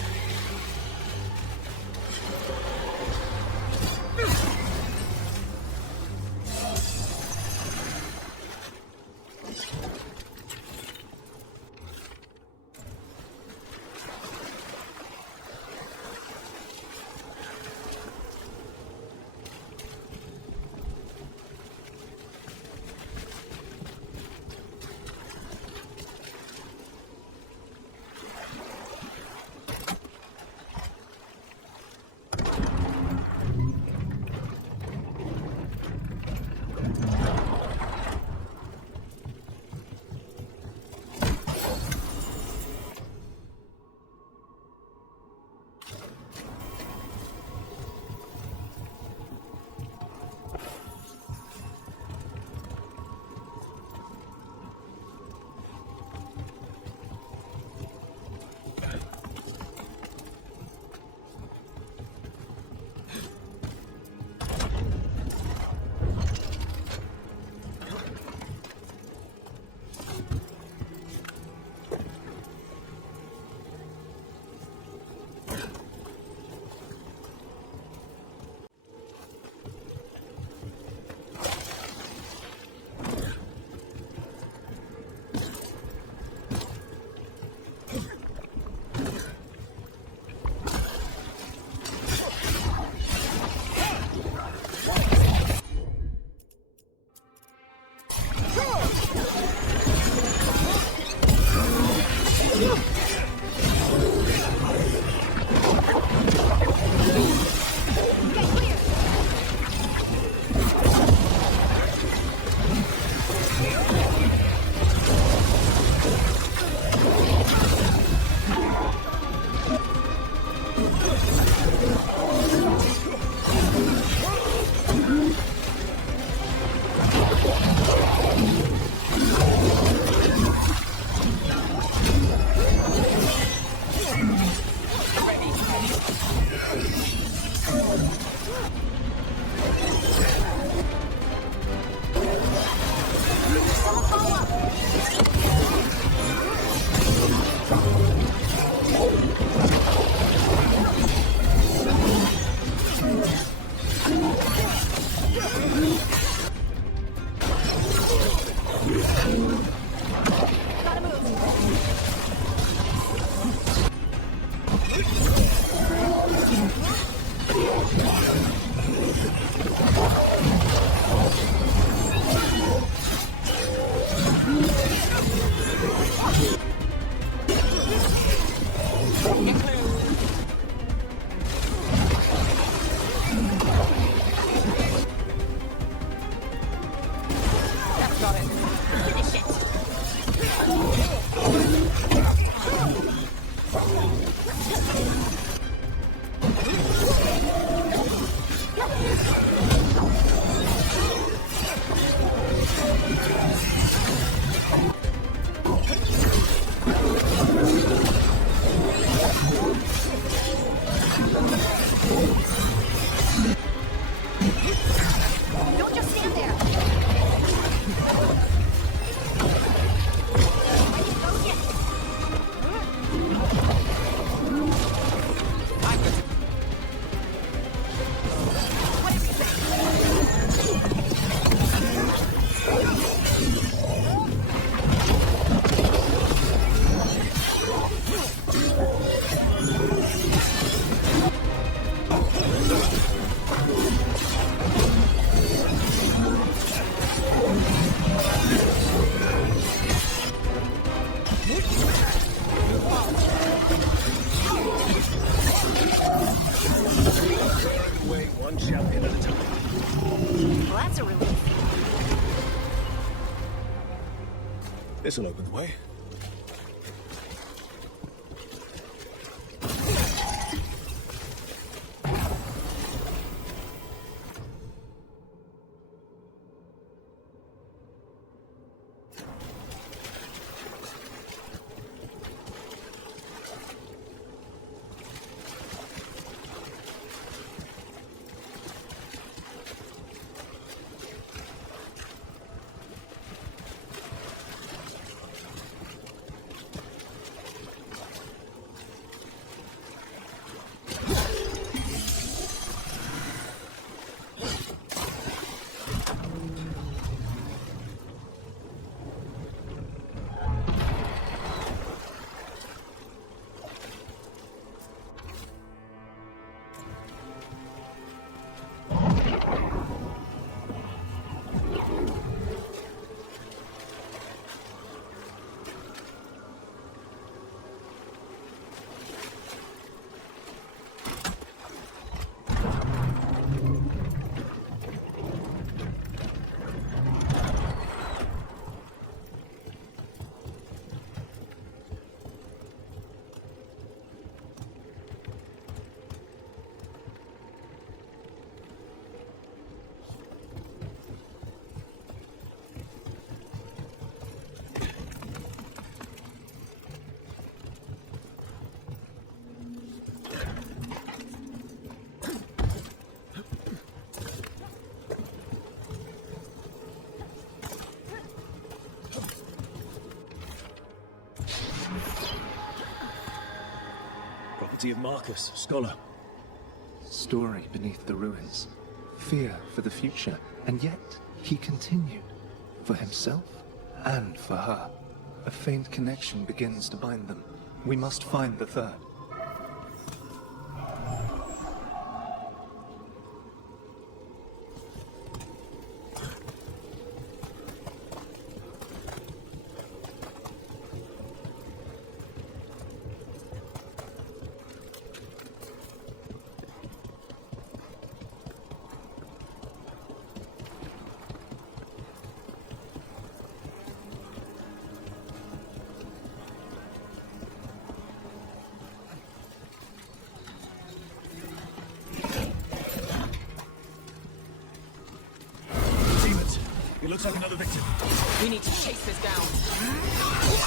This'll open the way. Property of Marcus, scholar. Story beneath the ruins. Fear for the future. And yet, he continued. For himself and for her. A faint connection begins to bind them. We must find the third. It looks like another victim. We need to chase this down.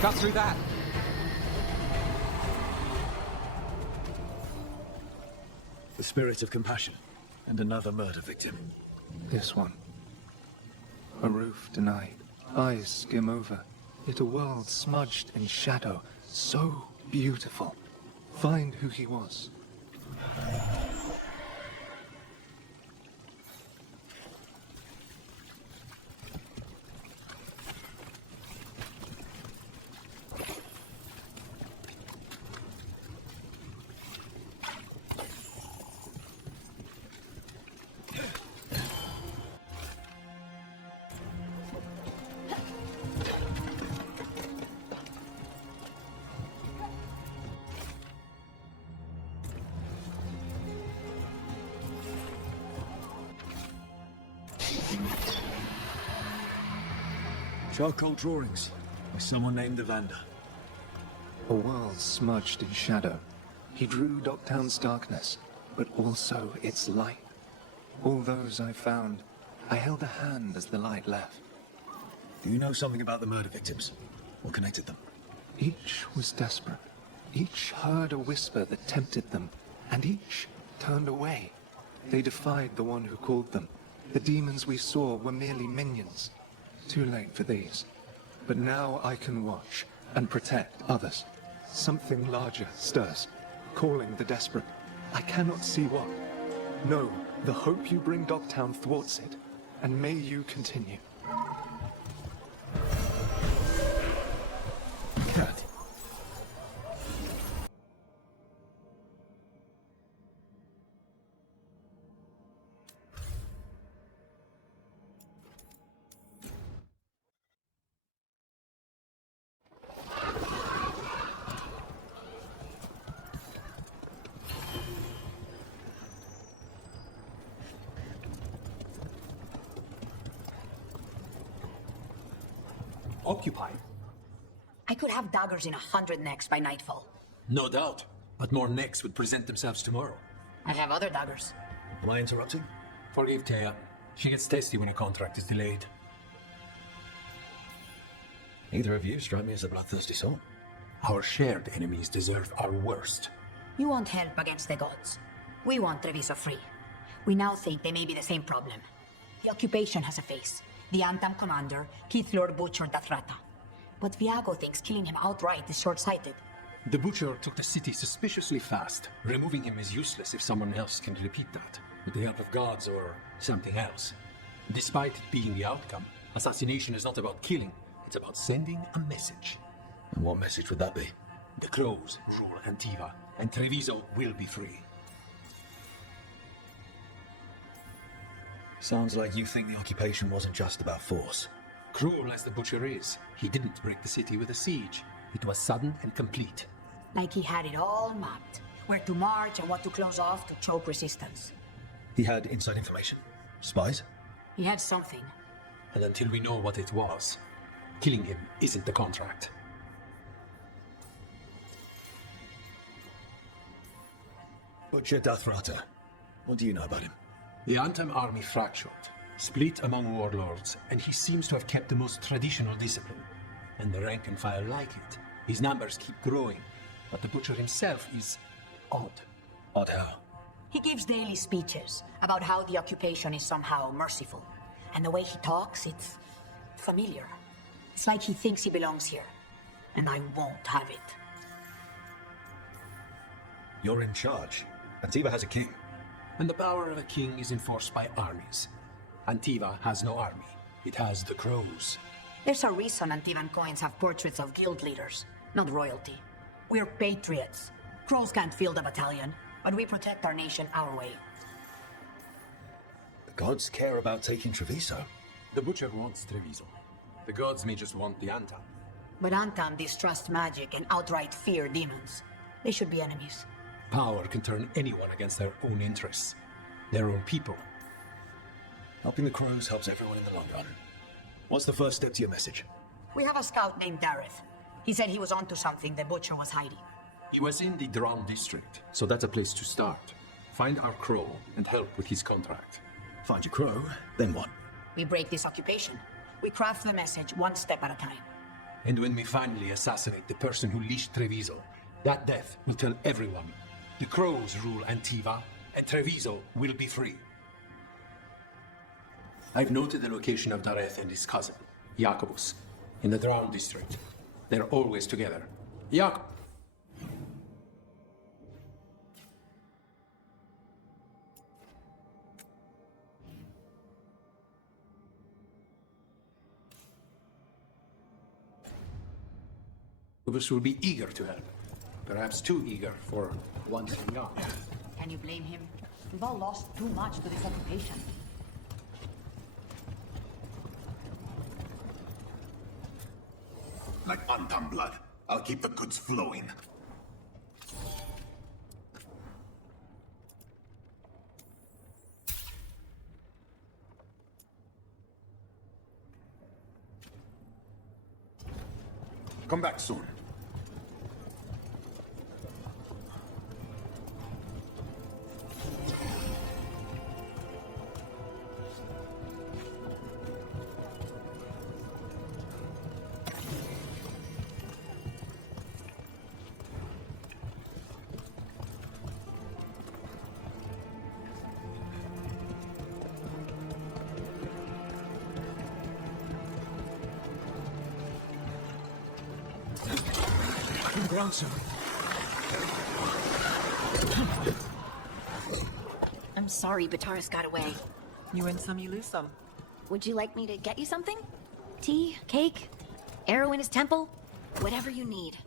Got through that. The spirit of compassion. And another murder victim. This one. A roof denied. Eyes skim over. Yet a world smudged in shadow. So beautiful. Find who he was. Charcoal drawings by someone named Evander. A world smudged in shadow. He drew Docktown's darkness, but also its light. All those I found, I held a hand as the light left. Do you know something about the murder victims? What connected them? Each was desperate. Each heard a whisper that tempted them, and each turned away. They defied the one who called them. The demons we saw were merely minions. Too late for these. But now I can watch and protect others. Something larger stirs, calling the desperate. I cannot see what. No, the hope you bring Docktown thwarts it, and may you continue. Cat. Occupied? I could have daggers in 100 necks by nightfall. No doubt. But more necks would present themselves tomorrow. I have other daggers. Am I interrupting? Forgive Thea. She gets testy when a contract is delayed. Neither of you strike me as a bloodthirsty soul. Our shared enemies deserve our worst. You want help against the gods. We want Treviso free. We now think they may be the same problem. The occupation has a face. The Antam commander, Keith Lord Butcher Dathrata. But Viago thinks killing him outright is short-sighted. The Butcher took the city suspiciously fast. Removing him is useless if someone else can repeat that, with the help of gods or something else. Despite it being the outcome, assassination is not about killing, it's about sending a message. And what message would that be? The Crows rule Antiva, and Treviso will be free. Sounds like you think the occupation wasn't just about force. Cruel as the Butcher is, he didn't break the city with a siege. It was sudden and complete. Like he had it all mapped. Where to march and what to close off to choke resistance. He had inside information. Spies? He had something. And until we know what it was, killing him isn't the contract. Butcher Dathrata. What do you know about him? The Antam army fractured, split among warlords, and he seems to have kept the most traditional discipline. And the rank and file like it. His numbers keep growing, but the Butcher himself is odd. Odd how? He gives daily speeches about how the occupation is somehow merciful. And the way he talks, it's familiar. It's like he thinks he belongs here. And I won't have it. You're in charge. Antiva has a king. And the power of a king is enforced by armies. Antiva has no army. It has the Crows. There's a reason Antivan coins have portraits of guild leaders, not royalty. We're patriots. Crows can't field a battalion, but we protect our nation our way. The gods care about taking Treviso. The Butcher wants Treviso. The gods may just want the Antam. But Antam distrust magic and outright fear demons. They should be enemies. Power can turn anyone against their own interests, their own people. Helping the Crows helps everyone in the long run. What's the first step to your message? We have a scout named Dareth. He said he was onto something the Butcher was hiding. He was in the Drown district, so that's a place to start. Find our Crow and help with his contract. Find your Crow, then what? We break this occupation. We craft the message one step at a time. And when we finally assassinate the person who leashed Treviso, that death will tell everyone. The Crows rule Antiva, and Treviso will be free. I've noted the location of Dareth and his cousin, Jacobus, in the Drown district. They're always together. Jacobus will be eager to help. Perhaps too eager for one so young. Can you blame him? We've all lost too much to this occupation. Like Antam blood. I'll keep the goods flowing. Come back soon. Ground, sir. I'm sorry, Bataris got away. You win some, you lose some. Would you like me to get you something? Tea? Cake? Arrow in his temple? Whatever you need.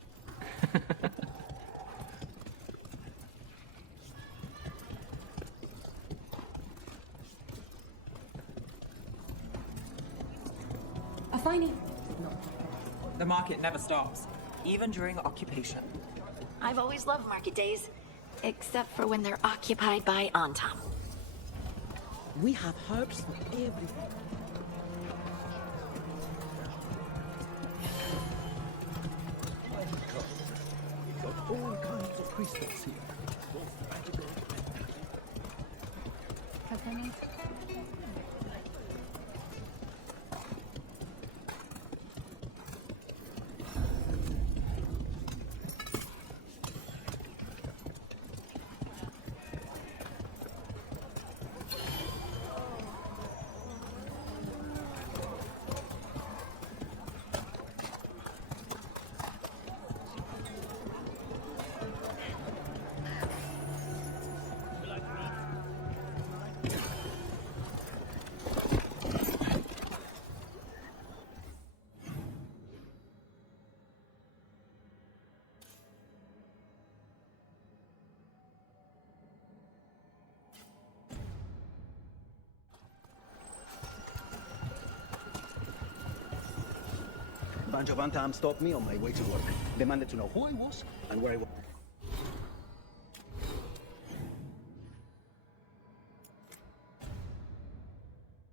A finding. The market never stops, even during occupation. I've always loved market days, except for when they're occupied by Antam. We have herbs for everything. We've got all kinds of crystals here. Both magical and bunch of Antam stopped me on my way to work. Demanded to know who I was and where I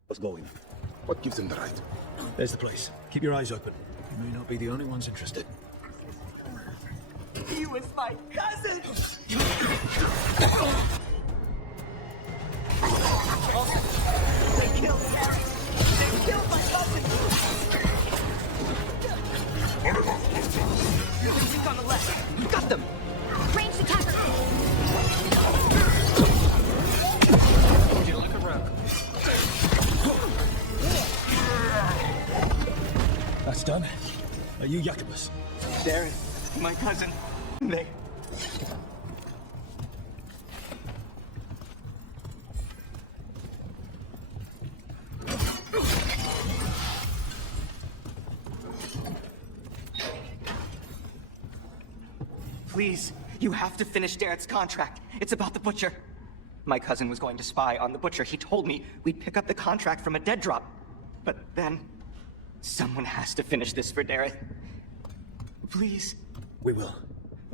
was going. What gives them the right? There's the place. Keep your eyes open. You may not be the only ones interested. He was my cousin! They killed Gary! They killed my cousin! Think on the left. Got them! Ranged attacker! Would you like a rook? That's done. Are you Jacobus? Darren, my cousin. They... Please, you have to finish Darrett's contract. It's about the Butcher. My cousin was going to spy on the Butcher. He told me we'd pick up the contract from a dead drop. But then, someone has to finish this for Dareth. Please. We will.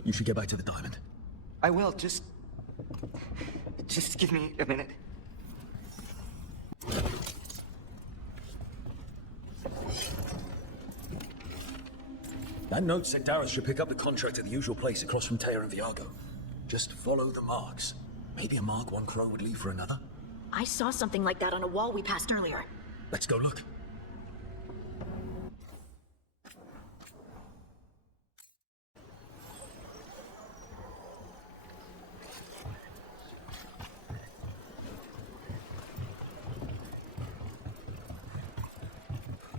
You should get back to the diamond. I will, just give me a minute. That note said Darius should pick up the contract at the usual place across from Taya and Viago. Just follow the marks. Maybe a mark one crow would leave for another. I saw something like that on a wall we passed earlier. Let's go look.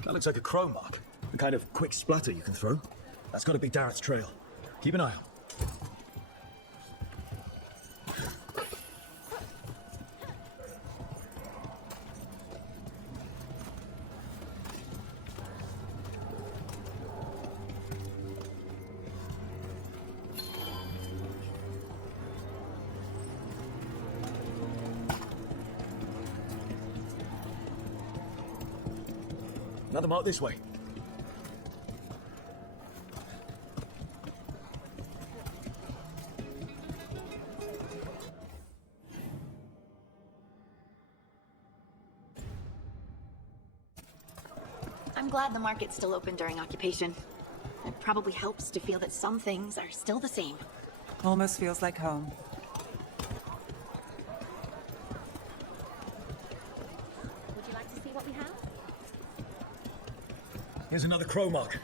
That looks like a crow mark. The kind of quick splatter you can throw. That's got to be Dareth's trail. Keep an eye out. Another mark this way. I'm glad the market's still open during occupation. Probably helps to feel that some things are still the same. Almost feels like home. Would you like to see what we have? Here's another crow mark.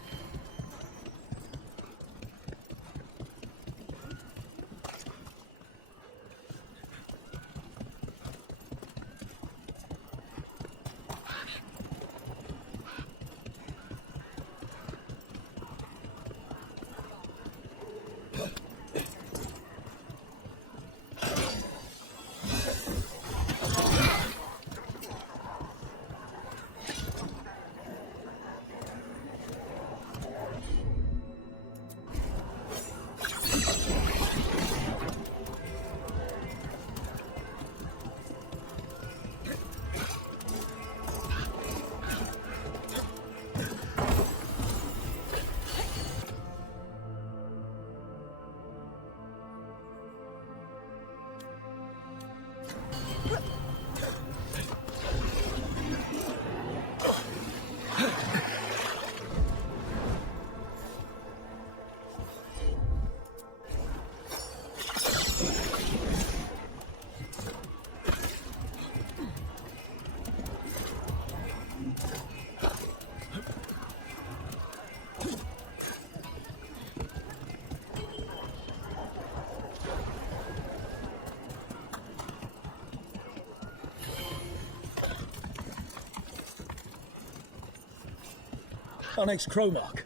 Onyx crow mark.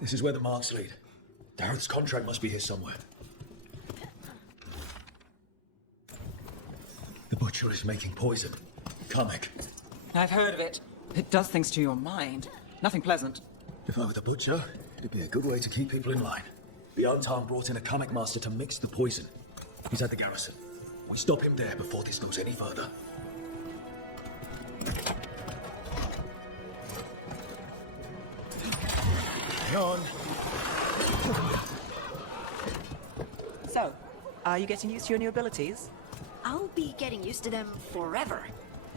This is where the marks lead. Dareth's contract must be here somewhere. The butcher is making poison. Comic. I've heard of it. It does things to your mind. Nothing pleasant. If I were the butcher, it'd be a good way to keep people in line. The Untown brought in a comic master to mix the poison. He's at the garrison. We stop him there before this goes any further. Hang on. So, are you getting used to your new abilities? I'll be getting used to them forever.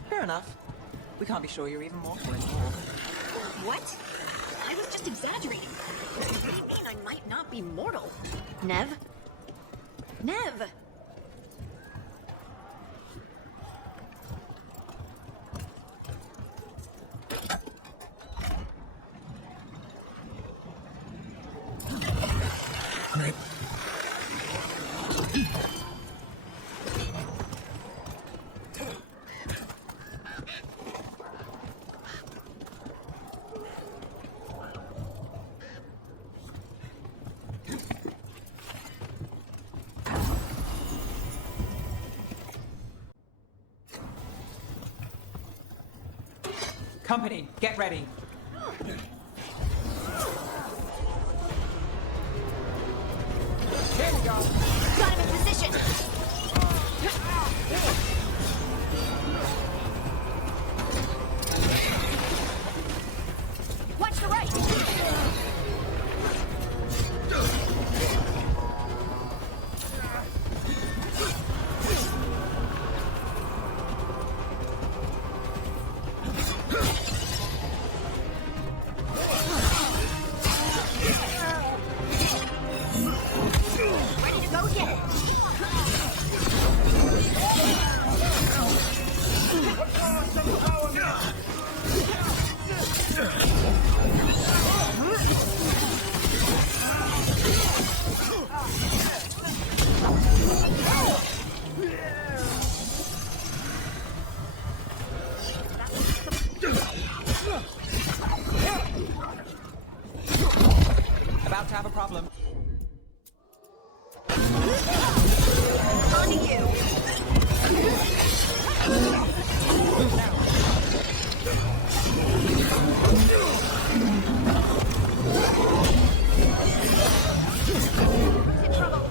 Fair enough. We can't be sure you're even mortal anymore. What? I was just exaggerating. What do you mean I might not be mortal? Nev? Nev! Great. Company, get ready. Here we go. Got him in position! Watch the right! Ready to go again! About to have a problem. On to you! Move now. In trouble!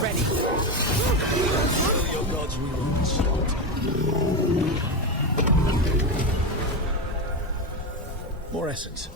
Ready. Your gods rewards. More essence.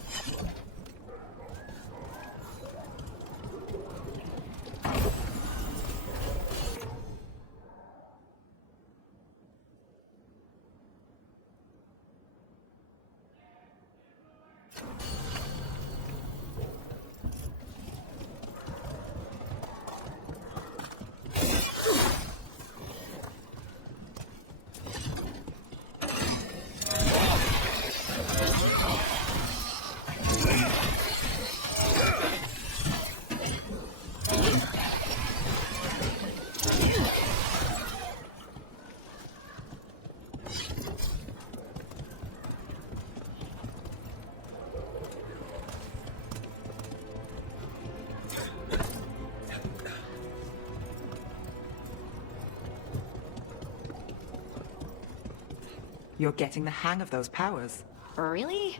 You're getting the hang of those powers. Really?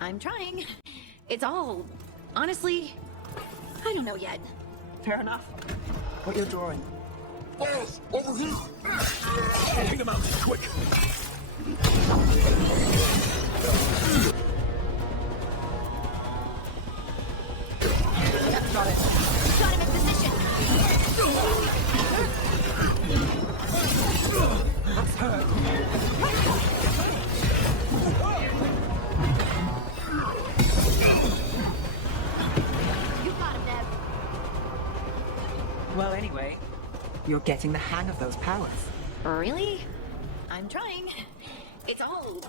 I'm trying. It's all... honestly... I don't know yet. Fair enough. What you're drawing. Balls! Over here! Take them out, quick! Got it. Got him in position. That's her. You got him, Neb. Well, anyway, you're getting the hang of those powers. Really? I'm trying. It's all...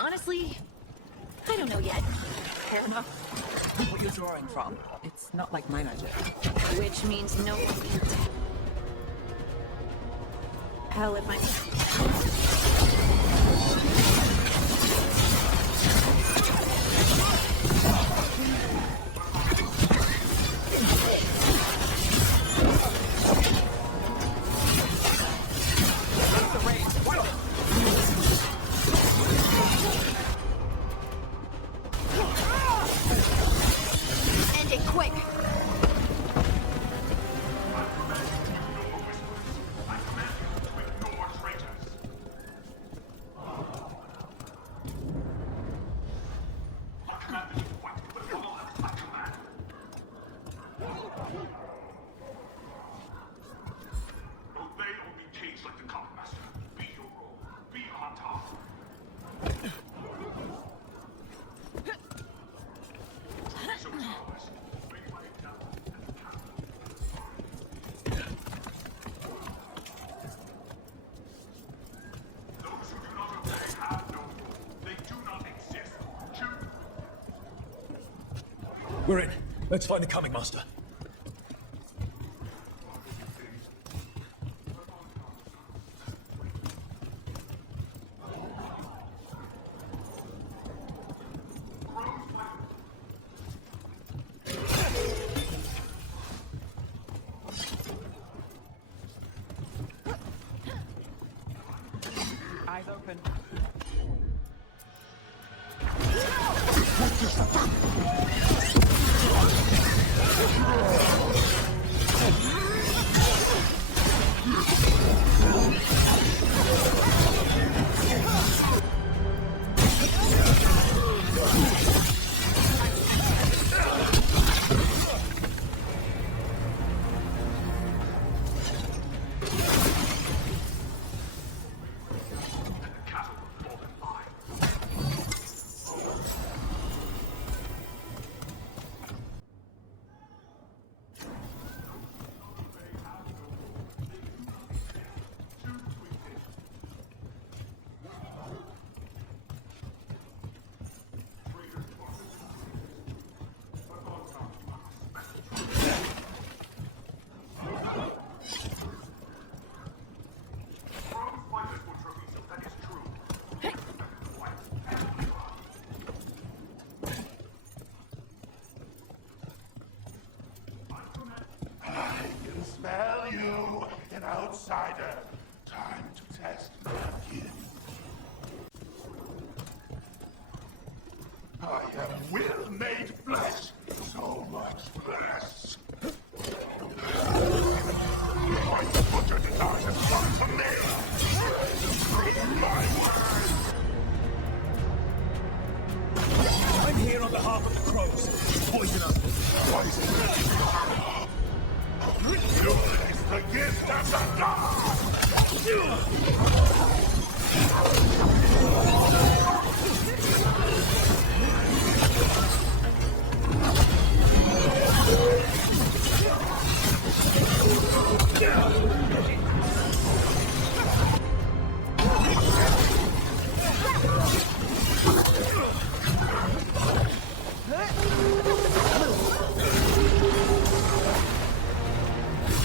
honestly... I don't know yet. Fair enough. What you're drawing from. It's not like my magic. Which means no one beat. Hell if I'm... End it quick! We're in. Let's find the coming master. Eyes open. Poison us! Poison! Yours is the gift of the gods!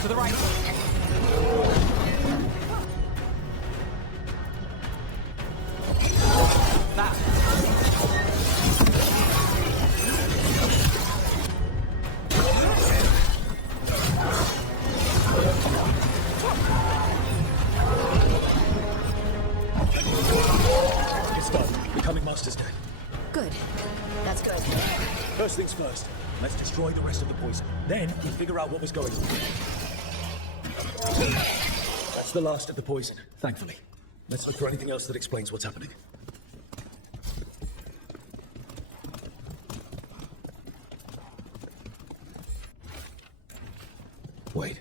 To the right. That. It's done. Becoming Master's Day. Good. That's good. First things first. Let's destroy the rest of the poison. Then we'll figure out what was going on. That's the last of the poison, thankfully. Let's look for anything else that explains what's happening. Wait.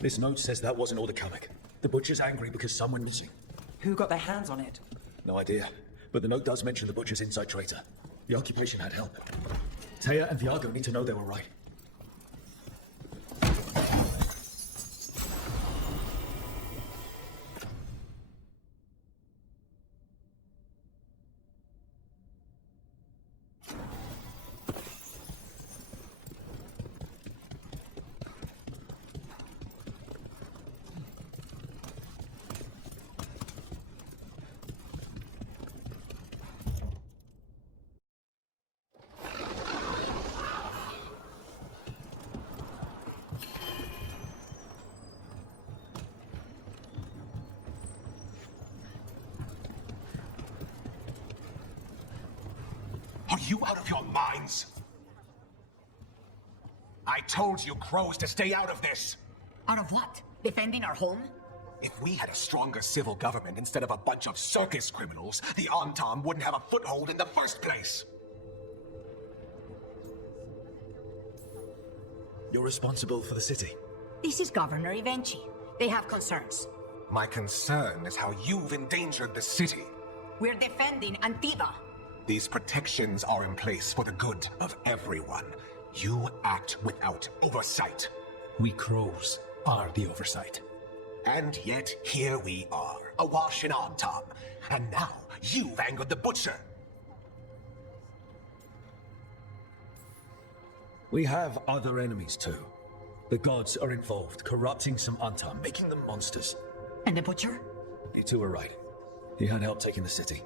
This note says that wasn't all the comic. The Butcher's angry because someone missing. Who got their hands on it? No idea. But the note does mention the Butcher's inside traitor. The occupation had help. Taya and Viago need to know they were right. Are you out of your minds? I told you crows to stay out of this! Out of what? Defending our home? If we had a stronger civil government instead of a bunch of circus criminals, the Antam wouldn't have a foothold in the first place! You're responsible for the city. This is Governor Evenchi. They have concerns. My concern is how you've endangered the city. We're defending Antiva. These protections are in place for the good of everyone. You act without oversight. We crows are the oversight. And yet, here we are, awash in Antam. And now, you've angered the Butcher. We have other enemies too. The gods are involved, corrupting some Antam, making them monsters. And the Butcher? You two were right. He had help taking the city.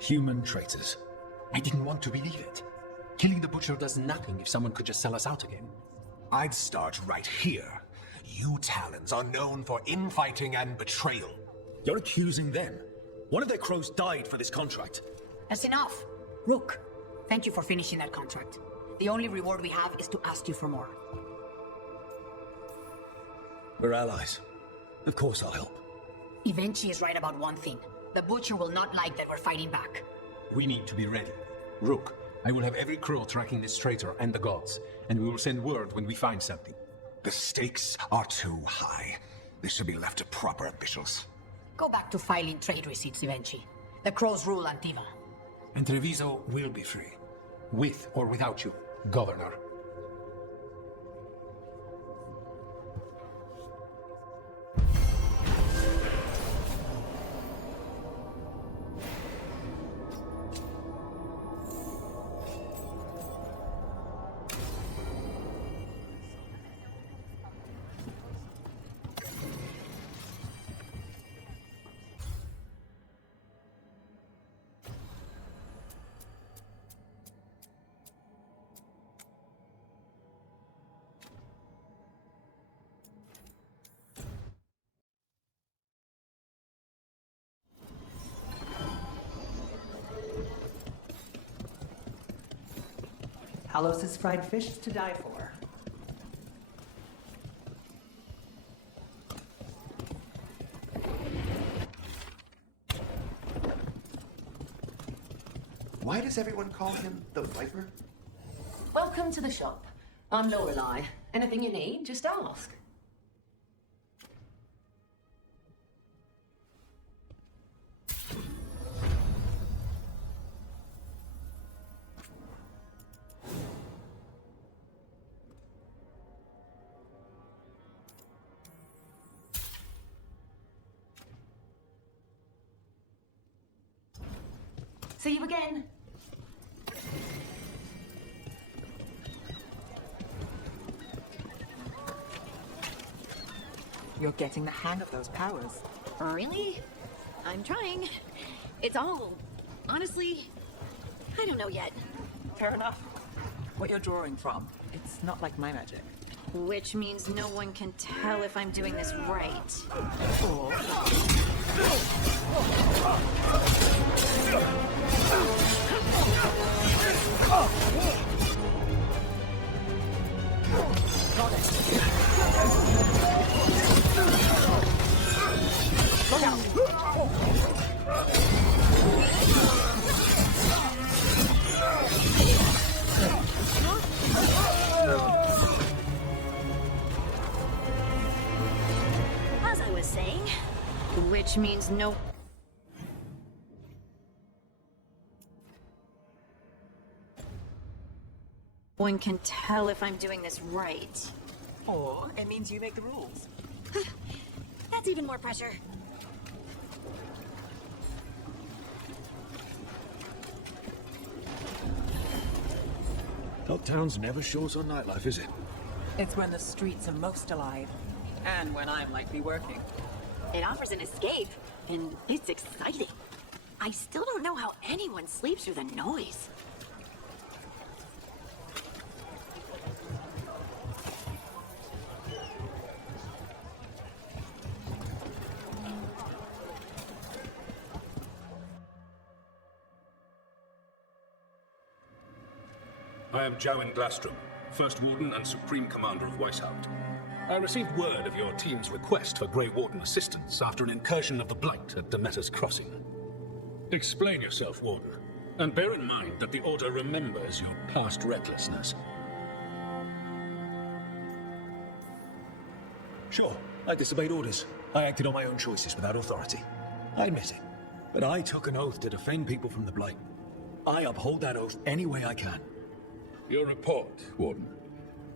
Human traitors. I didn't want to believe it. Killing the Butcher does nothing if someone could just sell us out again. I'd start right here. You Talons are known for infighting and betrayal. You're accusing them. One of their crows died for this contract. That's enough. Rook, thank you for finishing that contract. The only reward we have is to ask you for more. We're allies. Of course I'll help. Evenchi is right about one thing. The Butcher will not like that we're fighting back. We need to be ready. Rook, I will have every crow tracking this traitor and the gods, and we will send word when we find something. The stakes are too high. This should be left to proper officials. Go back to filing trade receipts, Evenchi. The crows rule Antiva. And Treviso will be free. With or without you, Governor. Halos's fried fish is to die for. Why does everyone call him the Viper? Welcome to the shop. I'm Lorelei. Anything you need, just ask. See you again. You're getting the hang of those powers. Really? I'm trying. It's all... honestly, I don't know yet. Fair enough. What you're drawing from, it's not like my magic. Which means no one can tell if I'm doing this right. Or... Got it. Look out! As I was saying, which means no... one can tell if I'm doing this right. Or it means you make the rules. That's even more pressure. Dogtown's never short on nightlife, is it? It's when the streets are most alive. And when I might be working. It offers an escape, and it's exciting. I still don't know how anyone sleeps through the noise. I am Jowen Glastrom, First Warden and Supreme Commander of Weishaupt. I received word of your team's request for Grey Warden assistance after an incursion of the Blight at Demeter's Crossing. Explain yourself, Warden, and bear in mind that the Order remembers your past recklessness. Sure, I disobeyed orders. I acted on my own choices without authority. I admit it. But I took an oath to defend people from the Blight. I uphold that oath any way I can. Your report, Warden.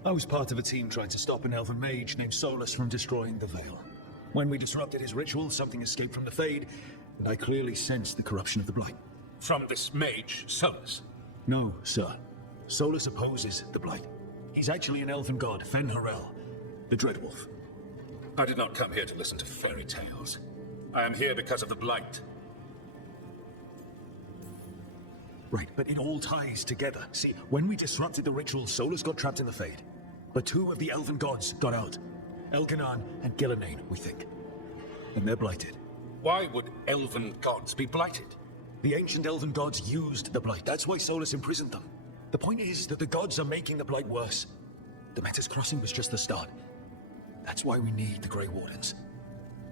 I was part of a team trying to stop an elven mage named Solus from destroying the Veil. When we disrupted his ritual, something escaped from the Fade, and I clearly sensed the corruption of the Blight. From this mage, Solus? No, sir. Solus opposes the Blight. He's actually an elven god, Fen Harel, the Dreadwolf. I did not come here to listen to fairy tales. I am here because of the Blight. Right, but it all ties together. See, when we disrupted the ritual, Solus got trapped in the Fade. But two of the elven gods got out. Elganan and Gillenane, we think. And they're blighted. Why would elven gods be blighted? The ancient elven gods used the Blight. That's why Solus imprisoned them. The point is that the gods are making the Blight worse. Demeter's Crossing was just the start. That's why we need the Grey Wardens.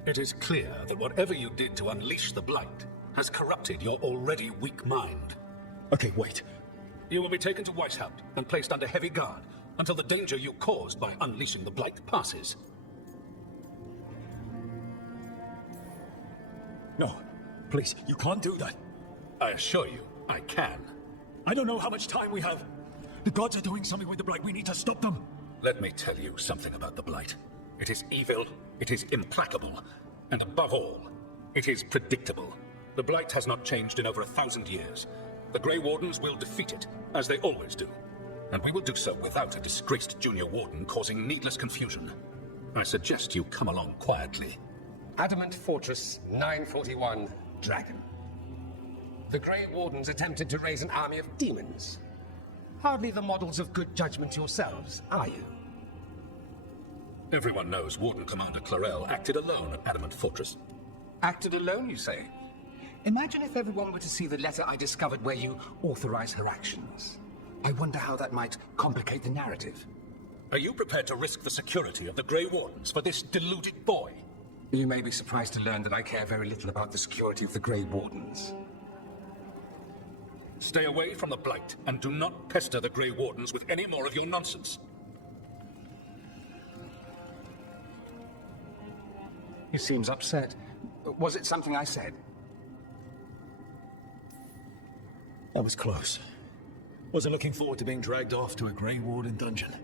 It is clear that whatever you did to unleash the Blight has corrupted your already weak mind. Okay, wait. You will be taken to Weishaupt and placed under heavy guard until the danger you caused by unleashing the Blight passes. No, please, you can't do that. I assure you, I can. I don't know how much time we have. The gods are doing something with the Blight. We need to stop them. Let me tell you something about the Blight. It is evil, it is implacable, and above all, it is predictable. The Blight has not changed in over 1,000 years. The Grey Wardens will defeat it, as they always do. And we will do so without a disgraced junior warden causing needless confusion. I suggest you come along quietly. Adamant Fortress 941, Dragon. The Grey Wardens attempted to raise an army of demons. Hardly the models of good judgment yourselves, are you? Everyone knows Warden Commander Clarel acted alone at Adamant Fortress. Acted alone, you say? Imagine if everyone were to see the letter I discovered where you authorize her actions. I wonder how that might complicate the narrative. Are you prepared to risk the security of the Grey Wardens for this deluded boy? You may be surprised to learn that I care very little about the security of the Grey Wardens. Stay away from the Blight, and do not pester the Grey Wardens with any more of your nonsense. He seems upset. Was it something I said? That was close. Wasn't looking forward to being dragged off to a Grey Warden dungeon.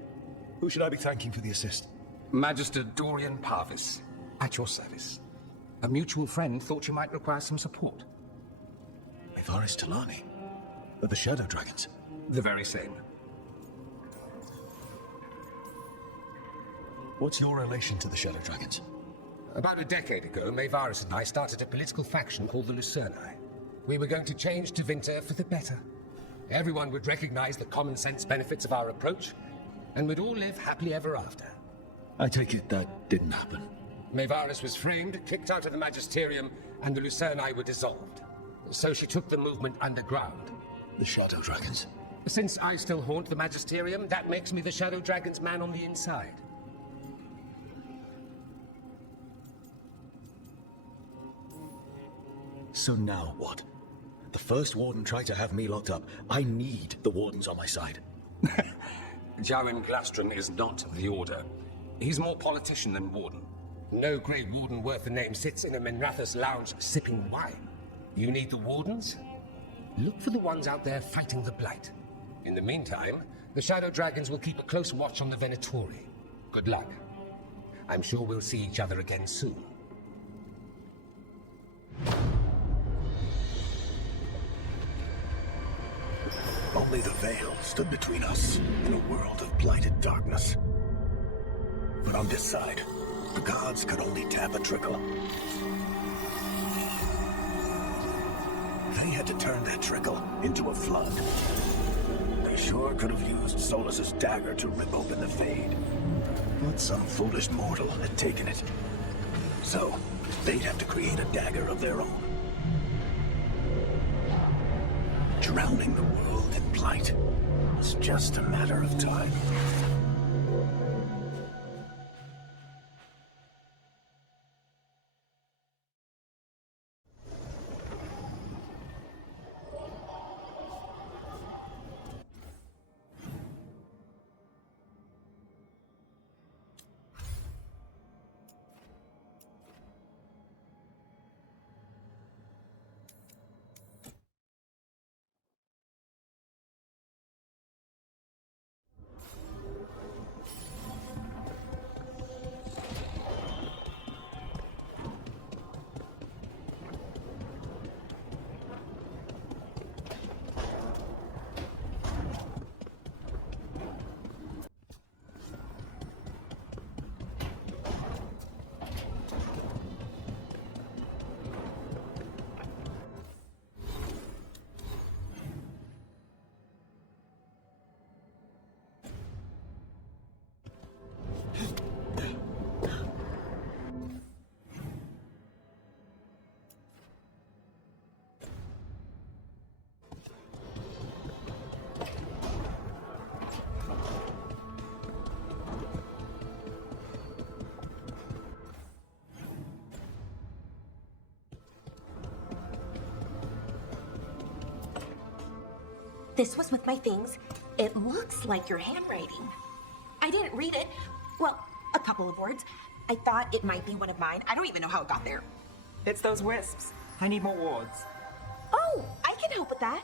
Who should I be thanking for the assist? Magister Dorian Parvis, at your service. A mutual friend thought you might require some support. Mevaris Talani? Of the Shadow Dragons? The very same. What's your relation to the Shadow Dragons? About a decade ago, Mevaris and I started a political faction called the Lucerni. We were going to change Tevinter for the better. Everyone would recognize the common sense benefits of our approach, and we'd all live happily ever after. I take it that didn't happen. Mevaris was framed, kicked out of the Magisterium, and the Lucerni were dissolved. So she took the movement underground. The Shadow Dragons? Since I still haunt the Magisterium, that makes me the Shadow Dragon's man on the inside. So now what? The first Warden tried to have me locked up. I need the Wardens on my side. Jawin Glastron is not of the Order. He's more politician than Warden. No Grey Warden worth the name sits in a Menrathus lounge sipping wine. You need the Wardens? Look for the ones out there fighting the Blight. In the meantime, the Shadow Dragons will keep a close watch on the Venatori. Good luck. I'm sure we'll see each other again soon. Only the veil stood between us in a world of blighted darkness. But on this side, the gods could only tap a trickle. They had to turn that trickle into a flood. They sure could have used Solus's dagger to rip open the Fade. But some foolish mortal had taken it. So, they'd have to create a dagger of their own. Drowning the world in blight was just a matter of time. This was with my things. It looks like your handwriting. I didn't read it. Well, a couple of words. I thought it might be one of mine. I don't even know how it got there. It's those wisps. I need more wards. Oh, I can help with that.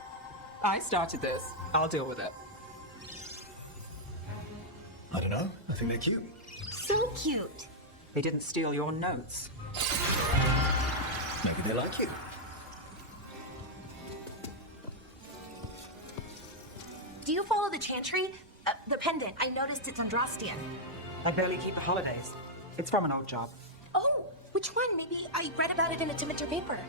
I started this. I'll deal with it. I don't know. I think they're cute. So cute. They didn't steal your notes. Maybe they like you. Do you follow the chantry? The pendant. I noticed it's Andrastian. I barely keep the holidays. It's from an old job. Oh, which one? Maybe I read about it in a Tevinter paper.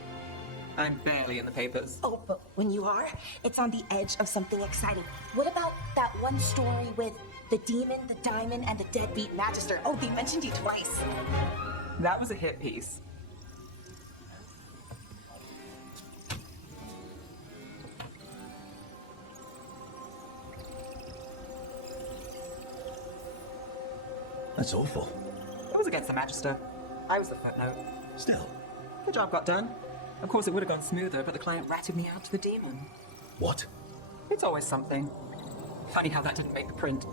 I'm barely in the papers. Oh, but when you are, it's on the edge of something exciting. What about that one story with the demon, the diamond, and the deadbeat magister? Oh, they mentioned you twice. That was a hit piece. That's awful. It was against the Magister. I was the footnote. Still. The job got done. Of course, it would have gone smoother, but the client ratted me out to the demon. What? It's always something. Funny how that didn't make the print.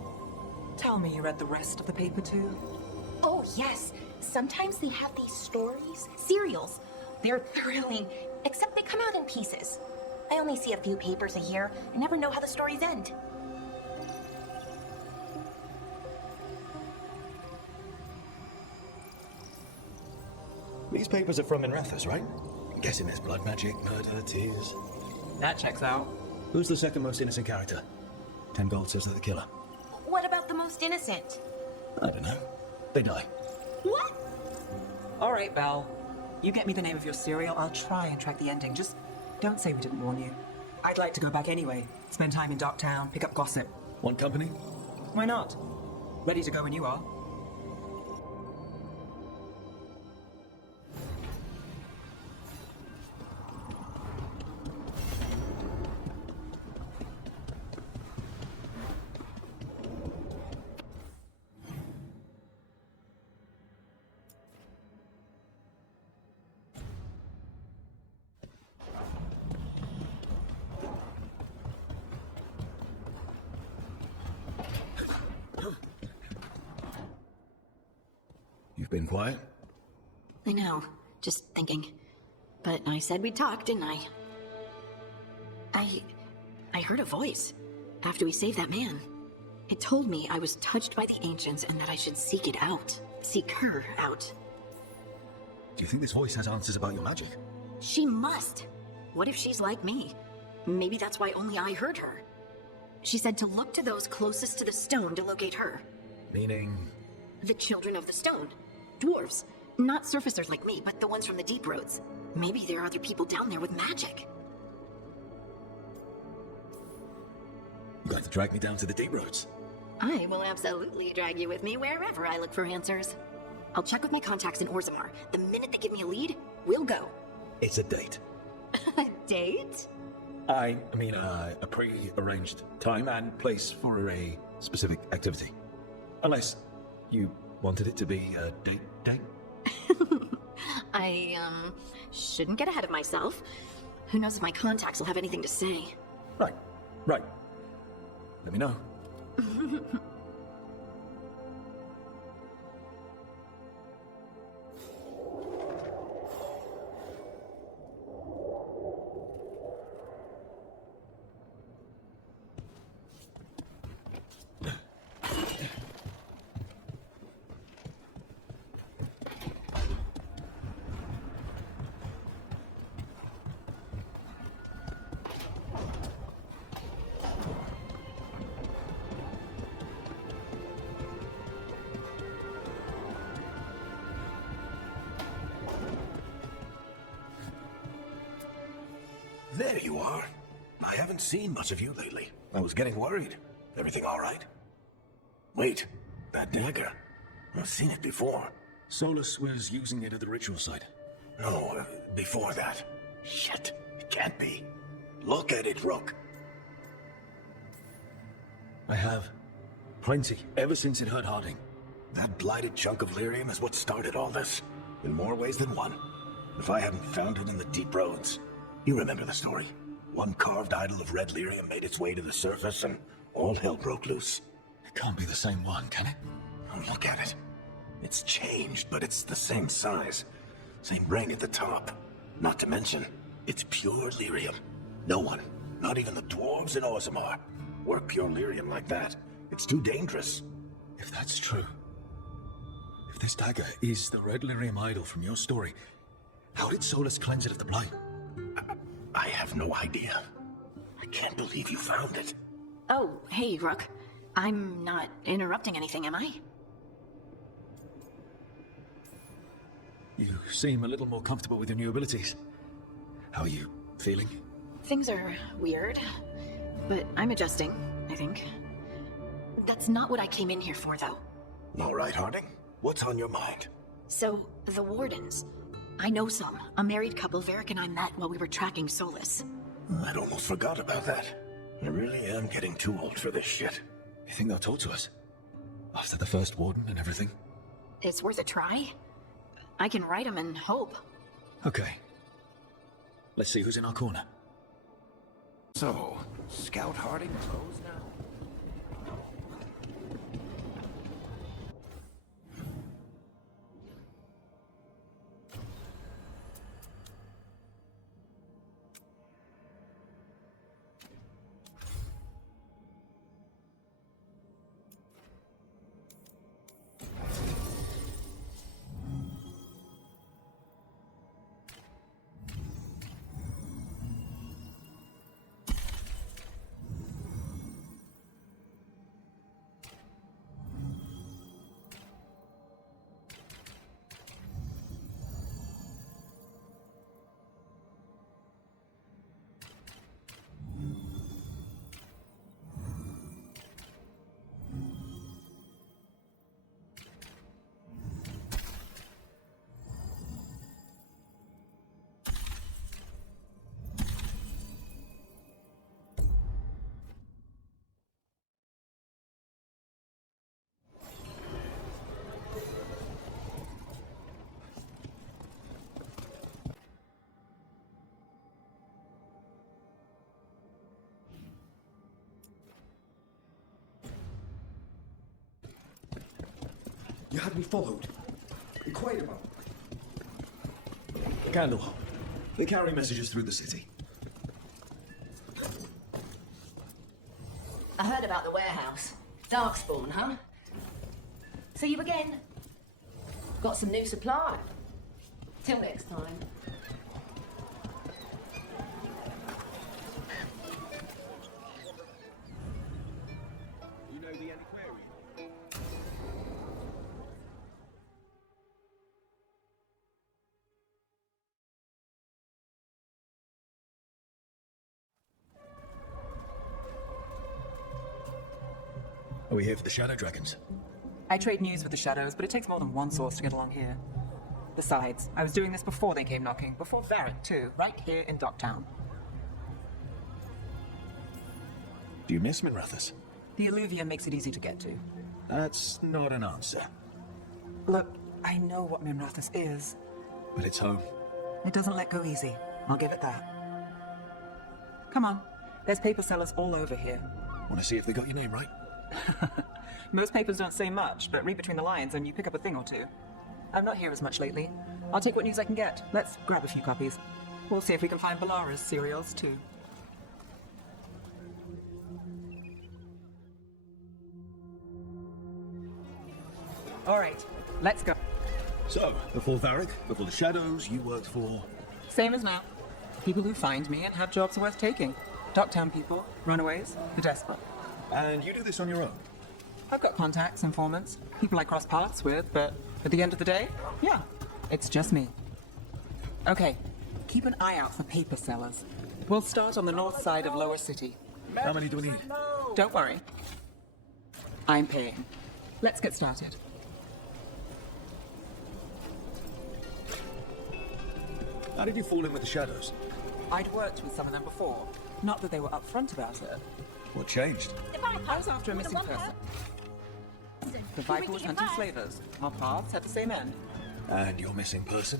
Tell me you read the rest of the paper too? Oh, yes. Sometimes they have these stories, serials. They're thrilling, except they come out in pieces. I only see a few papers a year and never know how the stories end. These papers are from Minrathous, right? I'm guessing there's blood magic, murder, tears. That checks out. Who's the second most innocent character? 10 gold says they're the killer. What about the most innocent? I don't know. They die. What? All right, Belle. You get me the name of your serial, I'll try and track the ending. Just don't say we didn't warn you. I'd like to go back anyway. Spend time in Docktown, pick up gossip. Want company? Why not? Ready to go when you are. You've been quiet? I know. Just thinking. But I said we'd talk, didn't I? I heard a voice after we saved that man. It told me I was touched by the ancients and that I should seek it out. Seek her out. Do you think this voice has answers about your magic? She must. What if she's like me? Maybe that's why only I heard her. She said to look to those closest to the stone to locate her. Meaning? The children of the stone. Dwarves. Not surfacers like me, but the ones from the deep roads. Maybe there are other people down there with magic. You're going to drag me down to the deep roads? I will absolutely drag you with me wherever I look for answers. I'll check with my contacts in Orzammar. The minute they give me a lead, we'll go. It's a date. A date? I mean, a pre-arranged time and place for a specific activity. Unless you wanted it to be a date? I, shouldn't get ahead of myself. Who knows if my contacts will have anything to say. Right. Let me know. There you are. I haven't seen much of you lately. I was getting worried. Everything all right? Wait, that dagger. I've seen it before. Solus was using it at the ritual site. No, before that. Shit, it can't be. Look at it, Rook. I have. Plenty, ever since it hurt Harding. That blighted chunk of lyrium is what started all this. In more ways than one. If I hadn't found it in the deep roads. You remember the story. One carved idol of red lyrium made its way to the surface and all hell broke loose. It can't be the same one, can it? Oh, look at it. It's changed, but it's the same size. Same ring at the top. Not to mention, it's pure lyrium. No one, not even the dwarves in Orzammar, work pure lyrium like that. It's too dangerous. If that's true, if this dagger is the red lyrium idol from your story, how did Solus cleanse it of the blight? I have no idea. I can't believe you found it. Oh, hey, Rook. I'm not interrupting anything, am I? You seem a little more comfortable with your new abilities. How are you feeling? Things are weird, but I'm adjusting, I think. That's not what I came in here for, though. All right, Harding. What's on your mind? So, the Wardens. I know some. A married couple Varric and I met while we were tracking Solus. I'd almost forgot about that. I really am getting too old for this shit. You think they'll talk to us? After the first Warden and everything? It's worth a try. I can write them and hope. Okay. Let's see who's in our corner. So, Scout Harding goes now. You had me followed. Be quiet about it. Candle. They carry messages through the city. I heard about the warehouse. Darkspawn, huh? See you again. Got some new supply. Till next time. You know the antiquarian? Are we here for the Shadow Dragons? I trade news with the Shadows, but it takes more than one source to get along here. Besides, I was doing this before they came knocking, before Varric too, right here in Docktown. Do you miss Minrathous? The Alluvia makes it easy to get to. That's not an answer. Look, I know what Minrathous is. But it's home. It doesn't let go easy. I'll give it that. Come on. There's paper sellers all over here. Want to see if they got your name right? Most papers don't say much, but read between the lines and you pick up a thing or two. I'm not here as much lately. I'll take what news I can get. Let's grab a few copies. We'll see if we can find Balara's serials, too. All right, let's go. So, before Varric, before the Shadows, you worked for... Same as now. People who find me and have jobs worth taking. Docktown people, runaways, the desperate. And you do this on your own? I've got contacts, informants, people I cross paths with, but at the end of the day, yeah, it's just me. Okay, keep an eye out for paper sellers. We'll start on the north side of Lower City. How many do we need? Don't worry. I'm paying. Let's get started. How did you fall in with the Shadows? I'd worked with some of them before. Not that they were upfront about it. What changed? I was after a missing person. The Viper was hunting slavers. Our paths had the same end. And your missing person?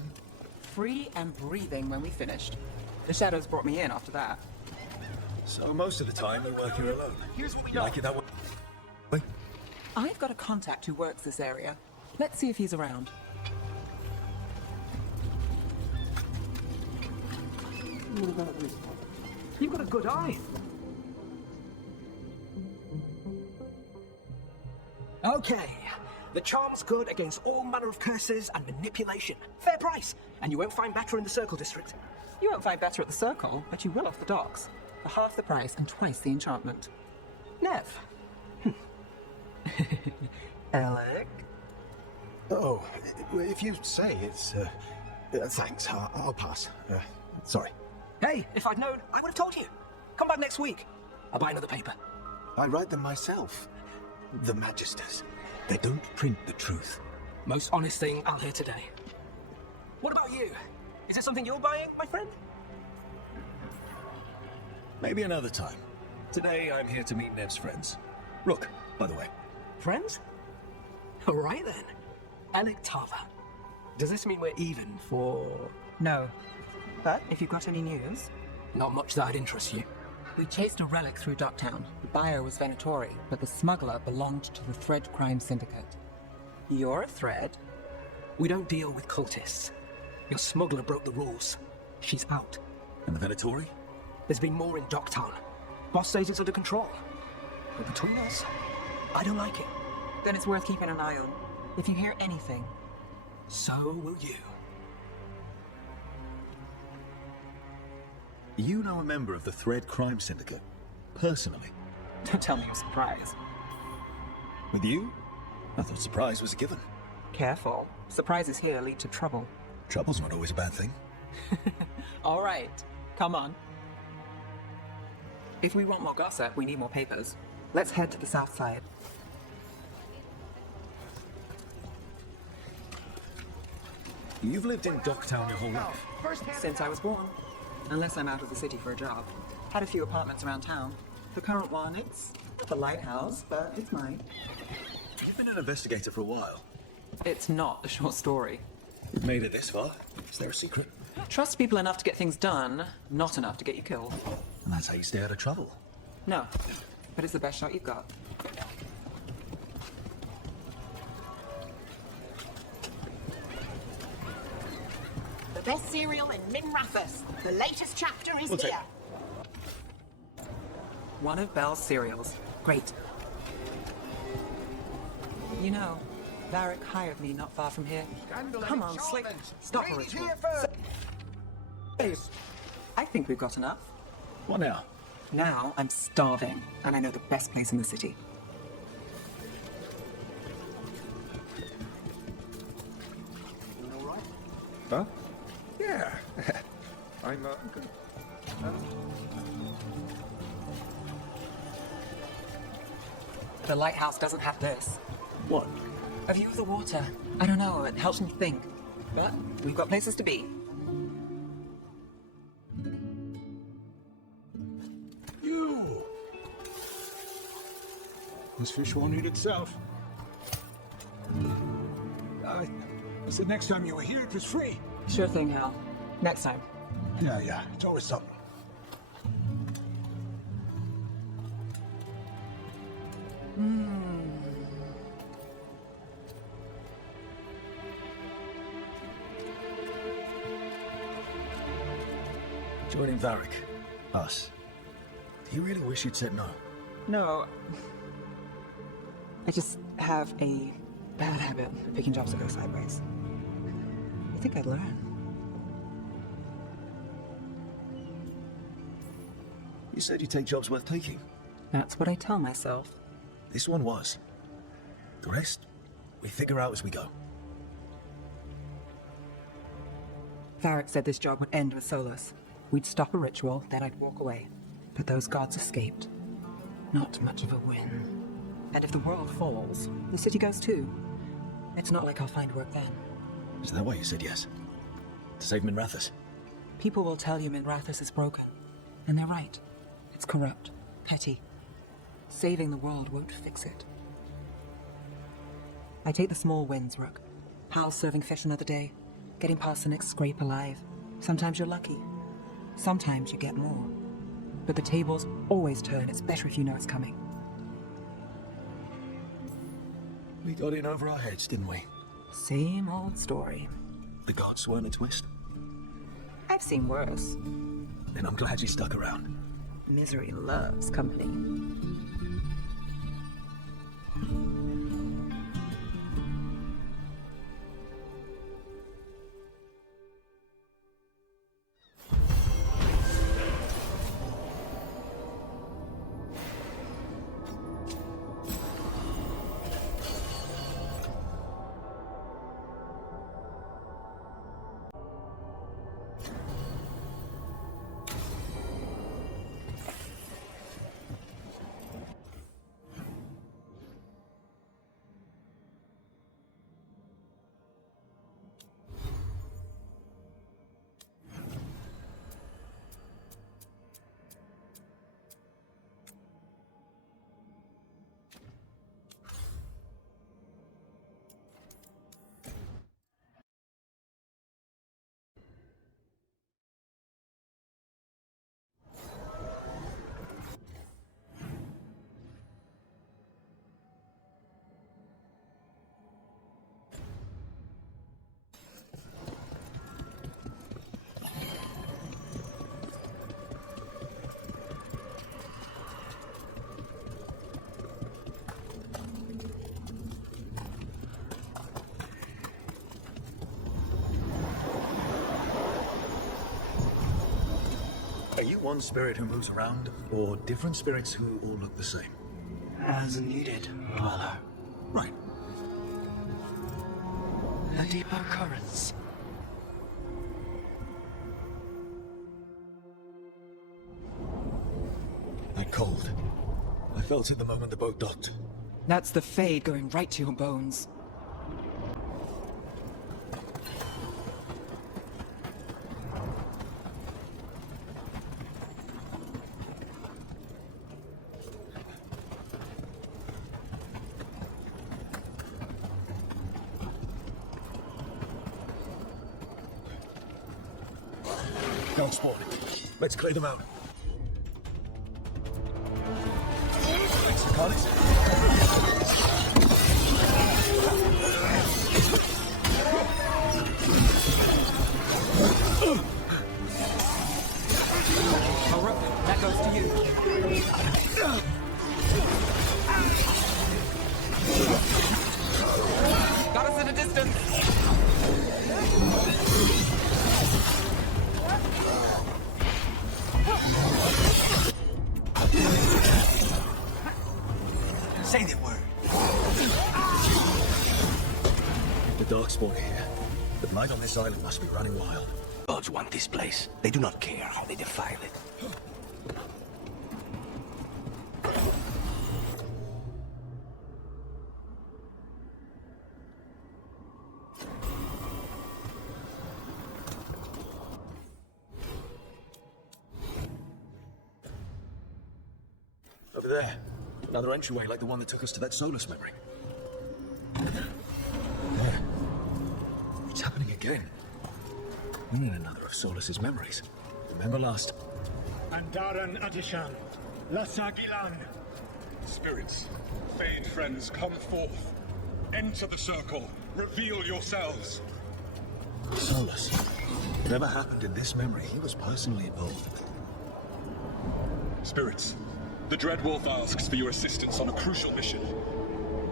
Free and breathing when we finished. The Shadows brought me in after that. So most of the time you work here alone. Here's what we You like it that way? I've got a contact who works this area. Let's see if he's around. You've got a good eye. Okay. The charm's good against all manner of curses and manipulation. Fair price. And you won't find better in the Circle District. You won't find better at the Circle, but you will off the docks. For half the price and twice the enchantment. Nev. Alec? Oh, if you say it's... thanks, I'll pass. Sorry. Hey, if I'd known, I would have told you. Come back next week. I'll buy another paper. I write them myself. The Magisters. They don't print the truth. Most honest thing I'll hear today. What about you? Is it something you're buying, my friend? Maybe another time. Today I'm here to meet Nev's friends. Rook, by the way. Friends? All right then. Alec Tava. Does this mean we're even for... No. But if you've got any news... Not much that'd interest you. We chased a relic through Docktown. The buyer was Venatori, but the smuggler belonged to the Thread Crime Syndicate. You're a Thread? We don't deal with cultists. Your smuggler broke the rules. She's out. And the Venatori? There's been more in Docktown. Boss says it's under control. But between us, I don't like it. Then it's worth keeping an eye on. If you hear anything, so will you. You know a member of the Thread Crime Syndicate? Personally? Don't tell me you're surprised. With you? I thought surprise was a given. Careful. Surprises here lead to trouble. Trouble's not always a bad thing. All right. Come on. If we want more gossip, we need more papers. Let's head to the south side. You've lived in Docktown your whole life? Since I was born. Unless I'm out of the city for a job. Had a few apartments around town. The current one, it's the lighthouse, but it's mine. You've been an investigator for a while. It's not a short story. Made it this far. Is there a secret? Trust people enough to get things done, not enough to get you killed. And that's how you stay out of trouble. No, but it's the best shot you've got. The best cereal in Minrathus. The latest chapter is We'll take here. One of Belle's cereals. Great. You know, Varric hired me not far from here. Come on, Slick. Stop a ritual. Hey, I think we've got enough. What now? Now I'm starving, and I know the best place in the city. All right? Huh? Yeah. I'm good. The lighthouse doesn't have this. What? A view of the water. I don't know, it helps me think. But we've got places to be. You! This fish won't eat itself. I said next time you were here, it was free. Sure thing, Hal. Next time. Yeah, it's always something. Joining Varric. Us. Do you really wish you'd said no? No. I just have a bad habit of picking jobs that go sideways. You think I'd learn? You said you take jobs worth taking. That's what I tell myself. This one was. The rest, we figure out as we go. Varric said this job would end with Solus. We'd stop a ritual, then I'd walk away. But those gods escaped. Not much of a win. And if the world falls, the city goes too. It's not like I'll find work then. Is that why you said yes? To save Minrathus? People will tell you Minrathus is broken. And they're right. It's corrupt, petty. Saving the world won't fix it. I take the small wins, Rook. Hal serving fish another day. Getting past the next scrape alive. Sometimes you're lucky. Sometimes you get more. But the tables always turn. It's better if you know it's coming. We got in over our heads, didn't we? Same old story. The gods weren't a twist? I've seen worse. Then I'm glad you stuck around. Misery loves company. one spirit who moves around, or different spirits who all look the same? As needed, Father. Right. A deeper currents. That cold. I felt it the moment the boat docked. That's the fade going right to your bones. Don't spawn. Let's clear them out. Cards? Oh, Rook, that goes to you. Got us at a distance. Say the word. The Darkspawn here. The blight on this island must be running wild. Gods want this place. They do not care how they defile it. Over there. Another entryway like the one that took us to that Solus memory. There. It's happening again. Another of Solus's memories. Remember last. Andaran Adishan, Lasagilan. Spirits, fade friends, come forth. Enter the circle. Reveal yourselves. Solus. Whatever happened in this memory, he was personally involved. Spirits, the Dread Wolf asks for your assistance on a crucial mission.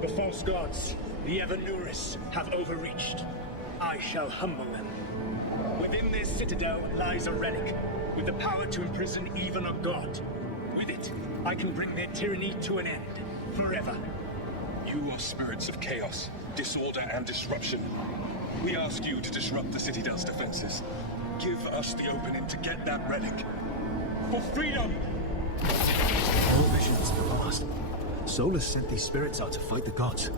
The false gods, the Evanuris, have overreached. I shall humble them. Within this citadel lies a relic, with the power to imprison even a god. With it, I can bring their tyranny to an end, forever. You are spirits of chaos, disorder, and disruption. We ask you to disrupt the Citadel's defenses. Give us the opening to get that relic. For freedom! All visions are lost. Solus sent these spirits out to fight the gods.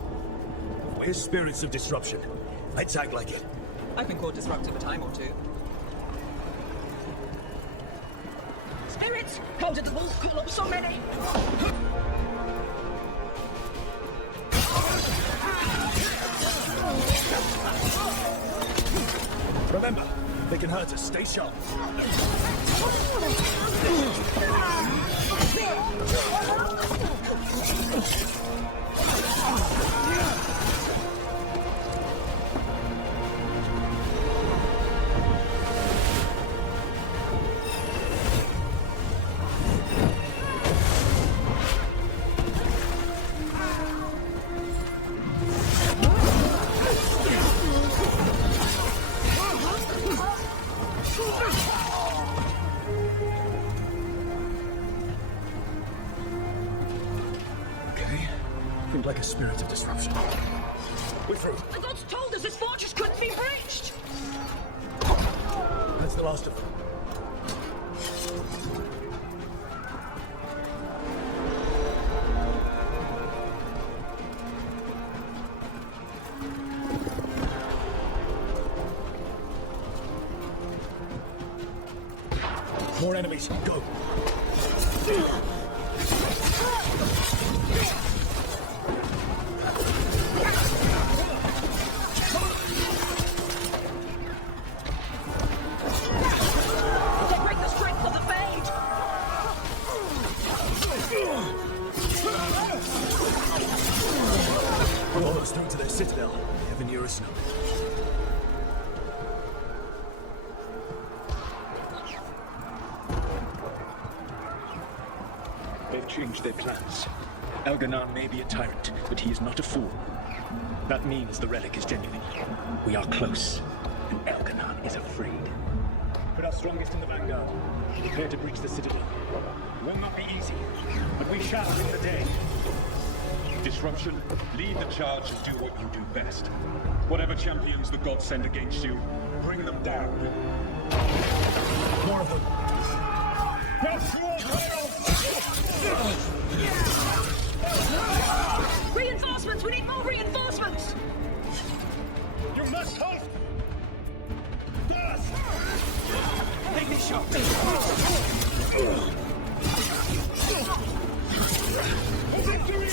We're spirits of disruption. Let's act like it. I've been called disruptive a time or two. Spirits! How did the wolf call up so many? Remember, they can hurt us. Stay sharp. Like a spirit of disruption. We're through. The gods told us this fortress couldn't be breached! That's the last of them. More enemies. Go. Through to their citadel, the Evanuris know. They've changed their plans. Elganon may be a tyrant, but he is not a fool. That means the relic is genuine. We are close, and Elganon is afraid. Put our strongest in the vanguard. Prepare to breach the citadel. It will not be easy, but we shall win the day. Disruption, lead the charge and do what you do best. Whatever champions the gods send against you, bring them down. More of them. Reinforcements! We need more reinforcements! You must hold! Yes! Take these shots! Victory!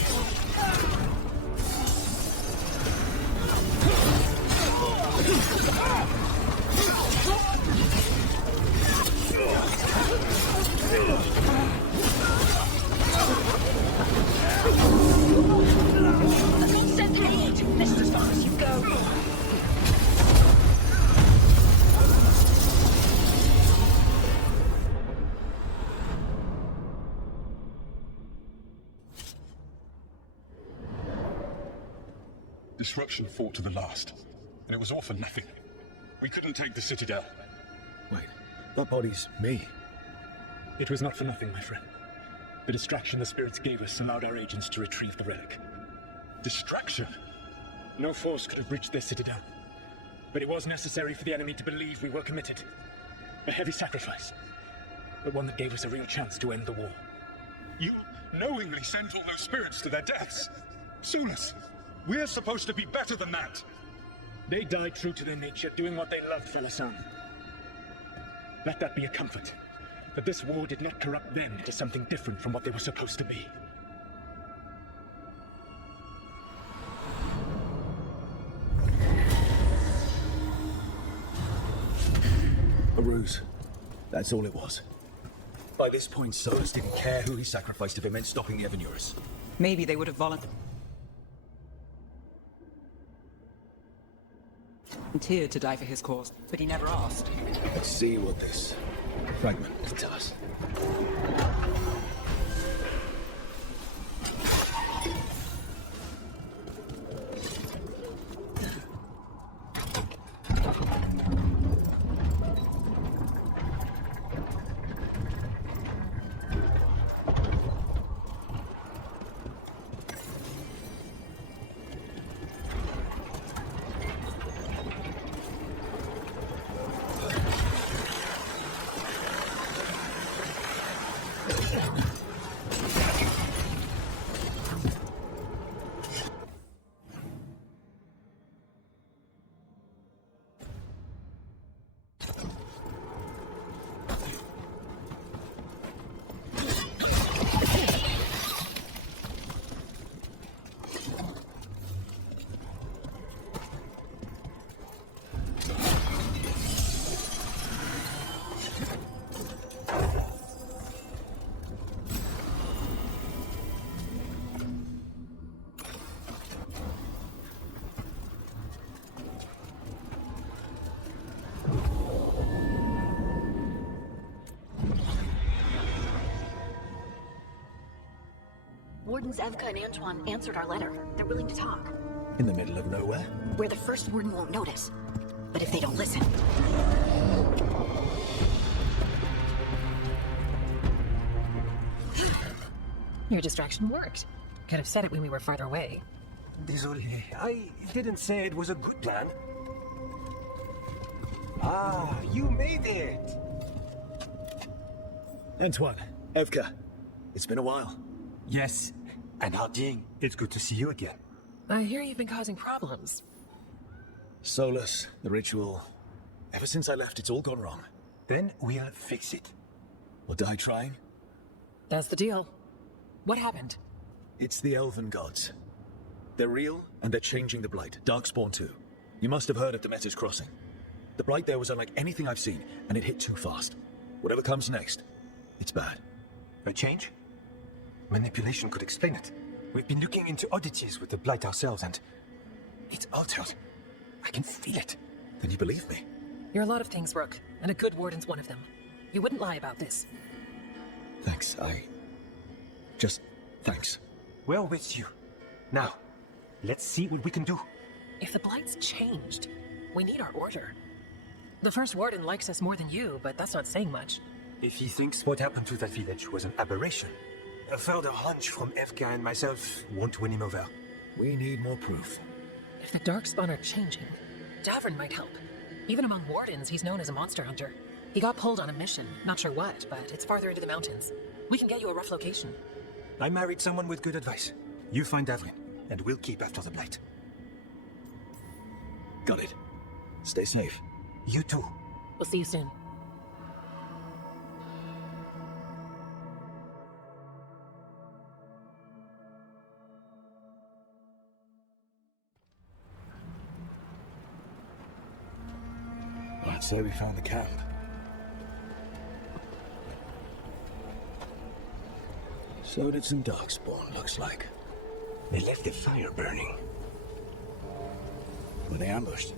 Concentrate! This is as far as you go. Disruption fought to the last, and it was all for nothing. We couldn't take the Citadel. Wait, that body's me. It was not for nothing, my friend. The distraction the spirits gave us allowed our agents to retrieve the relic. Distraction? No force could have breached their citadel. But it was necessary for the enemy to believe we were committed. A heavy sacrifice, but one that gave us a real chance to end the war. You knowingly sent all those spirits to their deaths. Solus, we're supposed to be better than that. They died true to their nature, doing what they loved, Falasan. Let that be a comfort. That this war did not corrupt them into something different from what they were supposed to be. A ruse. That's all it was. By this point, Solus didn't care who he sacrificed if it meant stopping the Evanurus. Maybe they would have volunteered to die for his cause, but he never asked. Let's see what this fragment does. Wardens Evka and Antoine answered our letter. They're willing to talk. In the middle of nowhere? Where the first warden won't notice. But if they don't listen... Your distraction worked. Could have said it when we were farther away. Désolé, I didn't say it was a good plan. Ah, you made it! Antoine, Evka, it's been a while. Yes, and Harding, it's good to see you again. I hear you've been causing problems. Solus, the ritual. Ever since I left, it's all gone wrong. Then we'll fix it. Or die trying? That's the deal. What happened? It's the Elven gods. They're real, and they're changing the Blight. Darkspawn too. You must have heard of Demeter's Crossing. The Blight there was unlike anything I've seen, and it hit too fast. Whatever comes next, it's bad. A change? Manipulation could explain it. We've been looking into oddities with the Blight ourselves, and it's altered. I can feel it. Then you believe me? You're a lot of things, Rook, and a good warden's one of them. You wouldn't lie about this. Thanks, thanks. Well with you. Now, let's see what we can do. If the Blight's changed, we need our order. The first warden likes us more than you, but that's not saying much. If he thinks what happened to that village was an aberration, a further hunch from FK and myself won't win him over. We need more proof. If the Darkspawn are changing, Davern might help. Even among wardens, he's known as a monster hunter. He got pulled on a mission, not sure what, but it's farther into the mountains. We can get you a rough location. I married someone with good advice. You find Davrin, and we'll keep after the blight. Got it. Stay safe. You too. We'll see you soon. I'd say we found the camp. So did some Darkspawn, looks like. They left the fire burning. Were they ambushed?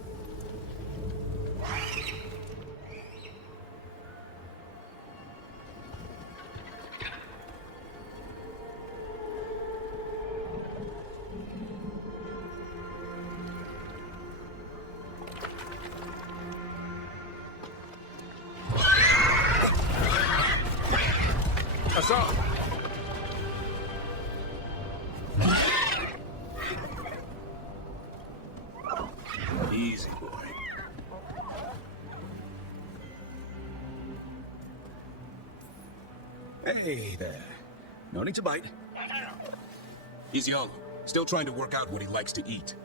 Hassan! Easy, boy. Hey there. No need to bite. He's young, still trying to work out what he likes to eat.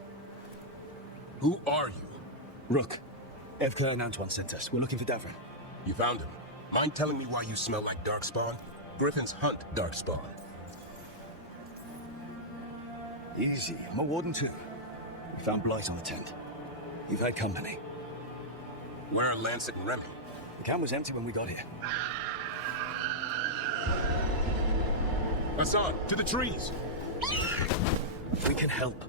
Who are you? Rook. FK and Antoine sent us. We're looking for Davrin. You found him. Mind telling me why you smell like Darkspawn? Griffins hunt Darkspawn. Easy. I'm a warden too. We found blight on the tent. You've had company. Where are Lancet and Remy? The camp was empty when we got here. Hassan, to the trees! We can help.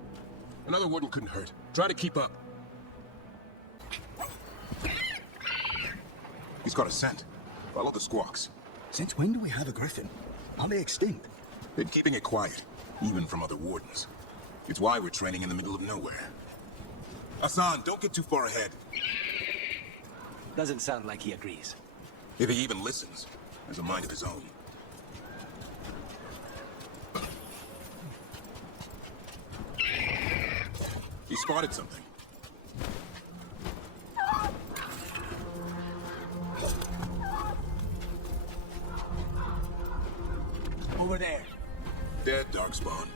Another warden couldn't hurt. Try to keep up. He's got a scent. Follow the squawks. Since when do we have a griffin? Are they extinct? Been keeping it quiet, even from other wardens. It's why we're training in the middle of nowhere. Hassan, don't get too far ahead. Doesn't sound like he agrees. If he even listens, has a mind of his own. He spotted something. Over there. Dead, Darkspawn.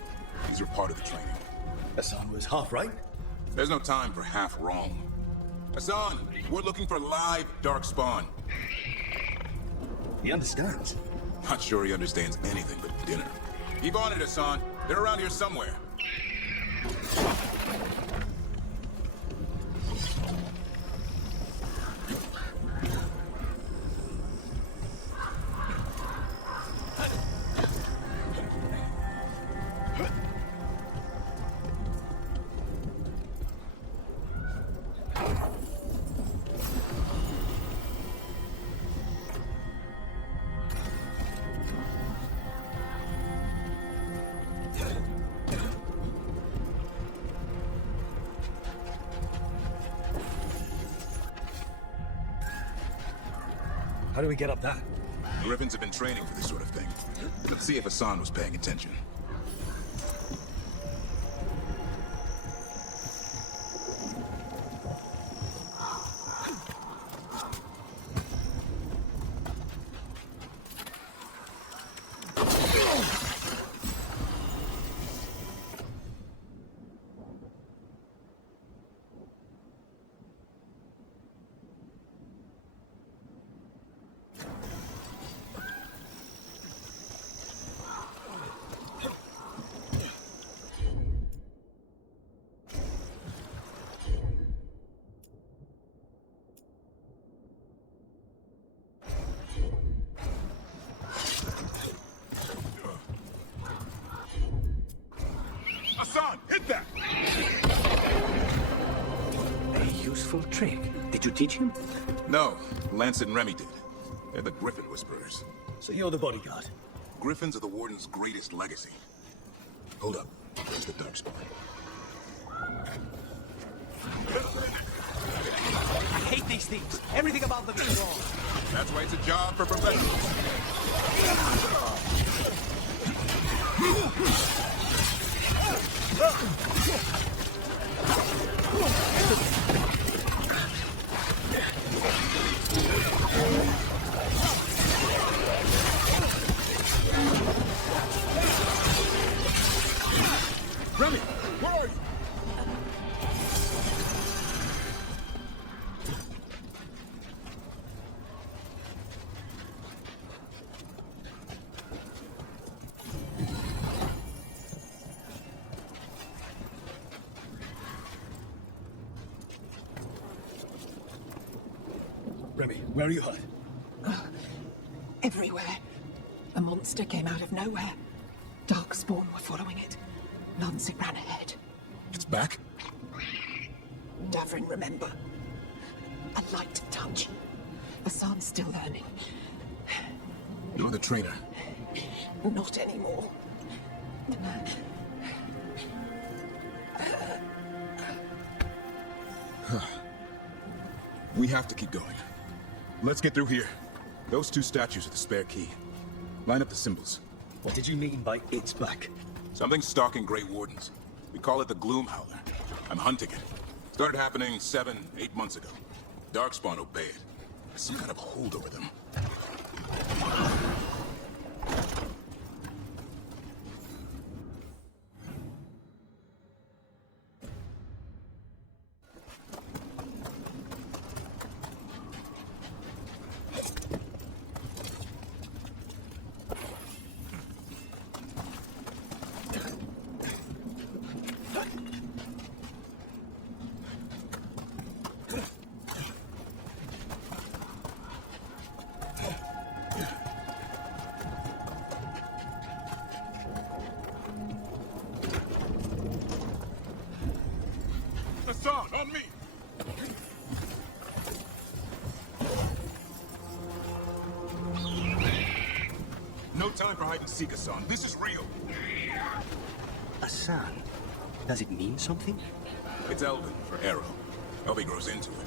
These are part of the training. Hassan was half right. There's no time for half wrong. Hassan, we're looking for live Darkspawn. He understands. Not sure he understands anything but dinner. Keep on it, Hassan. They're around here somewhere. How do we get up that? Griffins have been training for this sort of thing. Let's see if Hassan was paying attention. Hassan, hit that! A useful trick. Did you teach him? No, Lancet and Remy did. They're the Griffin Whisperers. So you're the bodyguard? Griffins are the Warden's greatest legacy. Hold up. There's the Darkspawn. I hate these these things. Everything about them is wrong. That's why it's a job for professionals. Remy, where are you? Remy, where are you hurt? Everywhere. A monster came out of nowhere. Darkspawn were following it. Nancy ran ahead. It's back? Davrin, remember. A light touch. Hassan's still learning. You're the trainer. Not anymore. We have to keep going. Let's get through here. Those two statues are the spare key. Line up the symbols. What did you mean by it's back? Something's stalking Grey Wardens. We call it the Gloom Howler. I'm hunting it. Started happening 7, 8 months ago. Darkspawn obeyed. There's some kind of hold over them. Hassan, on me! No time for hide and seek, Hassan. This is real. Hassan? Does it mean something? It's Elven for arrow. Hope he grows into it.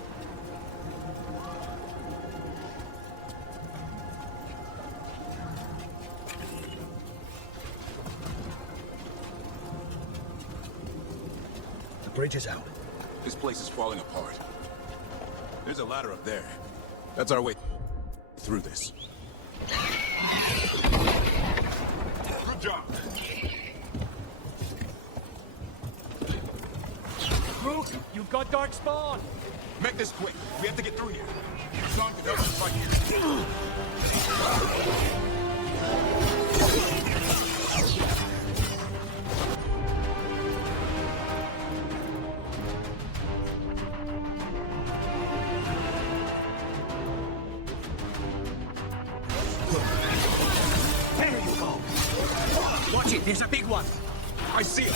The bridge is out. This place is falling apart. There's a ladder up there. That's our way through this. Good job. Rook, you've got Darkspawn! Make this quick. We have to get through here. Hassan can help us right here. There you go! Watch it, there's a big one! I see him!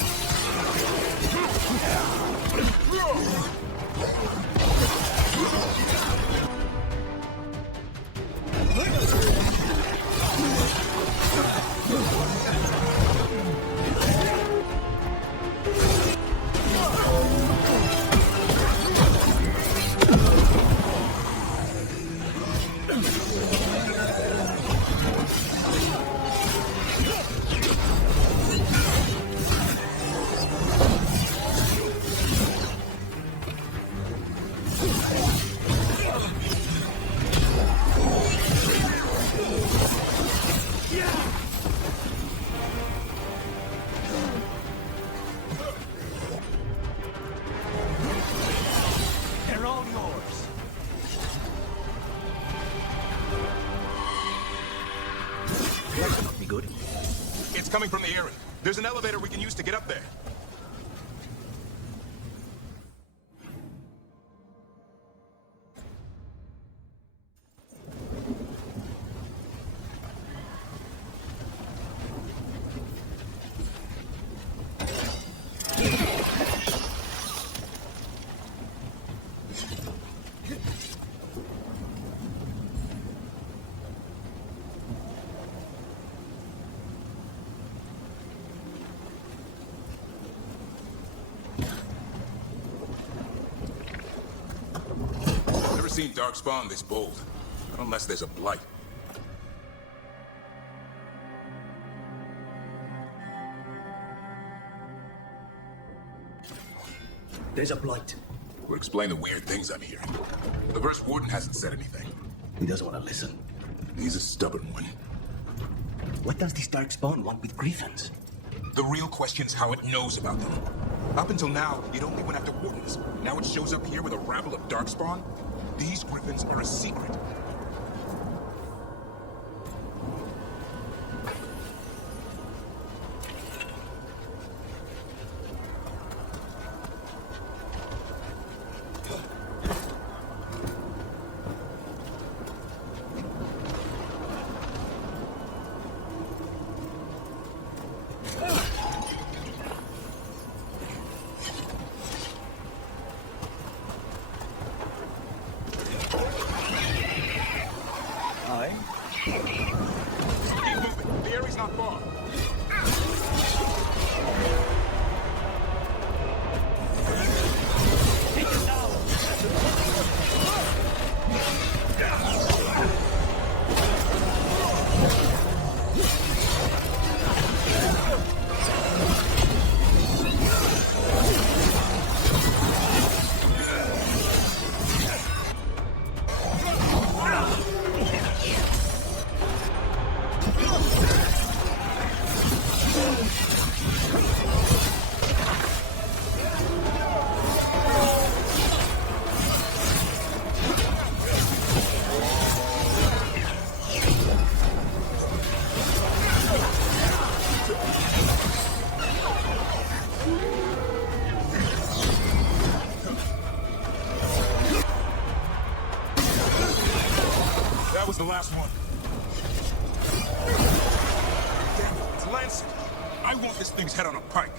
They're all yours! That cannot be good. It's coming from the area. There's an elevator we can use to get up there. seen Darkspawn this bold. Not unless there's a blight. There's a blight. Would explain the weird things I'm hearing. The first warden hasn't said anything. He doesn't want to listen. He's a stubborn one. What does this Darkspawn want with griffins? The real question's how it knows about them. Up until now, it only went after wardens. Now it shows up here with a rabble of Darkspawn? These griffins are a secret. The last one. Damn it, it's Lancet. I want this thing's head on a pike.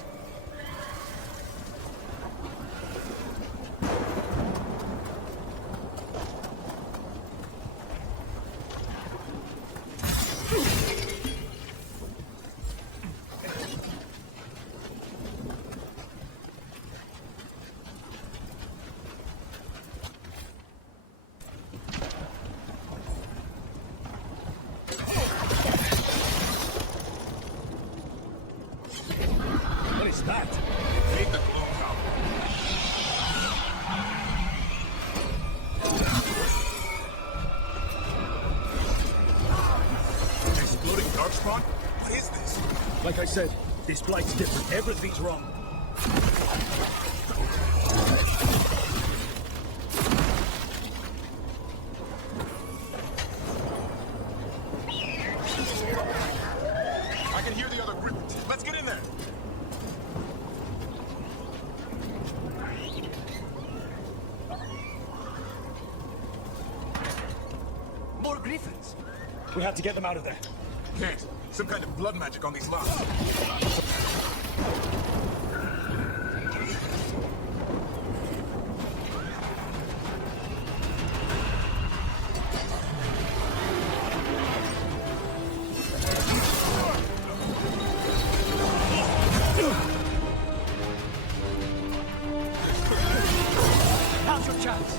Like I said, this blight's different. Everything's wrong. I can hear the other griffins. Let's get in there. More griffins. We have to get them out of there. Can't. Some kind of blood magic on these locks. Now's your chance.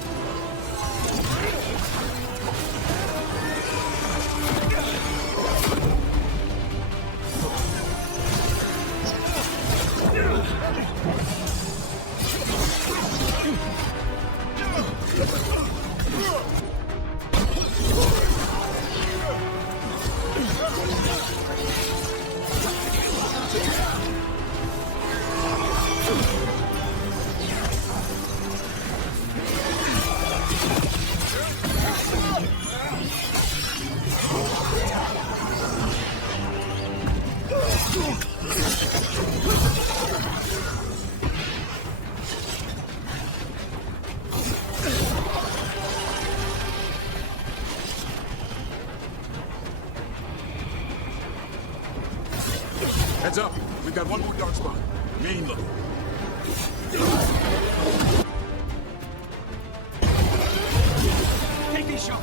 Heads up. We've got one more dark spot. Main level. Take these shots.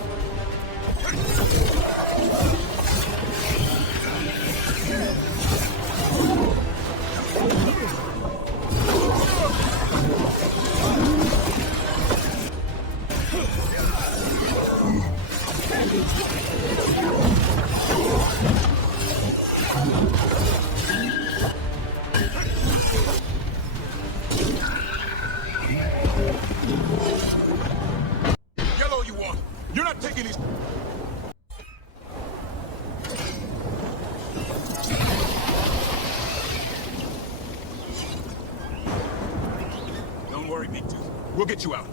need to. We'll get you out.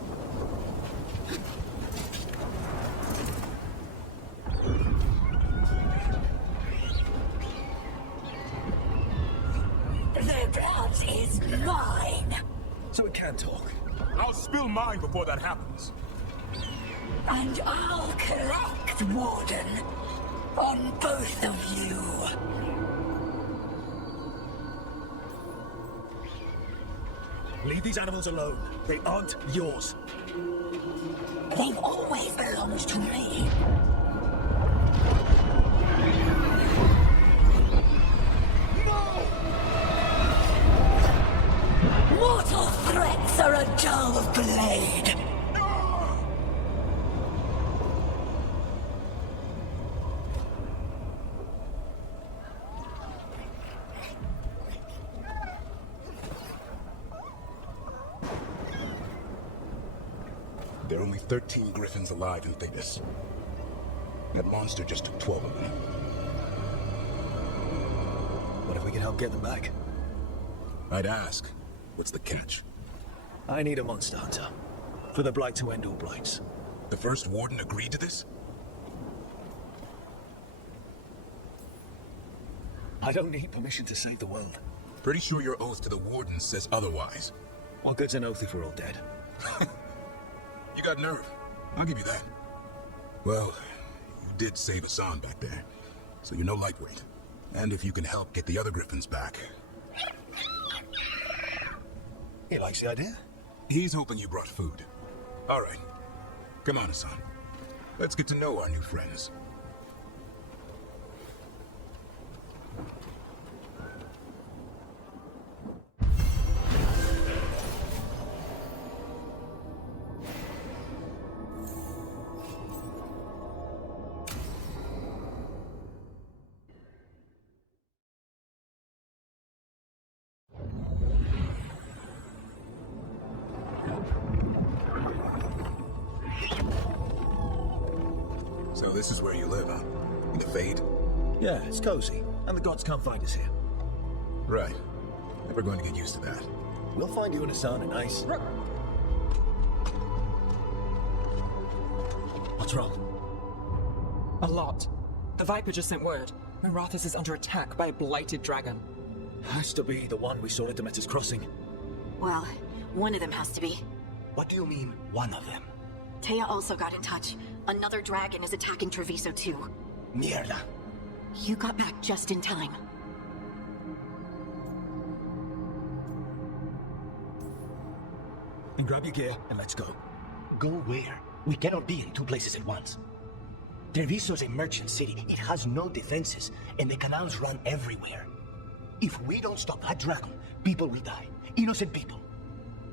The blood is mine. So it can talk. I'll spill mine before that happens. And I'll collect, Warden, on both of you. Leave these animals alone. They aren't yours. They've always belonged to me. Mortal threats are a dull blade. There are only 13 griffins alive in Thedas. That monster just took 12 of them. What if we can help get them back? I'd ask, what's the catch? I need a monster hunter. For the Blight to end all blights. The first warden agreed to this? I don't need permission to save the world. Pretty sure your oath to the warden says otherwise. What good's an oath if we're all dead? You got nerve. I'll give you that. Well, you did save Asume back there, so you're no lightweight. And if you can help get the other griffins back... He likes the idea. He's hoping you brought food. All right. Come on, Asume. Let's get to know our new friends. So this is where you live, huh? In the Fade? Yeah, it's cozy. And the gods can't find us here. Right. Never going to get used to that. We'll find you and Asume and nice. What's wrong? A lot. The Viper just sent word. Mirathus is under attack by a blighted dragon. Has to be the one we saw at Demeter's Crossing. Well, one of them has to be. What do you mean, one of them? Taya also got in touch. Another dragon is attacking Treviso too. Mierda. You got back just in time. And grab your gear and let's go. Go where? We cannot be in two places at once. Treviso's a merchant city. It has no defenses, and the canals run everywhere. If we don't stop that dragon, people will die. Innocent people.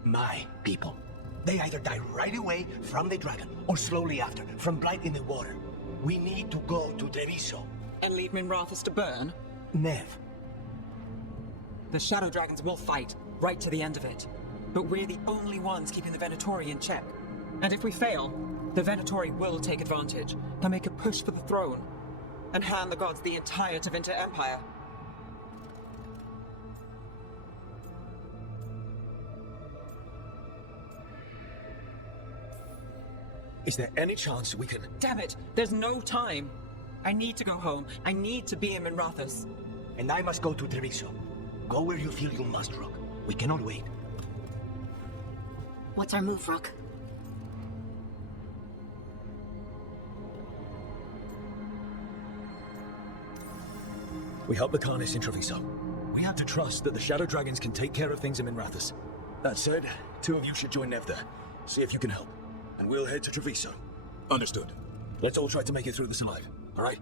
My people. They either die right away from the dragon, or slowly after, from blight in the water. We need to go to Treviso. And leave Mirathus to burn? Nev. The Shadow Dragons will fight, right to the end of it. But we're the only ones keeping the Venatori in check. And if we fail, the Venatori will take advantage. They'll make a push for the throne, and hand the gods the entire Tevinter Empire. Is there any chance we can... Damn it! There's no time! I need to go home. I need to be in Mirathus. And I must go to Treviso. Go where you feel you must, Rook. We cannot wait. What's our move, Rook? We help the Carnis in Treviso. We have to trust that the Shadow Dragons can take care of things in Mirathus. That said, two of you should join Nev there. See if you can help. And we'll head to Treviso. Understood. Let's all try to make it through this alive, all right?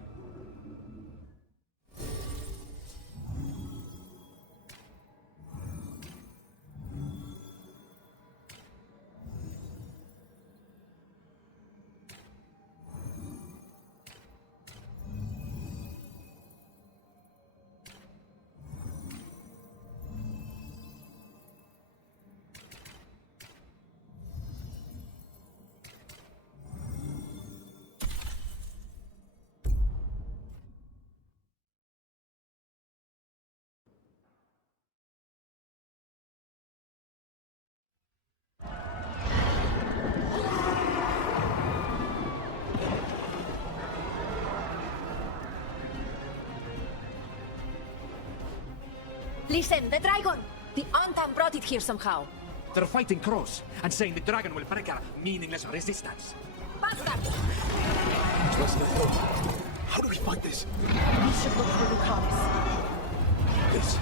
Listen, the dragon! The Antam brought it here somehow. They're fighting cross and saying the dragon will break our meaningless resistance. Bastard! It's less than I thought. How do we fight this? We should look for Lucaris. This.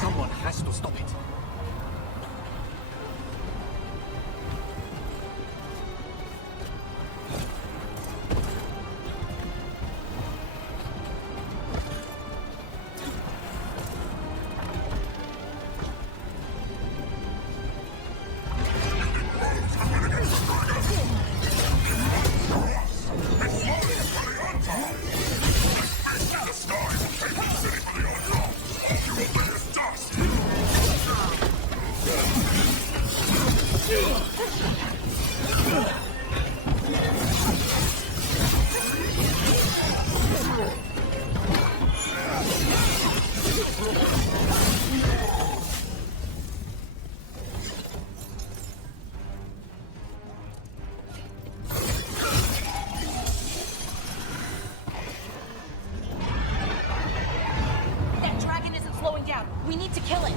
Someone has to stop it. That dragon isn't slowing down. We need to kill it.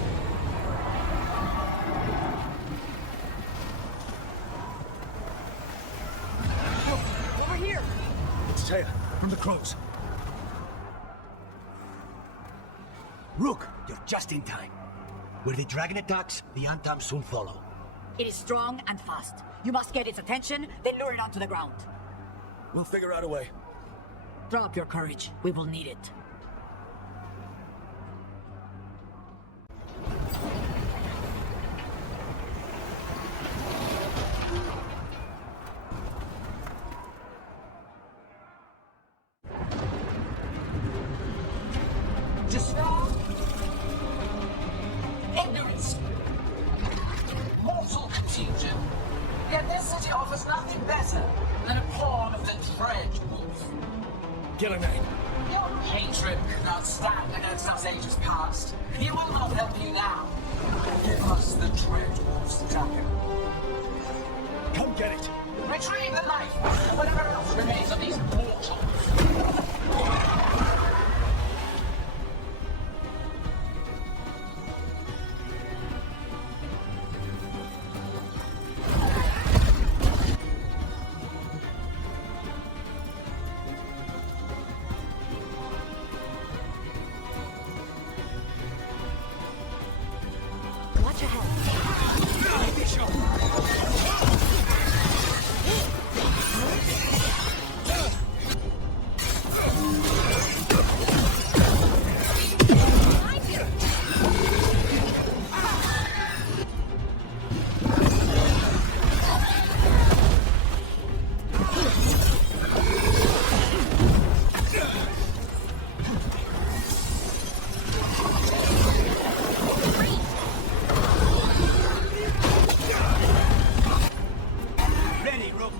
Look, over here. It's tail from the crows. Rook, you're just in time. Where the dragon attacks, the Antam soon follow. It is strong and fast. You must get its attention, then lure it onto the ground. We'll figure out a way. Drop your courage. We will need it. Just ignorance. Mortal confusion. Yet this city offers nothing better than a pawn of the dread wolf. Gillenade. Your hatred could not stand against us ages past. He will not help you now. Give us the dread wolf's dragon. Come get it. Retrieve the knife, whatever else remains of these mortals. Watch ahead. Ready, Rook.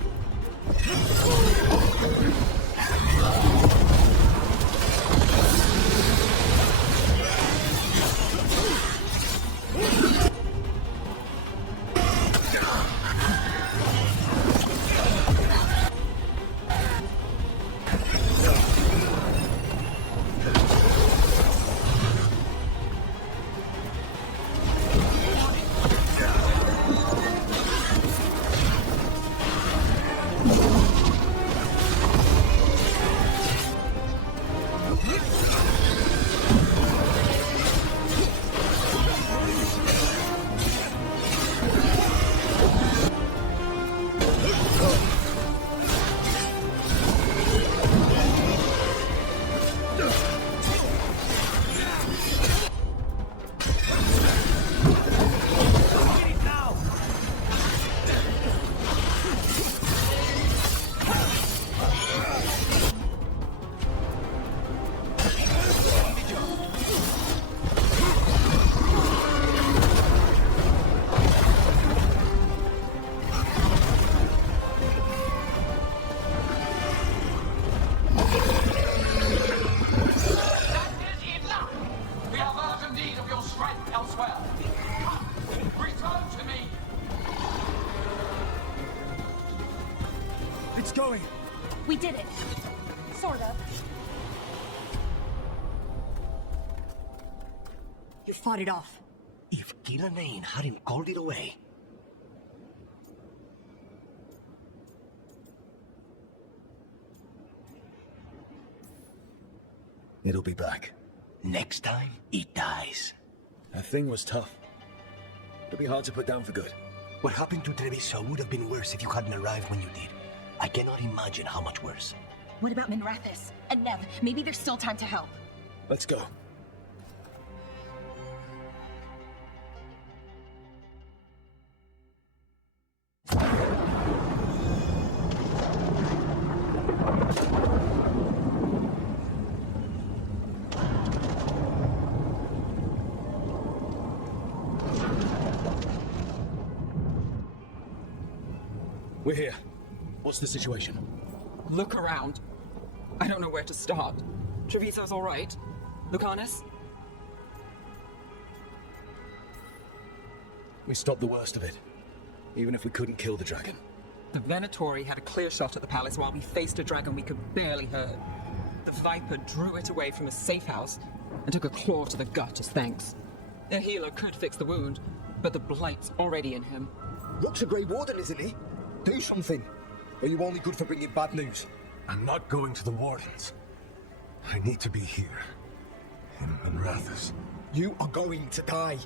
going? We did it. Sort of. You fought it off. If Gillenane hadn't called it away... It'll be back. Next time, it dies. That thing was tough. It'll be hard to put down for good. What happened to Treviso would have been worse if you hadn't arrived when you did. I cannot imagine how much worse. What about Minrathis and Nev? Maybe there's still time to help. Let's go. We're here. What's the situation? Look around. I don't know where to start. Treviso's all right. Lucanus? We stopped the worst of it, even if we couldn't kill the dragon. The Venatori had a clear shot at the palace while we faced a dragon we could barely hurt. The Viper drew it away from a safe house and took a claw to the gut as thanks. Their healer could fix the wound, but the blight's already in him. Rook's a Grey Warden, isn't he? Do something. Are you only good for bringing bad news? I'm not going to the Wardens. I need to be here. In Minrathis. You are going to die.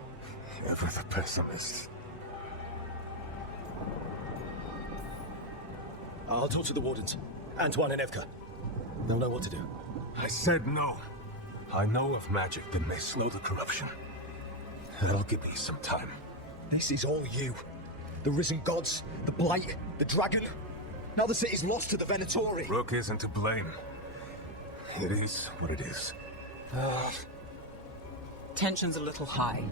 Ever the pessimist. I'll talk to the Wardens. Antoine and Evka. They'll know what to do. I said no. I know of magic that may slow the corruption. That'll give me some time. This is all you. The risen gods, the blight, the dragon. Now the city's lost to the Venatori. Rook isn't to blame. It is what it is. Tension's a little high.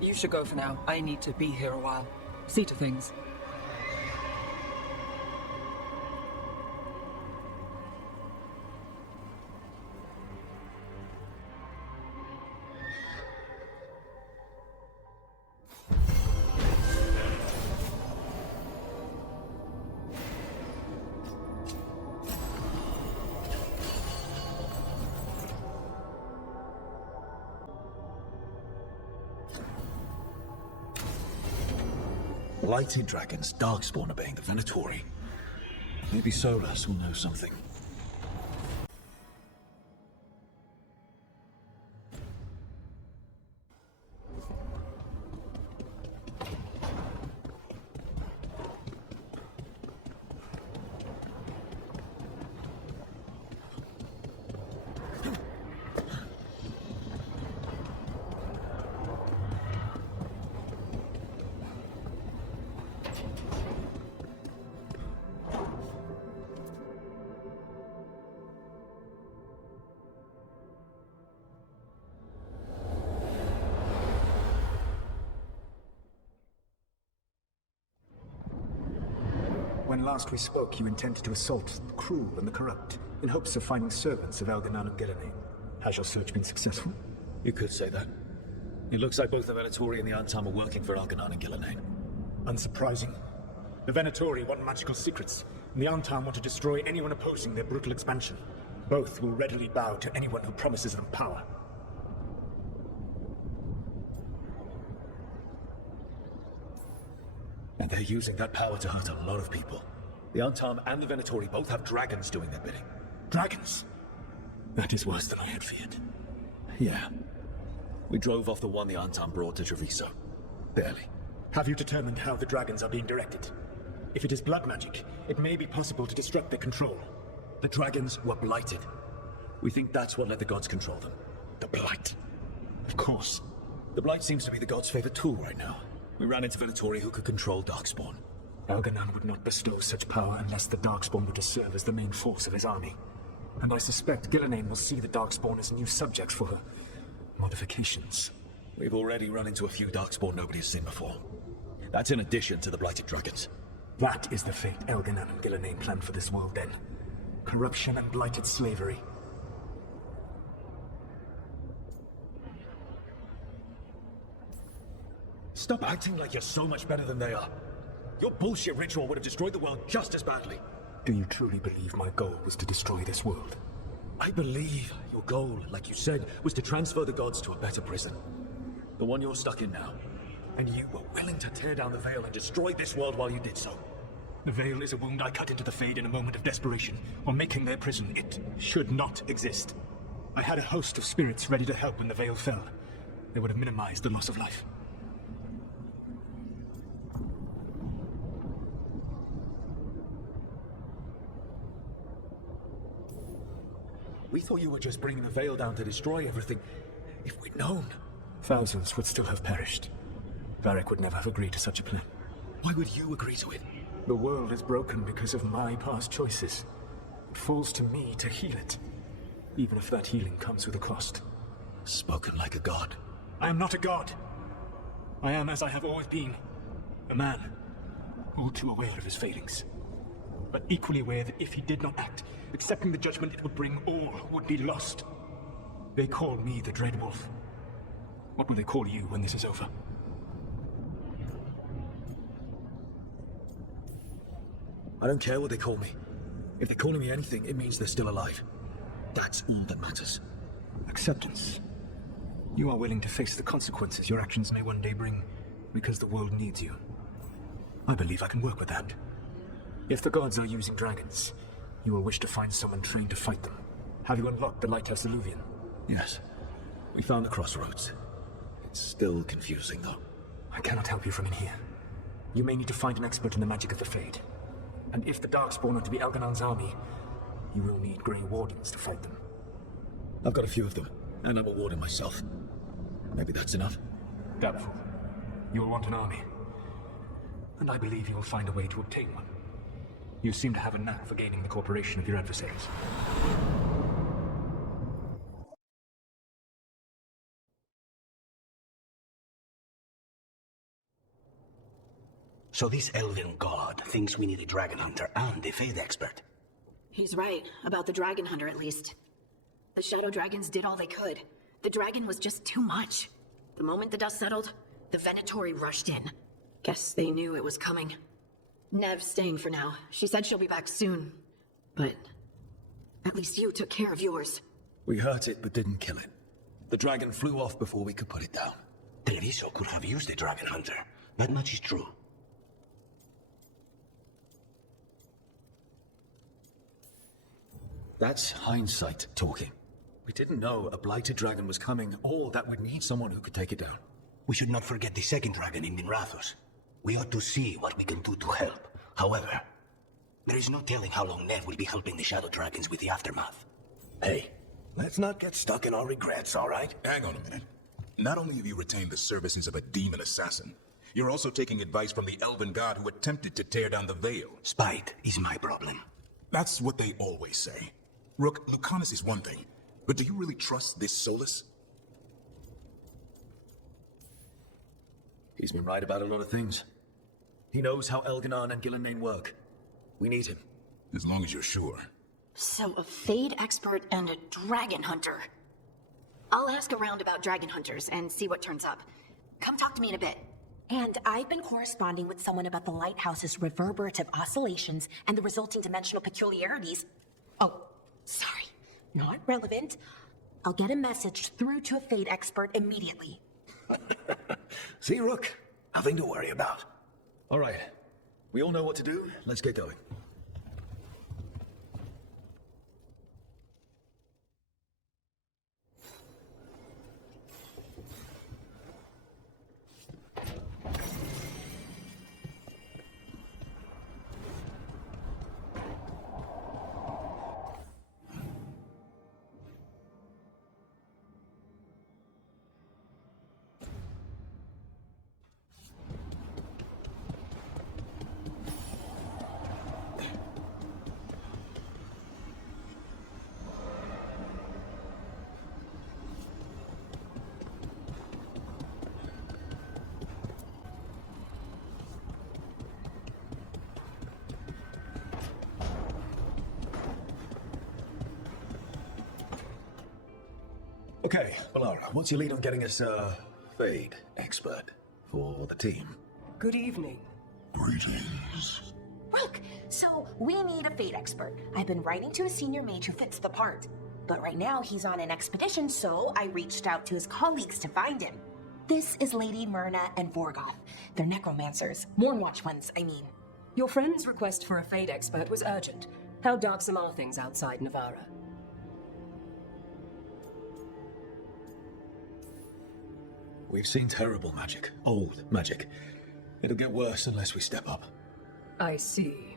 You should go for now. I need to be here a while. See to things. Blighted dragons, darkspawn obeying the Venatori. Maybe Solus will know something. When last we spoke, you intended to assault the cruel and the corrupt, in hopes of finding servants of Elganan and Gillenane. Has your search been successful? You could say that. It looks like both the Venatori and the Antam are working for Elganan and Gillenane. Unsurprising. The Venatori want magical secrets, and the Antam want to destroy anyone opposing their brutal expansion. Both will readily bow to anyone who promises them power. And they're using that power to hurt a lot of people. The Antam and the Venatori both have dragons doing their bidding. Dragons? That is worse than I had feared. Yeah. We drove off the one the Antam brought to Treviso. Barely. Have you determined how the dragons are being directed? If it is blood magic, it may be possible to disrupt their control. The dragons were blighted. We think that's what let the gods control them. The blight. Of course. The blight seems to be the gods' favorite tool right now. We ran into Venatori who could control Darkspawn. Elganan would not bestow such power unless the Darkspawn were to serve as the main force of his army. And I suspect Gillenane will see the Darkspawn as new subjects for her modifications. We've already run into a few Darkspawn nobody has seen before. That's in addition to the blighted dragons. That is the fate Elganan and Gillenane planned for this world then. Corruption and blighted slavery. Stop acting like you're so much better than they are. Your bullshit ritual would have destroyed the world just as badly. Do you truly believe my goal was to destroy this world? I believe your goal, like you said, was to transfer the gods to a better prison. The one you're stuck in now. And you were willing to tear down the Veil and destroy this world while you did so. The Veil is a wound I cut into the Fade in a moment of desperation, while making their prison. It should not exist. I had a host of spirits ready to help when the Veil fell. They would have minimized the loss of life. We thought you were just bringing the Veil down to destroy everything. If we'd known, thousands would still have perished. Varric would never have agreed to such a plan. Why would you agree to it? The world is broken because of my past choices. It falls to me to heal it, even if that healing comes with a cost. Spoken like a god. I am not a god. I am, as I have always been, a man, all too aware of his failings, but equally aware that if he did not act, accepting the judgment it would bring, all would be lost. They call me the Dread Wolf. What will they call you when this is over? I don't care what they call me. If they're calling me anything, it means they're still alive. That's all that matters. Acceptance. You are willing to face the consequences your actions may one day bring, because the world needs you. I believe I can work with that. If the gods are using dragons, you will wish to find someone trained to fight them. Have you unlocked the Lighthouse Illuvian? Yes. We found the crossroads. It's still confusing, though. I cannot help you from in here. You may need to find an expert in the magic of the Fade. And if the Darkspawn are to be Elganon's army, you will need Grey Wardens to fight them. I've got a few of them, and I'm a warden myself. Maybe that's enough? Doubtful. You'll want an army. And I believe you will find a way to obtain one. You seem to have a knack for gaining the cooperation of your adversaries. So this elven god thinks we need a dragon hunter and a Fade expert. He's right, about the dragon hunter at least. The shadow dragons did all they could. The dragon was just too much. The moment the dust settled, the Venatori rushed in. Guess they knew it was coming. Nev's staying for now. She said she'll be back soon. But at least you took care of yours. We hurt it, but didn't kill it. The dragon flew off before we could put it down. Televiso could have used a dragon hunter. That much is true. That's hindsight talking. We didn't know a blighted dragon was coming, or that we'd need someone who could take it down. We should not forget the second dragon in Minrathos. We ought to see what we can do to help. However, there is no telling how long Nev will be helping the shadow dragons with the aftermath. Hey, let's not get stuck in our regrets, all right? Hang on a minute. Not only have you retained the services of a demon assassin, you're also taking advice from the elven god who attempted to tear down the Veil. Spite is my problem. That's what they always say. Rook, Lucanus is one thing, but do you really trust this Solus? He's been right about a lot of things. He knows how Elganon and Gillenane work. We need him. As long as you're sure. So a Fade expert and a dragon hunter. I'll ask around about dragon hunters and see what turns up. Come talk to me in a bit. And I've been corresponding with someone about the lighthouse's reverberative oscillations and the resulting dimensional peculiarities. Oh, sorry, not relevant. I'll get a message through to a Fade expert immediately. See, Rook? Nothing to worry about. All right. We all know what to do. Let's get going. Okay, Balara, what's your lead on getting us a Fade expert for the team? Good evening. Greetings. Rook, so we need a Fade expert. I've been writing to a senior mage who fits the part. But right now he's on an expedition, so I reached out to his colleagues to find him. This is Lady Myrna and Vorgoth. They're necromancers. Mournwatch ones, I mean. Your friend's request for a Fade expert was urgent. How darksome are things outside Navarra? We've seen terrible magic. Old magic. It'll get worse unless we step up. I see.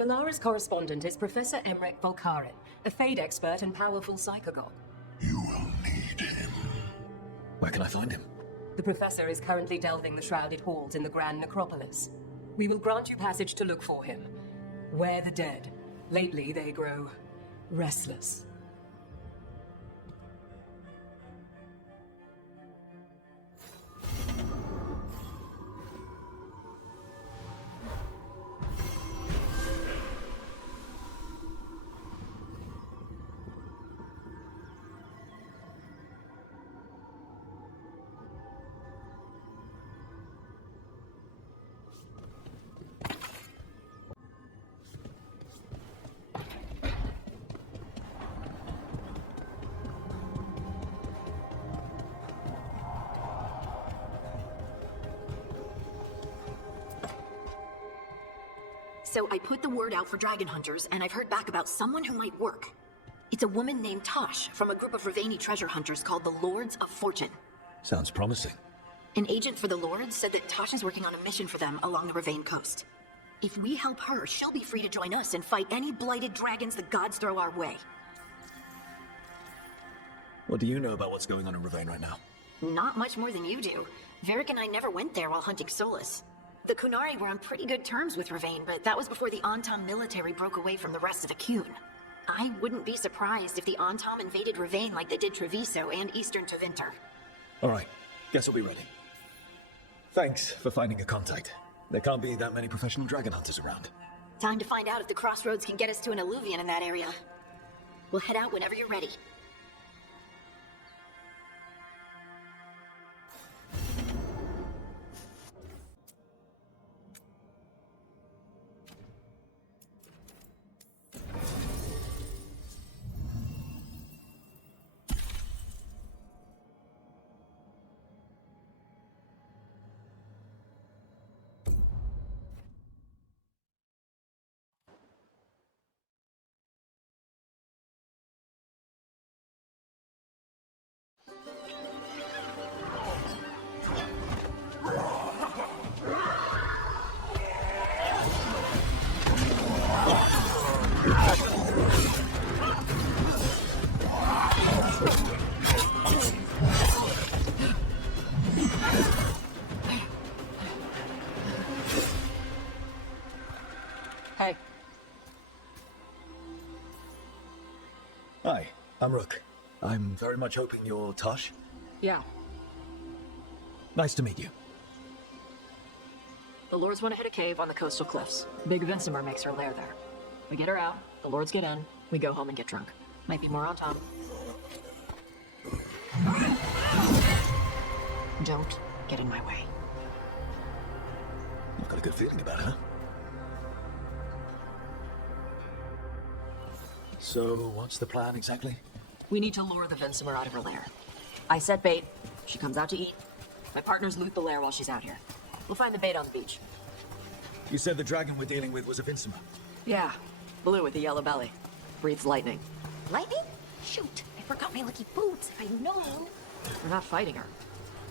Belara's correspondent is Professor Emmerich Volkaren, a Fade expert and powerful psychagogue. You will need him. Where can I find him? The professor is currently delving the shrouded halls in the Grand Necropolis. We will grant you passage to look for him. Where the dead. Lately they grow restless. So I put the word out for dragon hunters, and I've heard back about someone who might work. It's a woman named Tosh from a group of Ravani treasure hunters called the Lords of Fortune. Sounds promising. An agent for the Lords said that Tosh is working on a mission for them along the Ravane coast. If we help her, she'll be free to join us and fight any blighted dragons the gods throw our way. What do you know about what's going on in Ravane right now? Not much more than you do. Varric and I never went there while hunting Solus. The Kunari were on pretty good terms with Ravane, but that was before the Antam military broke away from the rest of Akun. I wouldn't be surprised if the Antam invaded Ravane like they did Treviso and Eastern Tevinter. All right, guess we'll be ready. Thanks for finding a contact. There can't be that many professional dragon hunters around. Time to find out if the crossroads can get us to an alluvion in that area. We'll head out whenever you're ready. Hey. Hi, I'm Rook. I'm very much hoping you're Tosh. Yeah. Nice to meet you. The Lords want to hit a cave on the coastal cliffs. Big Vincimer makes her lair there. We get her out, the Lords get in, we go home and get drunk. Might be more on Tom. Don't get in my way. I've got a good feeling about her. So, what's the plan exactly? We need to lure the Vincimer out of her lair. I set bait, she comes out to eat. My partners loot the lair while she's out here. We'll find the bait on the beach. You said the dragon we're dealing with was a Vincimer. Yeah, blue with a yellow belly. Breathes lightning. Lightning? Shoot, I forgot my lucky boots. If I'd known. We're not fighting her.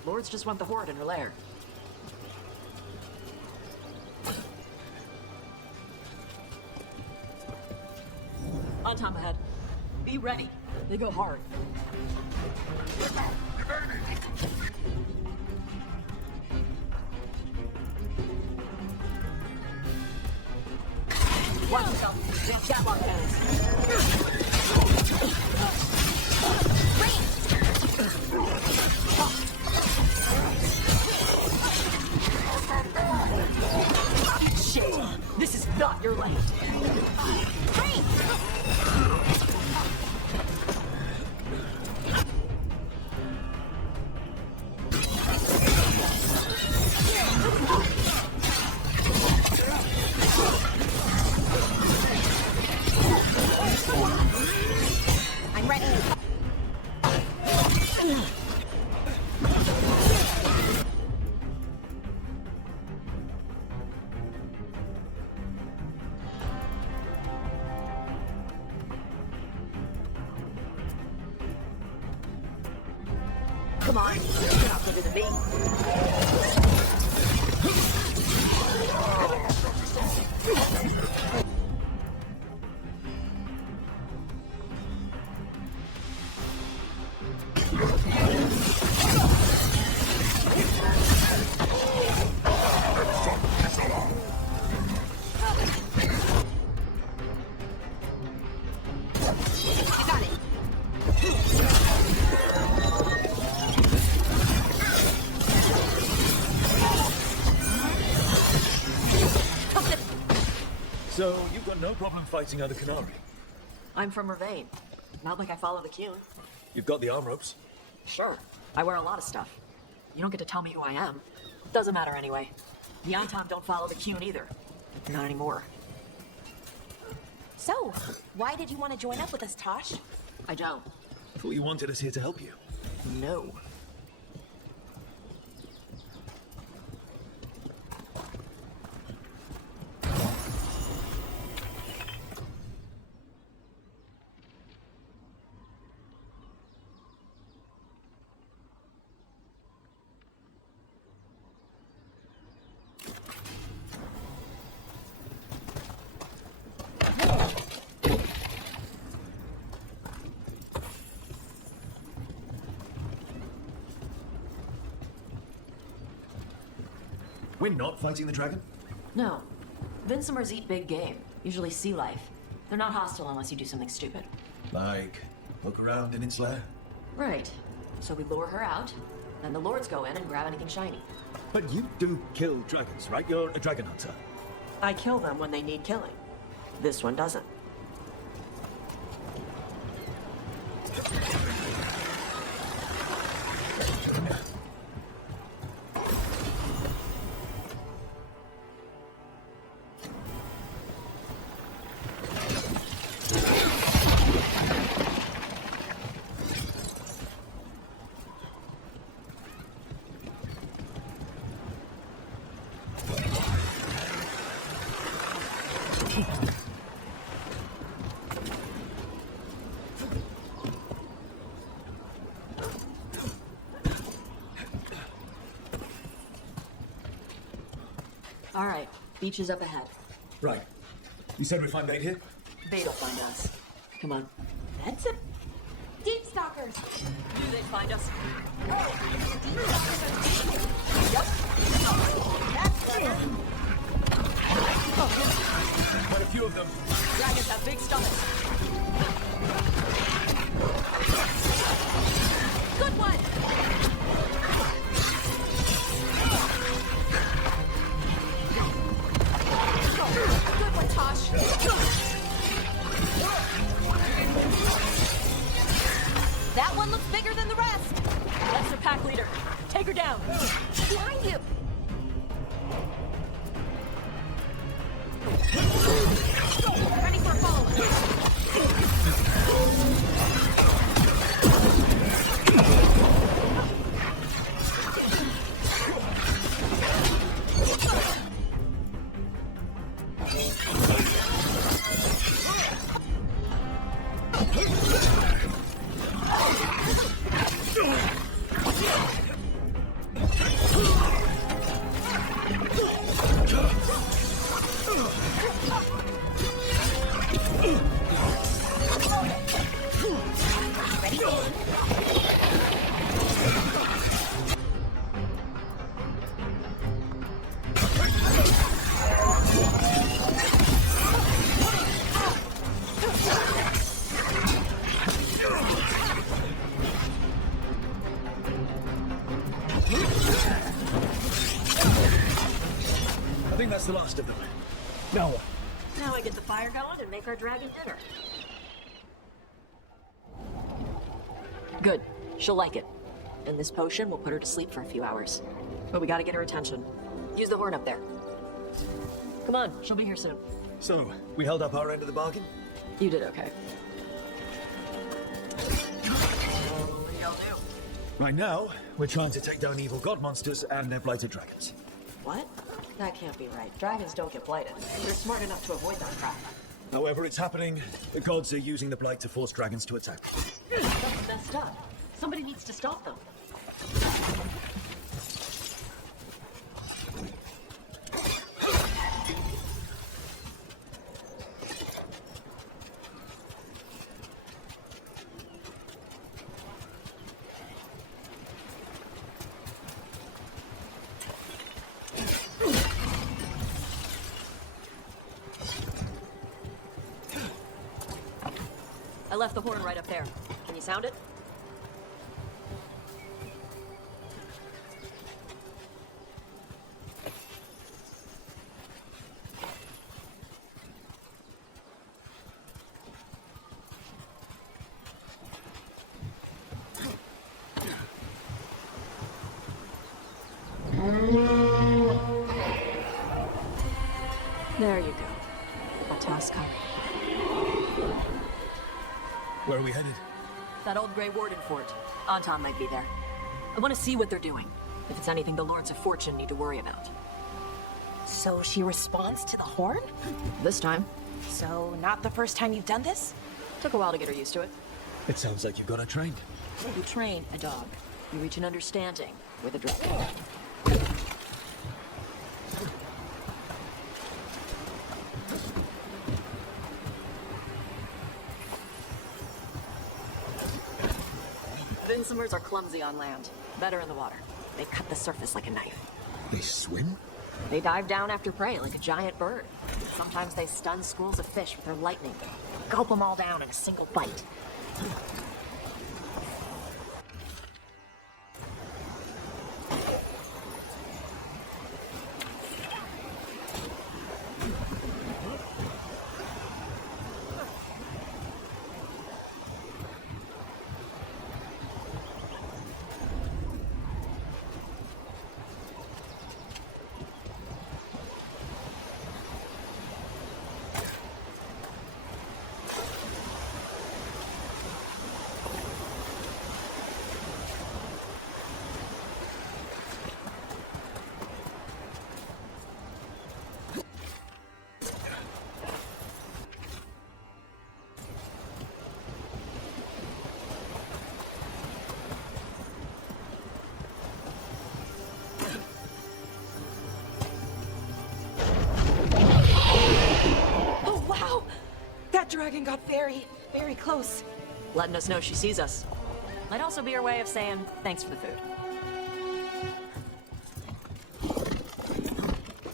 Lords just want the horde in her lair. On top ahead. Be ready. They go hard. Watch yourself. They'll javelin cannons. Shit! This is not your land. I'm ready. Come on, you're not bigger than me. So, you've got no problem fighting other Canary? I'm from Ravane. Not like I follow the queue. You've got the arm ropes? Sure. I wear a lot of stuff. You don't get to tell me who I am. Doesn't matter anyway. The Anton don't follow the queue either. Not anymore. So, why did you want to join up with us, Tosh? I don't. I thought you wanted us here to help you. No. We're not fighting the dragon? No. Vincimers eat big game, usually sea life. They're not hostile unless you do something stupid. Like, look around in its lair? Right. So we lure her out, then the lords go in and grab anything shiny. But you do kill dragons, right? You're a dragon hunter. I kill them when they need killing. This one doesn't. All right, beach is up ahead. Right. You said we find bait here? They'll find us. Come on. That's it. Deep stalkers. Do they find us? Deep stalkers are deep. Yep. That's clever. Quite a few of them. Dragons have big stomachs. Good one. Good one, Tosh. That one looks bigger than the rest. That's the pack leader. Take her down. Behind you. Ready for a follow-up. I think that's the last of them. Now what? Now I get the fire going and make our dragon dinner. Good. She'll like it. And this potion will put her to sleep for a few hours. But we gotta get her attention. Use the horn up there. Come on, she'll be here soon. So, we held up our end of the bargain? You did okay. Right now, we're trying to take down evil god monsters and their blighted dragons. What? That can't be right. Dragons don't get blighted. They're smart enough to avoid that crap. However it's happening, the gods are using the blight to force dragons to attack. That's messed up. Somebody needs to stop them. I left the horn right up there. Can you sound it? There you go. A task covered. Where are we headed? That old Grey Warden fort. Anton might be there. I want to see what they're doing. If it's anything the Lords of Fortune need to worry about. So she responds to the horn? This time. So not the first time you've done this? Took a while to get her used to it. It sounds like you've got her trained. You train a dog. You reach an understanding with a dragon. Vinsomers are clumsy on land. Better in the water. They cut the surface like a knife. They swim? They dive down after prey like a giant bird. Sometimes they stun schools of fish with their lightning. Gulp them all down in a single bite. That dragon got very, very close. Letting us know she sees us. Might also be her way of saying thanks for the food.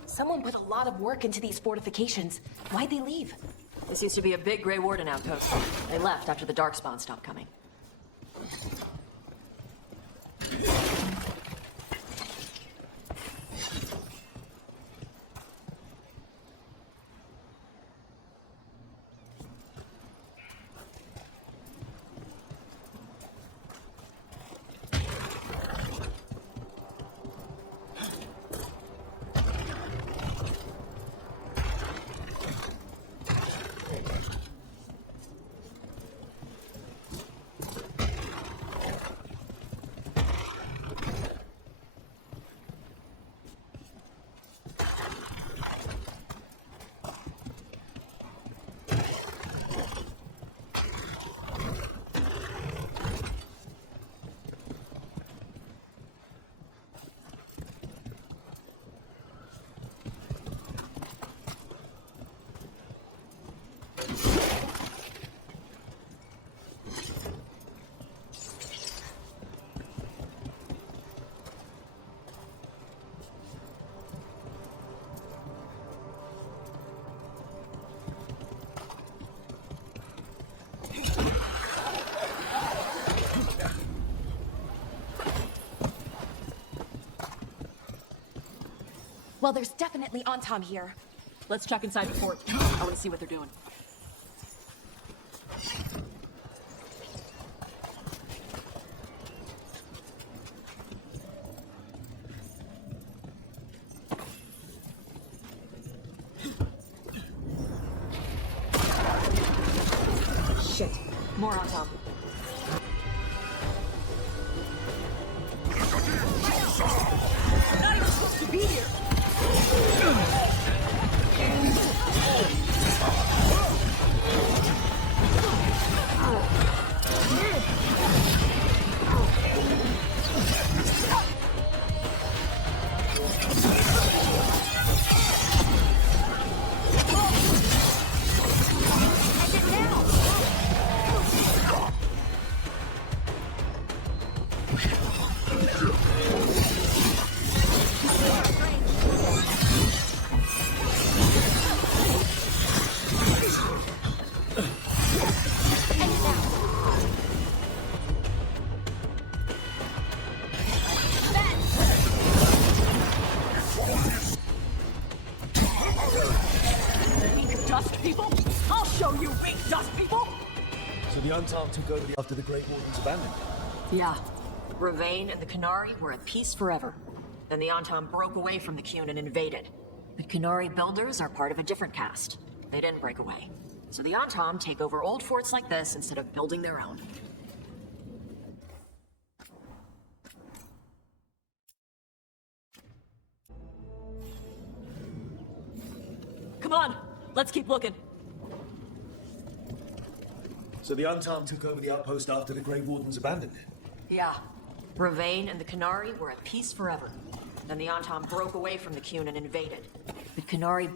Someone put a lot of work into these fortifications. Why'd they leave? This used to be a big Grey Warden outpost. They left after the Darkspawn stopped coming. Well, there's definitely Anton here. Let's check inside the fort. I want to see what they're doing. Shit. More Anton. Not even supposed to be here. dust people! I'll show you weak dust people! So the Untold took over after the Great Warden's abandoned. Yeah. Ravain and the Qunari were at peace forever. Then the Antam broke away from the Qun and invaded. The Qunari builders are part of a different caste. They didn't break away. So the Antam take over old forts like this instead of building their own. Come on, let's keep looking. So the Untold took over the outpost after the Great Warden's abandoned it. Yeah. Ravain and the Qunari were at peace forever. Then the Antam broke away from the Qun and invaded. The Qunari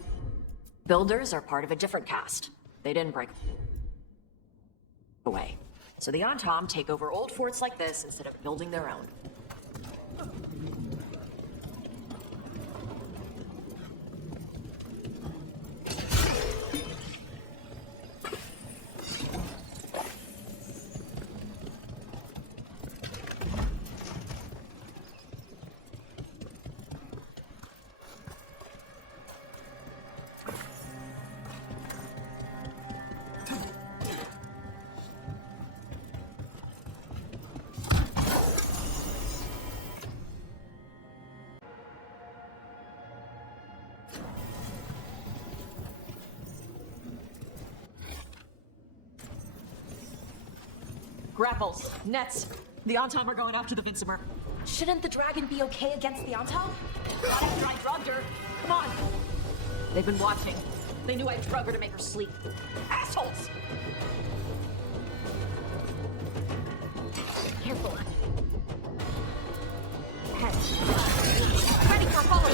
builders are part of a different caste. They didn't break away. So the Antam take over old forts like this instead of building their own. Grapples, nets. The Antam are going after the Vincimer. Shouldn't the dragon be okay against the Antal? Not after I drugged her. Come on. They've been watching. They knew I drugged her to make her sleep. Assholes! Careful. Head. Ready for a follow.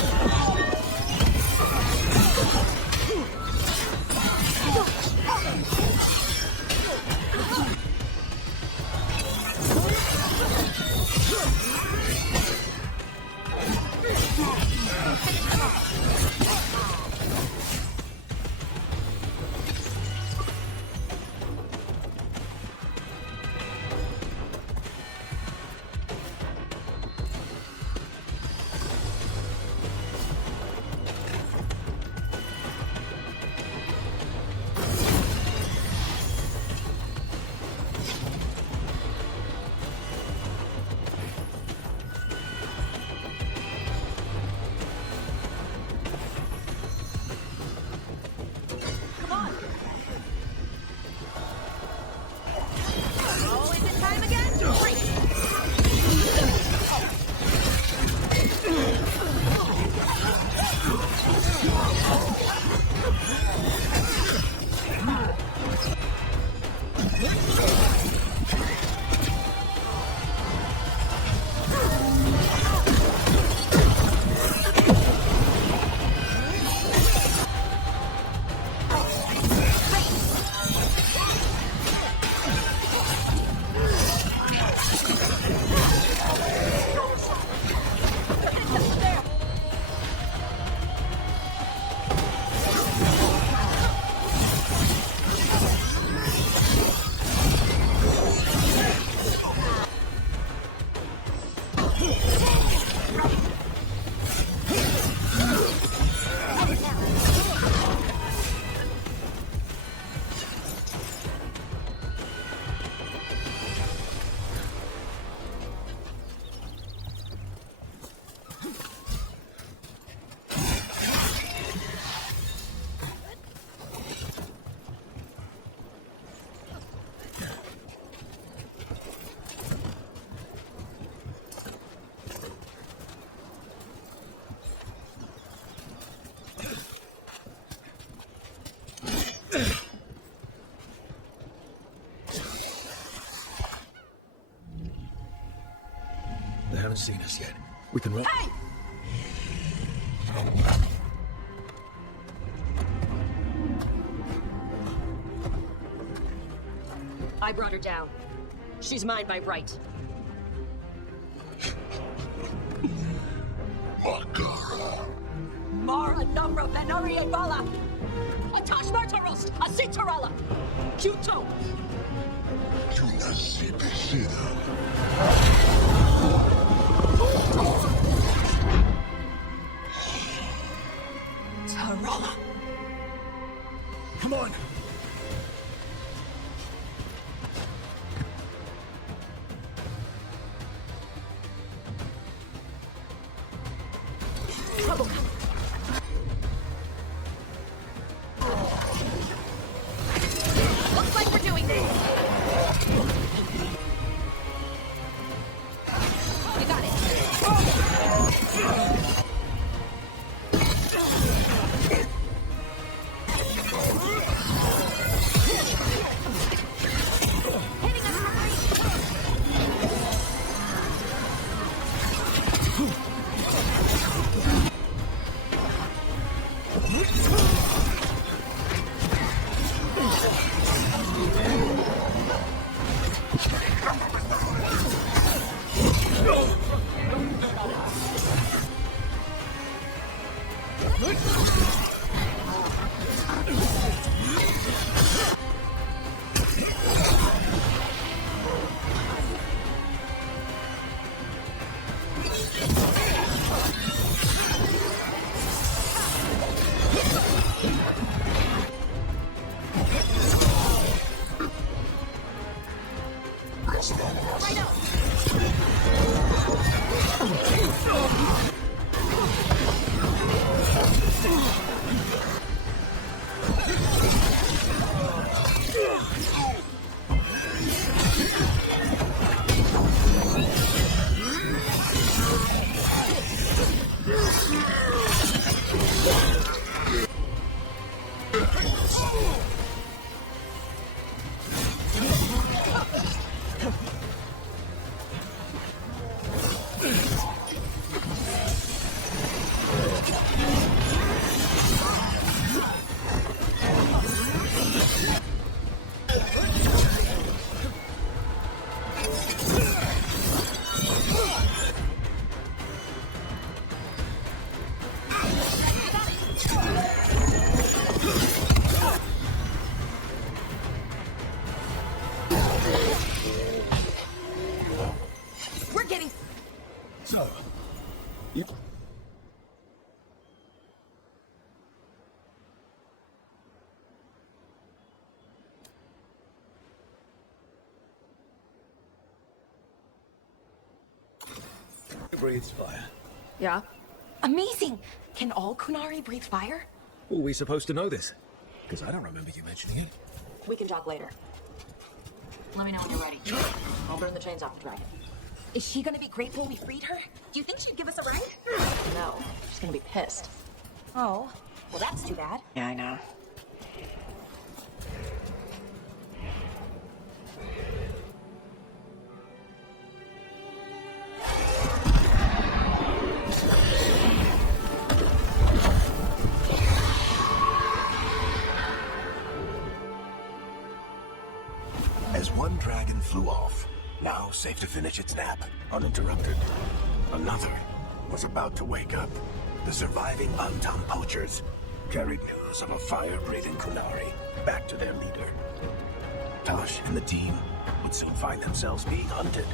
They haven't seen us yet. We can run. Hey! I brought her down. She's mine by right. Mara Numra Venarie Bala! Atash Martarost! Asitarala! Q2! Tarala. Come on! Trouble coming. Looks like we're doing this. You got it. Breathes fire. Yeah. Amazing! Can all Kunari breathe fire? Were we supposed to know this? Because I don't remember you mentioning it. We can talk later. Let me know when you're ready. I'll burn the chains off the dragon. Is she gonna be grateful we freed her? Do you think she'd give us a ride? No, she's gonna be pissed. Oh, well that's too bad. Yeah, I know. As one dragon flew off, now safe to finish its nap, uninterrupted, another was about to wake up. The surviving Antam poachers carried news of a fire-breathing Kunari back to their leader. Tosh and the team would soon find themselves being hunted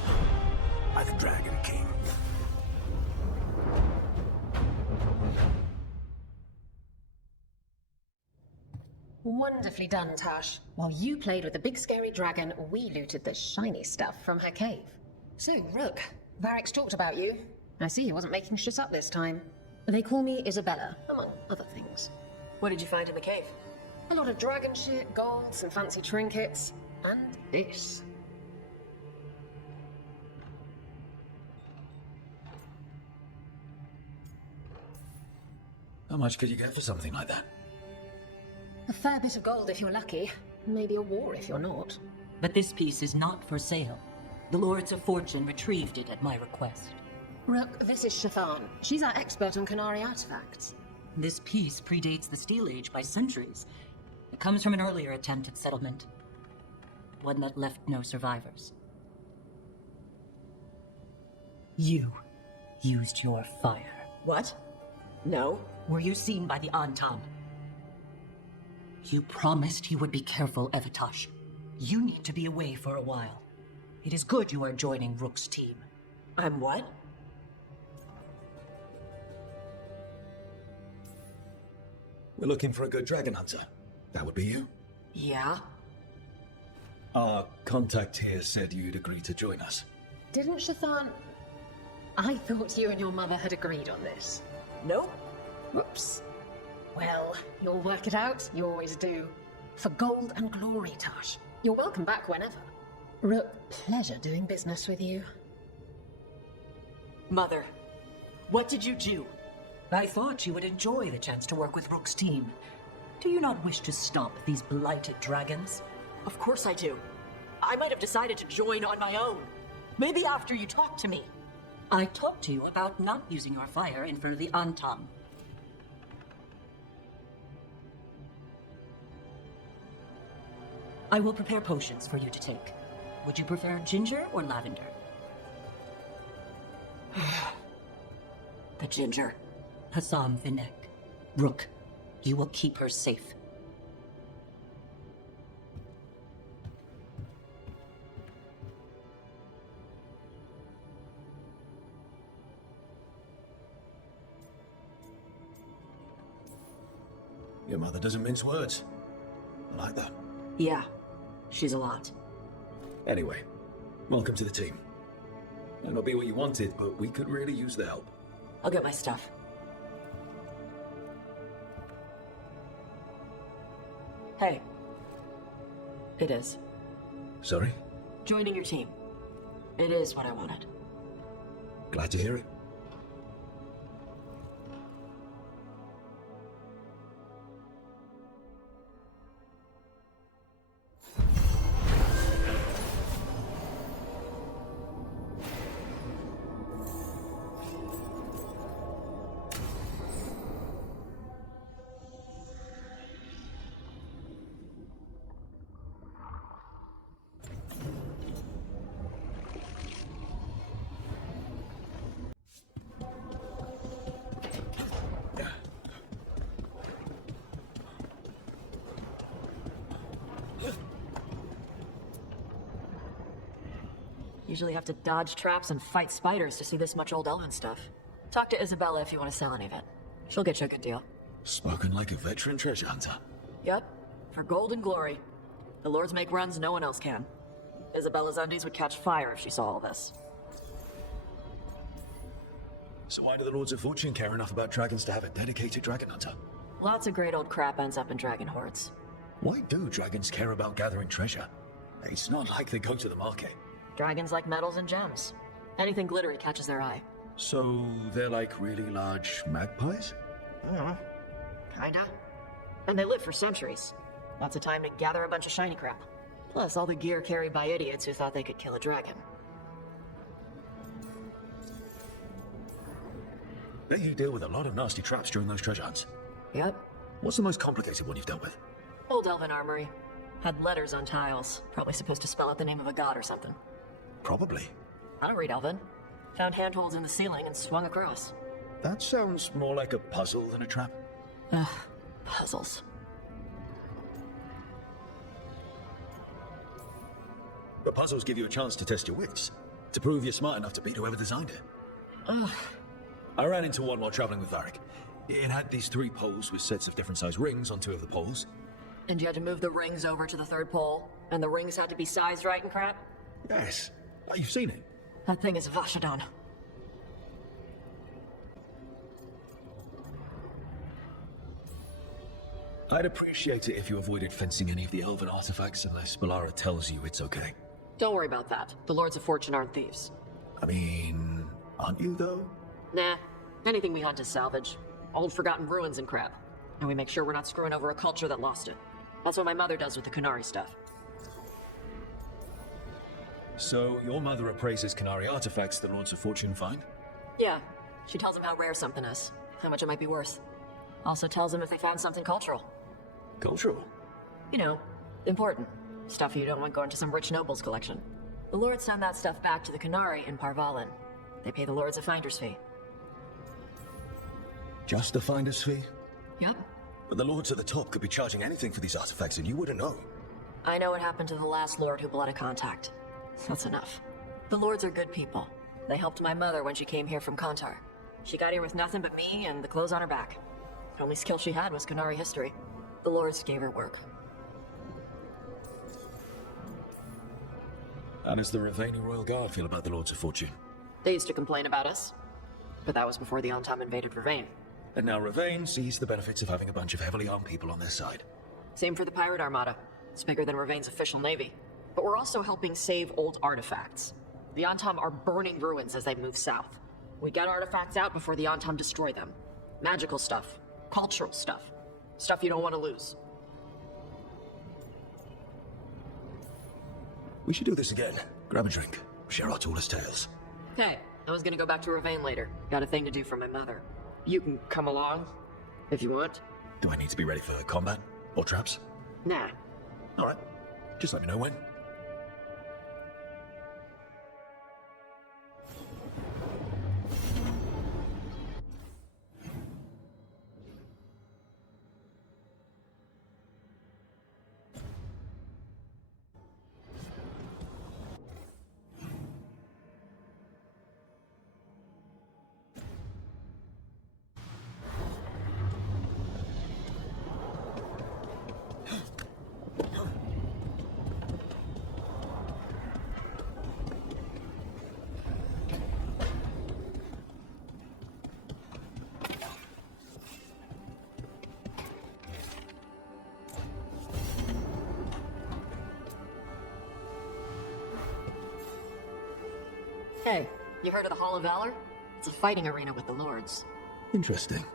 by the Dragon King. Wonderfully done, Tosh. While you played with the big scary dragon, we looted the shiny stuff from her cave. So, Rook, Varric's talked about you. I see he wasn't making shit up this time. They call me Isabella, among other things. What did you find in the cave? A lot of dragon shit, gold, some fancy trinkets, and this. How much could you get for something like that? A fair bit of gold if you're lucky. Maybe a war if you're not. But this piece is not for sale. The Lords of Fortune retrieved it at my request. Rook, this is Shathan. She's our expert on Kunari artifacts. This piece predates the Steel Age by centuries. It comes from an earlier attempt at settlement. One that left no survivors. You used your fire. What? No. Were you seen by the Antam? You promised you would be careful, Evatosh. You need to be away for a while. It is good you are joining Rook's team. I'm what? We're looking for a good dragon hunter. That would be you? Yeah? Our contact here said you'd agree to join us. Didn't Shathan... I thought you and your mother had agreed on this. Nope. Whoops. Well, you'll work it out. You always do. For gold and glory, Tash. You're welcome back whenever. Rook, pleasure doing business with you. Mother, what did you do? I thought you would enjoy the chance to work with Rook's team. Do you not wish to stop these blighted dragons? Of course I do. I might have decided to join on my own. Maybe after you talked to me. I talked to you about not using your fire in front of the Antam. I will prepare potions for you to take. Would you prefer ginger or lavender? The ginger. Hassam Vinek. Rook, you will keep her safe. Your mother doesn't mince words. I like that. Yeah, she's a lot. Anyway, welcome to the team. May not be what you wanted, but we could really use the help. I'll get my stuff. Hey. It is. Sorry? Joining your team. It is what I wanted. Glad to hear it. Usually have to dodge traps and fight spiders to see this much old elven stuff. Talk to Isabella if you want to sell any of it. She'll get you a good deal. Spoken like a veteran treasure hunter. Yep, for gold and glory. The lords make runs no one else can. Isabella's undies would catch fire if she saw all this. So why do the Lords of Fortune care enough about dragons to have a dedicated dragon hunter? Lots of great old crap ends up in dragon hordes. Why do dragons care about gathering treasure? It's not like they go to the market. Dragons like metals and gems. Anything glittery catches their eye. So they're like really large magpies? Kinda. And they live for centuries. Lots of time to gather a bunch of shiny crap. Plus all the gear carried by idiots who thought they could kill a dragon. Bet you deal with a lot of nasty traps during those treasure hunts. Yep. What's the most complicated one you've dealt with? Old elven armory. Had letters on tiles. Probably supposed to spell out the name of a god or something. Probably. I don't read elven. Found handholds in the ceiling and swung across. That sounds more like a puzzle than a trap. Ugh, puzzles. But puzzles give you a chance to test your wits. To prove you're smart enough to beat whoever designed it. Ugh. I ran into one while traveling with Varric. It had these 3 poles with sets of different size rings on 2 of the poles. And you had to move the rings over to the 3rd pole? And the rings had to be sized right and crap? Yes. Oh, you've seen it? That thing is Vashadon. I'd appreciate it if you avoided fencing any of the elven artifacts unless Balara tells you it's okay. Don't worry about that. The Lords of Fortune aren't thieves. I mean, aren't you though? Nah. Anything we hunt is salvage. Old forgotten ruins and crap. And we make sure we're not screwing over a culture that lost it. That's what my mother does with the Qunari stuff. So, your mother appraises Qunari artifacts the Lords of Fortune find? Yeah. She tells them how rare something is. How much it might be worth. Also tells them if they found something cultural. Cultural? You know, important. Stuff you don't want going to some rich noble's collection. The Lords send that stuff back to the Qunari in Parvalin. They pay the Lords a finder's fee. Just a finder's fee? Yep. But the Lords at the top could be charging anything for these artifacts and you wouldn't know. I know what happened to the last Lord who bled a contact. That's enough. The Lords are good people. They helped my mother when she came here from Kontar. She got here with nothing but me and the clothes on her back. The only skill she had was Qunari history. The Lords gave her work. How does the Ravani Royal Guard feel about the Lords of Fortune? They used to complain about us, but that was before the Antam invaded Ravane. And now Ravane sees the benefits of having a bunch of heavily armed people on their side. Same for the Pirate Armada. It's bigger than Ravane's official navy. But we're also helping save old artifacts. The Antam are burning ruins as they move south. We get artifacts out before the Antam destroy them. Magical stuff, cultural stuff, stuff you don't want to lose. We should do this again. Grab a drink. Share our tallest tales. Hey, I was gonna go back to Ravane later. Got a thing to do for my mother. You can come along, if you want. Do I need to be ready for combat? Or traps? Nah. Alright. Just let me know when. Hey, you heard of the Hall of Valor? It's a fighting arena with the Lords. Interesting.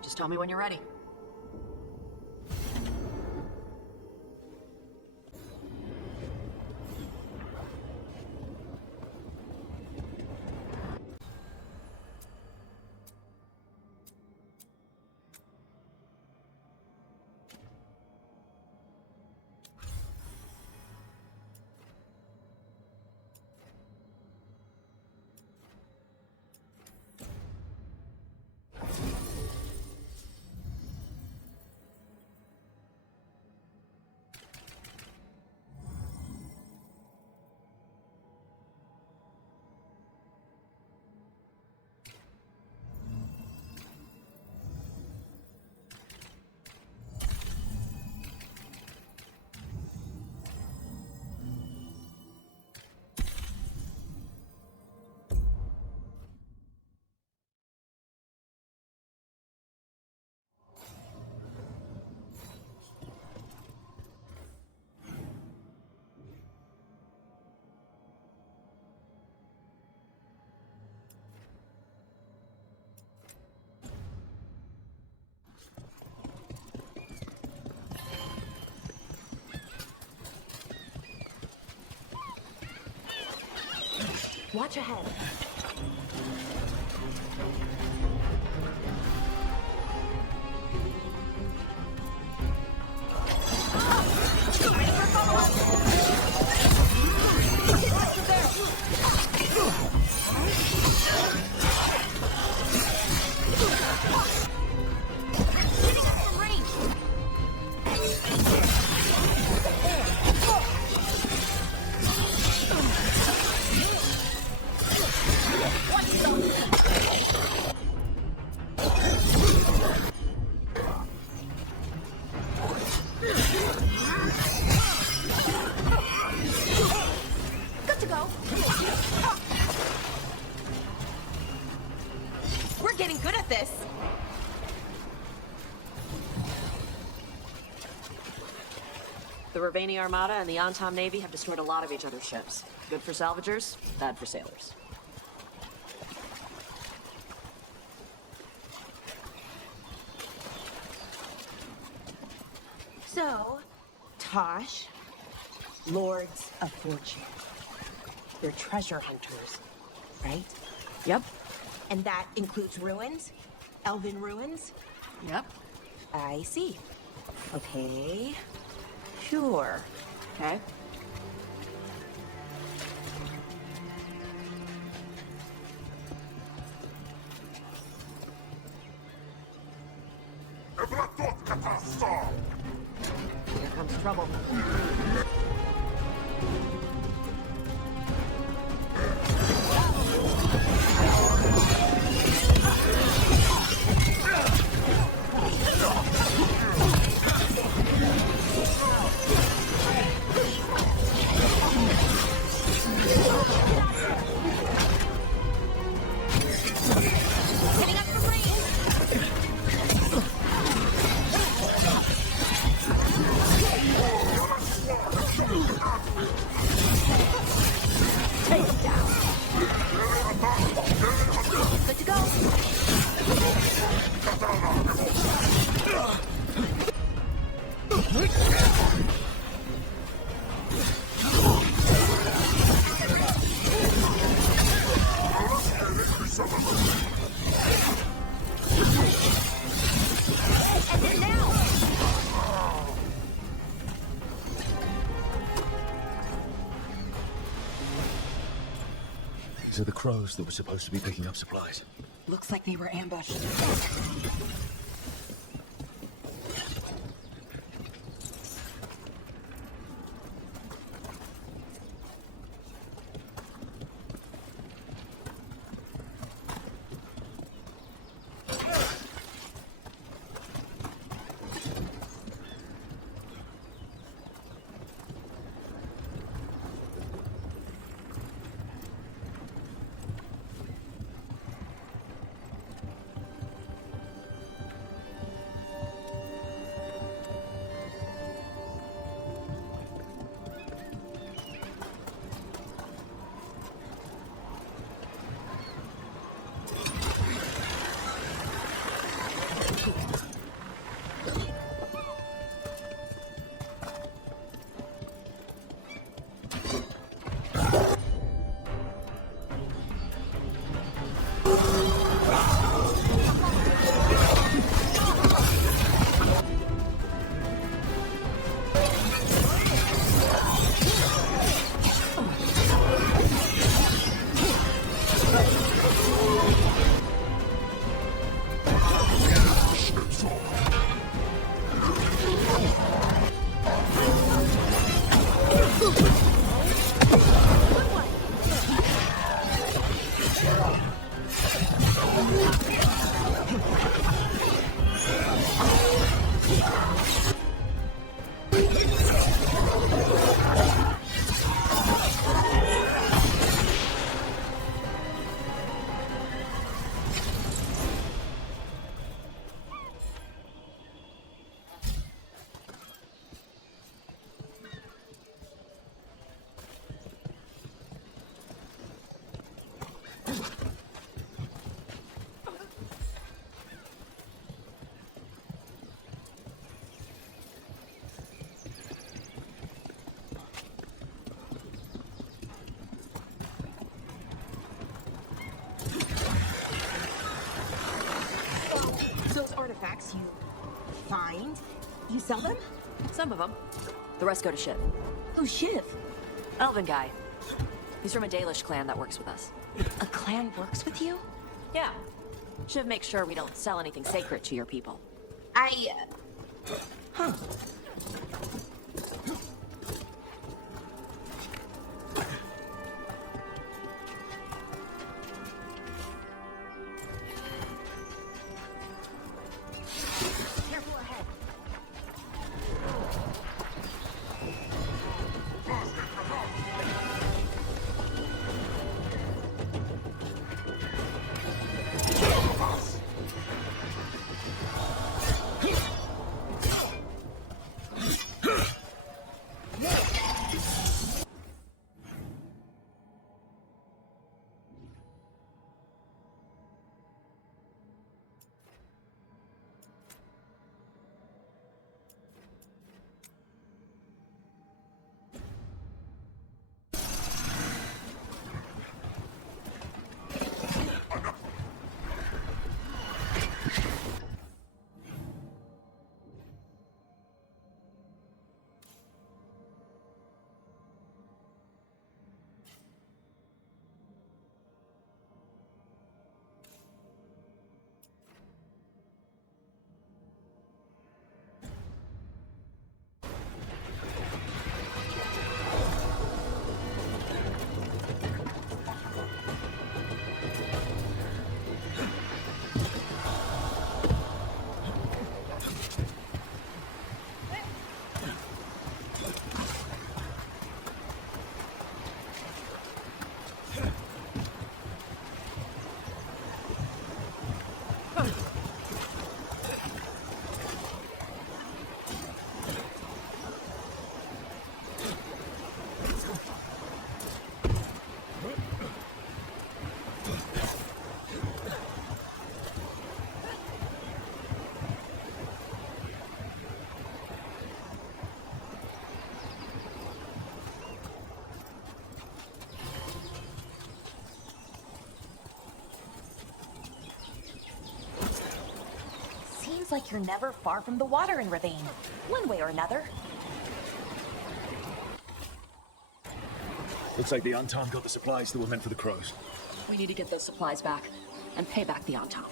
Just tell me when you're ready. Watch ahead. The Ravani Armada and the Antam Navy have destroyed a lot of each other's ships. Good for salvagers, bad for sailors. So, Tosh, Lords of Fortune. They're treasure hunters, right? Yep. And that includes ruins? Elven ruins? Yep. I see. Okay. Sure. Okay. Here comes trouble. These are the crows that were supposed to be picking up supplies. Looks like they were ambushed. Artifacts you find? You sell them? Some of them. The rest go to Shiv. Who's Shiv? Elven guy. He's from a Dalish clan that works with us. A clan works with you? Yeah. Shiv makes sure we don't sell anything sacred to your people. Huh. Like you're never far from the water in Ravine, one way or another. Looks like the Anton got the supplies that were meant for the crows. We need to get those supplies back and pay back the Antam.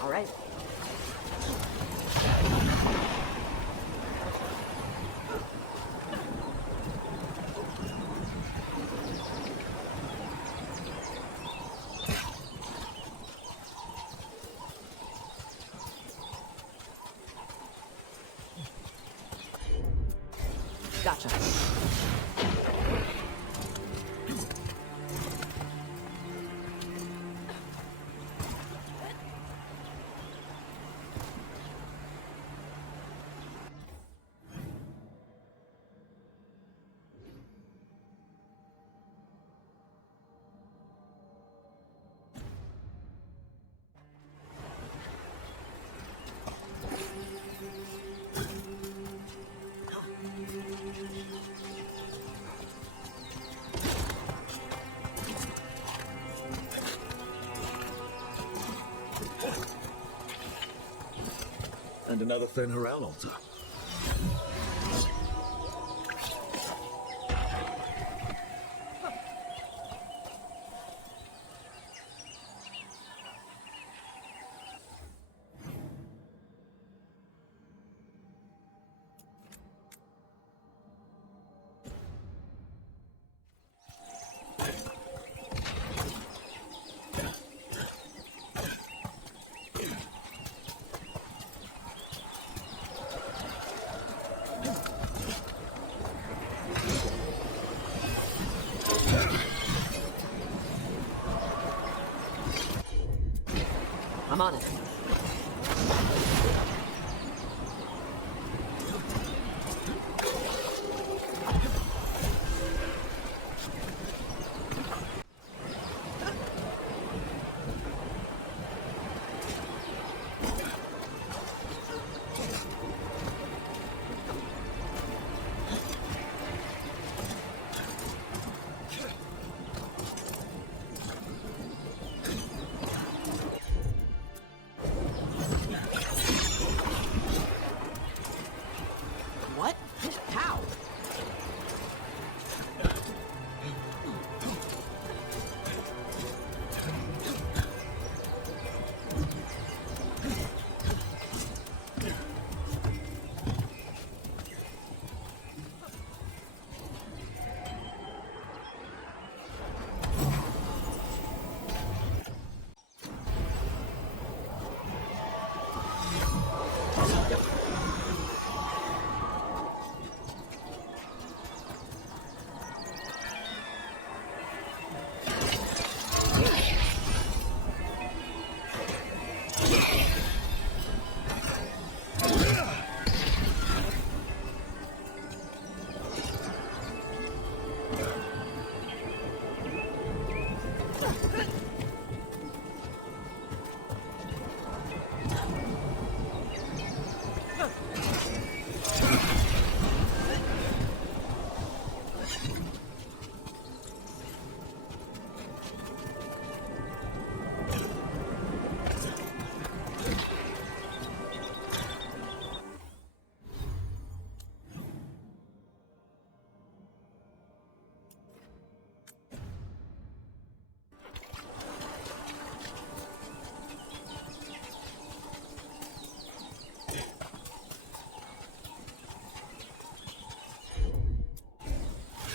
All right. Gotcha. And another thin Harel altar. I'm on it. What? How?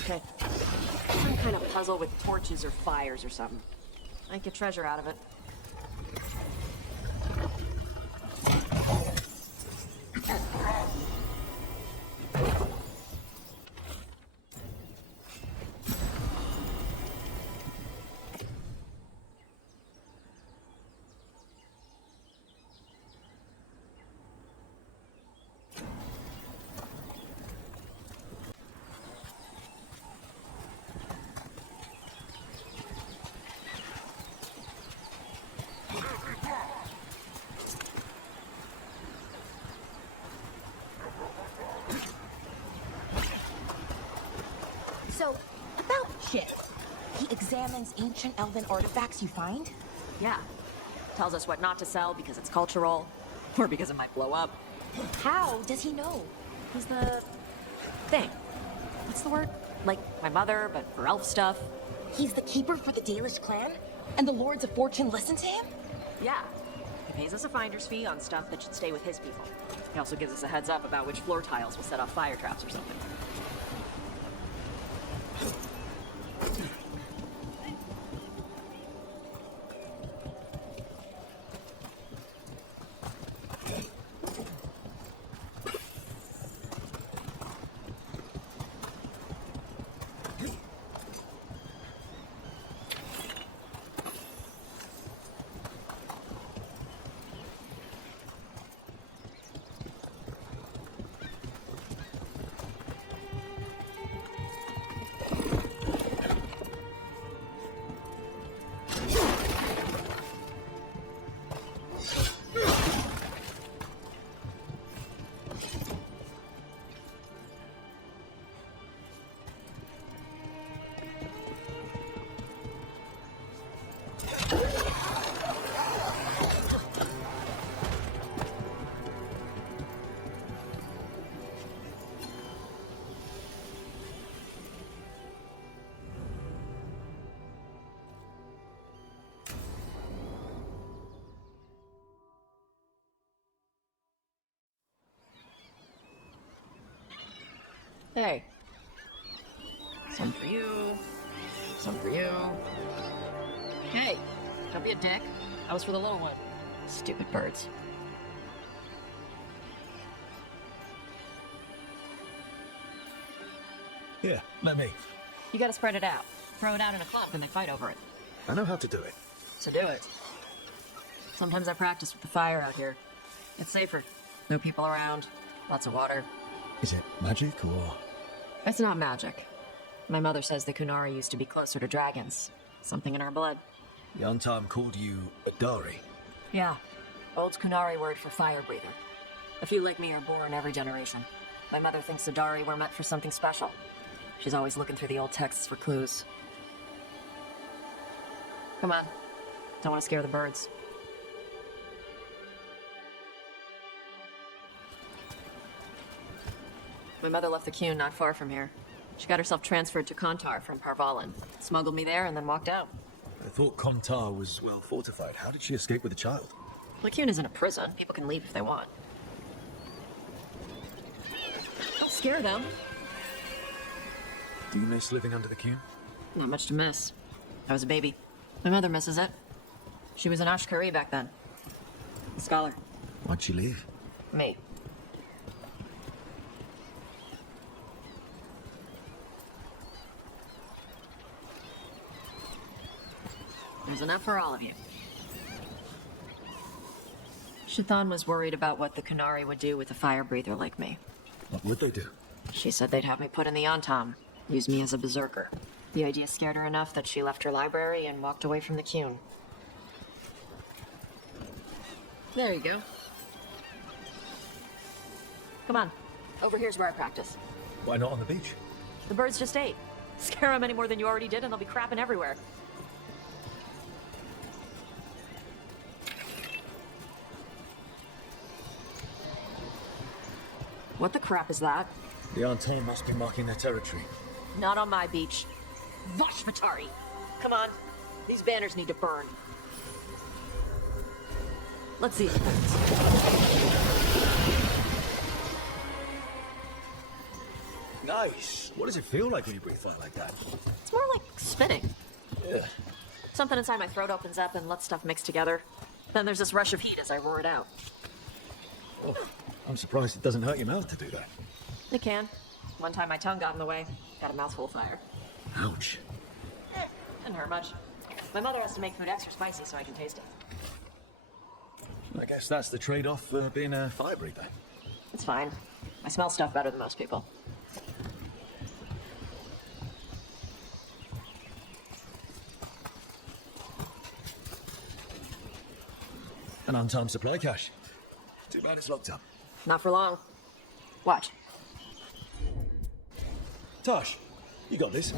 Okay. Some kind of puzzle with torches or fires or something. Might get treasure out of it. examines ancient elven artifacts you find? Yeah. Tells us what not to sell because it's cultural, or because it might blow up. How does he know? He's the thing. What's the word? Like my mother, but for elf stuff. He's the keeper for the Dalish clan? And the Lords of Fortune listen to him? Yeah. He pays us a finder's fee on stuff that should stay with his people. He also gives us a heads up about which floor tiles will set off fire traps or something. Hey. Some for you. Some for you. Hey, don't be a dick. That was for the little one. Stupid birds. Here, let me. You gotta spread it out. Throw it out in a clump and they fight over it. I know how to do it. So do it. Sometimes I practice with the fire out here. It's safer. No people around. Lots of water. Is it magic or...? It's not magic. My mother says the Kunari used to be closer to dragons. Something in our blood. The Untarm called you a Dari. Yeah. Old Kunari word for fire breather. A few like me are born every generation. My mother thinks the Dari were meant for something special. She's always looking through the old texts for clues. Come on. Don't want to scare the birds. My mother left the Qun not far from here. She got herself transferred to Kontar from Parvalan. Smuggled me there and then walked out. I thought Kontar was well fortified. How did she escape with a child? The Qun isn't a prison. People can leave if they want. Don't scare them. Do you miss living under the Qun? Not much to miss. I was a baby. My mother misses it. She was an Ashkari back then. A scholar. Why'd she leave? Me. There's enough for all of you. Shathan was worried about what the Kunari would do with a fire breather like me. What would they do? She said they'd have me put in the Antam, use me as a berserker. The idea scared her enough that she left her library and walked away from the Qun. There you go. Come on. Over here's where I practice. Why not on the beach? The birds just ate. Scare them any more than you already did and they'll be crapping everywhere. What the crap is that? The Untarm must be marking their territory. Not on my beach. Vashvatari! Come on. These banners need to burn. Let's see if it burns. Nice. What does it feel like when you breathe fire like that? It's more like spitting. Yeah. Something inside my throat opens up and lets stuff mix together. Then there's this rush of heat as I roar it out. Oh, I'm surprised it doesn't hurt your mouth to do that. It can. One time my tongue got in the way. Got a mouthful of fire. Ouch. Didn't hurt much. My mother has to make food extra spicy so I can taste it. I guess that's the trade-off for being a fire breather. It's fine. I smell stuff better than most people. An Untarm supply cache. Too bad it's locked up. Not for long. Watch. Tosh, you got this.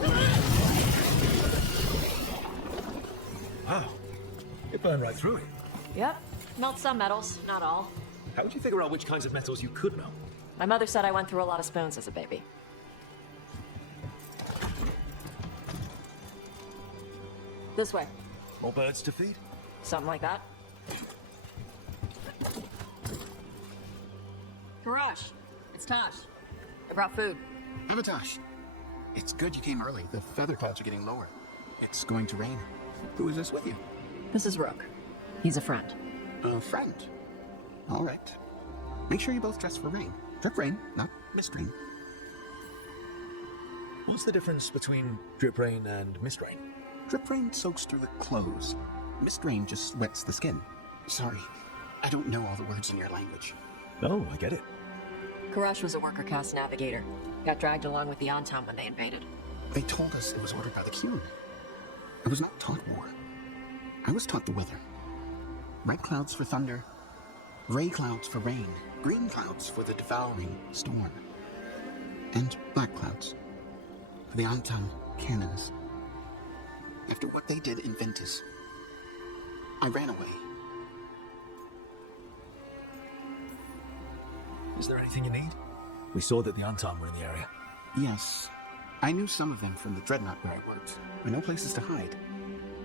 Wow. It burned right through it. Yep. Melt some metals, not all. How would you figure out which kinds of metals you could melt? My mother said I went through a lot of spoons as a baby. This way. More birds to feed? Something like that. Karash, it's Tosh. I brought food. Avatosh, it's good you came early. The feather clouds are getting lower. It's going to rain. Who is this with you? This is Rook. He's a friend. A friend? All right. Make sure you both dress for rain. Drip rain, not mist rain. What's the difference between drip rain and mist rain? Drip rain soaks through the clothes. Mist rain just wets the skin. Sorry, I don't know all the words in your language. No, I get it. Karash was a worker caste navigator. Got dragged along with the Antam when they invaded. They told us it was ordered by the Qun. I was not taught war. I was taught the weather. Red clouds for thunder, gray clouds for rain, green clouds for the devouring storm, and black clouds for the Antam cannons. After what they did in Ventus, I ran away. Is there anything you need? We saw that the Antam were in the area. Yes. I knew some of them from the Dreadnought where I worked. I know places to hide.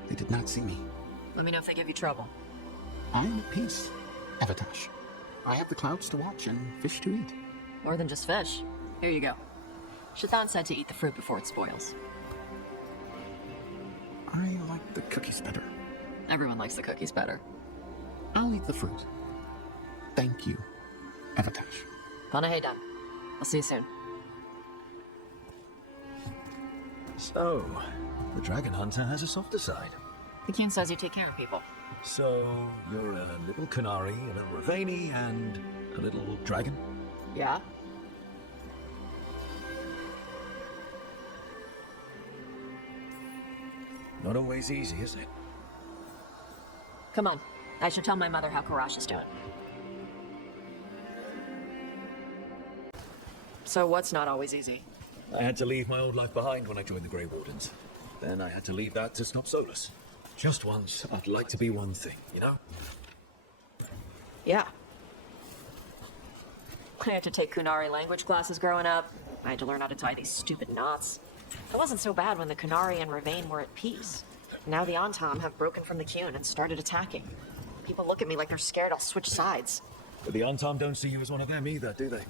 They did not see me. Let me know if they give you trouble. I am at peace, Avatosh. I have the clouds to watch and fish to eat. More than just fish. Here you go. Shathan said to eat the fruit before it spoils. I like the cookies better. Everyone likes the cookies better. I'll eat the fruit. Thank you, Avatosh. Panaheda. I'll see you soon. So, the dragon hunter has a softer side. The king says you take care of people. So, you're a little canary, a little ravani, and a little dragon? Yeah? Not always easy, is it? Come on. I should tell my mother how Karash is doing. So what's not always easy? I had to leave my old life behind when I joined the Grey Wardens. Then I had to leave that to stop Solus. Just once, I'd like to be one thing, you know? Yeah. I had to take Kunari language classes growing up. I had to learn how to tie these stupid knots. It wasn't so bad when the Kunari and Ravane were at peace. Now the Antam have broken from the Qun and started attacking. People look at me like they're scared I'll switch sides. But the Antam don't see you as one of them either, do they?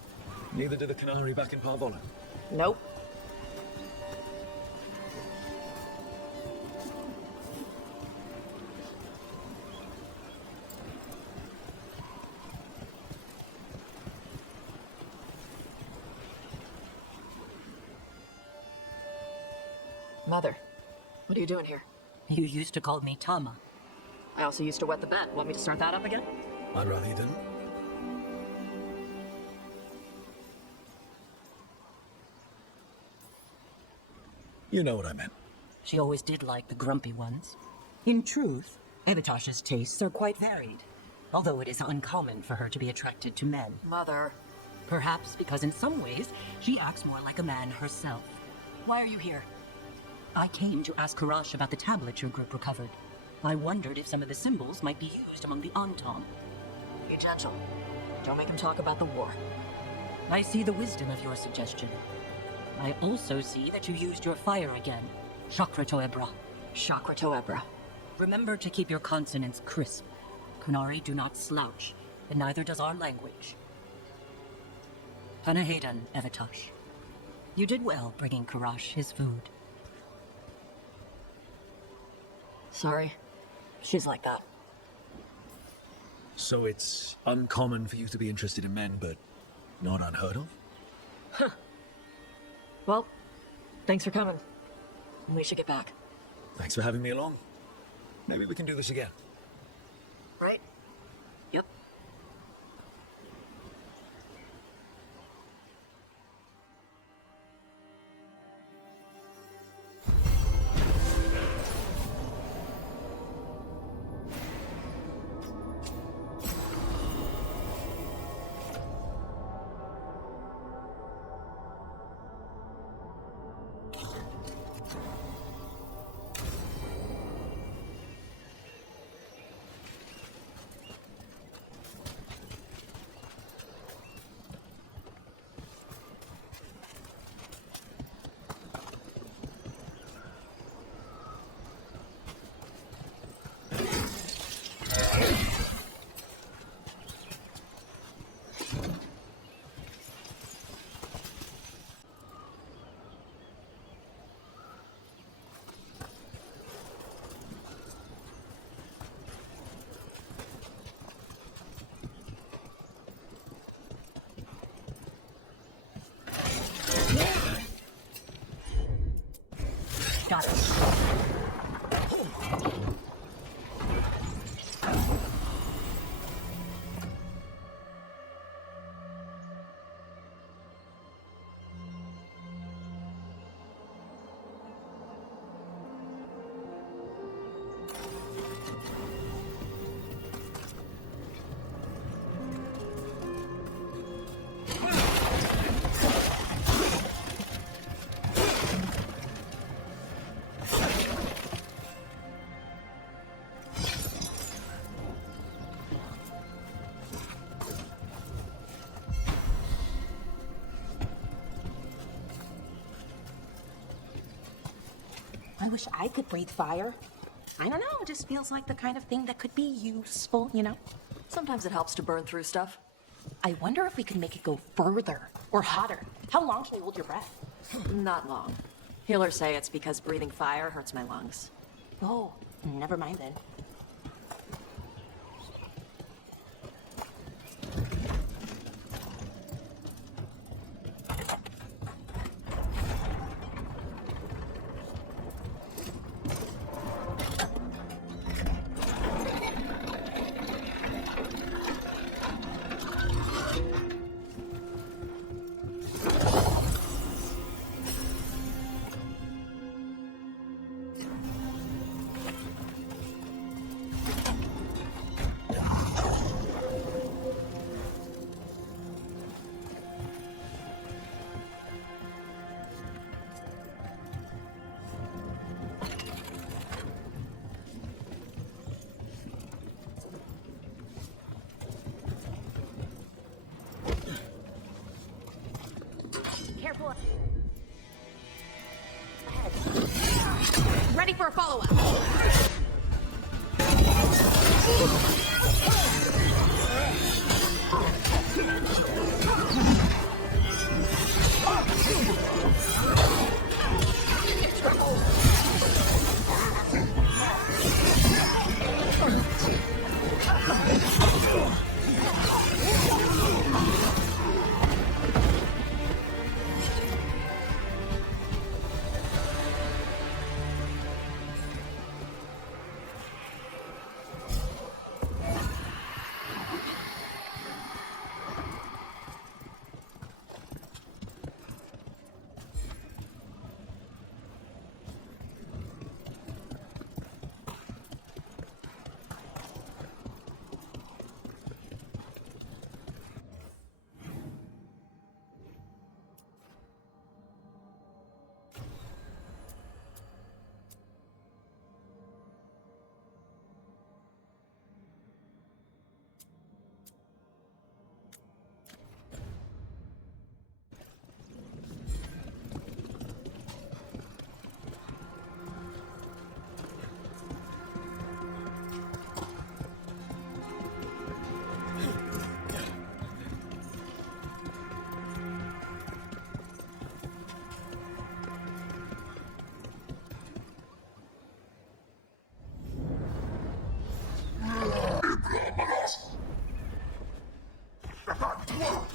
Neither do the Kunari back in Parvola. Nope. Mother, what are you doing here? You used to call me Tama. I also used to wet the bed. Want me to start that up again? I'd rather you didn't. You know what I meant. She always did like the grumpy ones. In truth, Avatosh's tastes are quite varied, although it is uncommon for her to be attracted to men. Mother. Perhaps because in some ways, she acts more like a man herself. Why are you here? I came to ask Karash about the tablet your group recovered. I wondered if some of the symbols might be used among the Antam. Be gentle. Don't make him talk about the war. I see the wisdom of your suggestion. I also see that you used your fire again. Chakra Toebra. Chakra Toebra. Remember to keep your consonants crisp. Kunari do not slouch, and neither does our language. Panahedan, Avatosh. You did well bringing Karash his food. Sorry. She's like that. So it's uncommon for you to be interested in men, but not unheard of? Huh. Well, thanks for coming. We should get back. Thanks for having me along. Maybe we can do this again. Right? Yep. wish I could breathe fire. I don't know, it just feels like the kind of thing that could be useful, you know? Sometimes it helps to burn through stuff. I wonder if we can make it go further or hotter. How long can you hold your breath? Not long. Healers say it's because breathing fire hurts my lungs. Oh, never mind then. Careful. Ahead. Ready for a follow-up.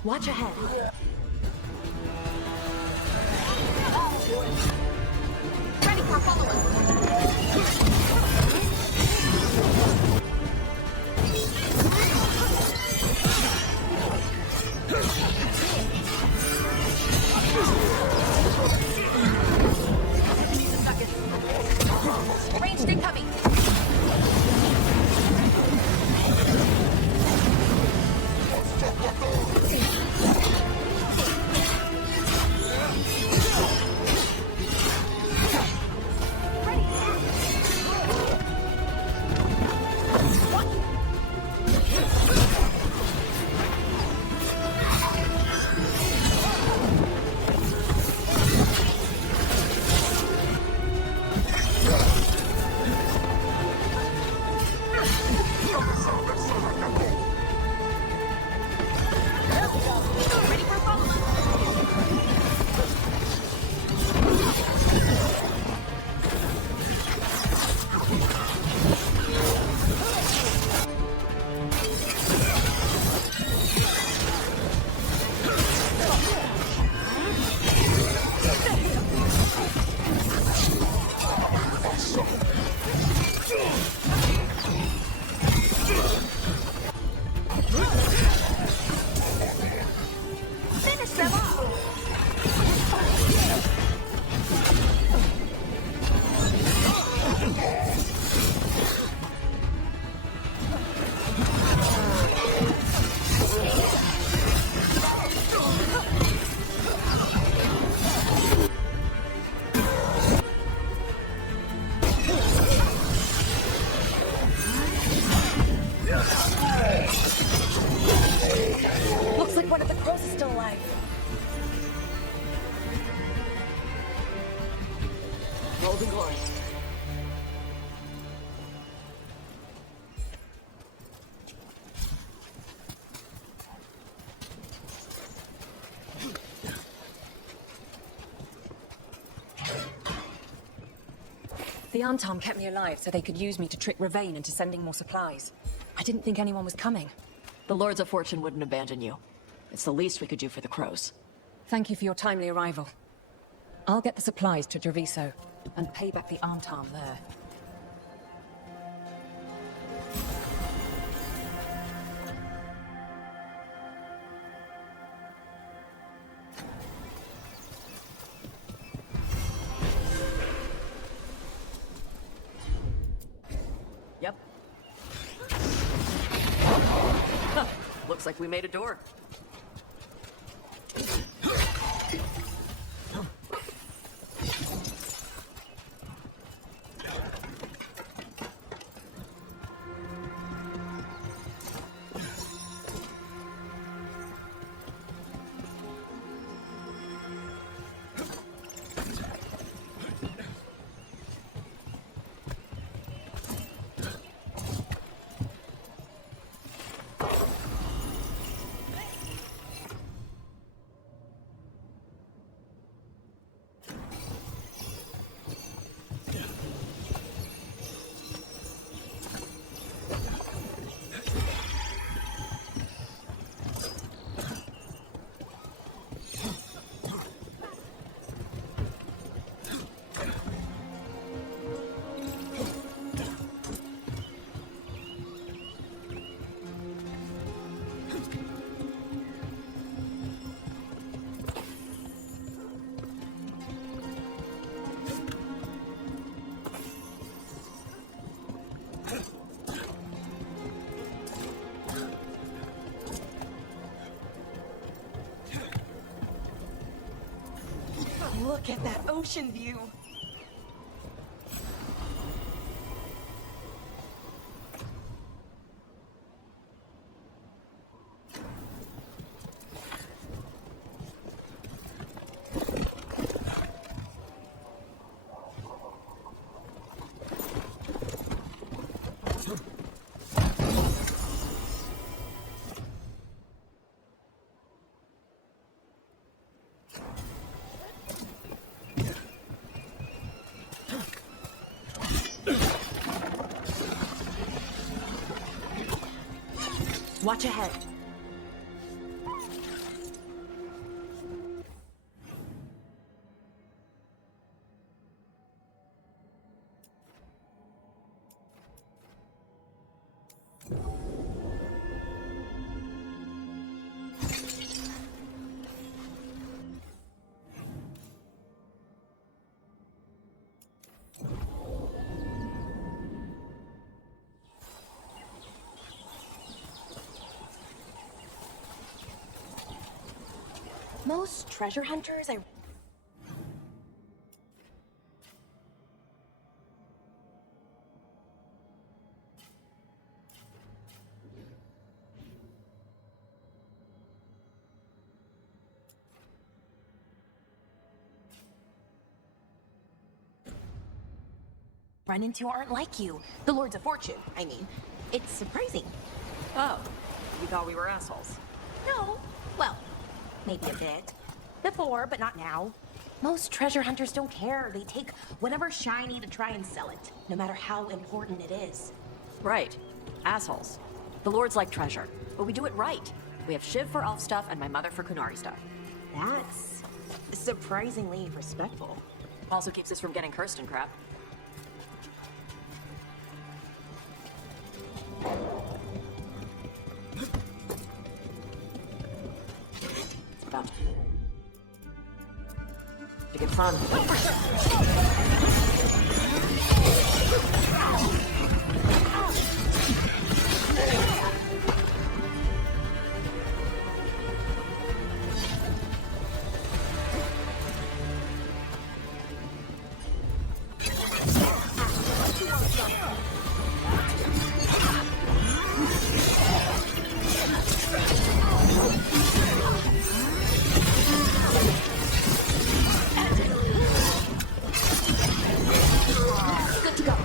Watch ahead. Ready for follow-up. Ranged incoming. Looks like one of the crows is still alive. Golden glory. The Antom kept me alive so they could use me to trick Ravain into sending more supplies. I didn't think anyone was coming. The Lords of Fortune wouldn't abandon you. It's the least we could do for the crows. Thank you for your timely arrival. I'll get the supplies to Treviso and pay back the Antom there. Yep. Huh. Looks like we made a door. Look at that ocean view. Watch ahead. Most treasure hunters run into aren't like you. The Lords of Fortune, I mean. It's surprising. Oh, you thought we were assholes? No. Well, maybe a bit. Before, but not now. Most treasure hunters don't care. They take whatever's shiny to try and sell it, no matter how important it is. Right. Assholes. The Lords like treasure, but we do it right. We have Shiv for elf stuff and my mother for Kunari stuff. That's surprisingly respectful. Also keeps us from getting cursed and crap. It's about to get fun. Good to go.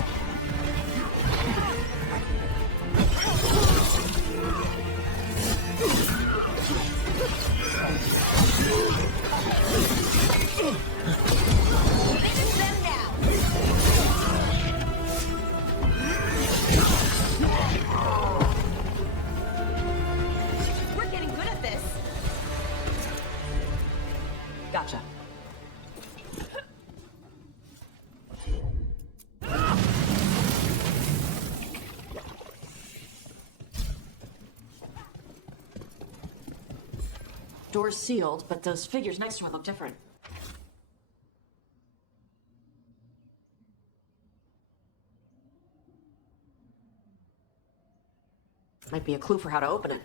Door's sealed, but those figures next to it look different. Might be a clue for how to open it.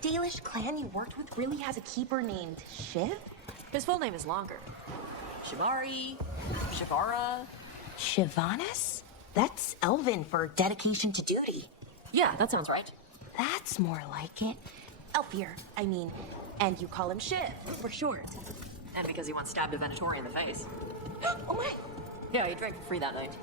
Dalish clan you worked with really has a keeper named Shiv? His full name is longer. Shivari, Shivara. Shivanis? That's Elven for dedication to duty. Yeah, that sounds right. That's more like it. Elfier, I mean. And you call him Shiv, for short. And because he once stabbed a Venatori in the face. Oh my! Yeah, he drank for free that night.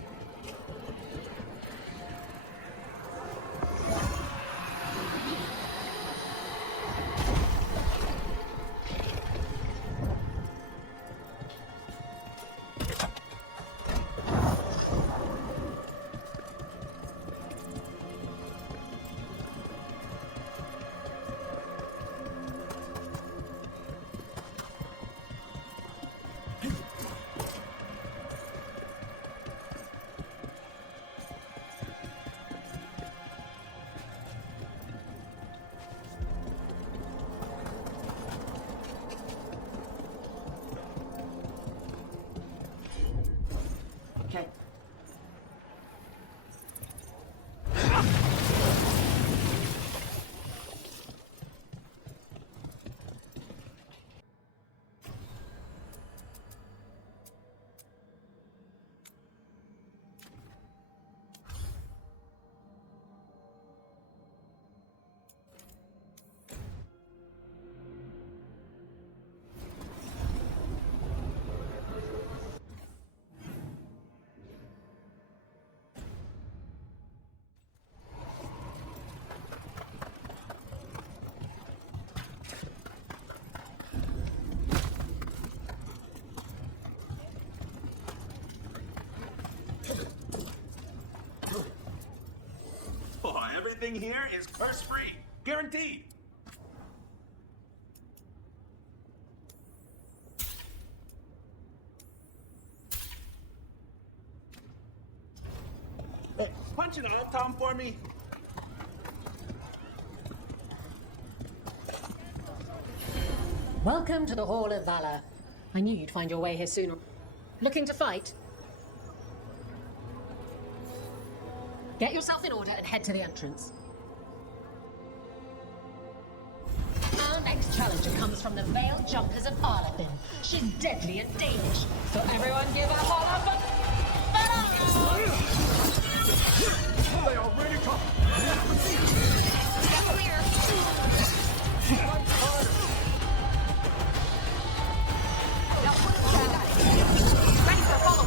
Okay. Everything here is curse-free. Guaranteed. Hey, punch it on, Tom, for me. Welcome to the Hall of Valor. I knew you'd find your way here sooner. Looking to fight? Get yourself in order and head to the entrance. Our next challenger comes from the Veiled Jumpers of Arlington. She's deadly and Danish, so everyone give up all up and... They are ready to... Get clear! Now put it back. Ready for follow-up.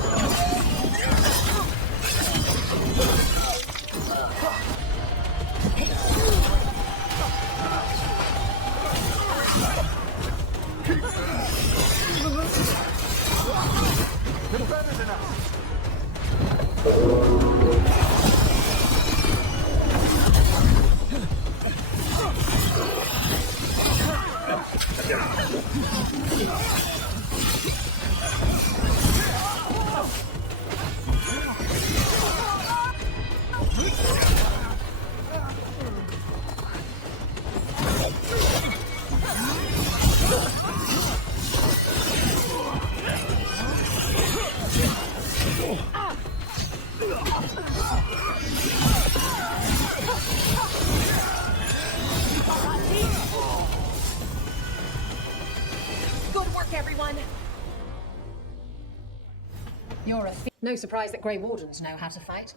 You're a no surprise that Grey Wardens know how to fight.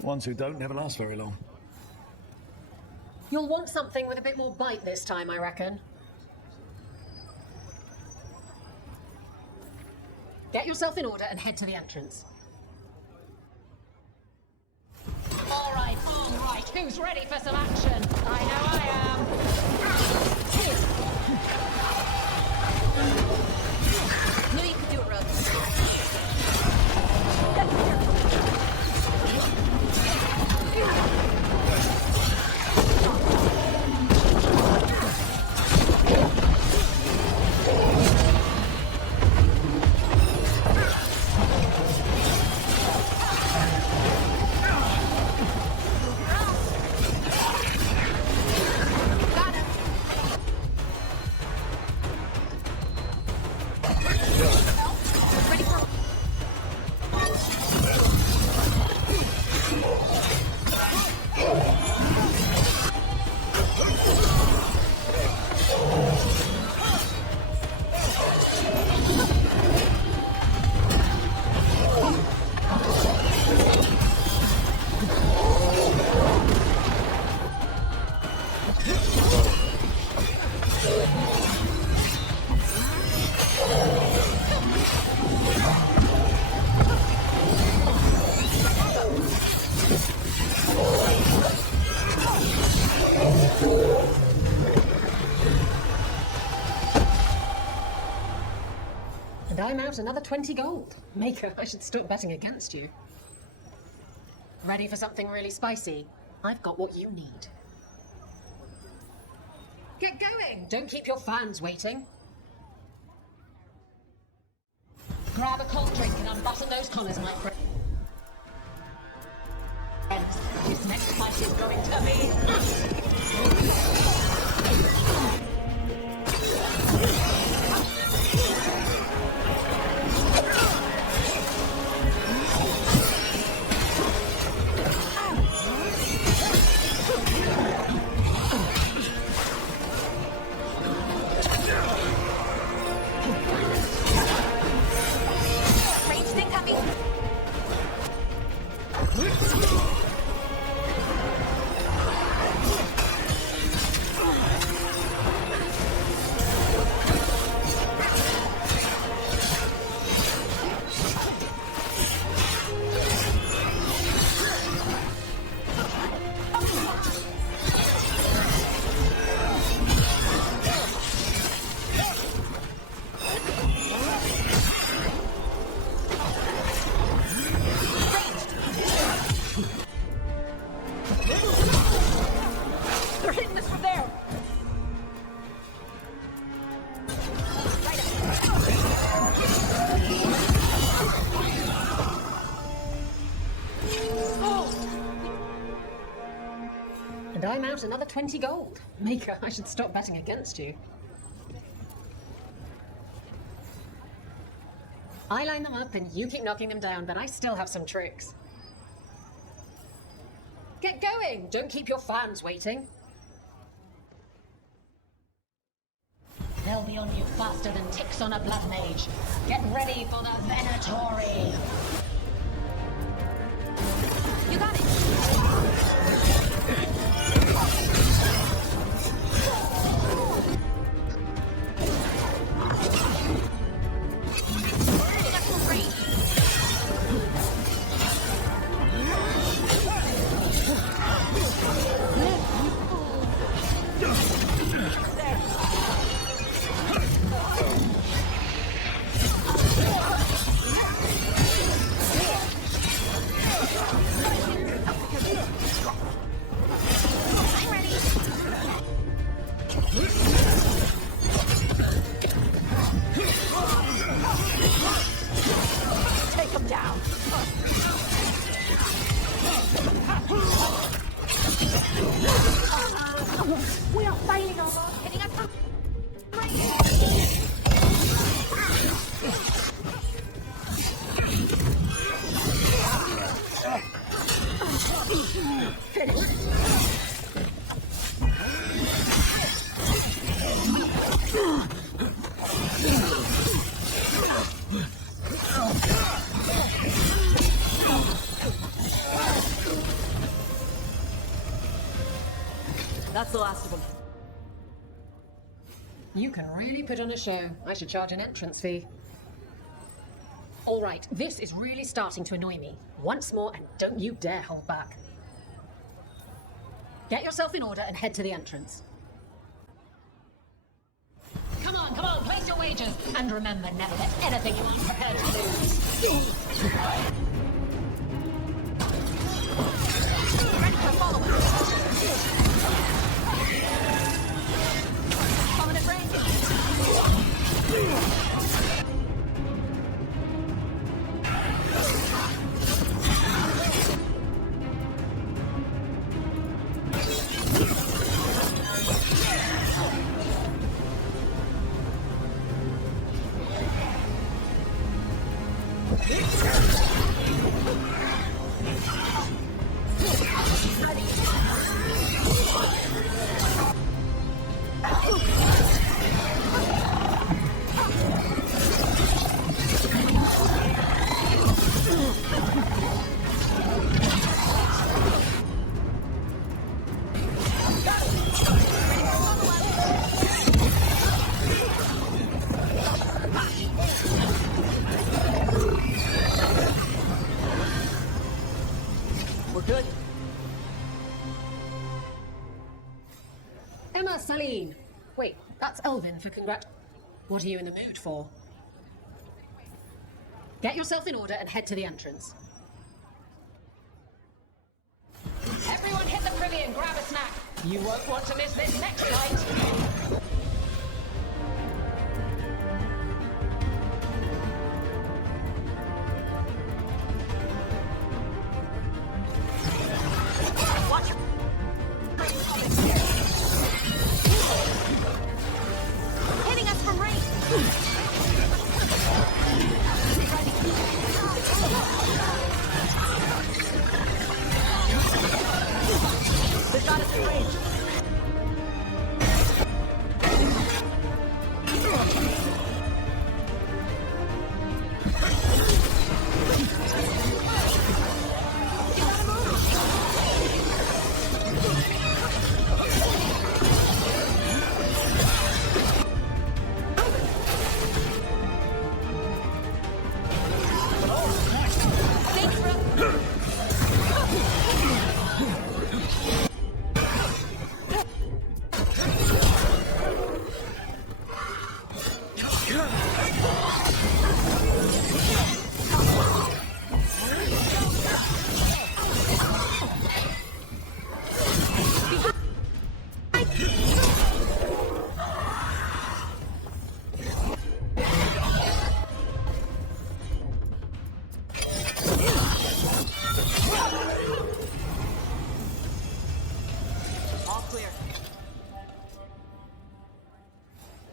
Ones who don't never last very long. You'll want something with a bit more bite this time, I reckon. Get yourself in order and head to the entrance. All right. Who's ready for some action? I know I am. Knew you could do it, Rook. And I'm out another 20 gold. Maker, I should stop betting against you. Ready for something really spicy? I've got what you need. Get going! Don't keep your fans waiting. Grab a cold drink and unbutton those collars, my friend. This next fight is going to be... And I'm out another 20 gold. Maker, I should stop betting against you. I line them up and you keep knocking them down, but I still have some tricks. Get going! Don't keep your fans waiting. They'll be on you faster than ticks on a blood mage. Get ready for the Venatori! You got it! We are failing our last hitting us. That's the last of them. You can really put on a show. I should charge an entrance fee. All right, this is really starting to annoy me. Once more, and don't you dare hold back. Get yourself in order and head to the entrance. Come on, place your wagers. And remember, never let anything you aren't prepared to lose. Ready for follow-up. Prominent range. Saline. Wait, that's Elvin for congrat. What are you in the mood for? Get yourself in order and head to the entrance. Everyone hit the privy and grab a snack. You won't want to miss this next fight.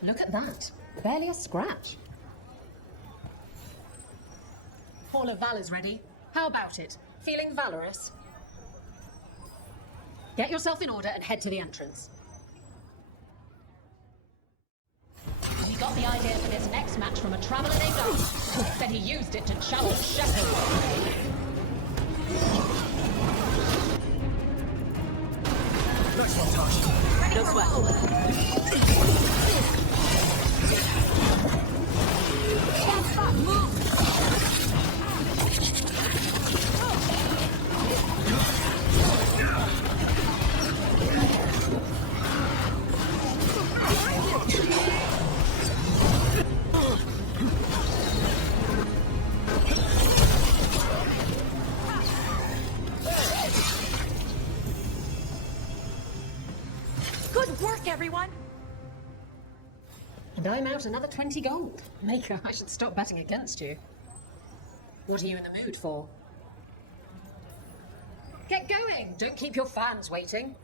Look at that. Barely a scratch. Hall of Valor's ready. How about it? Feeling valorous? Get yourself in order and head to the entrance. We got the idea for this next match from a traveler named Asume. Said he used it to challenge Shepard. Nice one, Tosh. No sweat. Good work, everyone. And I'm out another 20 gold. Maker, I should stop betting against you. What are you in the mood for? Get going! Don't keep your fans waiting.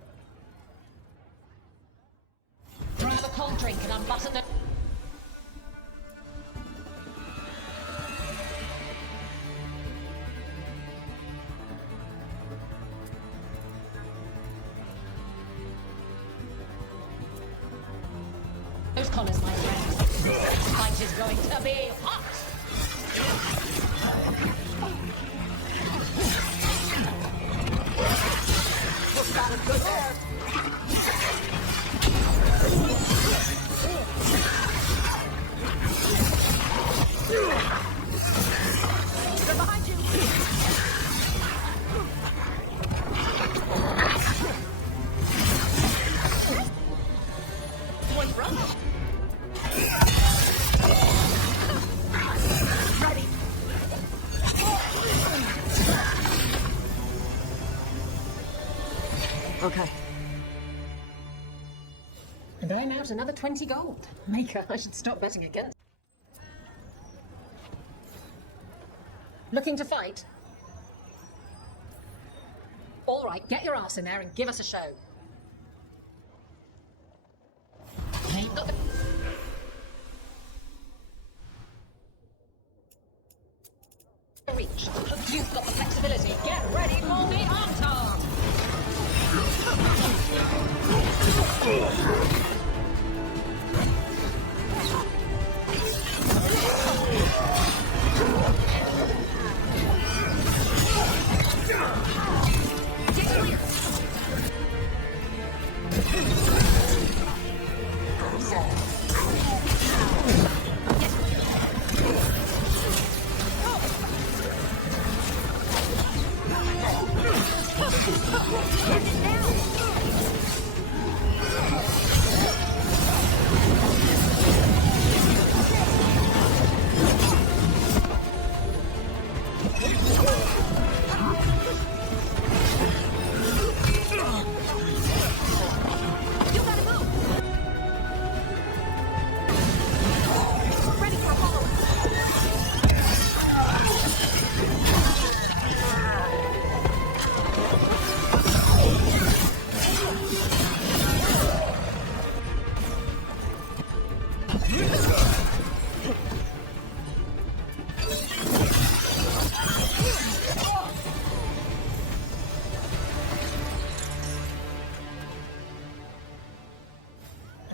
Grab a cold drink and unbutton the... Those collars, my friend. This fight is going to be hot! Looks bad and good there. Okay. And I'm out another 20 gold. Maker, I should stop betting against. Looking to fight? All right, get your ass in there and give us a show. Ain't got the... reach. You've got the flexibility. Get ready for the Anton!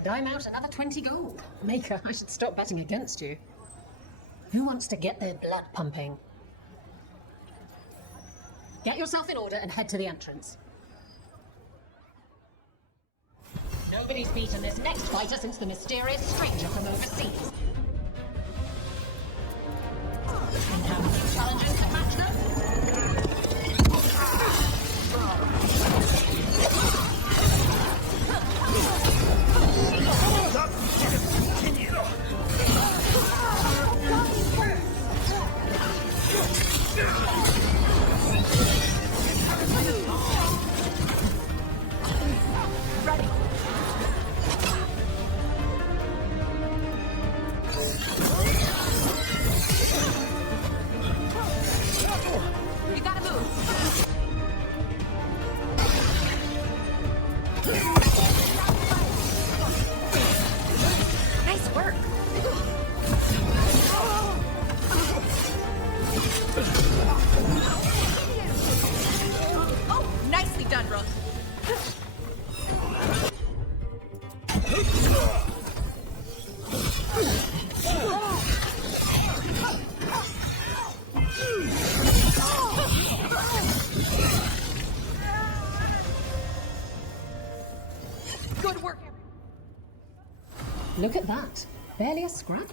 And I'm out another 20 gold. Maker, I should stop betting against you. Who wants to get their blood pumping? Get yourself in order and head to the entrance. Nobody's beaten this next fighter since the mysterious stranger from overseas. And how many challenges to match them? Look at that. Barely a scrap.